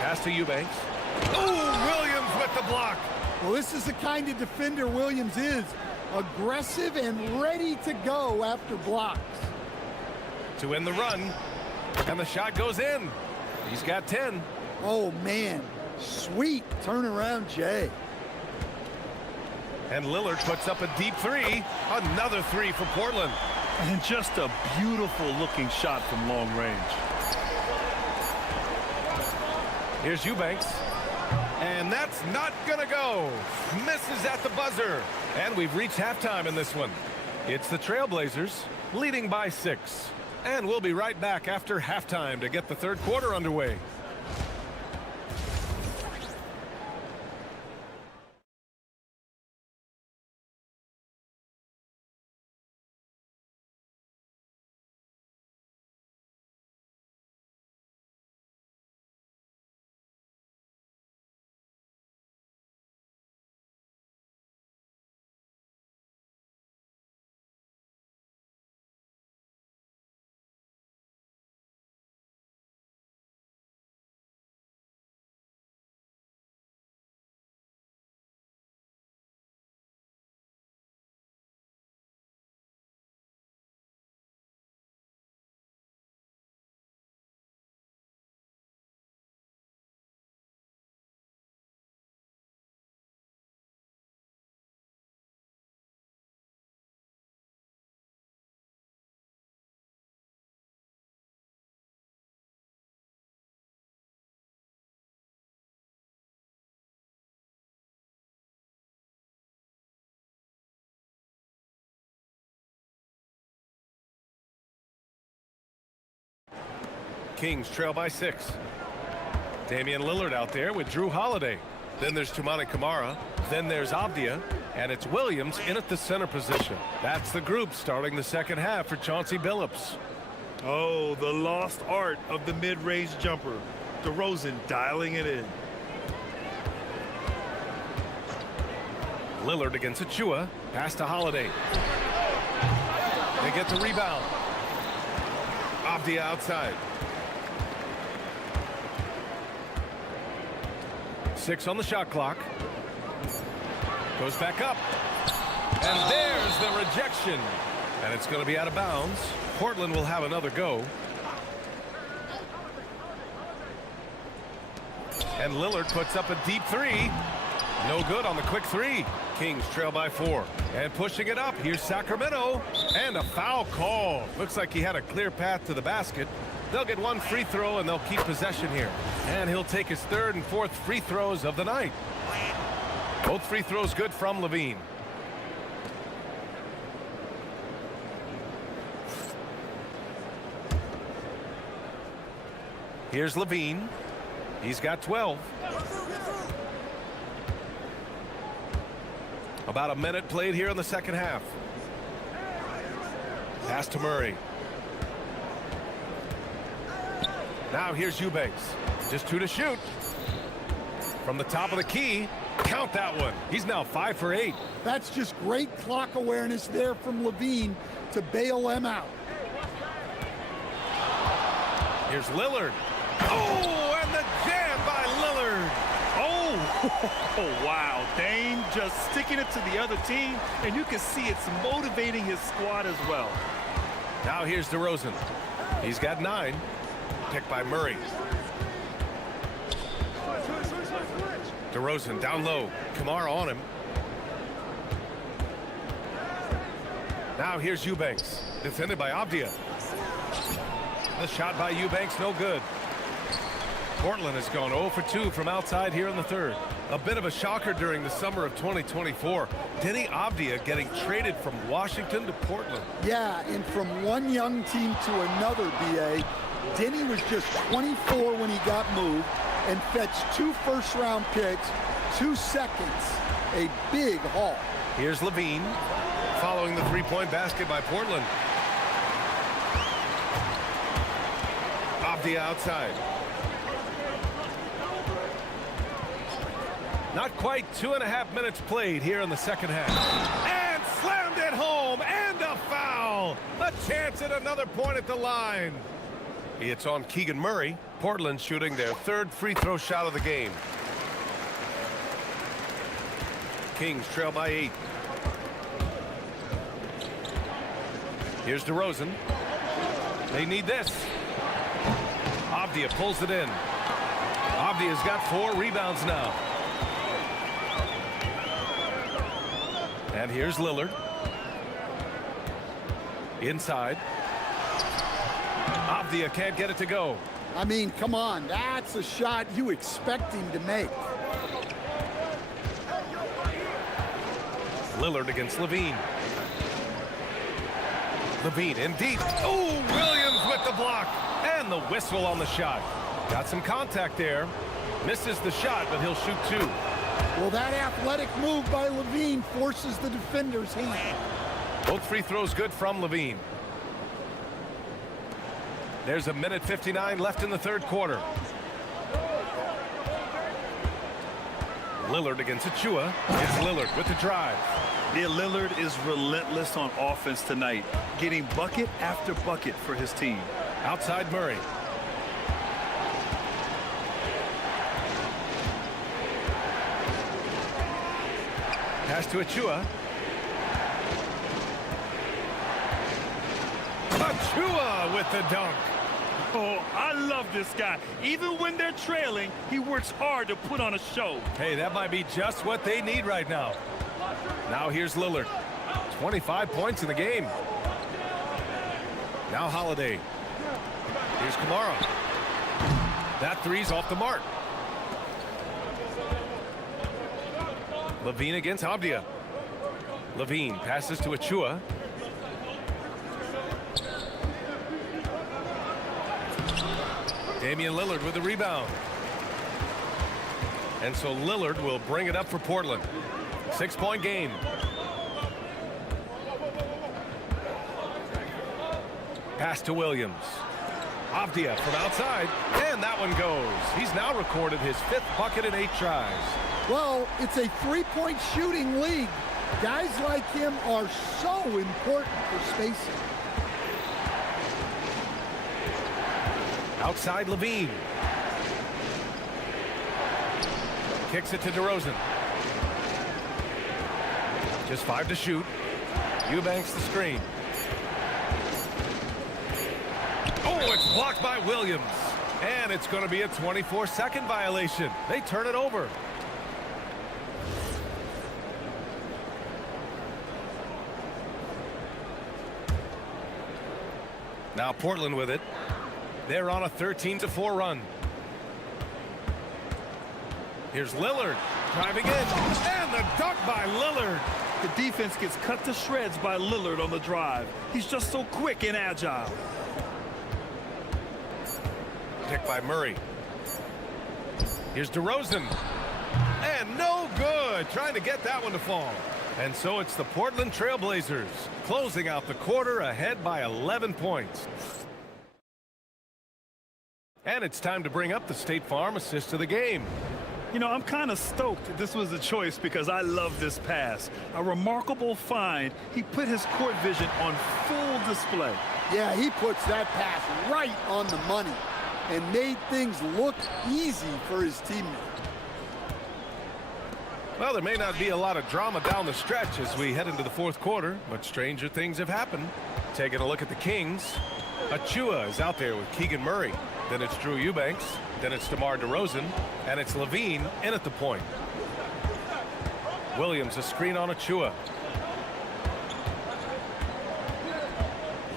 Pass to Eubanks. Oh, Williams with the block. Well, this is the kind of defender Williams is. Aggressive and ready to go after blocks. To end the run. And the shot goes in. He's got 10. Oh, man. Sweet turnaround, Jay. And Lillard puts up a deep 3. Another 3 for Portland. And just a beautiful looking shot from long range. Here's Eubanks. And that's not gonna go. Misses at the buzzer. And we've reached halftime in this one. It's the Trailblazers leading by 6. And we'll be right back after halftime to get the third quarter underway. Kings trail by 6. Damian Lillard out there with Drew Holiday. Then there's Toumani Camara. Then there's Avdia. And it's Williams in at the center position. That's the group starting the second half for Chauncey Billups. Oh, the lost art of the mid-range jumper. DeRozan dialing it in. Lillard against Achua. Pass to Holiday. They get the rebound. Avdia outside. 6 on the shot clock. Goes back up. And there's the rejection. And it's going to be out of bounds. Portland will have another go. And Lillard puts up a deep three. No good on the quick three. Kings trail by 4. And pushing it up, here's Sacramento. And a foul call. Looks like he had a clear path to the basket. They'll get one free throw and they'll keep possession here. And he'll take his 3rd and 4th free throws of the night. Both free throws good from Levine. Here's Levine. He's got 12. About a minute played here in the second half. Pass to Murray. Now here's Eubanks. Just 2 to shoot. From the top of the key. Count that one. He's now 5 for 8. That's just great clock awareness there from Levine to bail them out. Here's Lillard. Oh, and the jam by Lillard. Oh, wow. Dame just sticking it to the other team, and you can see it's motivating his squad as well. Now here's DeRozan. He's got 9. Picked by Murray. DeRozan down low. Kamara on him. Now here's Eubanks. Defended by Avdia. The shot by Eubanks, no good. Portland has gone 0 for 2 from outside here in the 3rd. A bit of a shocker during the summer of 2024. Denny Avdia getting traded from Washington to Portland. Yeah, and from one young team to another, BA. Denny was just 24 when he got moved and fetched 2 first-round picks, 2 seconds. A big haul. Here's Levine following the 3-point basket by Portland. Avdia outside. Not quite 2.5 minutes played here in the second half. And slammed it home, and a foul. A chance at another point at the line. It's on Keegan Murray. Portland shooting their 3rd free throw shot of the game. Kings trail by 8. Here's DeRozan. They need this. Avdia pulls it in. Avdia's got 4 rebounds now. And here's Lillard. Inside. Avdia can't get it to go. I mean, come on. That's a shot you expect him to make. Lillard against Levine. Levine in deep. Oh, Williams with the block. And the whistle on the shot. Got some contact there. Misses the shot, but he'll shoot 2. Well, that athletic move by Levine forces the defender's hand. Both free throws good from Levine. There's a minute 59 left in the 3rd quarter. Lillard against Achua. It's Lillard with the drive. Yeah, Lillard is relentless on offense tonight, getting bucket after bucket for his team. Outside Murray. Pass to Achua. Achua with the dunk. Oh, I love this guy. Even when they're trailing, he works hard to put on a show. Hey, that might be just what they need right now. Now here's Lillard. 25 points in the game. Now Holiday. Here's Kamara. That 3's off the mark. Levine against Avdia. Levine passes to Achua. Damian Lillard with the rebound. And so Lillard will bring it up for Portland. 6-point game. Pass to Williams. Avdia from outside, and that one goes. He's now recorded his 5th bucket in 8 tries. Well, it's a 3-point shooting league. Guys like him are so important for spacing. Outside Levine. Kicks it to DeRozan. Just 5 to shoot. Eubanks the screen. Oh, it's blocked by Williams. And it's going to be a 24-second violation. They turn it over. Now Portland with it. They're on a 13-4 run. Here's Lillard driving in. And the dunk by Lillard. The defense gets cut to shreds by Lillard on the drive. He's just so quick and agile. Pick by Murray. Here's DeRozan. And no good. Trying to get that one to fall. And so it's the Portland Trail Blazers closing out the quarter ahead by 11 points. And it's time to bring up the State Farm assist of the game. You know, I'm kind of stoked this was a choice because I love this pass. A remarkable find. He put his court vision on full display. Yeah, he puts that pass right on the money and made things look easy for his teammate. Well, there may not be a lot of drama down the stretch as we head into the fourth quarter, but stranger things have happened. Taking a look at the Kings. Achua is out there with Keegan Murray. Then it's Drew Eubanks. Then it's DeMar DeRozan. And it's Levine in at the point. Williams a screen on Achua.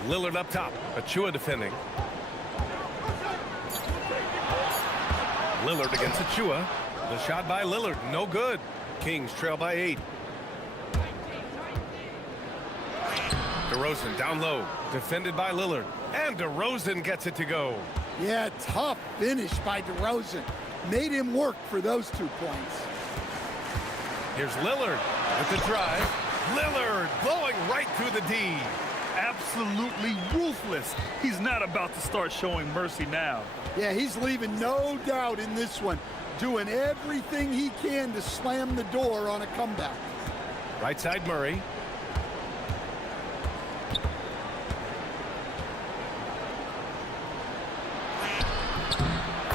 Lillard up top. Achua defending. Lillard against Achua. The shot by Lillard, no good. Kings trail by 8. DeRozan down low, defended by Lillard. And DeRozan gets it to go. Yeah, tough finish by DeRozan. Made him work for those 2 points. Here's Lillard with the drive. Lillard blowing right through the D. Absolutely ruthless. He's not about to start showing mercy now. Yeah, he's leaving no doubt in this one. Doing everything he can to slam the door on a comeback. Right side Murray.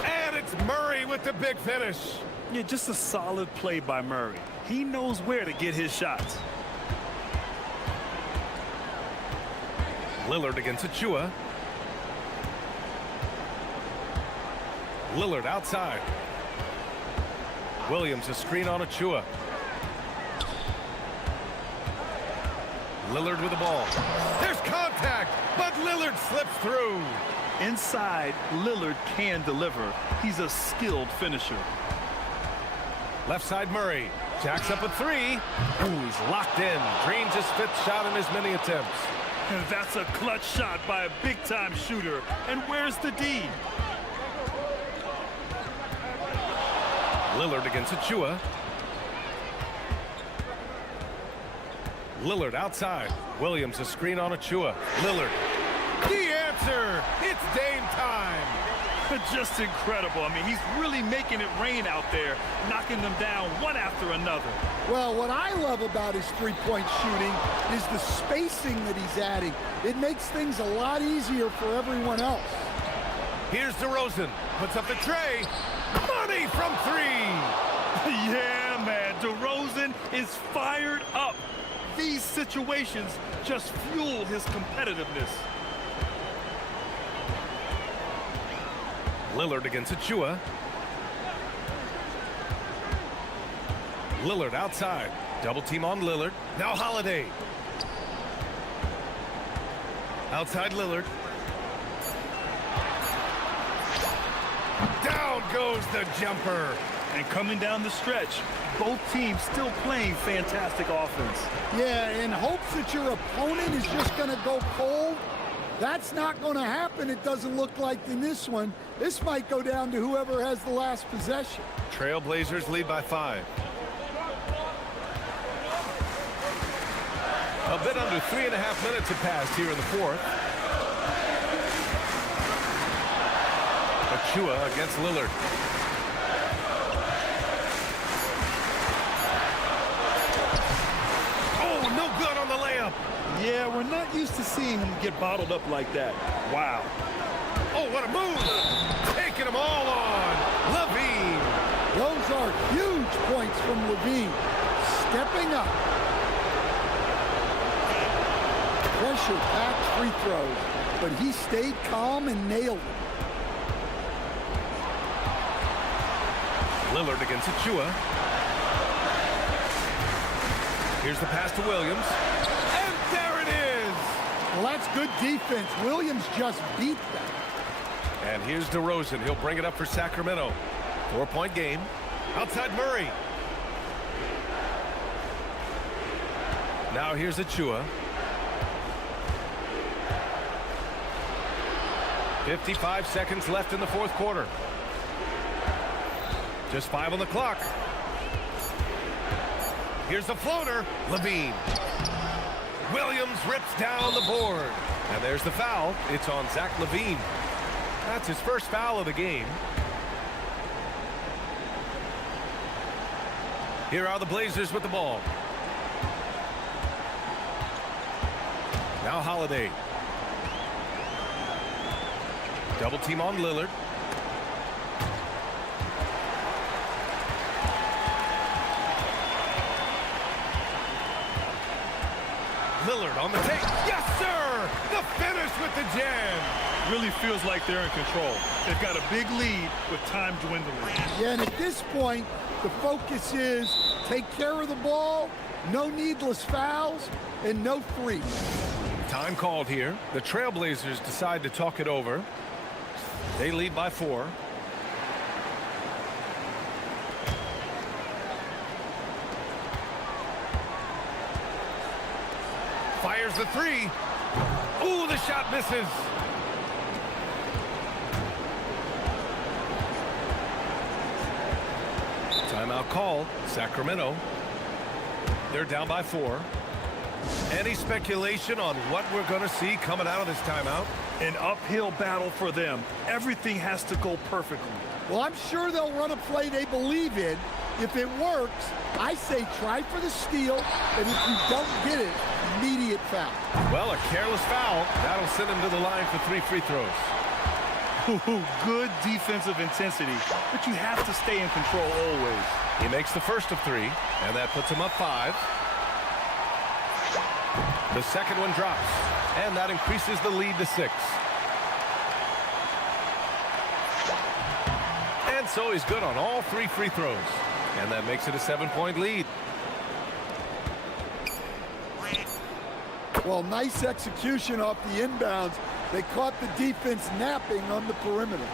And it's Murray with the big finish. Yeah, just a solid play by Murray. He knows where to get his shots. Lillard against Achua. Lillard outside. Williams a screen on Achua. Lillard with the ball. There's contact, but Lillard slips through. Inside, Lillard can deliver. He's a skilled finisher. Left side Murray. Jacks up a 3. Ooh, he's locked in. Drains his 5th shot in as many attempts. And that's a clutch shot by a big-time shooter. And where's the D? Lillard against Achua. Lillard outside. Williams a screen on Achua. Lillard. The answer! It's Dame time! Just incredible. I mean, he's really making it rain out there, knocking them down one after another. Well, what I love about his three-point shooting is the spacing that he's adding. It makes things a lot easier for everyone else. Here's DeRozan. Puts up the tray. Money from 3! Yeah, man. DeRozan is fired up. These situations just fuel his competitiveness. Lillard against Achua. Lillard outside. Double team on Lillard. Now Holiday. Outside Lillard. Down goes the jumper. And coming down the stretch, both teams still playing fantastic offense. Yeah, in hopes that your opponent is just going to go cold. That's not going to happen, it doesn't look like in this one. This might go down to whoever has the last possession. Trailblazers lead by 5. A bit under 3.5 minutes have passed here in the 4th. Achua against Lillard. Oh, no good on the layup. Yeah, we're not used to seeing him get bottled up like that. Wow. Oh, what a move. Taking them all on. Levine. Those are huge points from Levine. Stepping up. pressure-packed free throws, but he stayed calm and nailed it. Lillard against Achua. Here's the pass to Williams. And there it is! Well, that's good defense. Williams just beat them. And here's DeRozan. He'll bring it up for Sacramento. 4-point game. Outside Murray. Now here's Achua. 55 seconds left in the fourth quarter. Just 5 on the clock. Here's the floater. Levine. Williams rips down the board. And there's the foul. It's on Zach Levine. That's his first foul of the game. Here are the Blazers with the ball. Now Holiday. Double team on Lillard. Lillard on the take. Yes, sir! The finish with the jam. Really feels like they're in control. They've got a big lead with time dwindling. Yeah, and at this point, the focus is take care of the ball, no needless fouls, and no free. Time called here. The Trailblazers decide to talk it over. They lead by 4. Fires the 3. Ooh, the shot misses. Timeout called. Sacramento. They're down by 4. Any speculation on what we're going to see coming out of this timeout? An uphill battle for them. Everything has to go perfectly. Well, I'm sure they'll run a play they believe in. If it works, I say try for the steal, and if you don't get it, immediate foul. Well, a careless foul. That'll send him to the line for 3 free throws. Good defensive intensity, but you have to stay in control always. He makes the first of 3, and that puts him up 5. The second one drops, and that increases the lead to 6. And so he's good on all 3 free throws, and that makes it a 7-point lead. Well, nice execution off the inbounds. They caught the defense napping on the perimeter.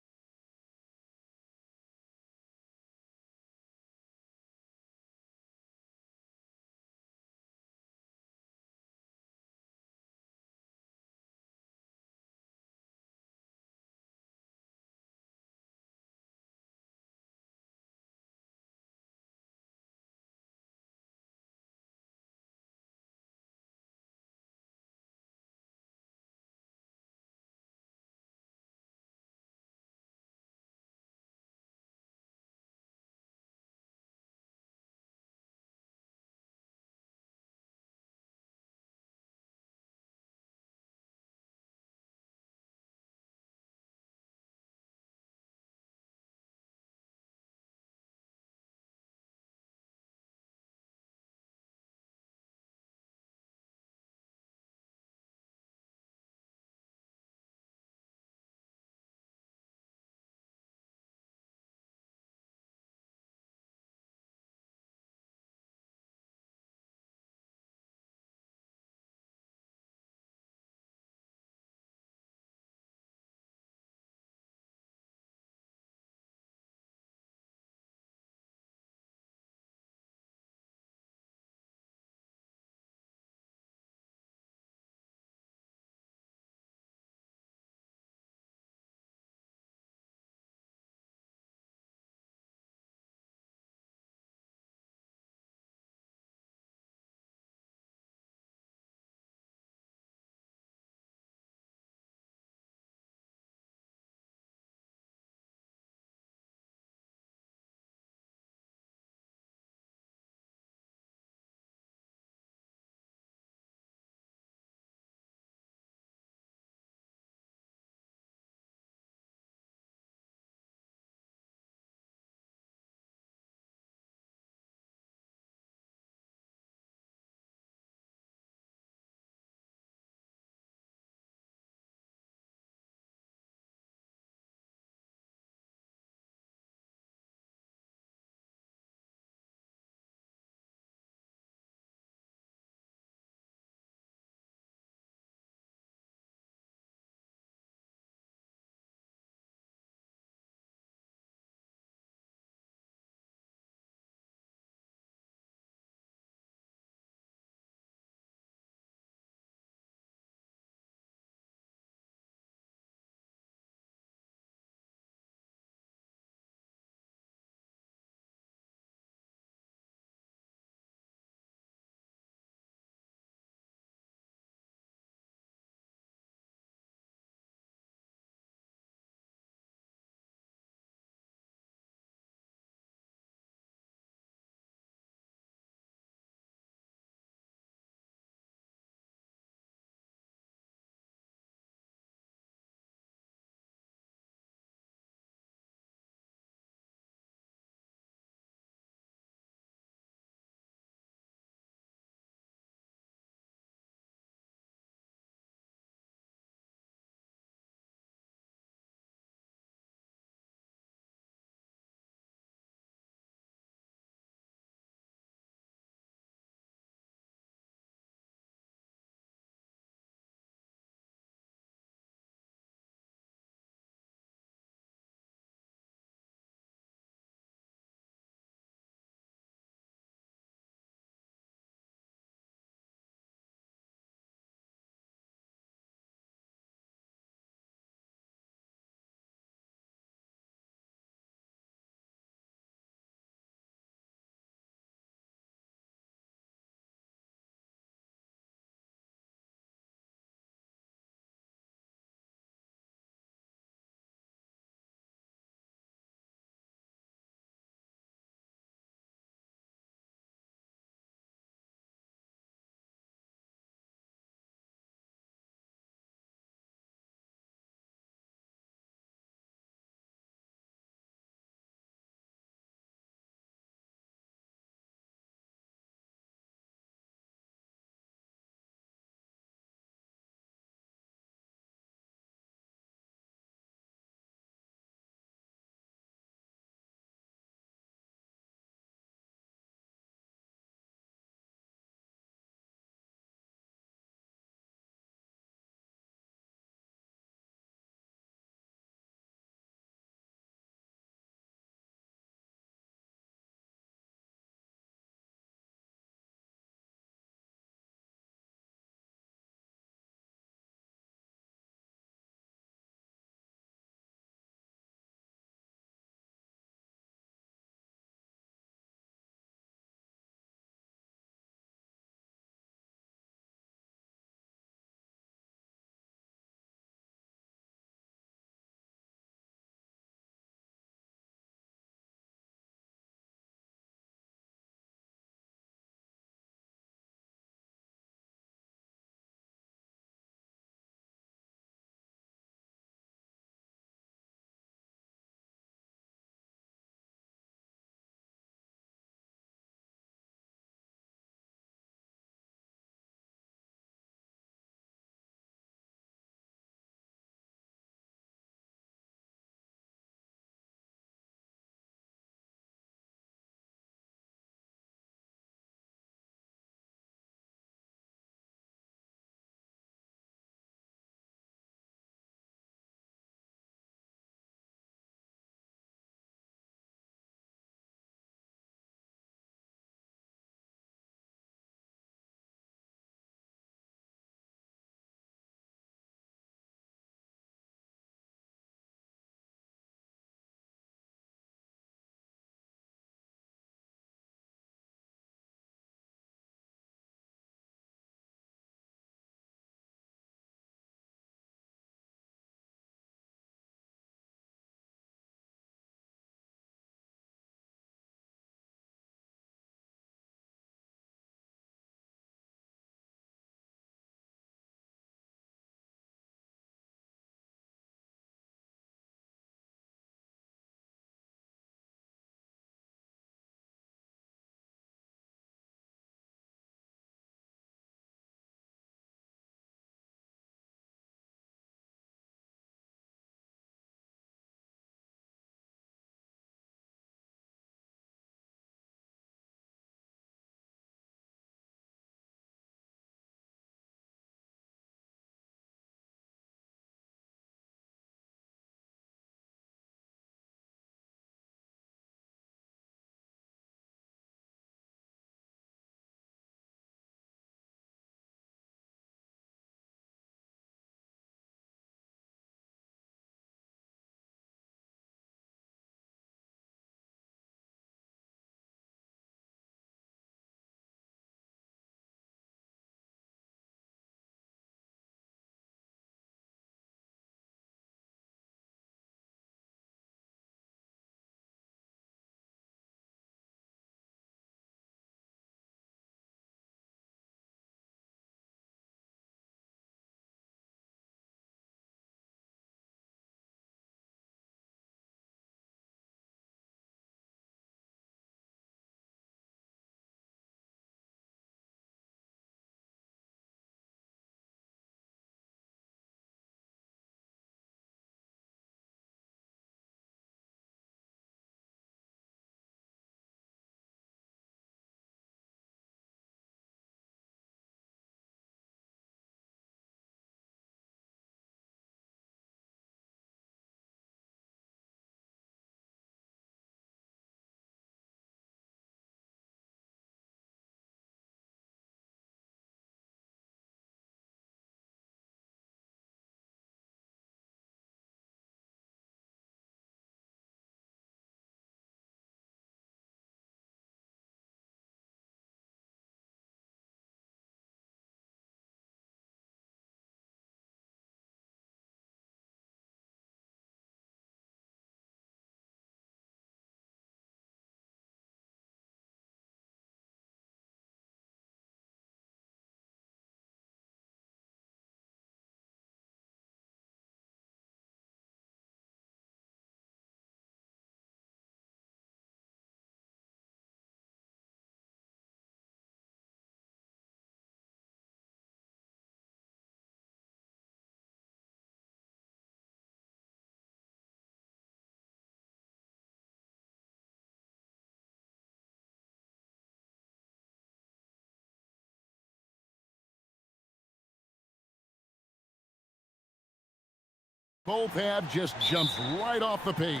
Both have just jumped right off the page.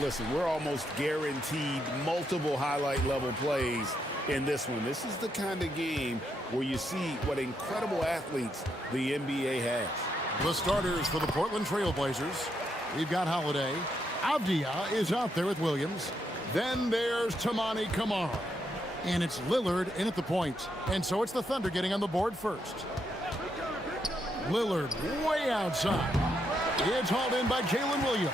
Listen, we're almost guaranteed multiple highlight level plays in this one. This is the kind of game where you see what incredible athletes the NBA has. The starters for the Portland Trail Blazers. We've got Holiday. Avdia is out there with Williams. Then there's Tamani Kamara. And it's Lillard in at the point. And so it's the Thunder getting on the board first. Lillard way outside. It's hauled in by Jalen Williams.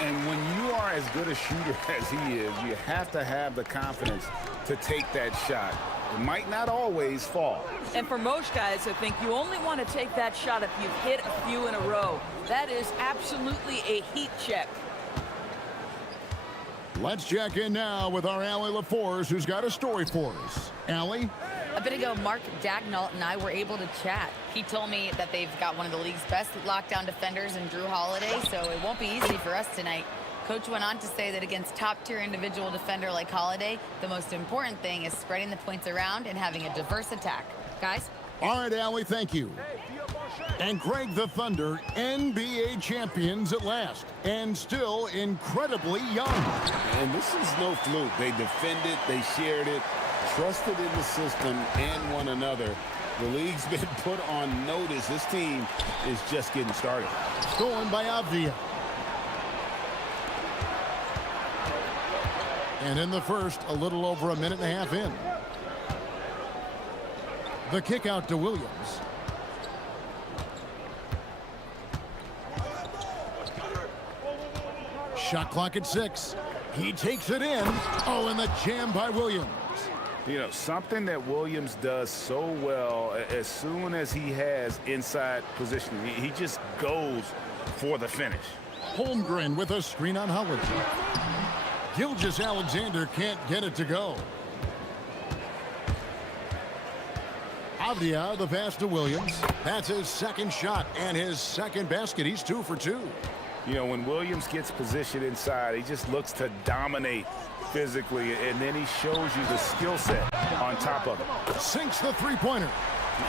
And when you are as good a shooter as he is, you have to have the confidence to take that shot. It might not always fall. And for most guys, I think you only want to take that shot if you've hit a few in a row. That is absolutely a heat check. Let's check in now with our Allie LaForce, who's got a story for us. Allie? A bit ago, Mark Dagnall and I were able to chat. He told me that they've got one of the league's best lockdown defenders in Drew Holiday, so it won't be easy for us tonight. Coach went on to say that against top-tier individual defender like Holiday, the most important thing is spreading the points around and having a diverse attack. Guys? All right, Allie, thank you. And Greg, the Thunder, NBA champions at last, and still incredibly young. And this is no fluke. They defended, they shared it, trusted in the system and one another. The league's been put on notice. This team is just getting started. Stolen by Avdia. And in the first, a little over a minute and a half in. The kick out to Williams. Shot clock at 6. He takes it in. Oh, and the jam by Williams. You know, something that Williams does so well, as soon as he has inside positioning, he just goes for the finish. Holmgren with a screen on Howard. Gilgeous-Alexander can't get it to go. Avdia, the pass to Williams. That's his second shot and his second basket. He's 2 for 2. You know, when Williams gets positioned inside, he just looks to dominate physically, and then he shows you the skill set on top of it. Sinks the three-pointer.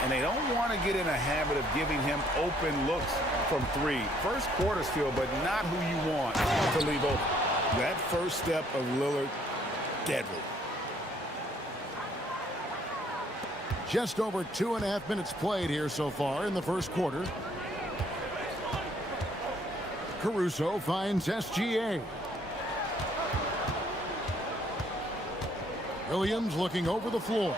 And they don't want to get in a habit of giving him open looks from 3. First quarter still, but not who you want to leave open. That first step of Lillard, deadly. Just over 2.5 minutes played here so far in the first quarter. Caruso finds SGA. Williams looking over the floor.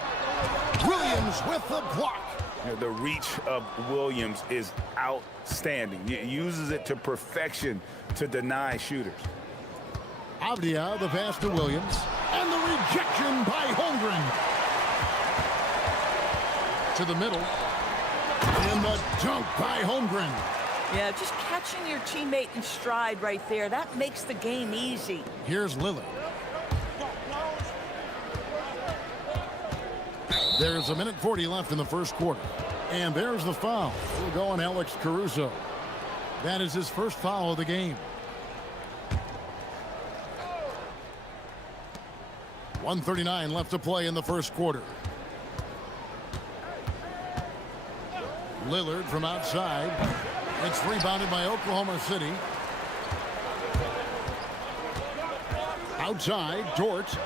Williams with the block. You know, the reach of Williams is outstanding. He uses it to perfection to deny shooters. Avdia, the pass to Williams. And the rejection by Holmgren. To the middle. And the dunk by Holmgren. Yeah, just catching your teammate in stride right there. That makes the game easy. Here's Lillard. There's a minute 40 left in the first quarter. And there's the foul. We'll go on Alex Caruso. That is his first foul of the game. 1:39 left to play in the first quarter. Lillard from outside. It's rebounded by Oklahoma City. Outside, Dort.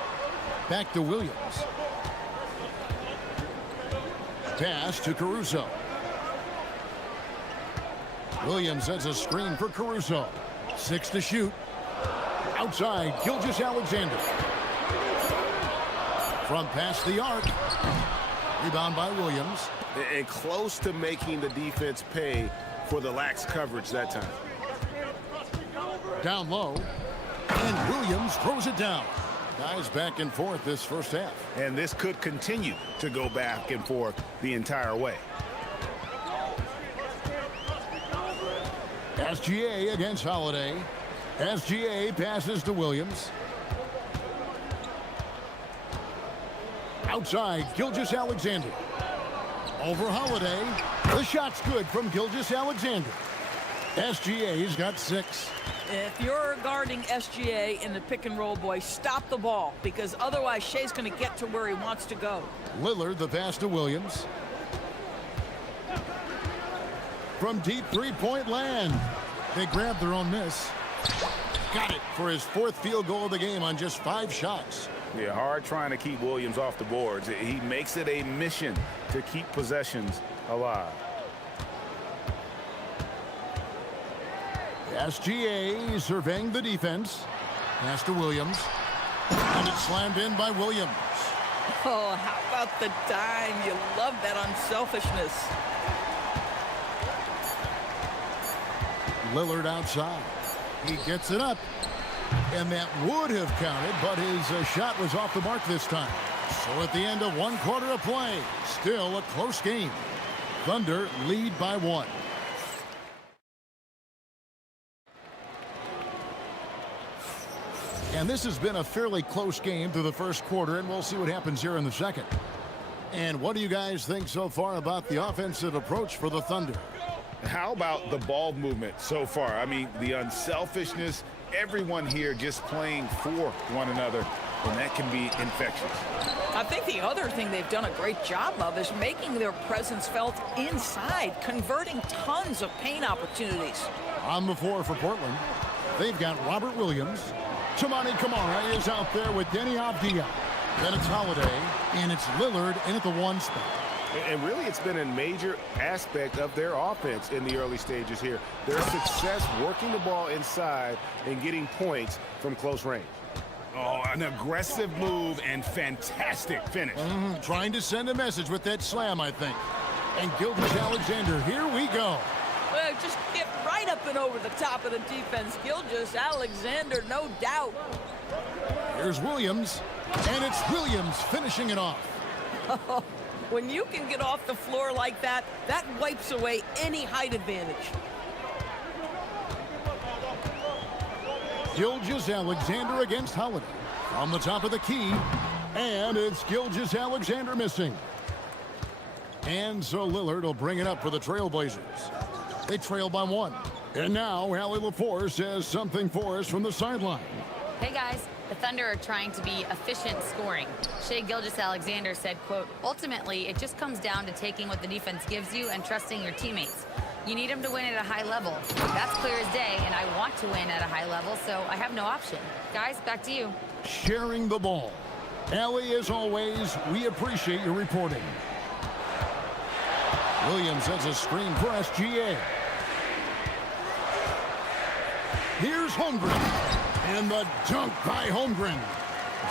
Back to Williams. Pass to Caruso. Williams sets a screen for Caruso. 6 to shoot. Outside, Gilgeous-Alexander. From past the arc. Rebound by Williams. And close to making the defense pay for the lax coverage that time. Down low. And Williams throws it down. Guys back and forth this first half. And this could continue to go back and forth the entire way. SGA against Holiday. SGA passes to Williams. Outside, Gilgeous-Alexander. Over Holiday. The shot's good from Gilgeous-Alexander. SGA's got 6. If you're guarding SGA in the pick and roll, boy, stop the ball, because otherwise Shea's going to get to where he wants to go. Lillard, the pass to Williams. From deep three-point land. They grabbed their own miss. Got it for his 4th field goal of the game on just 5 shots. Yeah, hard trying to keep Williams off the boards. He makes it a mission to keep possessions alive. SGA surveying the defense. Pass to Williams. And it's slammed in by Williams. Oh, how about the dime? You love that unselfishness. Lillard outside. He gets it up. And that would have counted, but his shot was off the mark this time. So at the end of 1 quarter of play, still a close game. Thunder lead by 1. And this has been a fairly close game through the first quarter, and we'll see what happens here in the second. And what do you guys think so far about the offensive approach for the Thunder? How about the ball movement so far? I mean, the unselfishness, everyone here just playing for one another, and that can be infectious. I think the other thing they've done a great job of is making their presence felt inside, converting tons of paint opportunities. On the floor for Portland, they've got Robert Williams. Toumani Camara is out there with Denny Avdia. Then it's Holiday, and it's Lillard in at the 1 spot. And really, it's been a major aspect of their offense in the early stages here. Their success working the ball inside and getting points from close range. Oh, an aggressive move and fantastic finish. Trying to send a message with that slam, I think. And Gilgeous-Alexander, here we go. Well, just get right up and over the top of the defense. Gilgeous-Alexander, no doubt. Here's Williams, and it's Williams finishing it off. When you can get off the floor like that, that wipes away any height advantage. Gilgeous-Alexander against Holiday. On the top of the key, and it's Gilgeous-Alexander missing. And so Lillard will bring it up for the Trailblazers. They trail by 1. And now Allie LaForce has something for us from the sideline. Hey guys, the Thunder are trying to be efficient scoring. Shai Gilgeous-Alexander said, quote, ultimately, it just comes down to taking what the defense gives you and trusting your teammates. You need them to win at a high level. That's clear as day, and I want to win at a high level, so I have no option. Guys, back to you. Sharing the ball. Allie, as always, we appreciate your reporting. Williams has a screen for SGA. Here's Holmgren. And the dunk by Holmgren.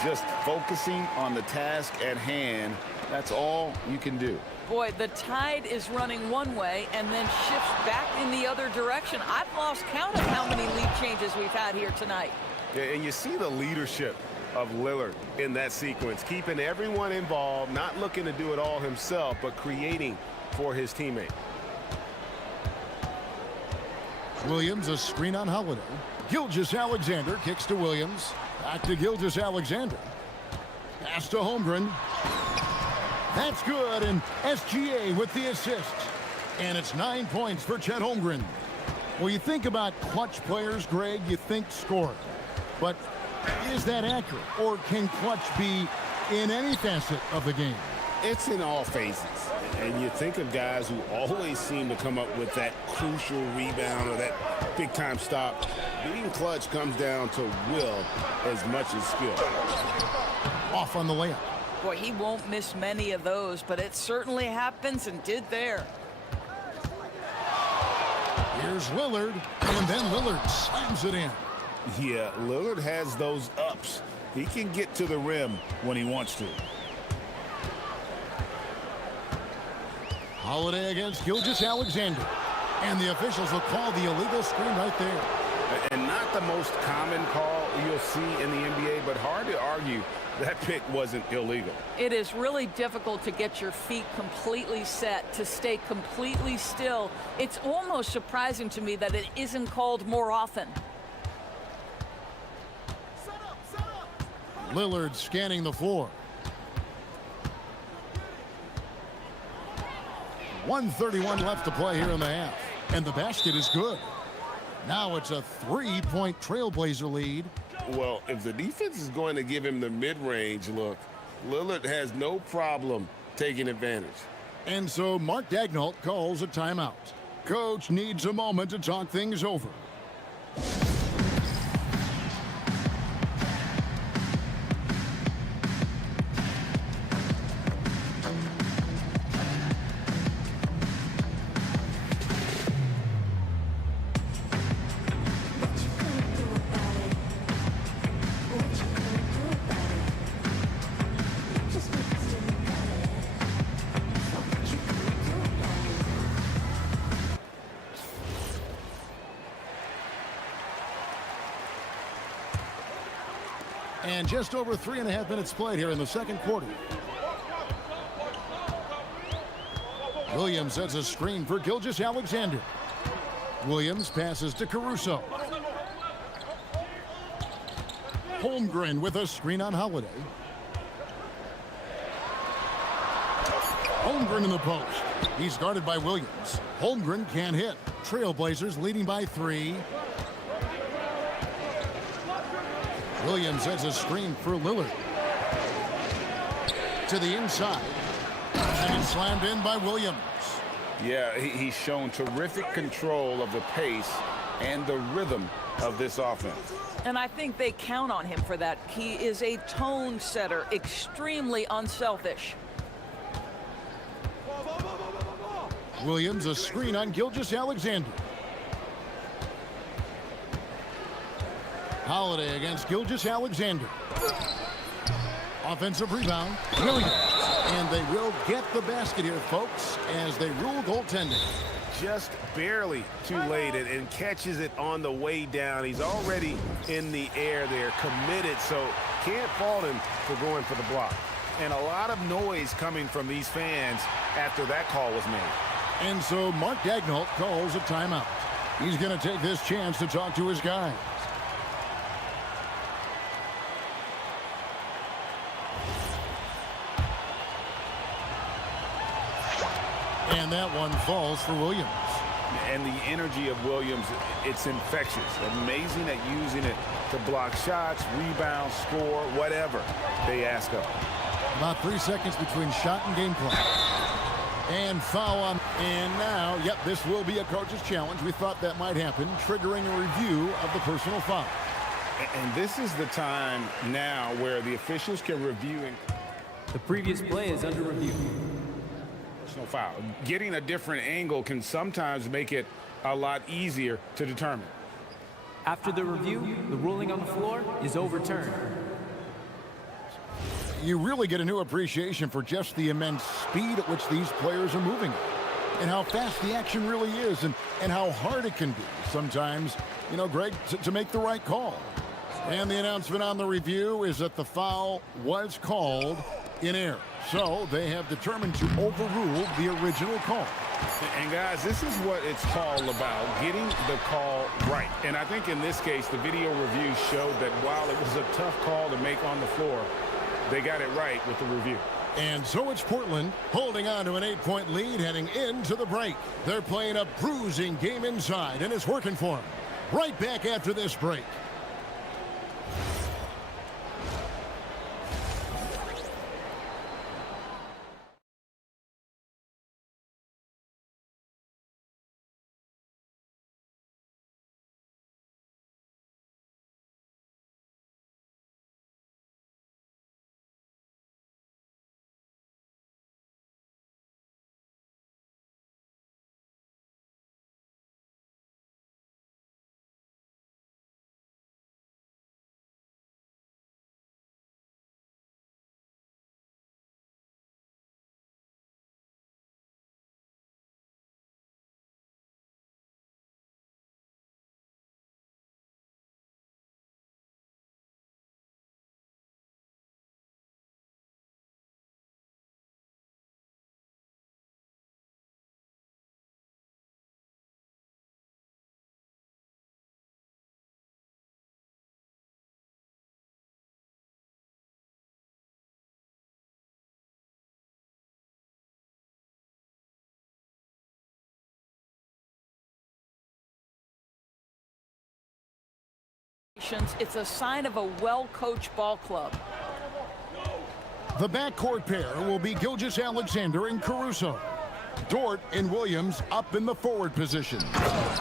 Just focusing on the task at hand, that's all you can do. Boy, the tide is running one way and then shifts back in the other direction. I've lost count of how many lead changes we've had here tonight. Yeah, and you see the leadership of Lillard in that sequence, keeping everyone involved, not looking to do it all himself, but creating for his teammate. Williams, a screen on Holiday. Gilgeous-Alexander kicks to Williams. Back to Gilgeous-Alexander. Pass to Holmgren. That's good, and SGA with the assist. And it's 9 points for Chet Holmgren. Well, you think about clutch players, Greg, you think scorer. But is that accurate? Or can clutch be in any facet of the game? It's in all phases. And you think of guys who always seem to come up with that crucial rebound or that big-time stop. Being clutch comes down to will as much as skill. Off on the layup. Boy, he won't miss many of those, but it certainly happens and did there. Here's Lillard, and then Lillard slams it in. Yeah, Lillard has those ups. He can get to the rim when he wants to. Holiday against Gilgeous-Alexander. And the officials will call the illegal screen right there. And not the most common call you'll see in the NBA, but hard to argue that pick wasn't illegal. It is really difficult to get your feet completely set, to stay completely still. It's almost surprising to me that it isn't called more often. Lillard scanning the floor. 1:31 left to play here in the half. And the basket is good. Now it's a 3-point Trailblazer lead. Well, if the defense is going to give him the mid-range look, Lillard has no problem taking advantage. And so Mark Daigneault calls a timeout. Coach needs a moment to talk things over. And just over 3.5 minutes played here in the second quarter. Williams sets a screen for Gilgeous-Alexander. Williams passes to Caruso. Holmgren with a screen on Holiday. Holmgren in the post. He's guarded by Williams. Holmgren can't hit. Trailblazers leading by 3. Williams sets a screen for Lillard. To the inside. And it's slammed in by Williams. Yeah, he's shown terrific control of the pace and the rhythm of this offense. And I think they count on him for that. He is a tone setter, extremely unselfish. Williams, a screen on Gilgeous-Alexander. Holiday against Gilgeous-Alexander. Offensive rebound, Williams. And they will get the basket here, folks, as they rule goaltending. Just barely too late and catches it on the way down. He's already in the air there, committed, so can't fault him for going for the block. And a lot of noise coming from these fans after that call was made. And so Mark Daigneault calls a timeout. He's going to take this chance to talk to his guys. And that one falls for Williams. And the energy of Williams, it's infectious. Amazing at using it to block shots, rebound, score, whatever they ask of. About 3 seconds between shot and game clock. And foul on. And now, yep, this will be a coach's challenge. We thought that might happen, triggering a review of the personal foul. And this is the time now where the officials can review. The previous play is under review. Personal foul. Getting a different angle can sometimes make it a lot easier to determine. After the review, the ruling on the floor is overturned. You really get a new appreciation for just the immense speed at which these players are moving and how fast the action really is and how hard it can be sometimes, you know, Greg, to make the right call. And the announcement on the review is that the foul was called in error. So they have determined to overrule the original call. And guys, this is what it's all about, getting the call right. And I think in this case, the video review showed that while it was a tough call to make on the floor, they got it right with the review. And so it's Portland holding on to an 8-point lead heading into the break. They're playing a bruising game inside, and it's working for them. Right back after this break. It's a sign of a well-coached ball club. The backcourt pair will be Gilgeous-Alexander and Caruso. Dort and Williams up in the forward position.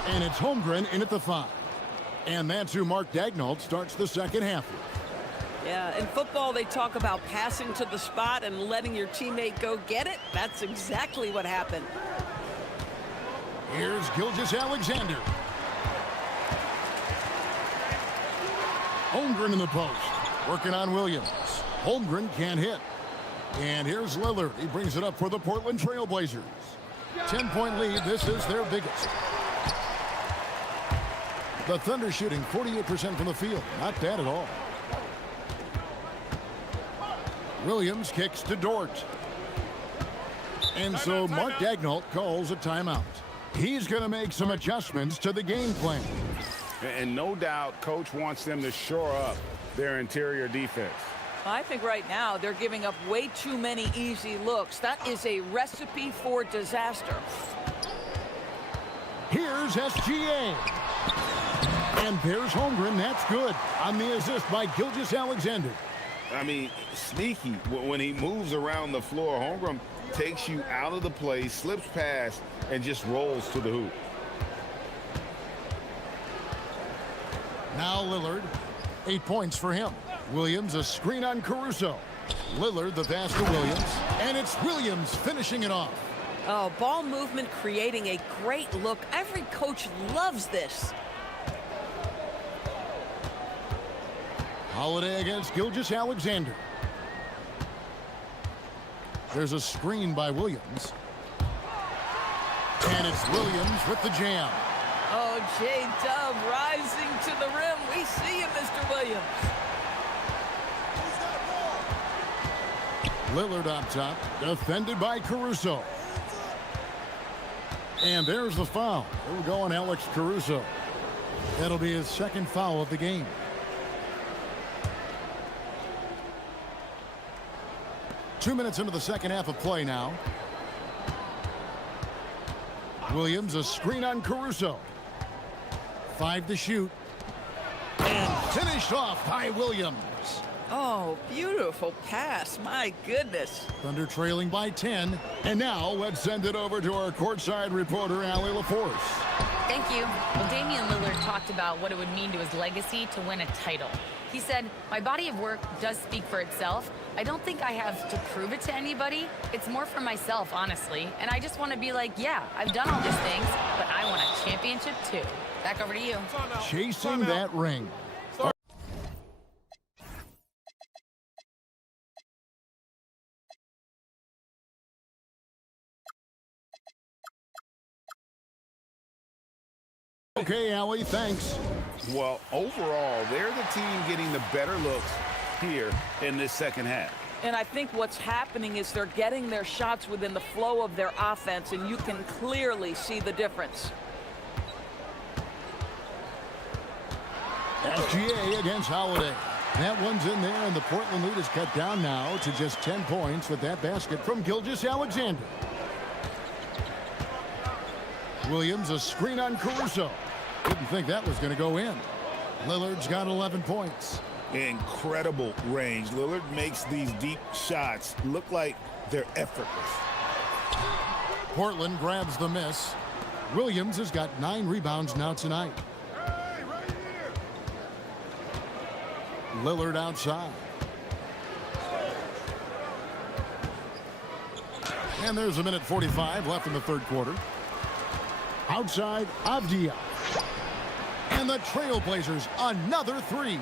And it's Holmgren in at the 5. And that's who Mark Daigneault starts the second half with. Yeah, in football, they talk about passing to the spot and letting your teammate go get it. That's exactly what happened. Here's Gilgeous-Alexander. Holmgren in the post, working on Williams. Holmgren can't hit. And here's Lillard. He brings it up for the Portland Trailblazers. 10-point lead. This is their biggest. The Thunder shooting 48% from the field. Not bad at all. Williams kicks to Dort. And so Mark Daignault calls a timeout. He's going to make some adjustments to the game plan. And no doubt, coach wants them to shore up their interior defense. I think right now they're giving up way too many easy looks. That is a recipe for disaster. Here's SGA. And there's Holmgren. That's good on the assist by Gilgeous-Alexander. I mean, sneaky. When he moves around the floor, Holmgren takes you out of the play, slips past, and just rolls to the hoop. Now Lillard, 8 points for him. Williams, a screen on Caruso. Lillard, the pass to Williams, and it's Williams finishing it off. Oh, ball movement creating a great look. Every coach loves this. Holiday against Gilgeous-Alexander. There's a screen by Williams. And it's Williams with the jam. Oh, J-Dub rising to the rim. We see you, Mr. Williams. Lillard up top, defended by Caruso. And there's the foul. There we go on Alex Caruso. That'll be his second foul of the game. 2 minutes into the second half of play now. Williams, a screen on Caruso. 5 to shoot. And finished off by Williams. Oh, beautiful pass. My goodness. Thunder trailing by 10. And now let's send it over to our courtside reporter, Allie LaForce. Thank you. Well, Damian Lillard talked about what it would mean to his legacy to win a title. He said, "My body of work does speak for itself. I don't think I have to prove it to anybody. It's more for myself, honestly. And I just want to be like, yeah, I've done all these things, but I want a championship too." Back over to you. Chasing that ring. Okay, Allie, thanks. Well, overall, they're the team getting the better looks here in this second half. And I think what's happening is they're getting their shots within the flow of their offense, and you can clearly see the difference. SGA against Holiday. That one's in there, and the Portland lead is cut down now to just 10 points with that basket from Gilgeous-Alexander. Williams, a screen on Caruso. Didn't think that was going to go in. Lillard's got 11 points. Incredible range. Lillard makes these deep shots look like they're effortless. Portland grabs the miss. Williams has got 9 rebounds now tonight. Lillard outside. And there's 1:45 left in the third quarter. Outside, Avdia. And the Trailblazers, another 3.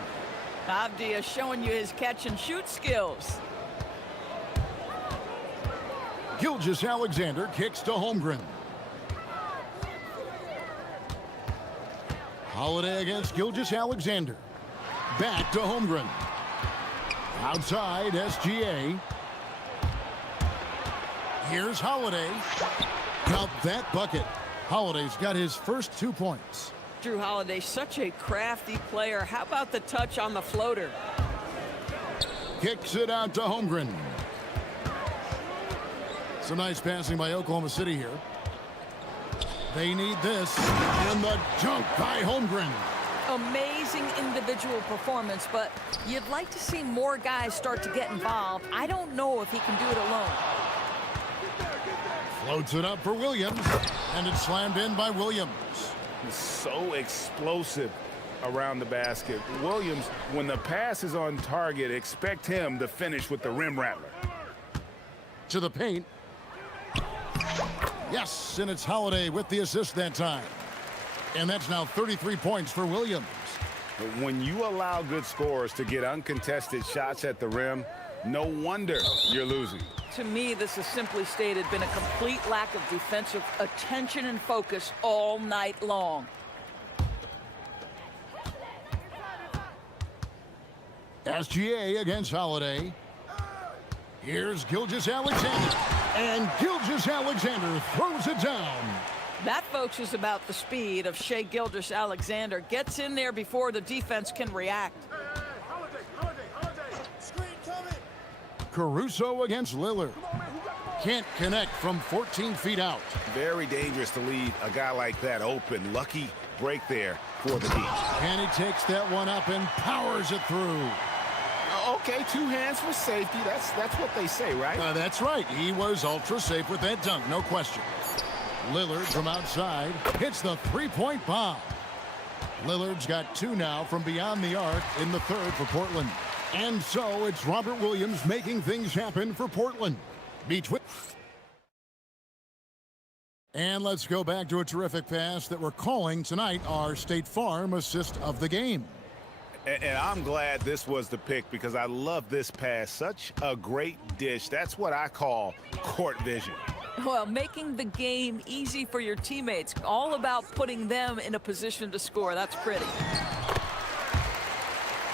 Avdia showing you his catch and shoot skills. Gilgeous-Alexander kicks to Holmgren. Holiday against Gilgeous-Alexander. Back to Holmgren. Outside, SGA. Here's Holiday. Count that bucket. Holiday's got his first 2 points. Drew Holiday, such a crafty player. How about the touch on the floater? Kicks it out to Holmgren. Some nice passing by Oklahoma City here. They need this. And the dunk by Holmgren. Amazing individual performance, but you'd like to see more guys start to get involved. I don't know if he can do it alone. Floats it up for Williams, and it's slammed in by Williams. He's so explosive around the basket. Williams, when the pass is on target, expect him to finish with the rim rattler. To the paint. Yes, and it's Holiday with the assist that time. And that's now 33 points for Williams. When you allow good scorers to get uncontested shots at the rim, no wonder you're losing. To me, this has simply stated been a complete lack of defensive attention and focus all night long. SGA against Holiday. Here's Gilgeous-Alexander. And Gilgeous-Alexander throws it down. That, folks, is about the speed of Shai Gilgeous-Alexander. Gets in there before the defense can react. Caruso against Lillard. Can't connect from 14 feet out. Very dangerous to leave a guy like that open. Lucky break there for the Heat. And he takes that one up and powers it through. Okay, 2 hands for safety. That's what they say, right? That's right. He was ultra safe with that dunk, no question. Lillard from outside hits the three-point bomb. Lillard's got 2 now from beyond the arc in the third for Portland. And so it's Robert Williams making things happen for Portland. And let's go back to a terrific pass that we're calling tonight our State Farm assist of the game. And I'm glad this was the pick because I love this pass. Such a great dish. That's what I call court vision. Well, making the game easy for your teammates. All about putting them in a position to score. That's pretty.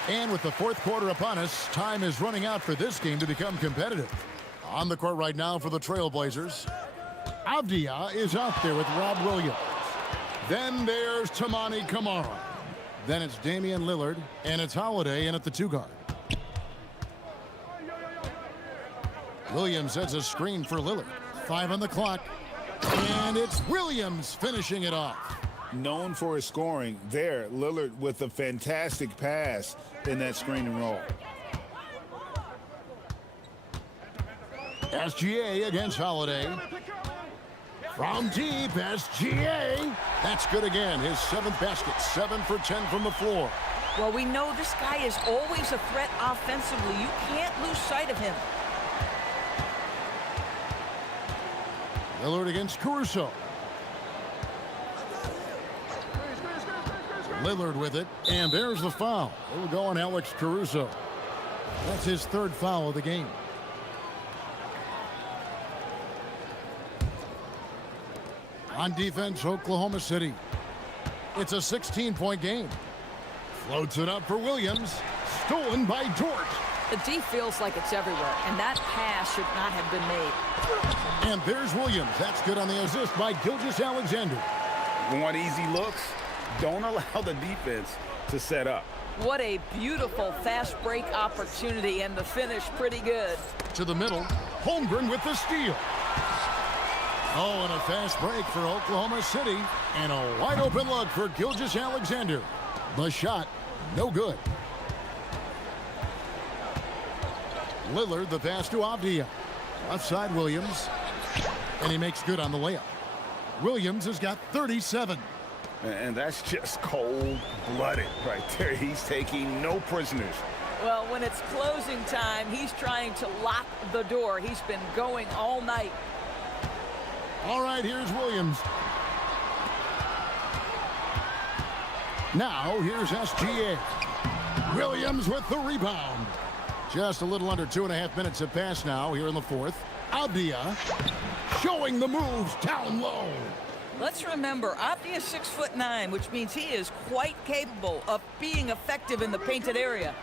And with the fourth quarter upon us, time is running out for this game to become competitive. On the court right now for the Trailblazers, Avdia is out there with Rob Williams. Then there's Tamani Kamara. Then it's Damian Lillard, and it's Holiday in at the 2 guard. Williams sets a screen for Lillard. 5 on the clock, and it's Williams finishing it off. Known for his scoring there, Lillard with a fantastic pass in that screen and roll. SGA against Holiday. From deep, SGA. That's good again. His 7th basket, 7 for 10 from the floor. Well, we know this guy is always a threat offensively. You can't lose sight of him. Lillard against Caruso. Lillard with it, and there's the foul. It will go on Alex Caruso. That's his 3rd foul of the game. On defense, Oklahoma City. It's a 16-point game. Floats it up for Williams. Stolen by Dort. The D feels like it's everywhere, and that pass should not have been made. And there's Williams. That's good on the assist by Gilgeous-Alexander. Want easy looks? Don't allow the defense to set up. What a beautiful fast break opportunity, and the finish pretty good. To the middle, Holmgren with the steal. Oh, and a fast break for Oklahoma City, and a wide open look for Gilgeous-Alexander. The shot, no good. Lillard, the pass to Avdia. Left side, Williams. And he makes good on the layup. Williams has got 37. And that's just cold-blooded right there. He's taking no prisoners. Well, when it's closing time, he's trying to lock the door. He's been going all night. All right, here's Williams. Now, here's SGA. Williams with the rebound. Just a little under 2.5 minutes have passed now here in the 4th. Avdia showing the moves down low. Let's remember, Avdia is 6'9", which means he is quite capable of being effective in the painted area.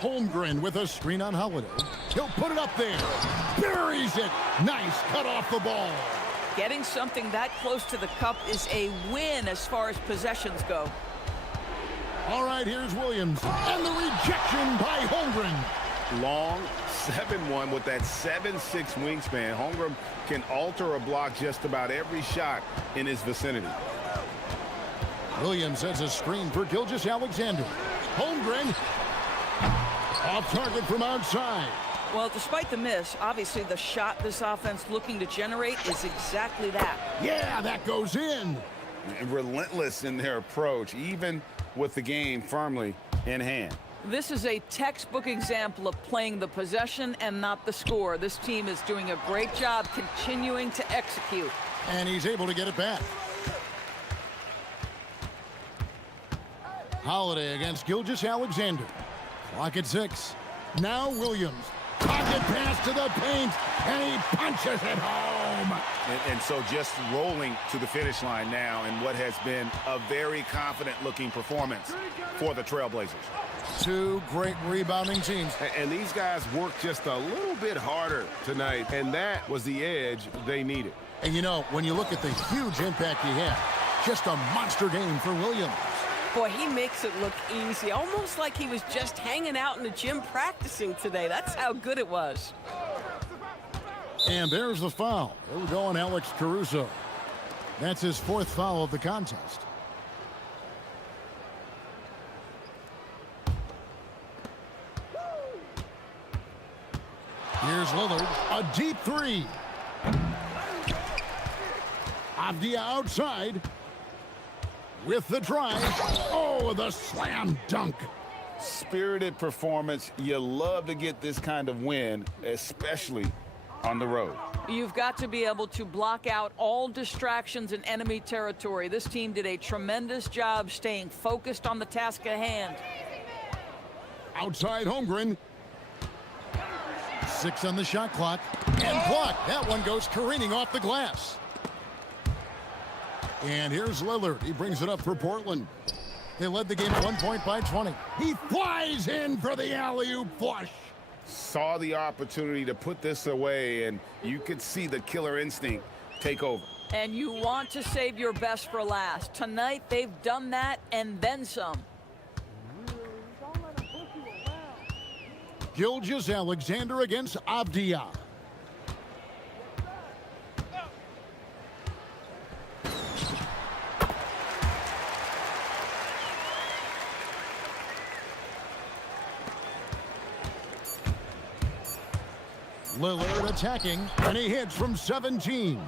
Holmgren with a screen on Holiday. He'll put it up there. Buries it. Nice cut off the ball. Getting something that close to the cup is a win as far as possessions go. All right, here's Williams. And the rejection by Holmgren. Long 7-1 with that 7'6" wingspan. Holmgren can alter a block just about every shot in his vicinity. Williams sets a screen for Gilgeous-Alexander. Holmgren off target from outside. Well, despite the miss, obviously the shot this offense looking to generate is exactly that. Yeah, that goes in. And relentless in their approach, even with the game firmly in hand. This is a textbook example of playing the possession and not the score. This team is doing a great job continuing to execute. And he's able to get it back. Holiday against Gilgeous-Alexander. Clock at 6. Now Williams. Pocket pass to the paint, and he punches it home. And so just rolling to the finish line now in what has been a very confident-looking performance for the Trailblazers. Two great rebounding teams. And these guys worked just a little bit harder tonight, and that was the edge they needed. And you know, when you look at the huge impact he had, just a monster game for Williams. Boy, he makes it look easy, almost like he was just hanging out in the gym practicing today. That's how good it was. And there's the foul. There we go on Alex Caruso. That's his fourth foul of the contest. Here's Lillard, a deep three. Avdia outside with the drive. Oh, the slam dunk. Spirited performance. You love to get this kind of win, especially on the road. You've got to be able to block out all distractions in enemy territory. This team did a tremendous job staying focused on the task at hand. Outside Holmgren. 6 on the shot clock. And blocked. That one goes careening off the glass. And here's Lillard. He brings it up for Portland. They led the game at 1 point by 20. He flies in for the alley-oop flush. Saw the opportunity to put this away, and you could see the killer instinct take over. And you want to save your best for last. Tonight, they've done that and then some. Gilgeous-Alexander against Avdia. Lillard attacking, and he hits from 17.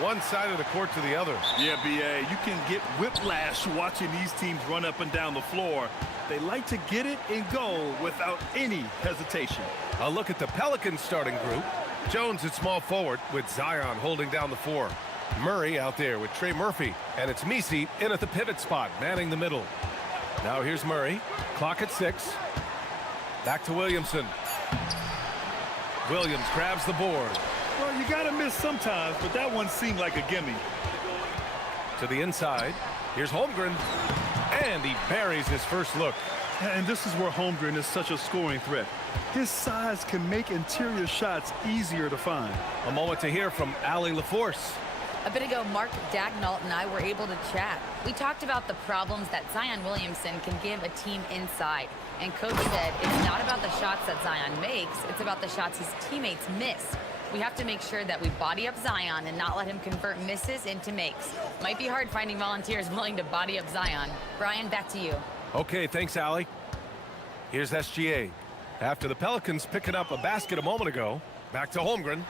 One side of the court to the other. Yeah, B.A., you can get whiplash watching these teams run up and down the floor. They like to get it and go without any hesitation. A look at the Pelicans starting group. Jones at small forward with Zion holding down the four. Murray out there with Trey Murphy. And it's Misi in at the pivot spot, manning the middle. Now here's Murray. Clock at 6. Back to Williamson. Williams grabs the board. Well, you got to miss sometimes, but that one seemed like a gimme. To the inside. Here's Holmgren. And he buries his first look. And this is where Holmgren is such a scoring threat. His size can make interior shots easier to find. A moment to hear from Allie LaForce. A bit ago, Mark Dagnall and I were able to chat. We talked about the problems that Zion Williamson can give a team inside. And Coach said it's not about the shots that Zion makes, it's about the shots his teammates miss. We have to make sure that we body up Zion and not let him convert misses into makes. Might be hard finding volunteers willing to body up Zion. Brian, back to you. Okay, thanks, Allie. Here's SGA. After the Pelicans picking up a basket a moment ago, back to Holmgren.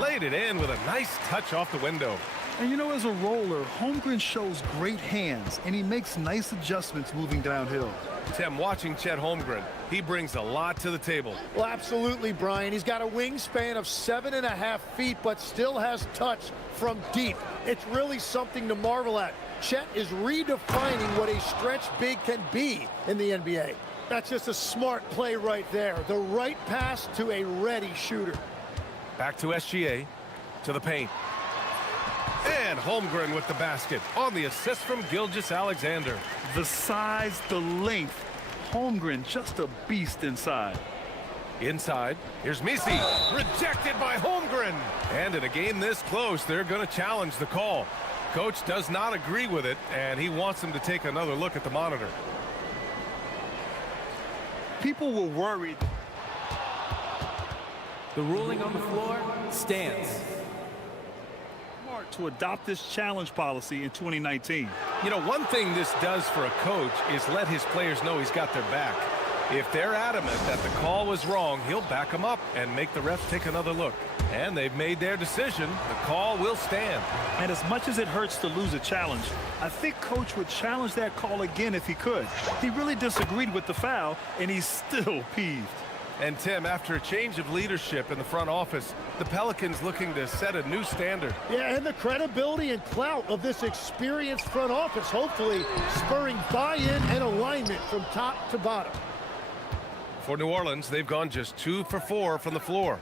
Laid it in with a nice touch off the window. And you know, as a roller, Holmgren shows great hands, and he makes nice adjustments moving downhill. Tim, watching Chet Holmgren, he brings a lot to the table. Well, absolutely, Brian. He's got a wingspan of 7.5 feet, but still has touch from deep. It's really something to marvel at. Chet is redefining what a stretch big can be in the NBA. That's just a smart play right there. The right pass to a ready shooter. Back to SGA, to the paint. And Holmgren with the basket on the assist from Gilgeous-Alexander. The size, the length. Holmgren just a beast inside. Inside, here's Misi, rejected by Holmgren. And in a game this close, they're going to challenge the call. Coach does not agree with it, and he wants him to take another look at the monitor. People were worried. The ruling on the floor stands. To adopt this challenge policy in 2019. You know, one thing this does for a coach is let his players know he's got their back. If they're adamant that the call was wrong, he'll back them up and make the refs take another look. And they've made their decision. The call will stand. And as much as it hurts to lose a challenge, I think Coach would challenge that call again if he could. He really disagreed with the foul, and he's still peeved. And Tim, after a change of leadership in the front office, the Pelicans looking to set a new standard. Yeah, and the credibility and clout of this experienced front office, hopefully spurring buy-in and alignment from top to bottom. For New Orleans, they've gone just 2 for 4 from the floor.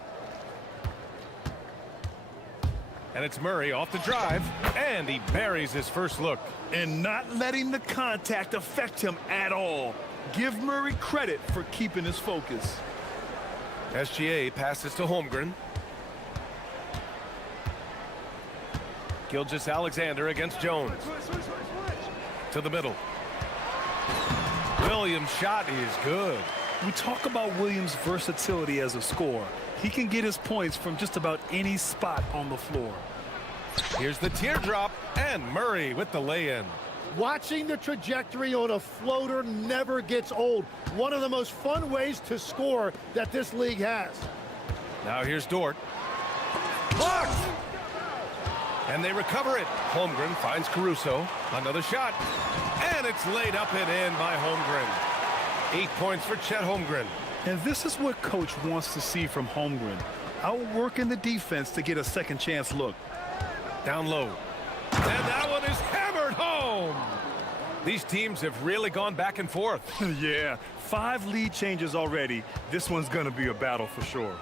And it's Murray off the drive, and he buries his first look. And not letting the contact affect him at all. Give Murray credit for keeping his focus. SGA passes to Holmgren. Gilgeous-Alexander against Jones. To the middle. Williams' shot is good. We talk about Williams' versatility as a scorer. He can get his points from just about any spot on the floor. Here's the teardrop, and Murray with the lay-in. Watching the trajectory on a floater never gets old. One of the most fun ways to score that this league has. Now here's Dort. Blocked! And they recover it. Holmgren finds Caruso. Another shot. And it's laid up and in by Holmgren. 8 points for Chet Holmgren. And this is what Coach wants to see from Holmgren. Outworking the defense to get a second chance look. Down low. And that one is hammered home. These teams have really gone back and forth. Yeah, 5 lead changes already. This one's going to be a battle for sure.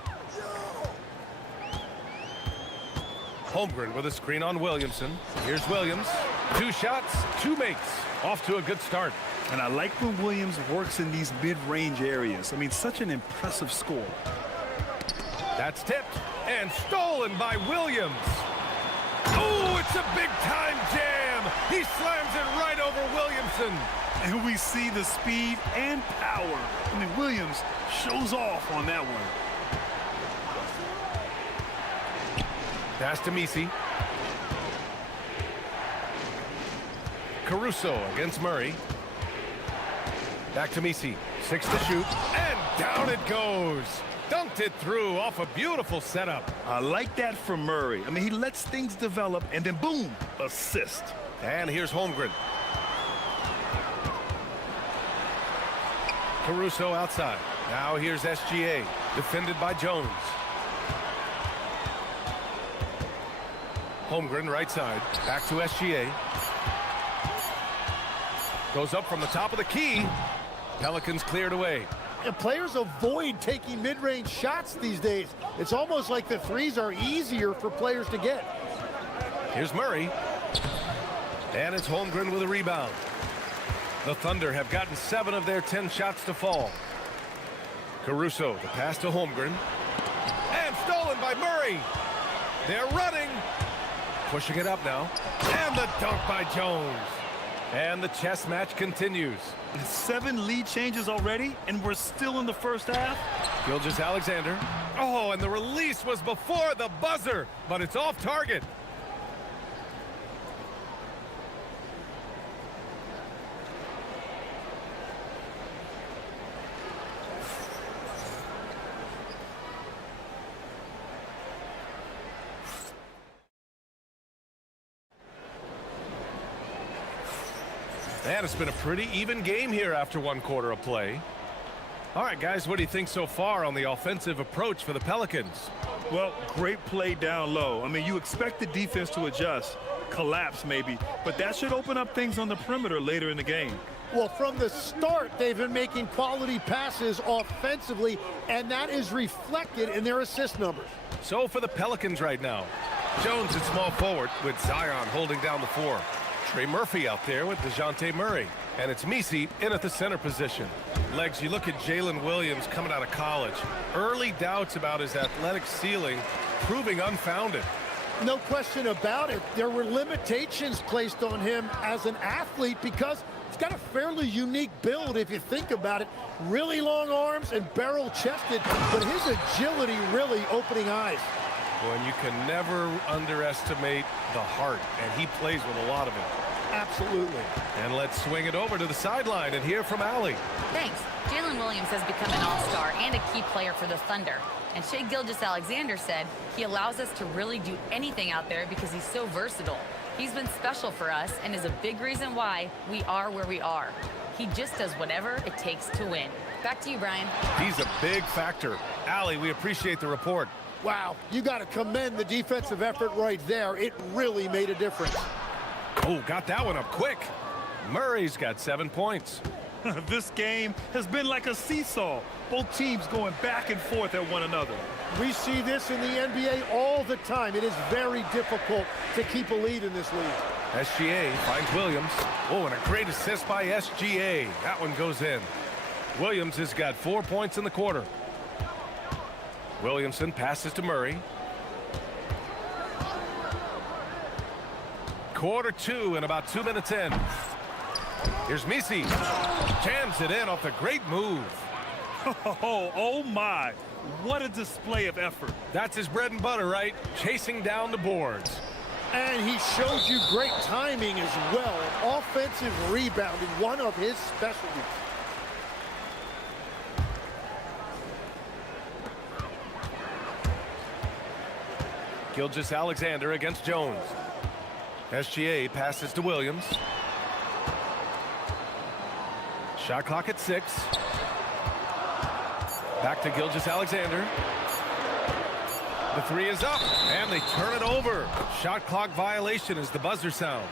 Holmgren with a screen on Williamson. Here's Williams. 2 shots, 2 makes. Off to a good start. And I like when Williams works in these mid-range areas. I mean, such an impressive score. That's tipped and stolen by Williams. Oh, it's a big-time jam. He slams it right over Williamson. And we see the speed and power. I mean, Williams shows off on that one. Pass to Misi. Caruso against Murray. Back to Misi. 6 to shoot. And down it goes. dunked it through off a beautiful setup. I like that from Murray. I mean, he lets things develop, and then boom, assist. And here's Holmgren. Caruso outside. Now here's SGA, defended by Jones. Holmgren right side, back to SGA. Goes up from the top of the key. Pelicans cleared away. And players avoid taking mid-range shots these days. It's almost like the threes are easier for players to get. Here's Murray. And it's Holmgren with a rebound. The Thunder have gotten 7 of their 10 shots to fall. Caruso, the pass to Holmgren. And stolen by Murray. They're running. Pushing it up now. And the dunk by Jones. And the chess match continues. 7 lead changes already, and we're still in the first half. Gilgeous-Alexander. Oh, and the release was before the buzzer, but it's off target. And it's been a pretty even game here after 1 quarter of play. All right, guys, what do you think so far on the offensive approach for the Pelicans? Well, great play down low. I mean, you expect the defense to adjust, collapse maybe, but that should open up things on the perimeter later in the game. Well, from the start, they've been making quality passes offensively, and that is reflected in their assist numbers. So for the Pelicans right now, Jones at small forward with Zion holding down the 4. Trey Murphy out there with DeJounte Murray. And it's Messi in at the center position. Legs, you look at Jalen Williams coming out of college. Early doubts about his athletic ceiling proving unfounded. No question about it. There were limitations placed on him as an athlete because he's got a fairly unique build if you think about it. Really long arms and barrel-chested, but his agility really opening eyes. Well, you can never underestimate the heart, and he plays with a lot of it. Absolutely. And let's swing it over to the sideline and hear from Allie. Thanks. Jalen Williams has become an all-star and a key player for the Thunder. And Shai Gilgeous-Alexander said he allows us to really do anything out there because he's so versatile. He's been special for us and is a big reason why we are where we are. He just does whatever it takes to win. Back to you, Brian. He's a big factor. Allie, we appreciate the report. Wow, you got to commend the defensive effort right there. It really made a difference. Oh, got that one up quick. Murray's got 7 points. This game has been like a seesaw. Both teams going back and forth at one another. We see this in the NBA all the time. It is very difficult to keep a lead in this league. SGA finds Williams. Oh, and a great assist by SGA. That one goes in. Williams has got 4 points in the quarter. Williamson passes to Murray. Quarter 2 and about 2 minutes in. Here's Messi. Jams it in off the great move. Oh my. What a display of effort. That's his bread and butter, right? Chasing down the boards. And he showed you great timing as well. Offensive rebounding, one of his specialties. Gilgeous-Alexander against Jones. SGA passes to Williams. Shot clock at 6. Back to Gilgeous-Alexander. The 3 is up, and they turn it over. Shot clock violation as the buzzer sounds.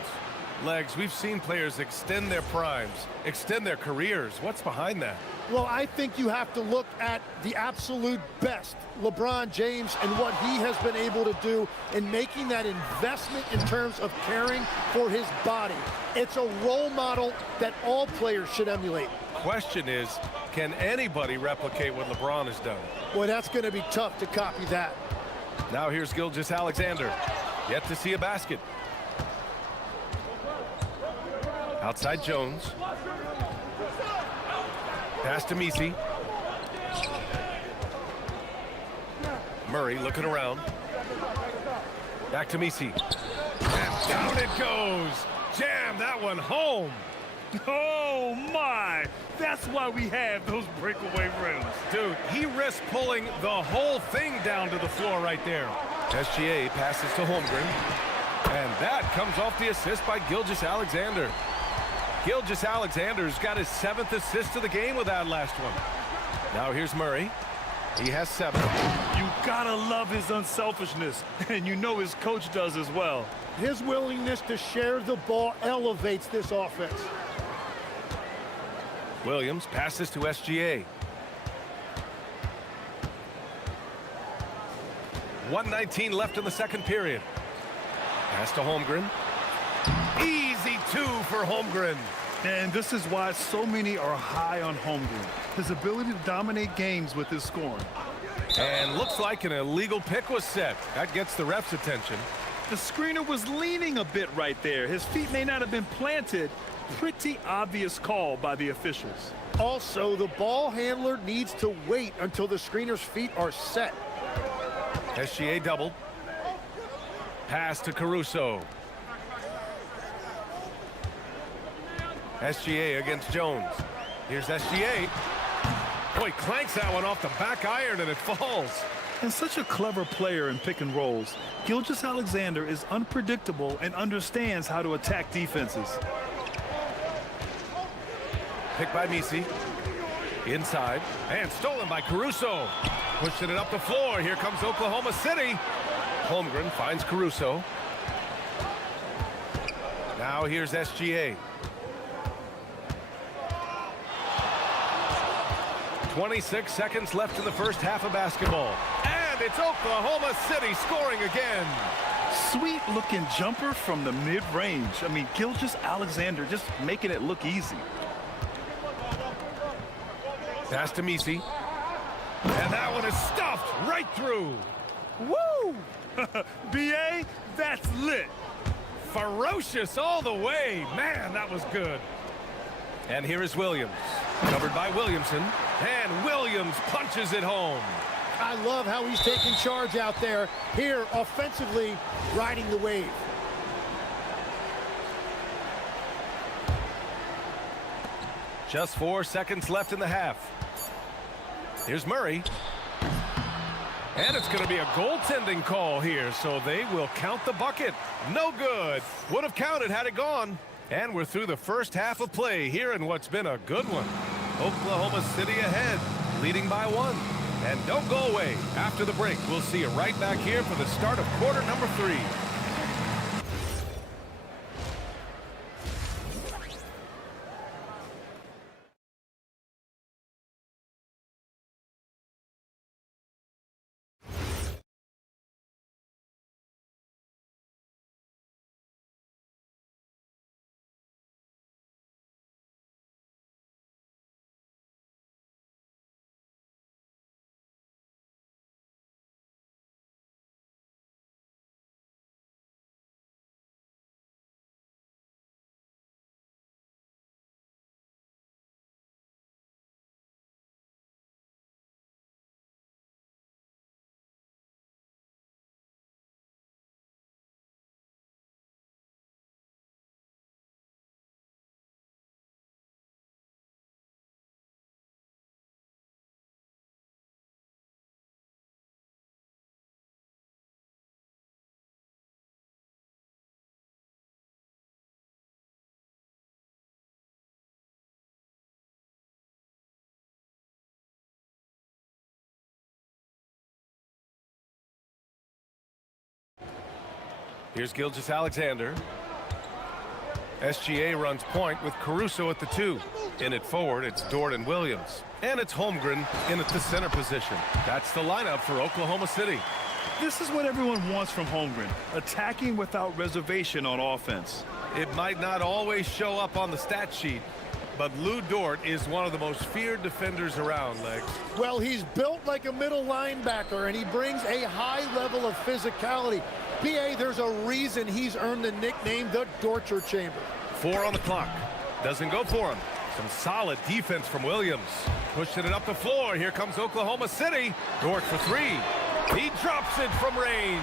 Legs, we've seen players extend their primes, extend their careers. What's behind that? Well, I think you have to look at the absolute best, LeBron James, and what he has been able to do in making that investment in terms of caring for his body. It's a role model that all players should emulate. Question is, can anybody replicate what LeBron has done? Boy, that's going to be tough to copy that. Now here's Gilgeous-Alexander. Yet to see a basket. Outside Jones. Pass to Messi. Murray looking around. Back to Messi. And down it goes. Jam that one home. Oh, my. That's why we have those breakaway rims. Dude, he risked pulling the whole thing down to the floor right there. SGA passes to Holmgren. And that comes off the assist by Gilgeous-Alexander. Gilgeous-Alexander's got his 7th assist of the game with that last one. Now here's Murray. He has 7. You gotta love his unselfishness, and you know his coach does as well. His willingness to share the ball elevates this offense. Williams passes to SGA. 1:19 left in the second period. Pass to Holmgren. Easy 2 for Holmgren. And this is why so many are high on Holmgren. His ability to dominate games with his scoring. And looks like an illegal pick was set. That gets the ref's attention. The screener was leaning a bit right there. His feet may not have been planted. Pretty obvious call by the officials. Also, the ball handler needs to wait until the screener's feet are set. SGA double. Pass to Caruso. SGA against Jones. Here's SGA. Boy, clanks that one off the back iron and it falls. And such a clever player in pick and rolls, Gilgeous-Alexander is unpredictable and understands how to attack defenses. Picked by Misi. Inside. And stolen by Caruso. Pushing it up the floor. Here comes Oklahoma City. Holmgren finds Caruso. Now here's SGA. 26 seconds left in the first half of basketball. And it's Oklahoma City scoring again. Sweet looking jumper from the mid-range. I mean, Gilgeous-Alexander just making it look easy. Pass to Misi. And that one is stuffed right through. Woo! BA, that's lit. Ferocious all the way. Man, that was good. And here is Williams. Covered by Williamson. And Williams punches it home. I love how he's taking charge out there. Here, offensively, riding the wave. Just 4 seconds left in the half. Here's Murray. And it's going to be a goaltending call here, so they will count the bucket. No good. Would have counted had it gone. And we're through the first half of play here in what's been a good one. Oklahoma City ahead, leading by 1. And don't go away. After the break, we'll see you right back here for the start of quarter number 3. Here's Gilgeous-Alexander. SGA runs point with Caruso at the 2. In it forward, it's Dort and Williams. And it's Holmgren in at the center position. That's the lineup for Oklahoma City. This is what everyone wants from Holmgren, attacking without reservation on offense. It might not always show up on the stat sheet, but Lou Dort is one of the most feared defenders around, Legs. Well, he's built like a middle linebacker, and he brings a high level of physicality. PA, there's a reason he's earned the nickname the Dorture Chamber. 4 on the clock. Doesn't go for him. Some solid defense from Williams. Pushing it up the floor. Here comes Oklahoma City. Dort for 3. He drops it from range.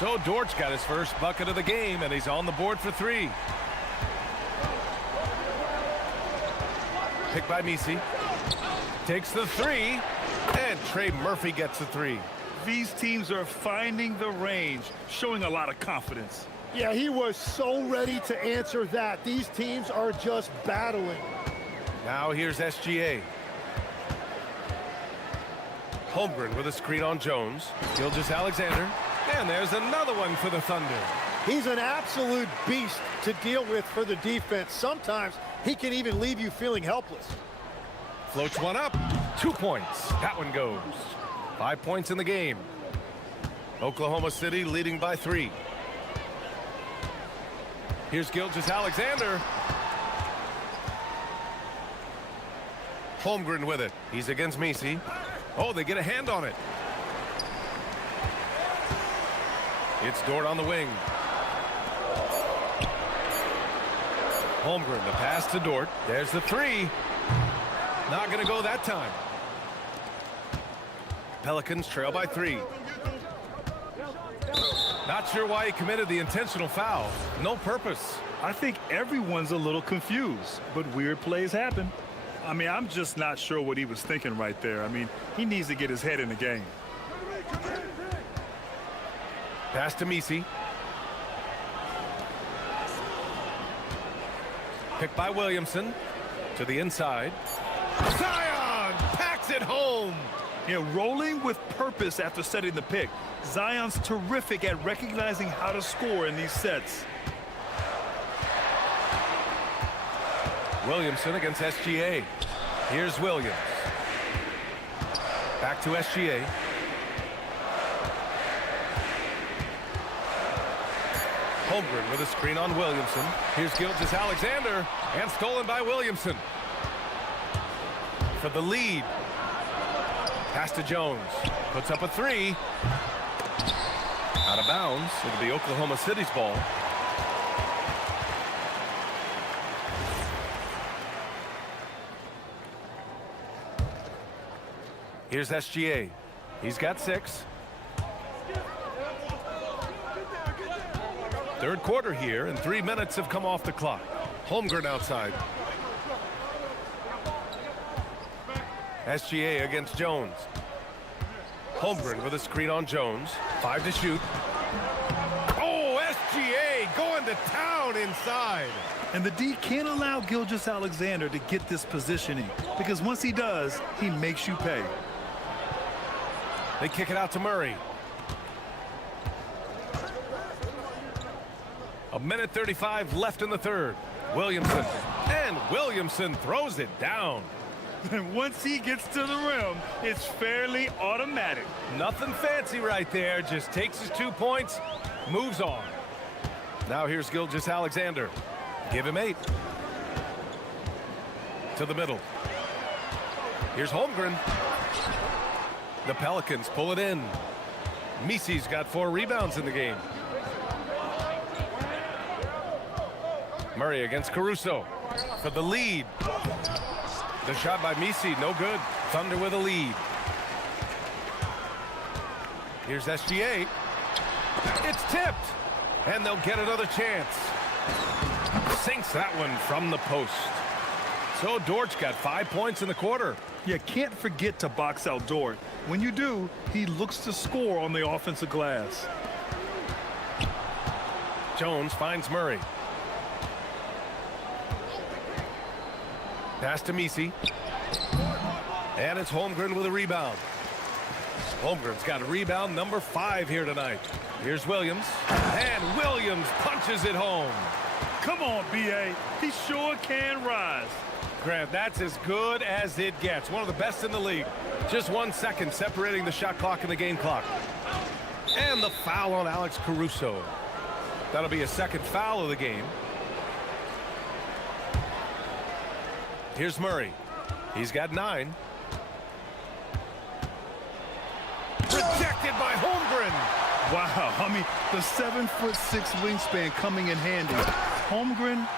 So Dort's got his first bucket of the game, and he's on the board for 3. Picked by Misi. Takes the three. And Trey Murphy gets the three. These teams are finding the range, showing a lot of confidence. Yeah, he was so ready to answer that. These teams are just battling. Now here's SGA. Holmgren with a screen on Jones. Gilgeous-Alexander. And there's another one for the Thunder. He's an absolute beast to deal with for the defense. Sometimes he can even leave you feeling helpless. Floats one up. 2 points. That one goes. 5 points in the game. Oklahoma City leading by 3. Here's Gilgeous-Alexander. Holmgren with it. He's against Misi. Oh, they get a hand on it. It's Dort on the wing. Holmgren, the pass to Dort. There's the three. Not going to go that time. Pelicans trail by 3. Not sure why he committed the intentional foul. No purpose. I think everyone's a little confused, but weird plays happen. I mean, I'm just not sure what he was thinking right there. I mean, he needs to get his head in the game. Pass to Misi. Picked by Williamson. To the inside. Zion packs it home. Yeah, rolling with purpose after setting the pick. Zion's terrific at recognizing how to score in these sets. Williamson against SGA. Here's Williams. Back to SGA. Holmgren with a screen on Williamson. Here's Gilgeous-Alexander. And stolen by Williamson. For the lead. Pass to Jones. Puts up a three. Out of bounds. It'll be Oklahoma City's ball. Here's SGA. He's got 6. Third quarter here, and 3 minutes have come off the clock. Holmgren outside. SGA against Jones. Holmgren with a screen on Jones. 5 to shoot. Oh, SGA going to town inside. And the D can't allow Gilgeous-Alexander to get this positioning, because once he does, he makes you pay. They kick it out to Murray. 1:35 left in the third. Williamson. And Williamson throws it down. And once he gets to the rim, it's fairly automatic. Nothing fancy right there. Just takes his 2 points, moves on. Now here's Gilgeous-Alexander. Give him 8. To the middle. Here's Holmgren. The Pelicans pull it in. Misi's got 4 rebounds in the game. Murray against Caruso for the lead. The shot by Misi, no good. Thunder with a lead. Here's SGA. It's tipped. And they'll get another chance. Sinks that one from the post. So Dort's got 5 points in the quarter. You can't forget to box out Dort. When you do, he looks to score on the offensive glass. Jones finds Murray. Pass to Misi. And it's Holmgren with a rebound. Holmgren's got a rebound number 5 here tonight. Here's Williams. And Williams punches it home. Come on, B.A. He sure can rise. Grant, that's as good as it gets. One of the best in the league. Just 1 second separating the shot clock and the game clock. And the foul on Alex Caruso. That'll be a second foul of the game. Here's Murray. He's got 9. Rejected by Holmgren. Wow, I mean, the 7'6" wingspan coming in handy. Holmgren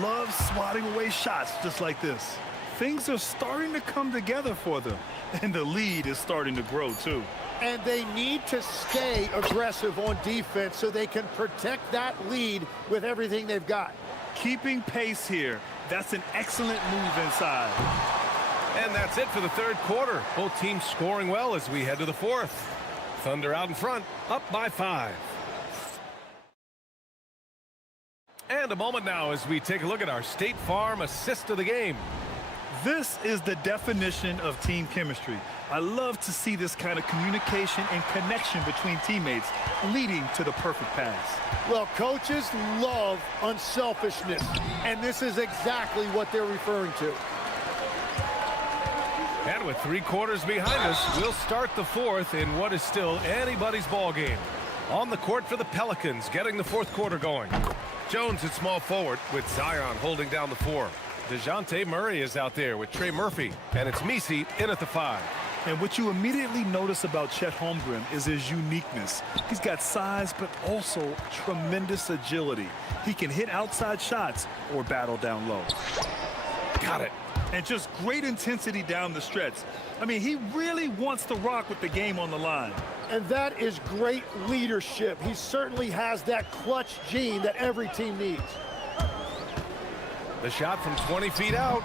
loves swatting away shots just like this. Things are starting to come together for them, and the lead is starting to grow too. And they need to stay aggressive on defense so they can protect that lead with everything they've got. Keeping pace here. That's an excellent move inside. And that's it for the third quarter. Both teams scoring well as we head to the fourth. Thunder out in front, up by 5. And a moment now as we take a look at our State Farm assist of the game. This is the definition of team chemistry. I love to see this kind of communication and connection between teammates leading to the perfect pass. Well, coaches love unselfishness, and this is exactly what they're referring to. And with 3 quarters behind us, we'll start the fourth in what is still anybody's ball game. On the court for the Pelicans, getting the fourth quarter going. Jones at small forward with Zion holding down the 4. DeJounte Murray is out there with Trey Murphy, and it's Misi in at the 5. And what you immediately notice about Chet Holmgren is his uniqueness. He's got size, but also tremendous agility. He can hit outside shots or battle down low. Got it. And just great intensity down the stretch. I mean, he really wants to rock with the game on the line. And that is great leadership. He certainly has that clutch gene that every team needs. The shot from 20 feet out.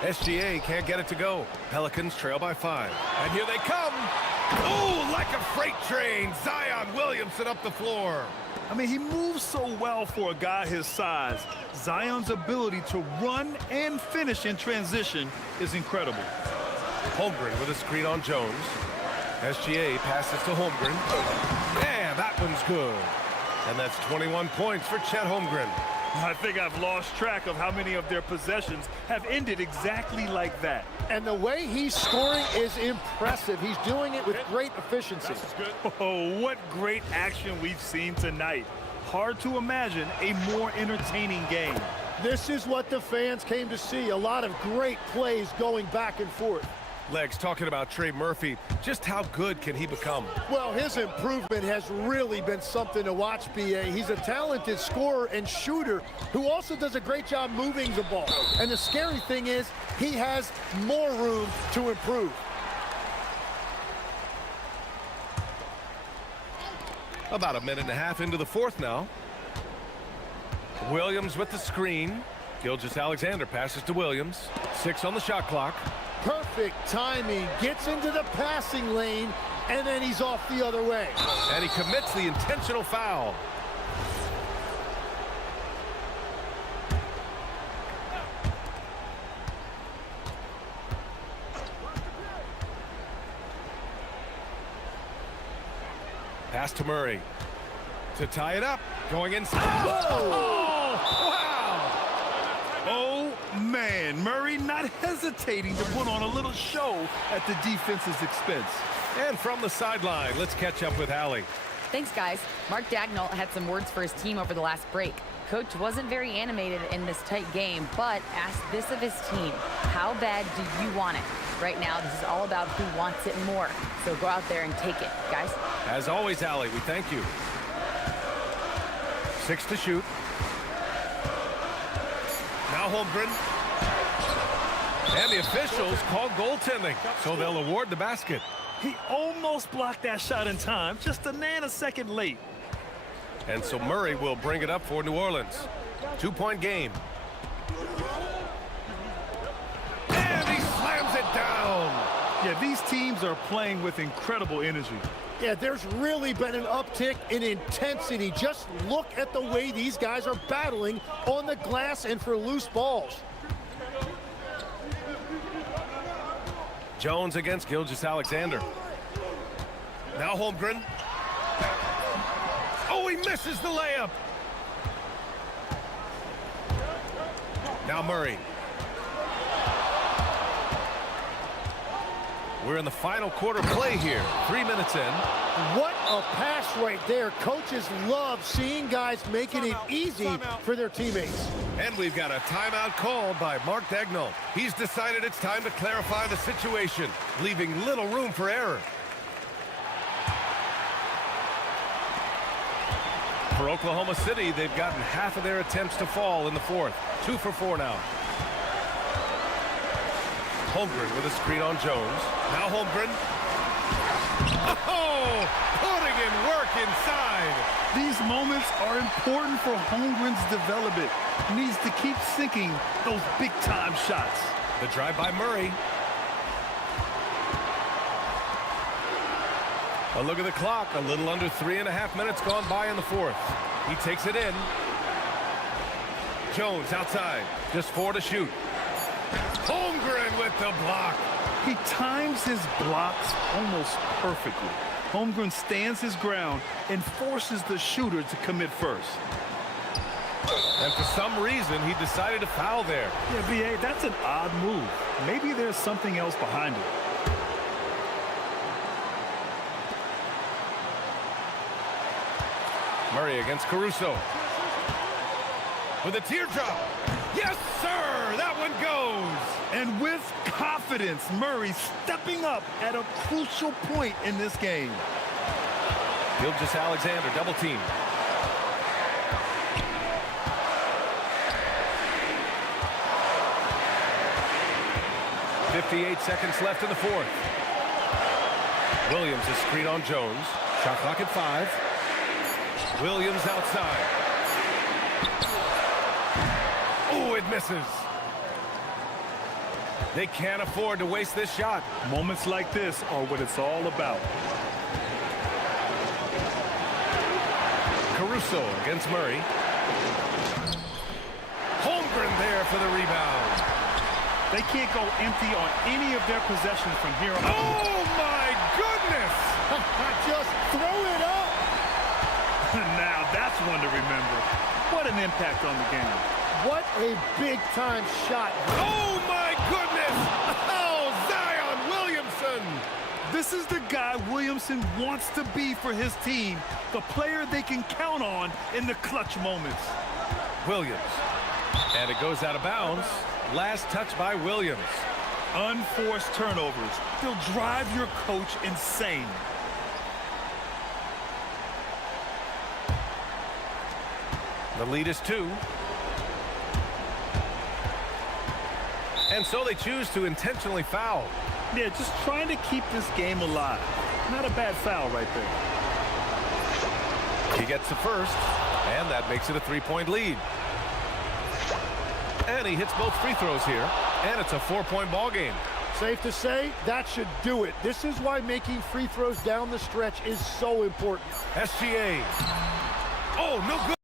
SGA can't get it to go. Pelicans trail by 5. And here they come. Oh, like a freight train. Zion Williamson up the floor. I mean, he moves so well for a guy his size. Zion's ability to run and finish in transition is incredible. Holmgren with a screen on Jones. SGA passes to Holmgren. Yeah, that one's good. And that's 21 points for Chet Holmgren. I think I've lost track of how many of their possessions have ended exactly like that. And the way he's scoring is impressive. He's doing it with great efficiency. Oh, what great action we've seen tonight. Hard to imagine a more entertaining game. This is what the fans came to see. A lot of great plays going back and forth. Legs talking about Trey Murphy. Just how good can he become? Well, his improvement has really been something to watch, B.A. He's a talented scorer and shooter who also does a great job moving the ball. And the scary thing is he has more room to improve. About a minute and a half into the fourth now. Williams with the screen. Gilgeous-Alexander passes to Williams. 6 on the shot clock. Perfect timing, gets into the passing lane, and then he's off the other way. And he commits the intentional foul. Pass to Murray. To tie it up, going inside. Oh, wow! Oh, man, Murray not hesitating to put on a little show at the defense's expense. And from the sideline, let's catch up with Allie. Thanks, guys. Mark Dagnall had some words for his team over the last break. Coach wasn't very animated in this tight game, but asked this of his team. How bad do you want it? Right now, this is all about who wants it more. So go out there and take it, guys. As always, Allie, we thank you. 6 to shoot. Now Holmgren. And the officials call goaltending, so they'll award the basket. He almost blocked that shot in time, just a nanosecond late. And so Murray will bring it up for New Orleans. 2-point game. And he slams it down. Yeah, these teams are playing with incredible energy. Yeah, there's really been an uptick in intensity. Just look at the way these guys are battling on the glass and for loose balls. Jones against Gilgeous-Alexander. Now Holmgren. Oh, he misses the layup. Now Murray. We're in the final quarter play here. 3 minutes in. What a pass right there. Coaches love seeing guys making it easy for their teammates. And we've got a timeout called by Mark Dagnall. He's decided it's time to clarify the situation, leaving little room for error. For Oklahoma City, they've gotten half of their attempts to fall in the fourth. 2 for 4 now. Holmgren with a screen on Jones. Now Holmgren. Oh, putting in work inside. These moments are important for Holmgren's development. He needs to keep sinking those big-time shots. The drive by Murray. A look at the clock. A little under 3.5 minutes gone by in the fourth. He takes it in. Jones outside. Just 4 to shoot. Holmgren with the block. He times his blocks almost perfectly. Holmgren stands his ground and forces the shooter to commit first. And for some reason, he decided to foul there. Yeah, B.A., that's an odd move. Maybe there's something else behind it. Murray against Caruso. With a teardrop. Yes, sir! That one goes! And with confidence, Murray stepping up at a crucial point in this game. Gilgeous-Alexander, double team. .58 seconds left in the fourth. Williams is screen on Jones. Shot clock at 5. Williams outside. Oh, it misses. They can't afford to waste this shot. Moments like this are what it's all about. Caruso against Murray. Holmgren there for the rebound. They can't go empty on any of their possessions from here on. Oh, my goodness! Just throw it up. Now that's one to remember. What an impact on the game. What a big-time shot. Oh, my goodness! Oh, Zion Williamson! This is the guy Williamson wants to be for his team, the player they can count on in the clutch moments. Williams. And it goes out of bounds. Last touch by Williams. Unforced turnovers. They'll drive your coach insane. The lead is 2. And so they choose to intentionally foul. Yeah, just trying to keep this game alive. Not a bad foul right there. He gets the first, and that makes it a 3-point lead. And he hits both free throws here, and it's a 4-point ball game. Safe to say, that should do it. This is why making free throws down the stretch is so important. SGA. Oh, no good.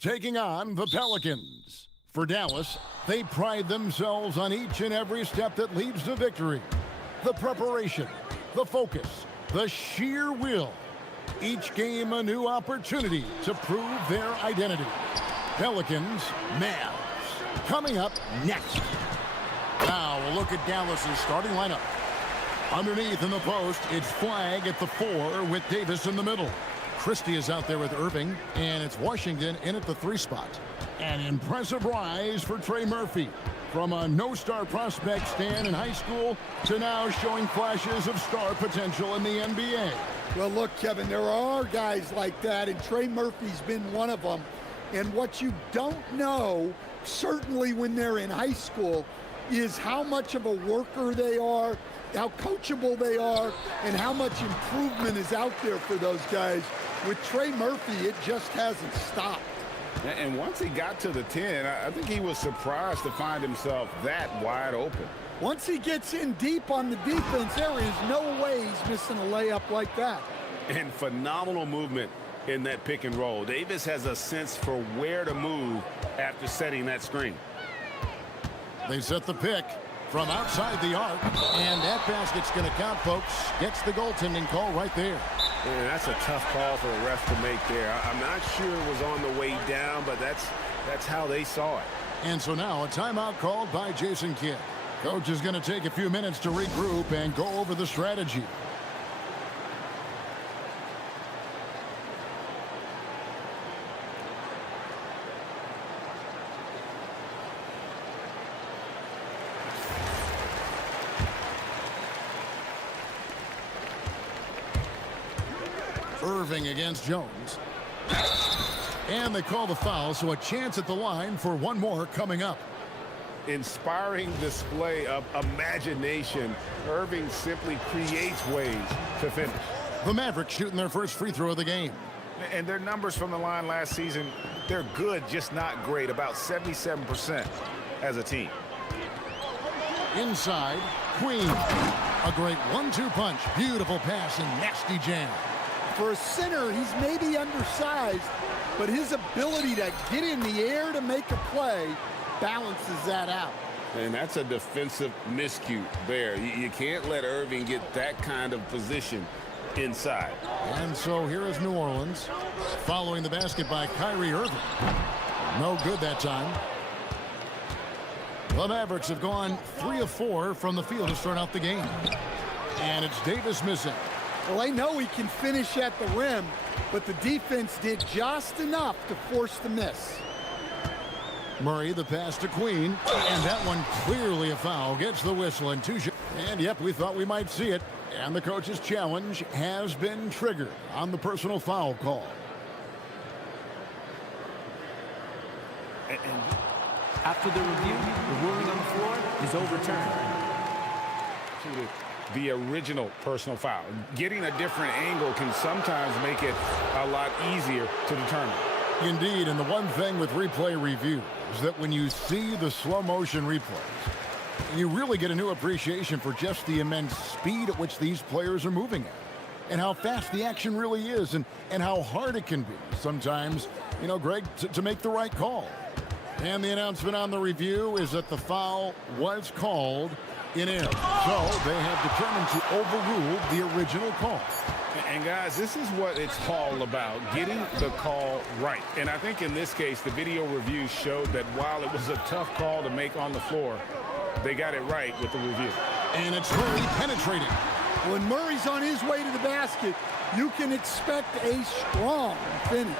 Taking on the Pelicans. For Dallas, they pride themselves on each and every step that leads to victory. The preparation, the focus, the sheer will. Each game a new opportunity to prove their identity. Pelicans, Mavs. Coming up next. Now a look at Dallas's starting lineup. Underneath in the post, it's Flag at the 4 with Davis in the middle. Christie is out there with Irving, and it's Washington in at the 3 spot. An impressive rise for Trey Murphy. From a no-star prospect stand in high school to now showing flashes of star potential in the NBA. Well, look, Kevin, there are guys like that, and Trey Murphy's been one of them. And what you don't know, certainly when they're in high school, is how much of a worker they are, how coachable they are, and how much improvement is out there for those guys. With Trey Murphy, it just hasn't stopped. And once he got to the 10, I think he was surprised to find himself that wide open. Once he gets in deep on the defense, there is no way he's missing a layup like that. And phenomenal movement in that pick and roll. Davis has a sense for where to move after setting that screen. They set the pick from outside the arc, and that basket's going to count, folks. Gets the goaltending call right there. And that's a tough call for the ref to make there. I'm not sure it was on the way down, but that's how they saw it. And so now a timeout called by Jason Kidd. Coach is going to take a few minutes to regroup and go over the strategy. Irving against Jones. And they call the foul, so a chance at the line for one more coming up. Inspiring display of imagination. Irving simply creates ways to finish. The Mavericks shooting their first free throw of the game. And their numbers from the line last season, they're good, just not great. About 77% as a team. Inside, Queen. A great 1-2 punch. Beautiful pass and nasty jam. For a center, he's maybe undersized, but his ability to get in the air to make a play balances that out. And that's a defensive miscue there. You can't let Irving get that kind of position inside. And so here is New Orleans following the basket by Kyrie Irving. No good that time. The Mavericks have gone 3 of 4 from the field to start out the game. And it's Davis missing. Well, they know he can finish at the rim, but the defense did just enough to force the miss. Murray, the pass to Queen, and that one clearly a foul. Gets the whistle and 2 shots. And yep, we thought we might see it. And the coach's challenge has been triggered on the personal foul call. And after the review, the ruling on the floor is overturned. The original personal foul. Getting a different angle can sometimes make it a lot easier to determine. Indeed, and the one thing with replay review is that when you see the slow motion replays, you really get a new appreciation for just the immense speed at which these players are moving at, and how fast the action really is, and how hard it can be sometimes, you know, Greg, to make the right call. And the announcement on the review is that the foul was called in air. So they have determined to overrule the original call. And guys, this is what it's all about, getting the call right. And I think in this case, the video review showed that while it was a tough call to make on the floor, they got it right with the review. And it's Murray penetrating. When Murray's on his way to the basket, you can expect a strong finish.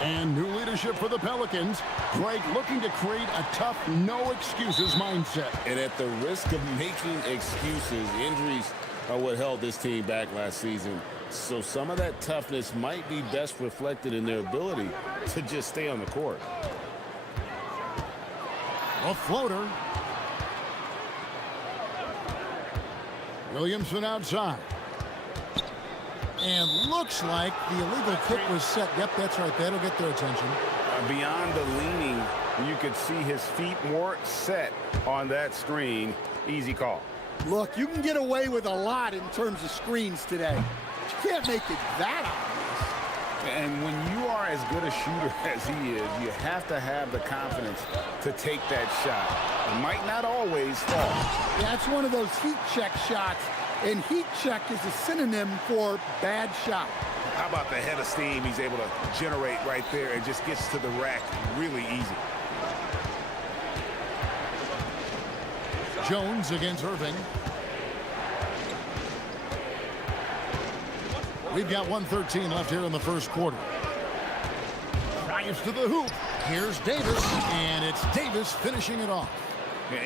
And new leadership for the Pelicans. Greg looking to create a tough, no-excuses mindset. And at the risk of making excuses, injuries are what held this team back last season. So some of that toughness might be best reflected in their ability to just stay on the court. A floater. Williamson outside. And looks like the illegal kick was set. Yep, that's right. That'll get their attention. Beyond the leaning, you could see his feet more set on that screen. Easy call. Look, you can get away with a lot in terms of screens today. You can't make it that obvious. And when you are as good a shooter as he is, you have to have the confidence to take that shot. It might not always fall. Yeah, it's one of those heat check shots, and heat check is a synonym for bad shot. How about the head of steam he's able to generate right there and just gets to the rack really easy. Jones against Irving. We've got 1:13 left here in the first quarter. Drives to the hoop. Here's Davis, and it's Davis finishing it off.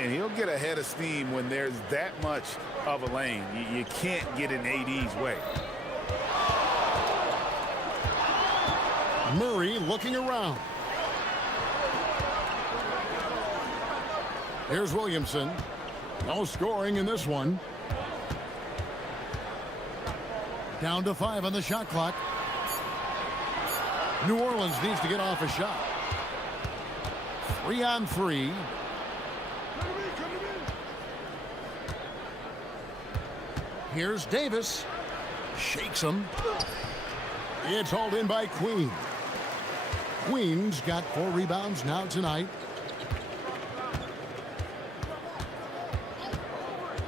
And he'll get a head of steam when there's that much of a lane. You can't get in AD's way. Murray looking around. Here's Williamson. No scoring in this one. Down to 5 on the shot clock. New Orleans needs to get off a shot. 3-on-3. Here's Davis. Shakes him. It's hauled in by Queen. Queen's got 4 rebounds now tonight.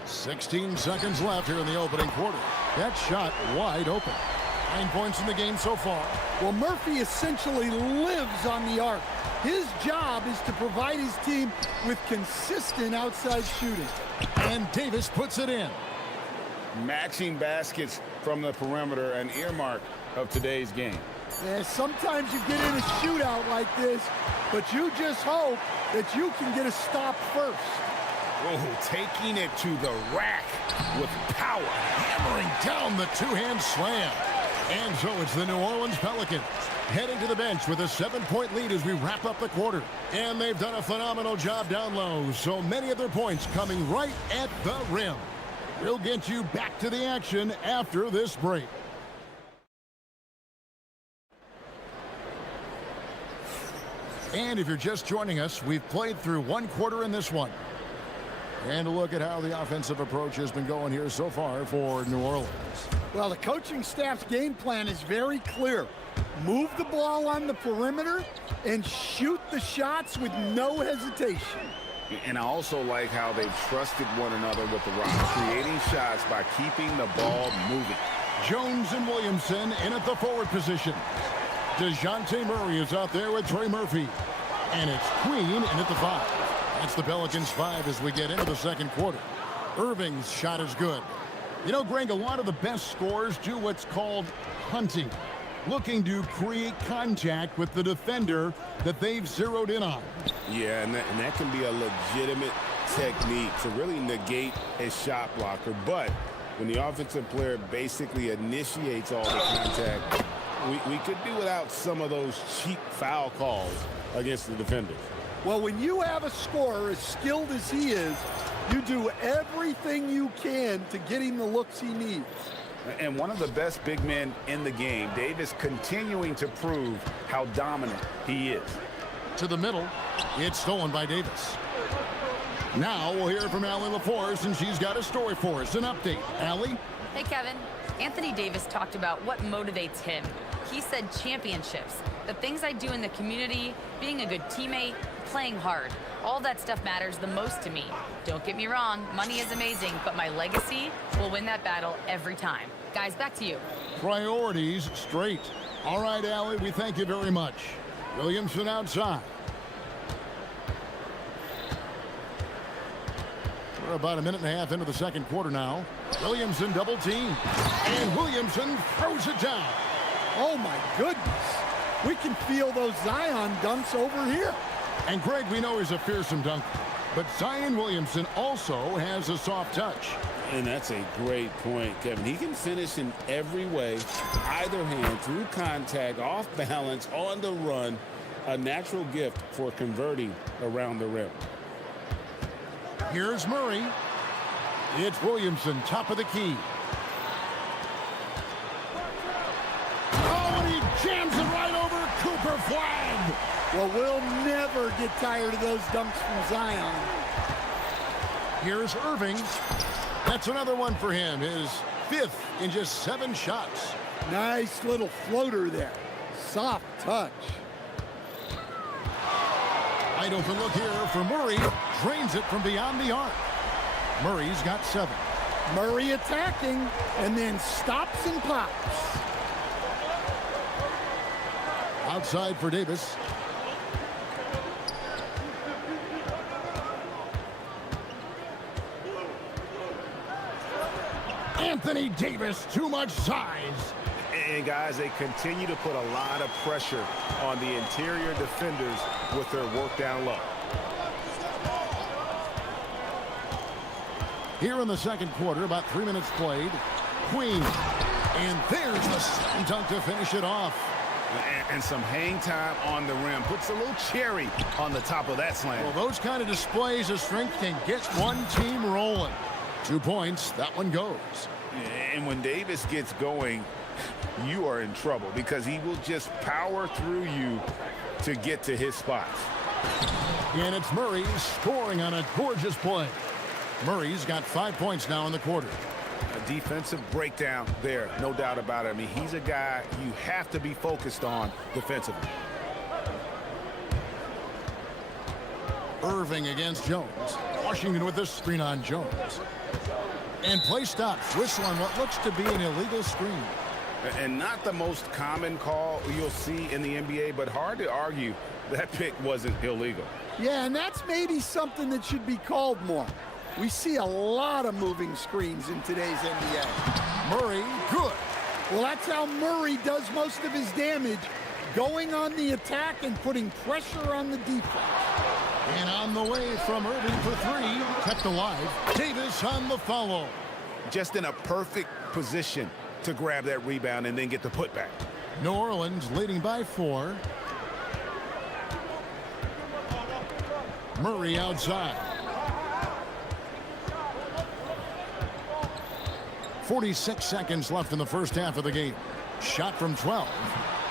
16 seconds left here in the opening quarter. That shot wide open. 9 points in the game so far. Well, Murphy essentially lives on the arc. His job is to provide his team with consistent outside shooting. And Davis puts it in. Matching baskets from the perimeter, an earmark of today's game. Yeah, sometimes you get in a shootout like this, but you just hope that you can get a stop first. Oh, taking it to the rack with power. Hammering down the two-hand slam. And so it's the New Orleans Pelicans heading to the bench with a 7-point lead as we wrap up the quarter. And they've done a phenomenal job down low. So many of their points coming right at the rim. We'll get you back to the action after this break. And if you're just joining us, we've played through 1 quarter in this one. And a look at how the offensive approach has been going here so far for New Orleans. Well, the coaching staff's game plan is very clear. Move the ball on the perimeter and shoot the shots with no hesitation. And I also like how they've trusted one another with the rock, creating shots by keeping the ball moving. Jones and Williamson in at the forward position. DeJounte Murray is out there with Trey Murphy. And it's Queen in at the 5. That's the Pelicans 5 as we get into the second quarter. Irving's shot is good. You know, Greg, a lot of the best scorers do what's called hunting, looking to create contact with the defender that they've zeroed in on. Yeah, and that can be a legitimate technique to really negate a shot blocker. But when the offensive player basically initiates all the contact, we could do without some of those cheap foul calls against the defenders. Well, when you have a scorer as skilled as he is, you do everything you can to get him the looks he needs. And one of the best big men in the game, Davis, continuing to prove how dominant he is. To the middle, it's stolen by Davis. Now we'll hear from Allie LaForce, and she's got a story for us, an update. Allie? Hey, Kevin. Anthony Davis talked about what motivates him. He said championships, the things I do in the community, being a good teammate, playing hard. All that stuff matters the most to me. Don't get me wrong, money is amazing, but my legacy will win that battle every time. Guys, back to you. Priorities straight. All right, Allie, we thank you very much. Williamson outside. We're about a minute and a half into the second quarter now. Williamson double team. And Williamson throws it down. Oh, my goodness. We can feel those Zion dunks over here. And Greg, we know he's a fearsome dunker, but Zion Williamson also has a soft touch. And that's a great point, Kevin. He can finish in every way, either hand, through contact, off balance, on the run. A natural gift for converting around the rim. Here's Murray. It's Williamson, top of the key. Oh, and he jams it right over Cooper Flag. Well, we'll never get tired of those dunks from Zion. Here's Irving. That's another one for him, his 5th in just 7 shots. Nice little floater there. Soft touch. Wide open look here for Murray. Drains it from beyond the arc. Murray's got 7. Murray attacking and then stops and pops. Outside for Davis. Anthony Davis, too much size. And guys, they continue to put a lot of pressure on the interior defenders with their work down low. Here in the second quarter, about 3 minutes played. Queen. And there's the slam dunk to finish it off. And some hang time on the rim. Puts a little cherry on the top of that slam. Well, those kind of displays of strength can get one team rolling. 2 points. That one goes. And when Davis gets going, you are in trouble because he will just power through you to get to his spots. And it's Murray scoring on a gorgeous play. Murray's got 5 points now in the quarter. A defensive breakdown there, no doubt about it. I mean, he's a guy you have to be focused on defensively. Irving against Jones. Washington with the screen on Jones. And play stops. Whistle on what looks to be an illegal screen. And not the most common call you'll see in the NBA, but hard to argue that pick wasn't illegal. Yeah, and that's maybe something that should be called more. We see a lot of moving screens in today's NBA. Murray, good. Well, that's how Murray does most of his damage, going on the attack and putting pressure on the defense. And on the way from Irving for 3, kept alive. Davis on the follow. Just in a perfect position to grab that rebound and then get the putback. New Orleans leading by 4. Murray outside. 46 seconds left in the first half of the game. Shot from 12.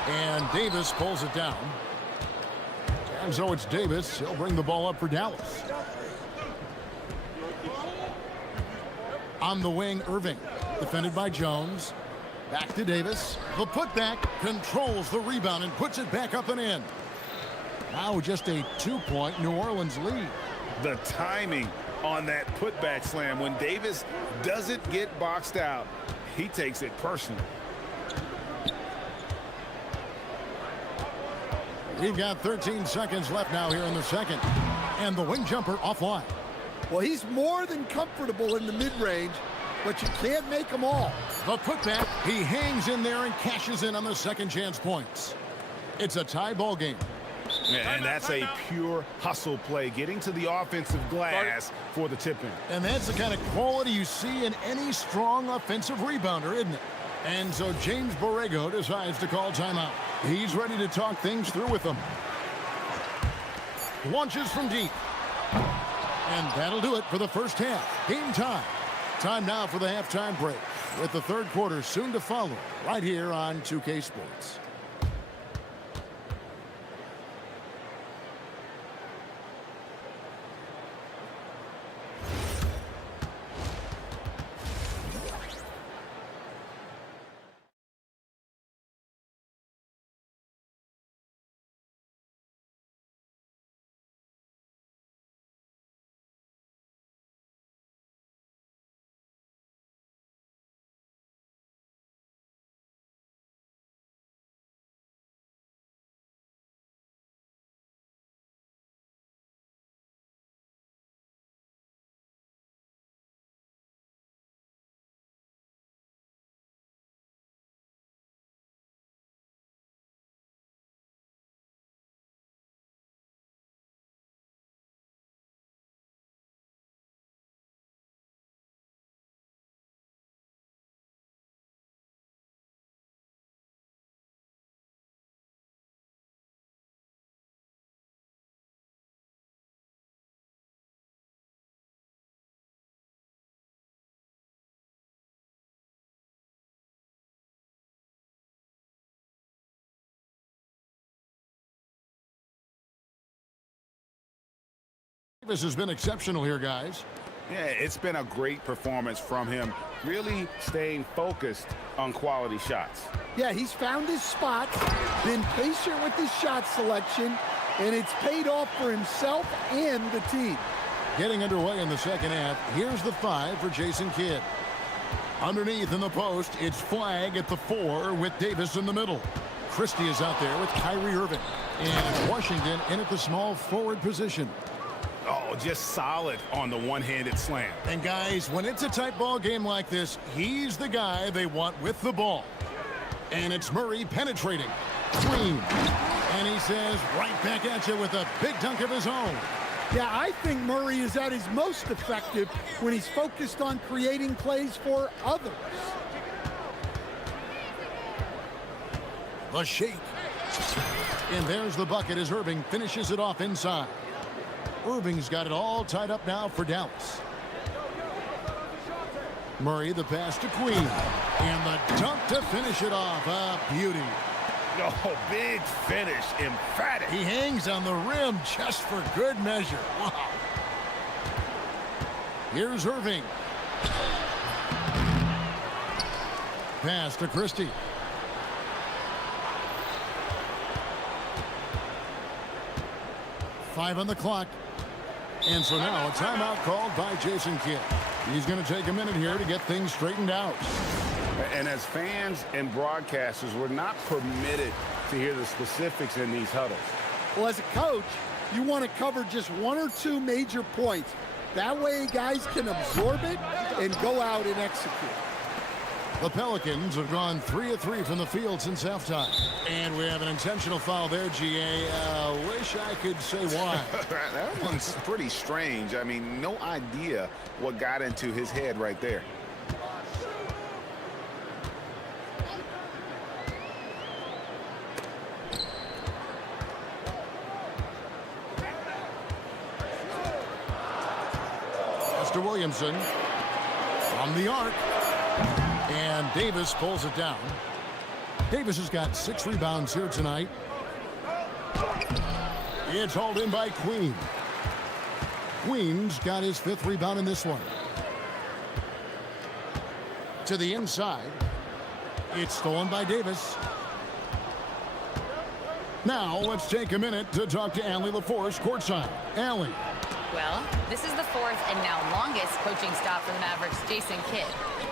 And Davis pulls it down. And so it's Davis. He'll bring the ball up for Dallas. On the wing, Irving. Defended by Jones. Back to Davis. The putback controls the rebound and puts it back up and in. Now just a 2-point New Orleans lead. The timing on that putback slam. When Davis doesn't get boxed out, he takes it personally. We've got 13 seconds left now here in the second. And the wing jumper offline. Well, he's more than comfortable in the mid-range, but you can't make them all. The putback, he hangs in there and cashes in on the second chance points. It's a tie ball game. And that's a pure hustle play, getting to the offensive glass for the tip-in. And that's the kind of quality you see in any strong offensive rebounder, isn't it? And so James Borrego decides to call timeout. He's ready to talk things through with them. Launches from deep. And that'll do it for the first half. Game time. Time now for the halftime break, with the third quarter soon to follow, right here on 2K Sports. Davis has been exceptional here, guys. Yeah, it's been a great performance from him, really staying focused on quality shots. Yeah, he's found his spots, been patient with his shot selection, and it's paid off for himself and the team. Getting underway in the second half, here's the 5 for Jason Kidd. Underneath in the post, it's Flag at the 4 with Davis in the middle. Christie is out there with Kyrie Irving. And Washington in at the small forward position. Oh, just solid on the one-handed slam. And guys, when it's a tight ball game like this, he's the guy they want with the ball. And it's Murray penetrating. Green. And he says right back at you with a big dunk of his own. Yeah, I think Murray is at his most effective when he's focused on creating plays for others. The shake. And there's the bucket as Irving finishes it off inside. Irving's got it all tied up now for Dallas. Murray the pass to Queen. And the dunk to finish it off. A beauty. Oh, big finish. Emphatic. He hangs on the rim just for good measure. Wow. Here's Irving. Pass to Christie. Five on the clock. And so now a timeout called by Jason Kidd. He's going to take a minute here to get things straightened out. And as fans and broadcasters, we're not permitted to hear the specifics in these huddles. Well, as a coach, you want to cover just 1 or 2 major points. That way guys can absorb it and go out and execute. The Pelicans have gone 3 of 3 from the field since halftime. And we have an intentional foul there, GA. Wish I could say why. That one's pretty strange. I mean, no idea what got into his head right there. Mr. Williamson from the arc. And Davis pulls it down. Davis has got 6 rebounds here tonight. It's hauled in by Queen. Queen's got his 5th rebound in this one. To the inside. It's stolen by Davis. Now let's take a minute to talk to Allie LaForce courtside. Allie. Well, this is the 4th and now longest coaching stop for the Mavericks' Jason Kidd.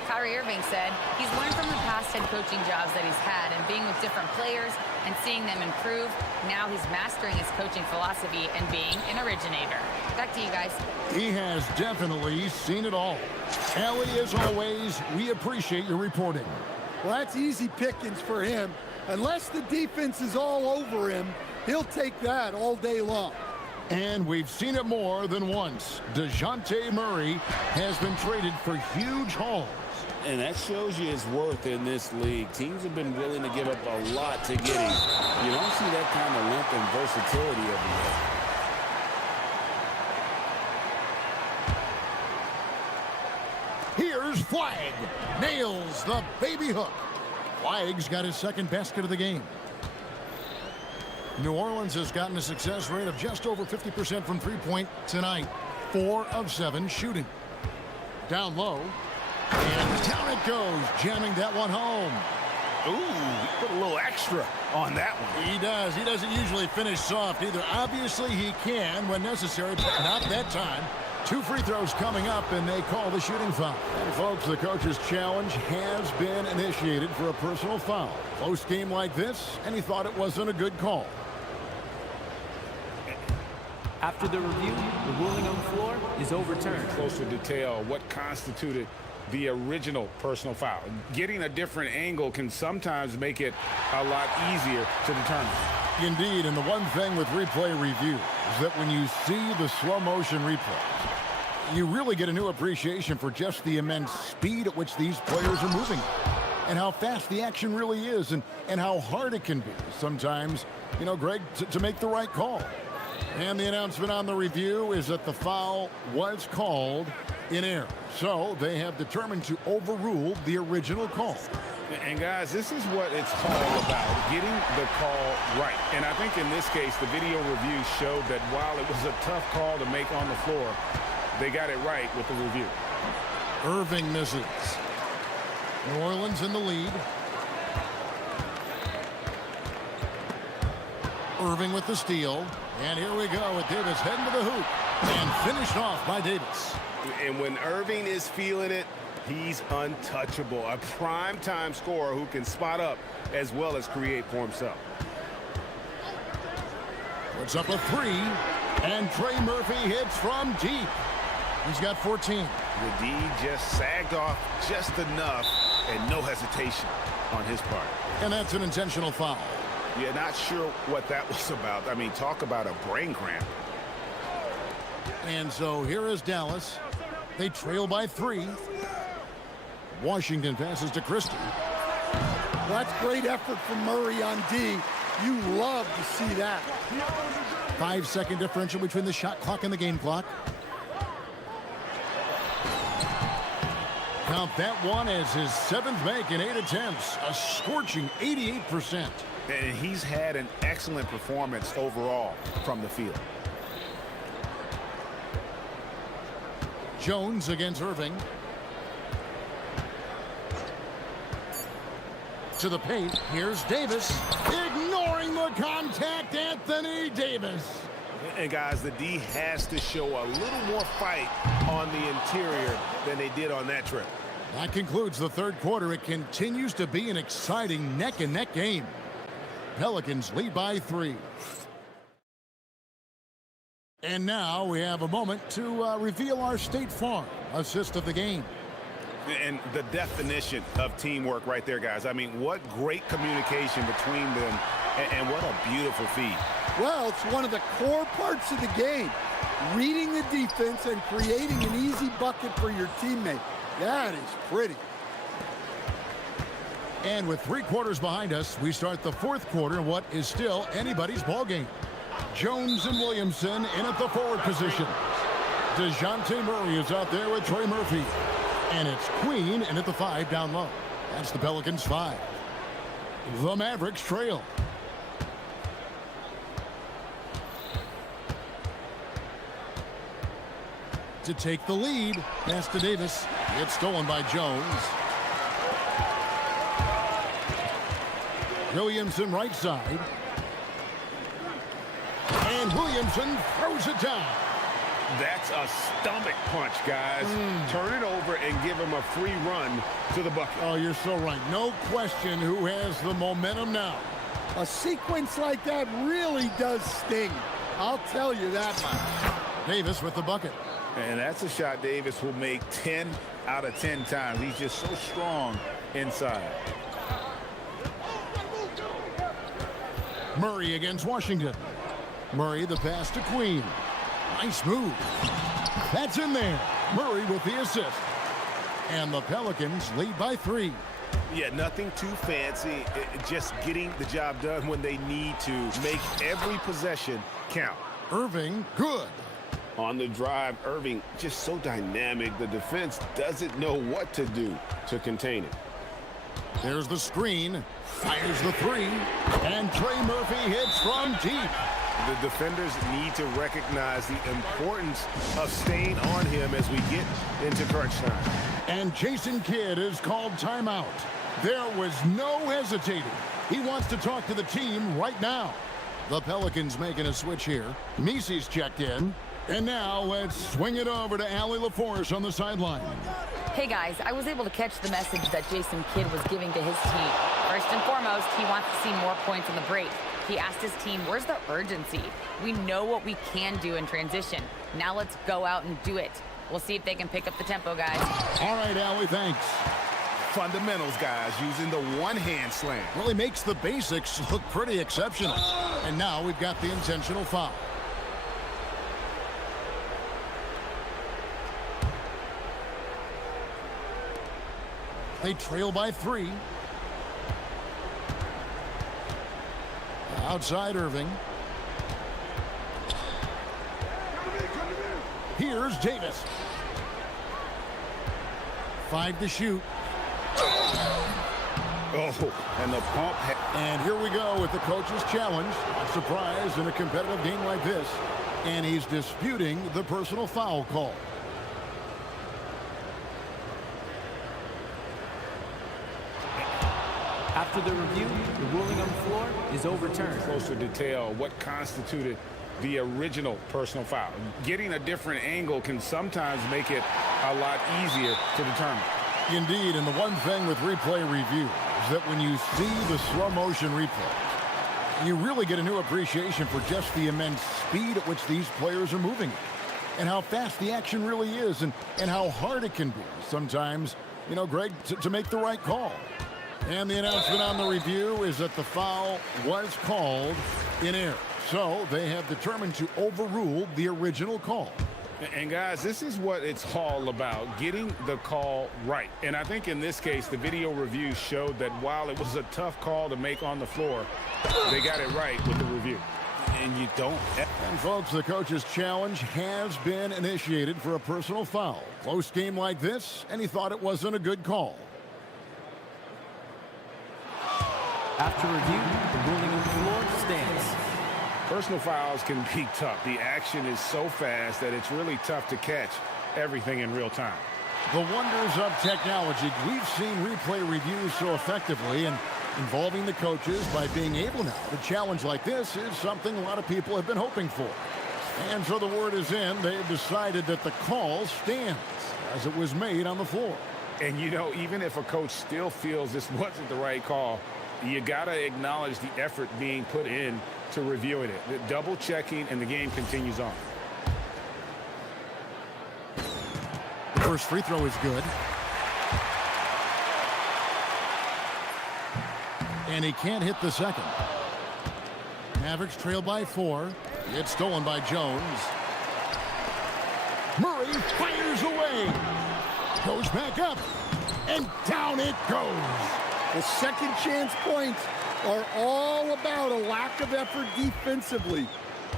Kyrie Irving said he's learned from the past head coaching jobs that he's had and being with different players and seeing them improve. Now he's mastering his coaching philosophy and being an originator. Back to you guys. He has definitely seen it all. Allie, as always, we appreciate your reporting. Well, that's easy pickings for him. Unless the defense is all over him, he'll take that all day long. And we've seen it more than once. DeJounte Murray has been traded for huge hauls. And that shows you his worth in this league. Teams have been willing to give up a lot to get him. You don't see that kind of length and versatility everywhere. Here's Flag. Nails the baby hook. Flag's got his 2nd basket of the game. New Orleans has gotten a success rate of just over 50% from three-point tonight. 4 of 7 shooting. Down low. And down it goes, jamming that one home. Ooh, he put a little extra on that one. He does. He doesn't usually finish soft either. Obviously, he can when necessary, but not that time. 2 free throws coming up, and they call the shooting foul. And, folks, the coach's challenge has been initiated for a personal foul. Close game like this, and he thought it wasn't a good call. After the review, the ruling on the floor is overturned. Closer detail what constituted the original personal foul. Getting a different angle can sometimes make it a lot easier to determine. Indeed, and the one thing with replay review is that when you see the slow motion replays, you really get a new appreciation for just the immense speed at which these players are moving and how fast the action really is and how hard it can be sometimes, you know, Greg, to make the right call. And the announcement on the review is that the foul was called in error. So they have determined to overrule the original call. And guys, this is what it's all about, getting the call right. And I think in this case, the video review showed that while it was a tough call to make on the floor, They got it right with the review. Irving misses. New Orleans in the lead. Irving with the steal. And here we go with Davis heading to the hoop. And finished off by Davis. And when Irving is feeling it, he's untouchable. A prime-time scorer who can spot up as well as create for himself. Puts up a three. And Trey Murphy hits from deep. He's got 14. The D just sagged off just enough and no hesitation on his part. And that's an intentional foul. Yeah, not sure what that was about. I mean, talk about a brain cramp. And so here is Dallas. They trail by 3. Washington passes to Christie. That's great effort from Murray on D. You love to see that. 5-second differential between the shot clock and the game clock. Count that one as his 7th make in 8 attempts. A scorching 88%. And he's had an excellent performance overall from the field. Jones against Irving. To the paint. Here's Davis. Ignoring the contact, Anthony Davis. And guys, the D has to show a little more fight on the interior than they did on that trip. That concludes the third quarter. It continues to be an exciting neck-and-neck game. Pelicans lead by 3. And now we have a moment to reveal our State Farm assist of the game. And the definition of teamwork right there, guys. I mean, what great communication between them, and what a beautiful feed. Well, it's one of the core parts of the game. Reading the defense and creating an easy bucket for your teammate. That is pretty. And with 3 quarters behind us, we start the fourth quarter in what is still anybody's ball game. Jones and Williamson in at the forward position. DeJounte Murray is out there with Trey Murphy. And it's Queen in at the 5 down low. That's the Pelicans 5. The Mavericks trail. To take the lead, pass to Davis. It's stolen by Jones. Williamson right side. And Williamson throws it down. That's a stomach punch, guys. Turn it over and give him a free run to the bucket. Oh, you're so right. No question who has the momentum now. A sequence like that really does sting. I'll tell you that much. Davis with the bucket. And that's a shot Davis will make 10 out of 10 times. He's just so strong inside. Murray against Washington. Murray the pass to Queen. Nice move. That's in there. Murray with the assist. And the Pelicans lead by 3. Yeah, nothing too fancy. Just getting the job done when they need to. Make every possession count. Irving, good. On the drive, Irving just so dynamic. The defense doesn't know what to do to contain it. There's the screen. Fires the 3. And Trey Murphy hits from deep. The defenders need to recognize the importance of staying on him as we get into crunch time. And Jason Kidd is called timeout. There was no hesitating. He wants to talk to the team right now. The Pelicans making a switch here. Misi's checked in. And now let's swing it over to Allie LaForce on the sideline. Hey guys, I was able to catch the message that Jason Kidd was giving to his team. First and foremost, he wants to see more points on the break. He asked his team, where's the urgency? We know what we can do in transition. Now let's go out and do it. We'll see if they can pick up the tempo, guys. All right, Allie, thanks. Fundamentals, guys, using the one-hand slam. Really makes the basics look pretty exceptional. And now we've got the intentional foul. They trail by 3. Outside Irving. Here's Davis. 5 to shoot. Oh, and the pump. And here we go with the coach's challenge. A surprise in a competitive game like this. And he's disputing the personal foul call. After the review, the ruling on the floor is overturned. Closer detail what constituted the original personal foul. Getting a different angle can sometimes make it a lot easier to determine. Indeed, and the one thing with replay review is that when you see the slow motion replay, you really get a new appreciation for just the immense speed at which these players are moving and how fast the action really is and how hard it can be sometimes, you know, Greg, to make the right call. And the announcement on the review is that the foul was called in error. So they have determined to overrule the original call. And guys, this is what it's all about, getting the call right. And I think in this case, the video review showed that while it was a tough call to make on the floor, they got it right with the review. And you don't. And folks, the coach's challenge has been initiated for a personal foul. Close game like this, and he thought it wasn't a good call. After review, the ruling on the floor stands. Personal fouls can be tough. The action is so fast that it's really tough to catch everything in real time. The wonders of technology. We've seen replay reviews so effectively and involving the coaches by being able now. A challenge like this is something a lot of people have been hoping for. And so the word is in. They've decided that the call stands as it was made on the floor. And, you know, even if a coach still feels this wasn't the right call, you got to acknowledge the effort being put in to reviewing it. The double checking, and the game continues on. The first free throw is good. And he can't hit the second. Mavericks trail by 4. It's stolen by Jones. Murray fires away. Goes back up. And down it goes. The second chance points are all about a lack of effort defensively.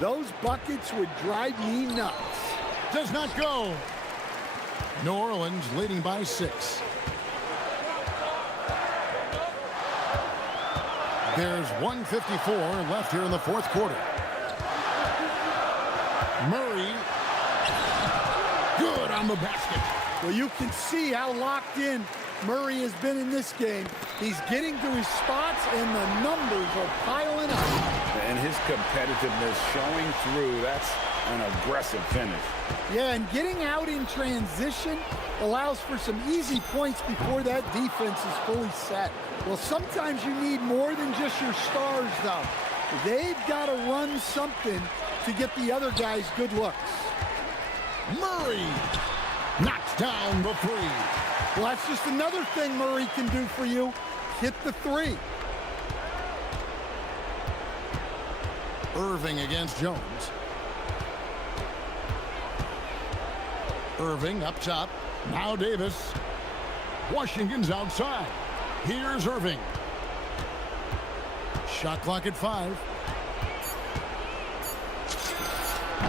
Those buckets would drive me nuts. Does not go. New Orleans leading by 6. There's 1:54 left here in the fourth quarter. Murray. Good on the basket. Well, you can see how locked in Murray has been in this game. He's getting to his spots, and the numbers are piling up. And his competitiveness showing through. That's an aggressive finish. Yeah, and getting out in transition allows for some easy points before that defense is fully set. Well, sometimes you need more than just your stars, though. They've got to run something to get the other guys good looks. Murray knocks down the 3. Well, that's just another thing Murray can do for you. Hit the 3. Irving against Jones. Irving up top. Now Davis. Washington's outside. Here's Irving. Shot clock at 5.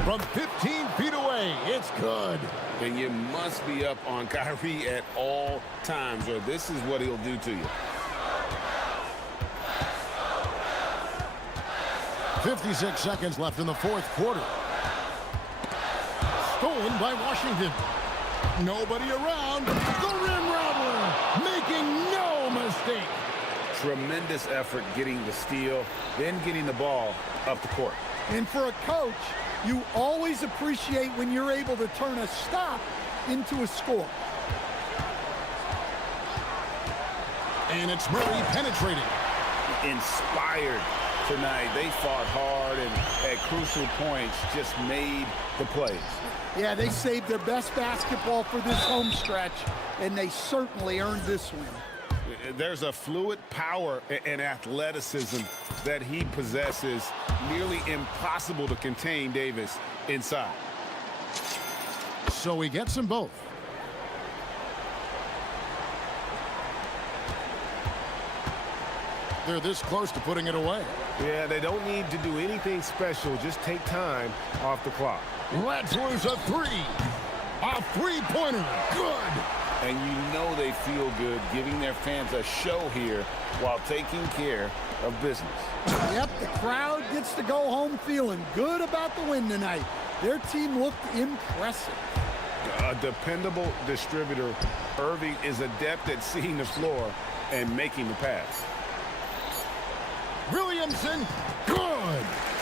From 15 feet away, it's good. And you must be up on Kyrie at all times, or this is what he'll do to you. 56 seconds left in the fourth quarter. Stolen by Washington. Nobody around. The rim rattler, making no mistake. Tremendous effort getting the steal, then getting the ball up the court. And for a coach, you always appreciate when you're able to turn a stop into a score. And it's Murray penetrating. Inspired tonight. They fought hard and at crucial points just made the plays. Yeah, they saved their best basketball for this home stretch, and they certainly earned this win. There's a fluid power and athleticism that he possesses. Nearly impossible to contain Davis inside. So he gets them both. They're this close to putting it away. Yeah, they don't need to do anything special. Just take time off the clock. Let's lose a 3. A three-pointer. Good. And you know they feel good giving their fans a show here while taking care of business. Yep, the crowd gets to go home feeling good about the win tonight. Their team looked impressive. A dependable distributor, Irving is adept at seeing the floor and making the pass. Williamson, good.